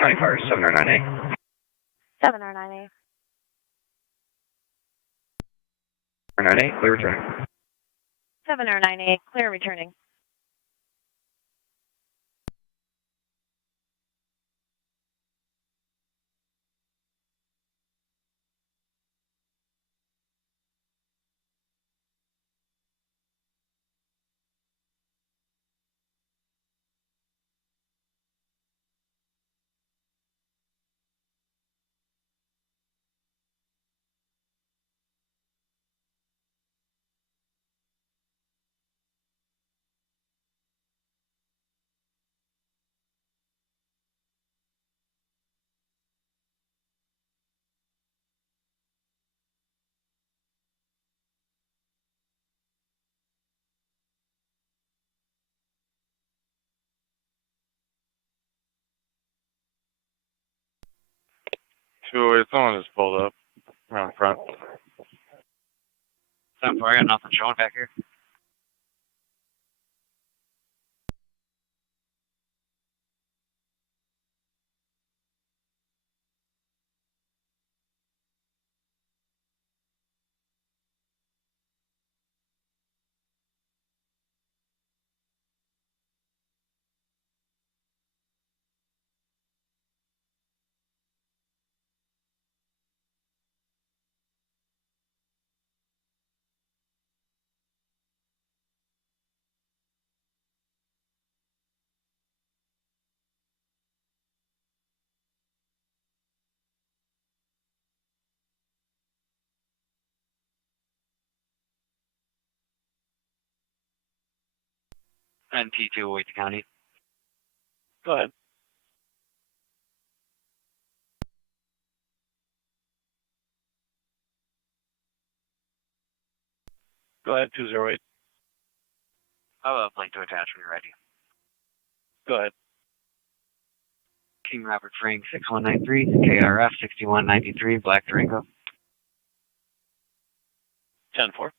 County Fire 7R9A. 7R9A. 9A, clear returning. 7R9A, clear returning. 208, someone just pulled up around front. 10-4, I got nothing showing back here. And T2 Wait County. Go ahead. Go ahead, 208. I'll have a plate to attach when you're ready. Go ahead. King Robert Frank 6193, KRF 6193, Black Durango. 10-4.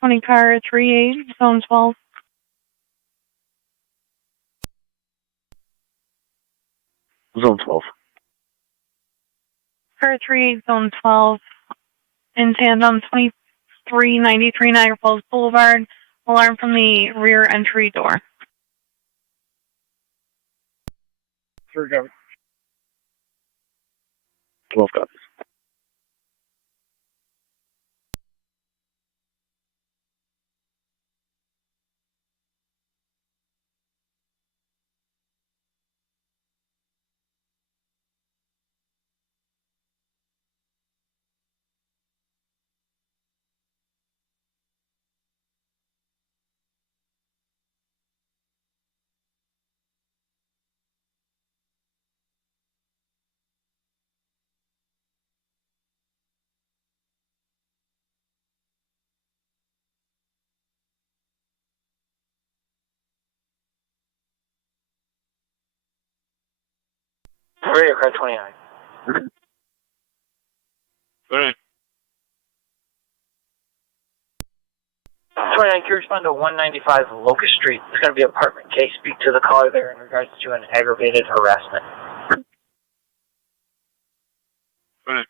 County car 38, zone 12. Zone 12. Car 38, zone 12. In tandem, 2393 Niagara Falls Boulevard. Alarm from the rear entry door. Sure, go. 12 copies. Radio car 29. Good. 29, can you respond to 195 Locust Street? There's going to be an apartment case. Speak to the caller there in regards to an aggravated harassment. Good.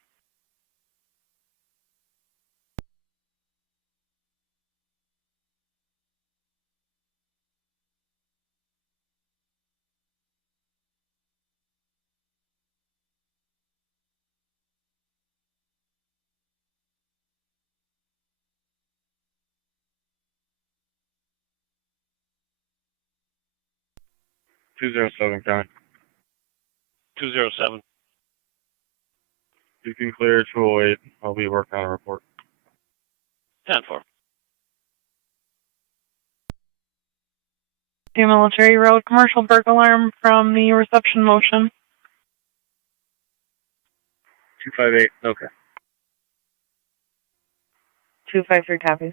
Two zero seven County. 207. You can clear 208. I'll be working on a report. 10-4. Military Road, commercial burglar alarm from the reception motion. 258. Okay. 253 copies.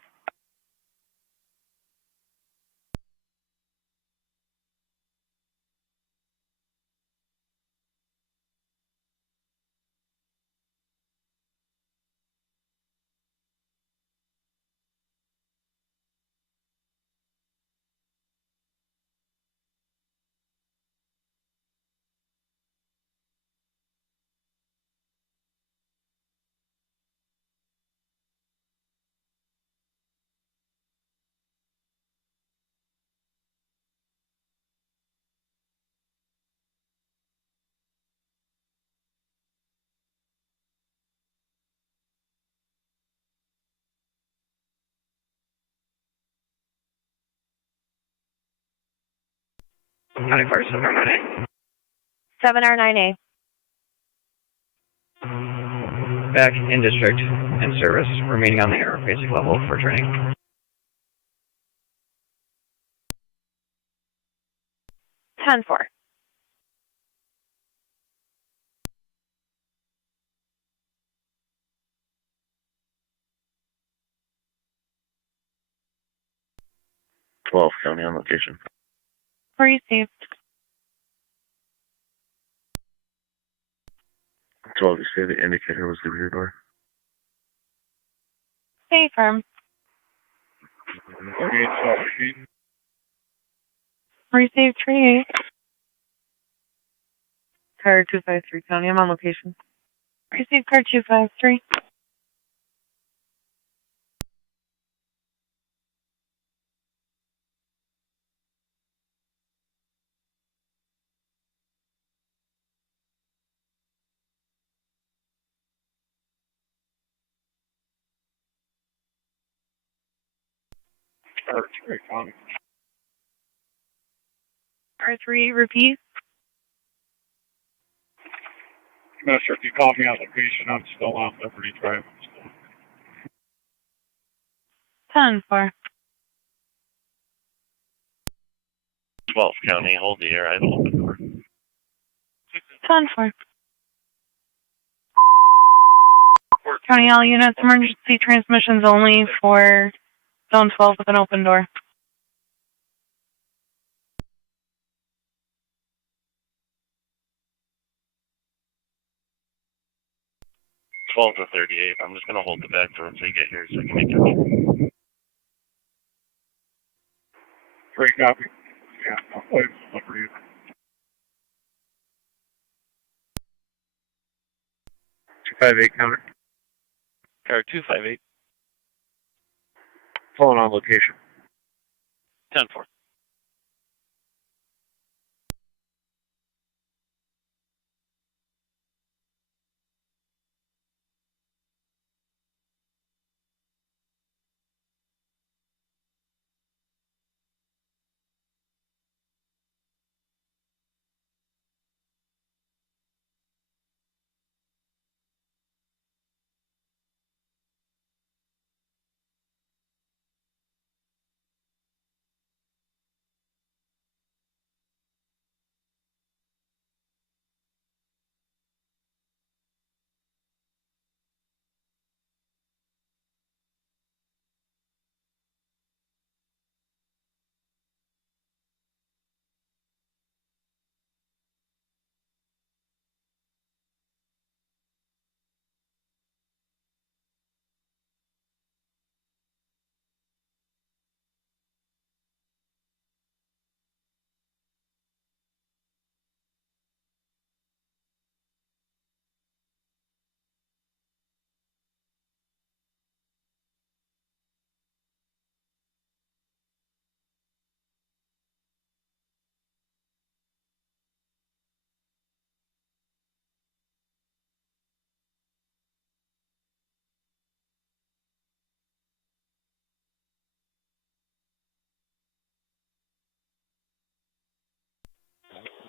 County Fire 7R9A. 7R9A. Back in district, in service, remaining on the air basic level for training. 10-4. County on location. Received. 12, you say the indicator was the rear door? Stay firm. 38 South Street. Received 38. Car 253 County, I'm on location. Received car 253. R3, repeat. Mister, if you call me on location, I'm still on Liberty Drive. 10-4. 12 County, hold the air, I have open door. 10-4. County all units, emergency transmissions only for zone 12 with an open door. 12 to 38. I'm just going to hold the back door until you get here so you can make it. Free copy. Yeah, I'll play Liberty. 258 counter. Car 258. Pulling on location. 10-4.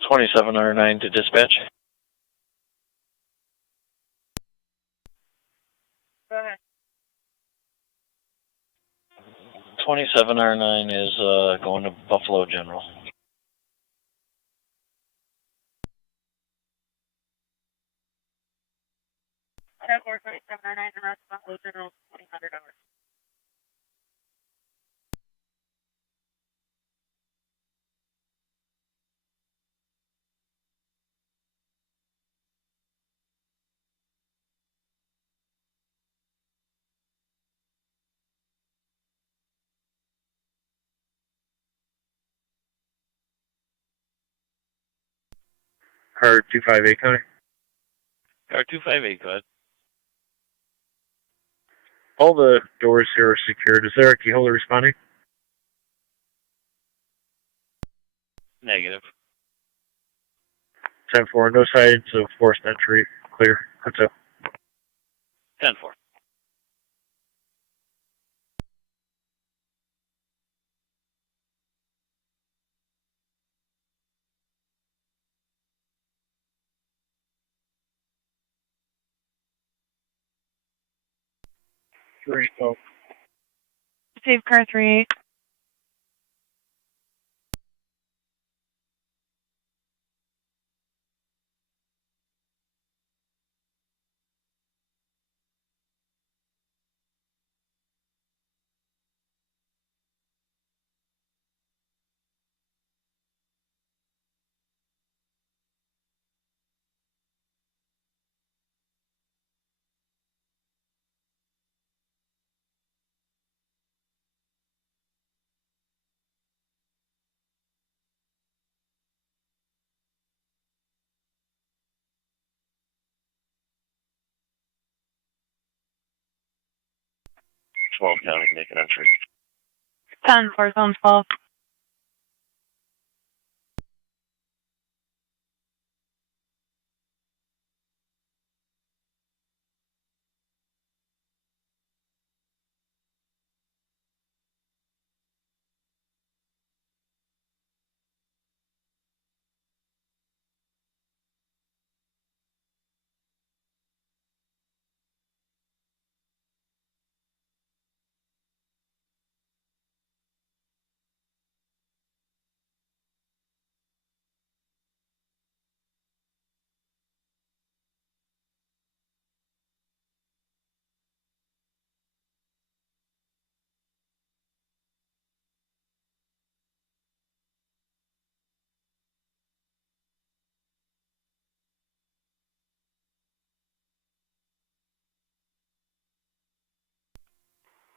2709 to dispatch. Go ahead. 2709 is going to Buffalo General. Tab 2709 and rest Buffalo General, $2,000. Car 258, County. Car 258, go ahead. All the doors here are secured. Is there a key holder responding? Negative. 10-4, no signs of forced entry. Clear. That's up. 10-4. Three, oh. Save car 38. County, make an entry. 10-4, zone 12.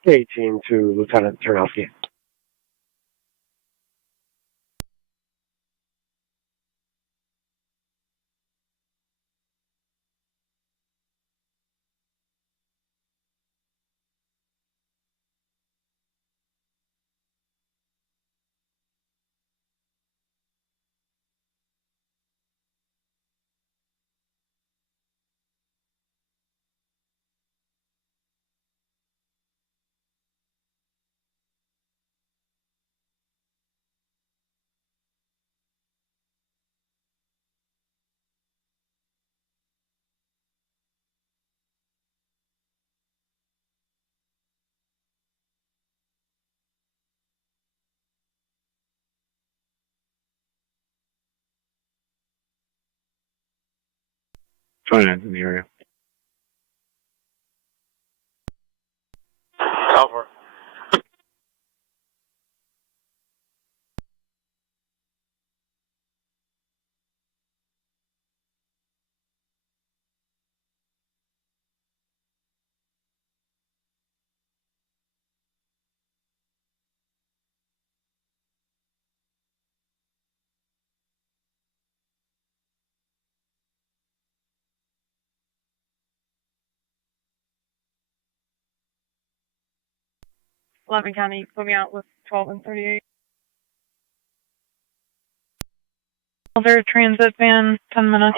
K-18 to Lieutenant Turnowski. Finance in the area. Over. Loving County, put me out with 12 and 38. Older transit van, 10 minutes.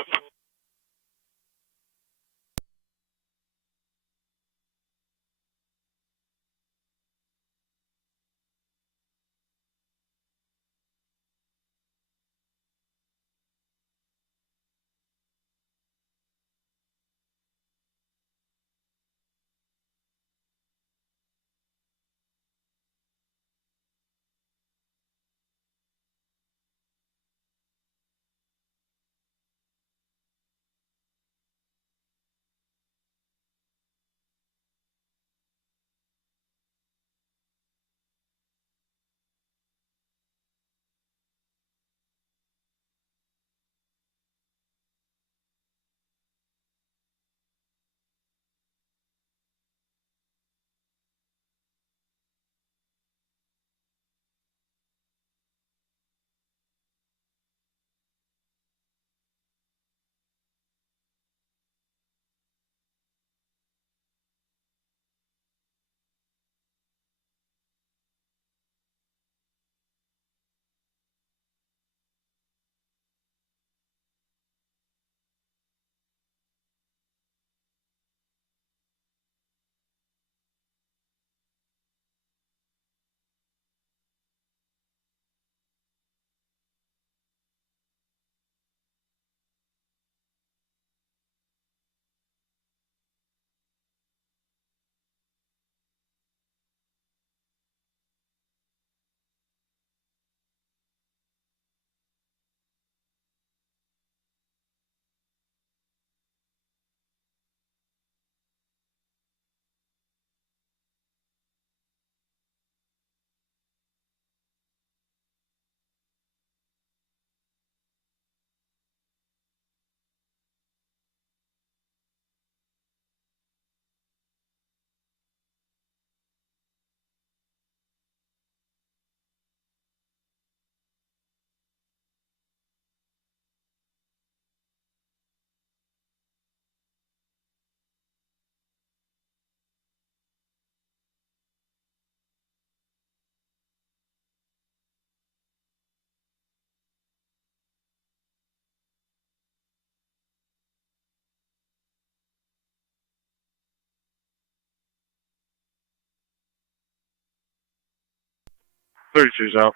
32's out.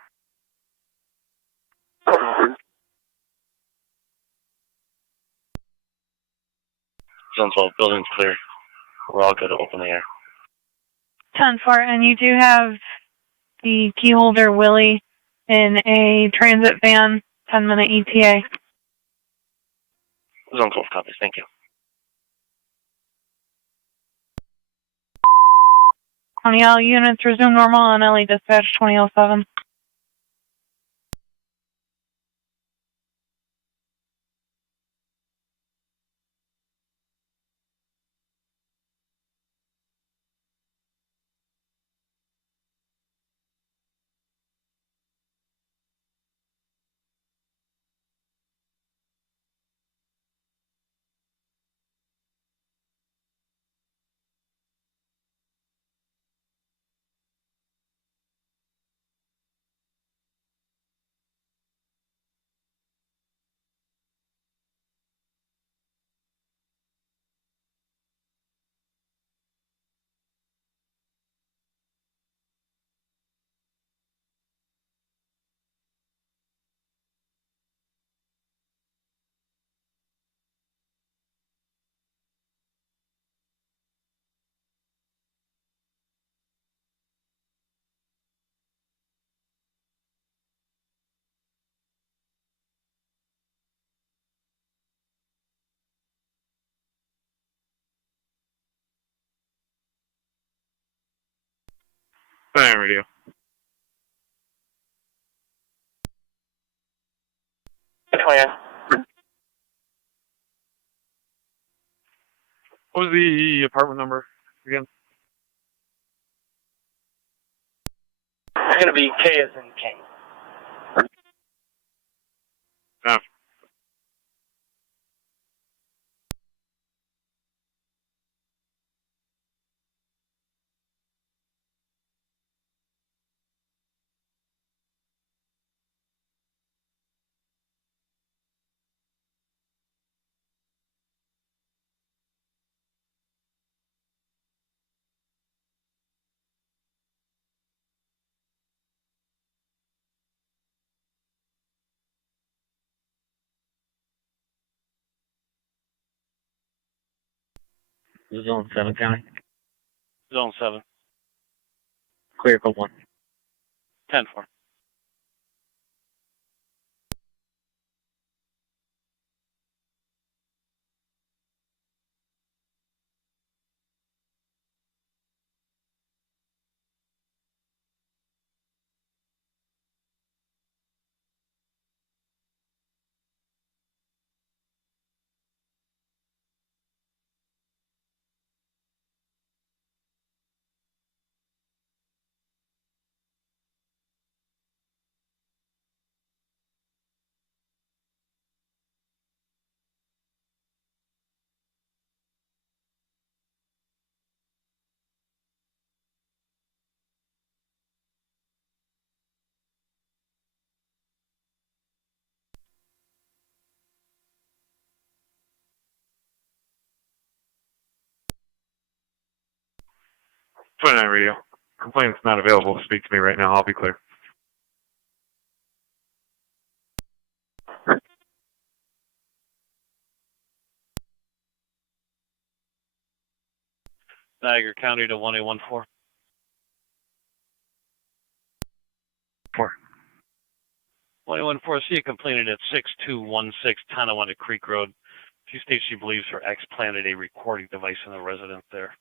Zone 12, building's clear. We're all good to open the air. 10-4, and you do have the key holder Willie in a transit van, 10-minute ETA. Zone 12 copies, thank you. County L units resume normal on LA dispatch 2007. Fire radio. Clear. What was the apartment number again? It's going to be K as in King. Ah. Zone 7 County. Zone 7. Clear code 1. 10-4. '29 radio. Complaint's not available to speak to me right now. I'll be clear. Niagara County to 1814. 4. 1814, see a complainant at 6216 Tonawanda Creek Road. She states she believes her ex planted a recording device in the residence there.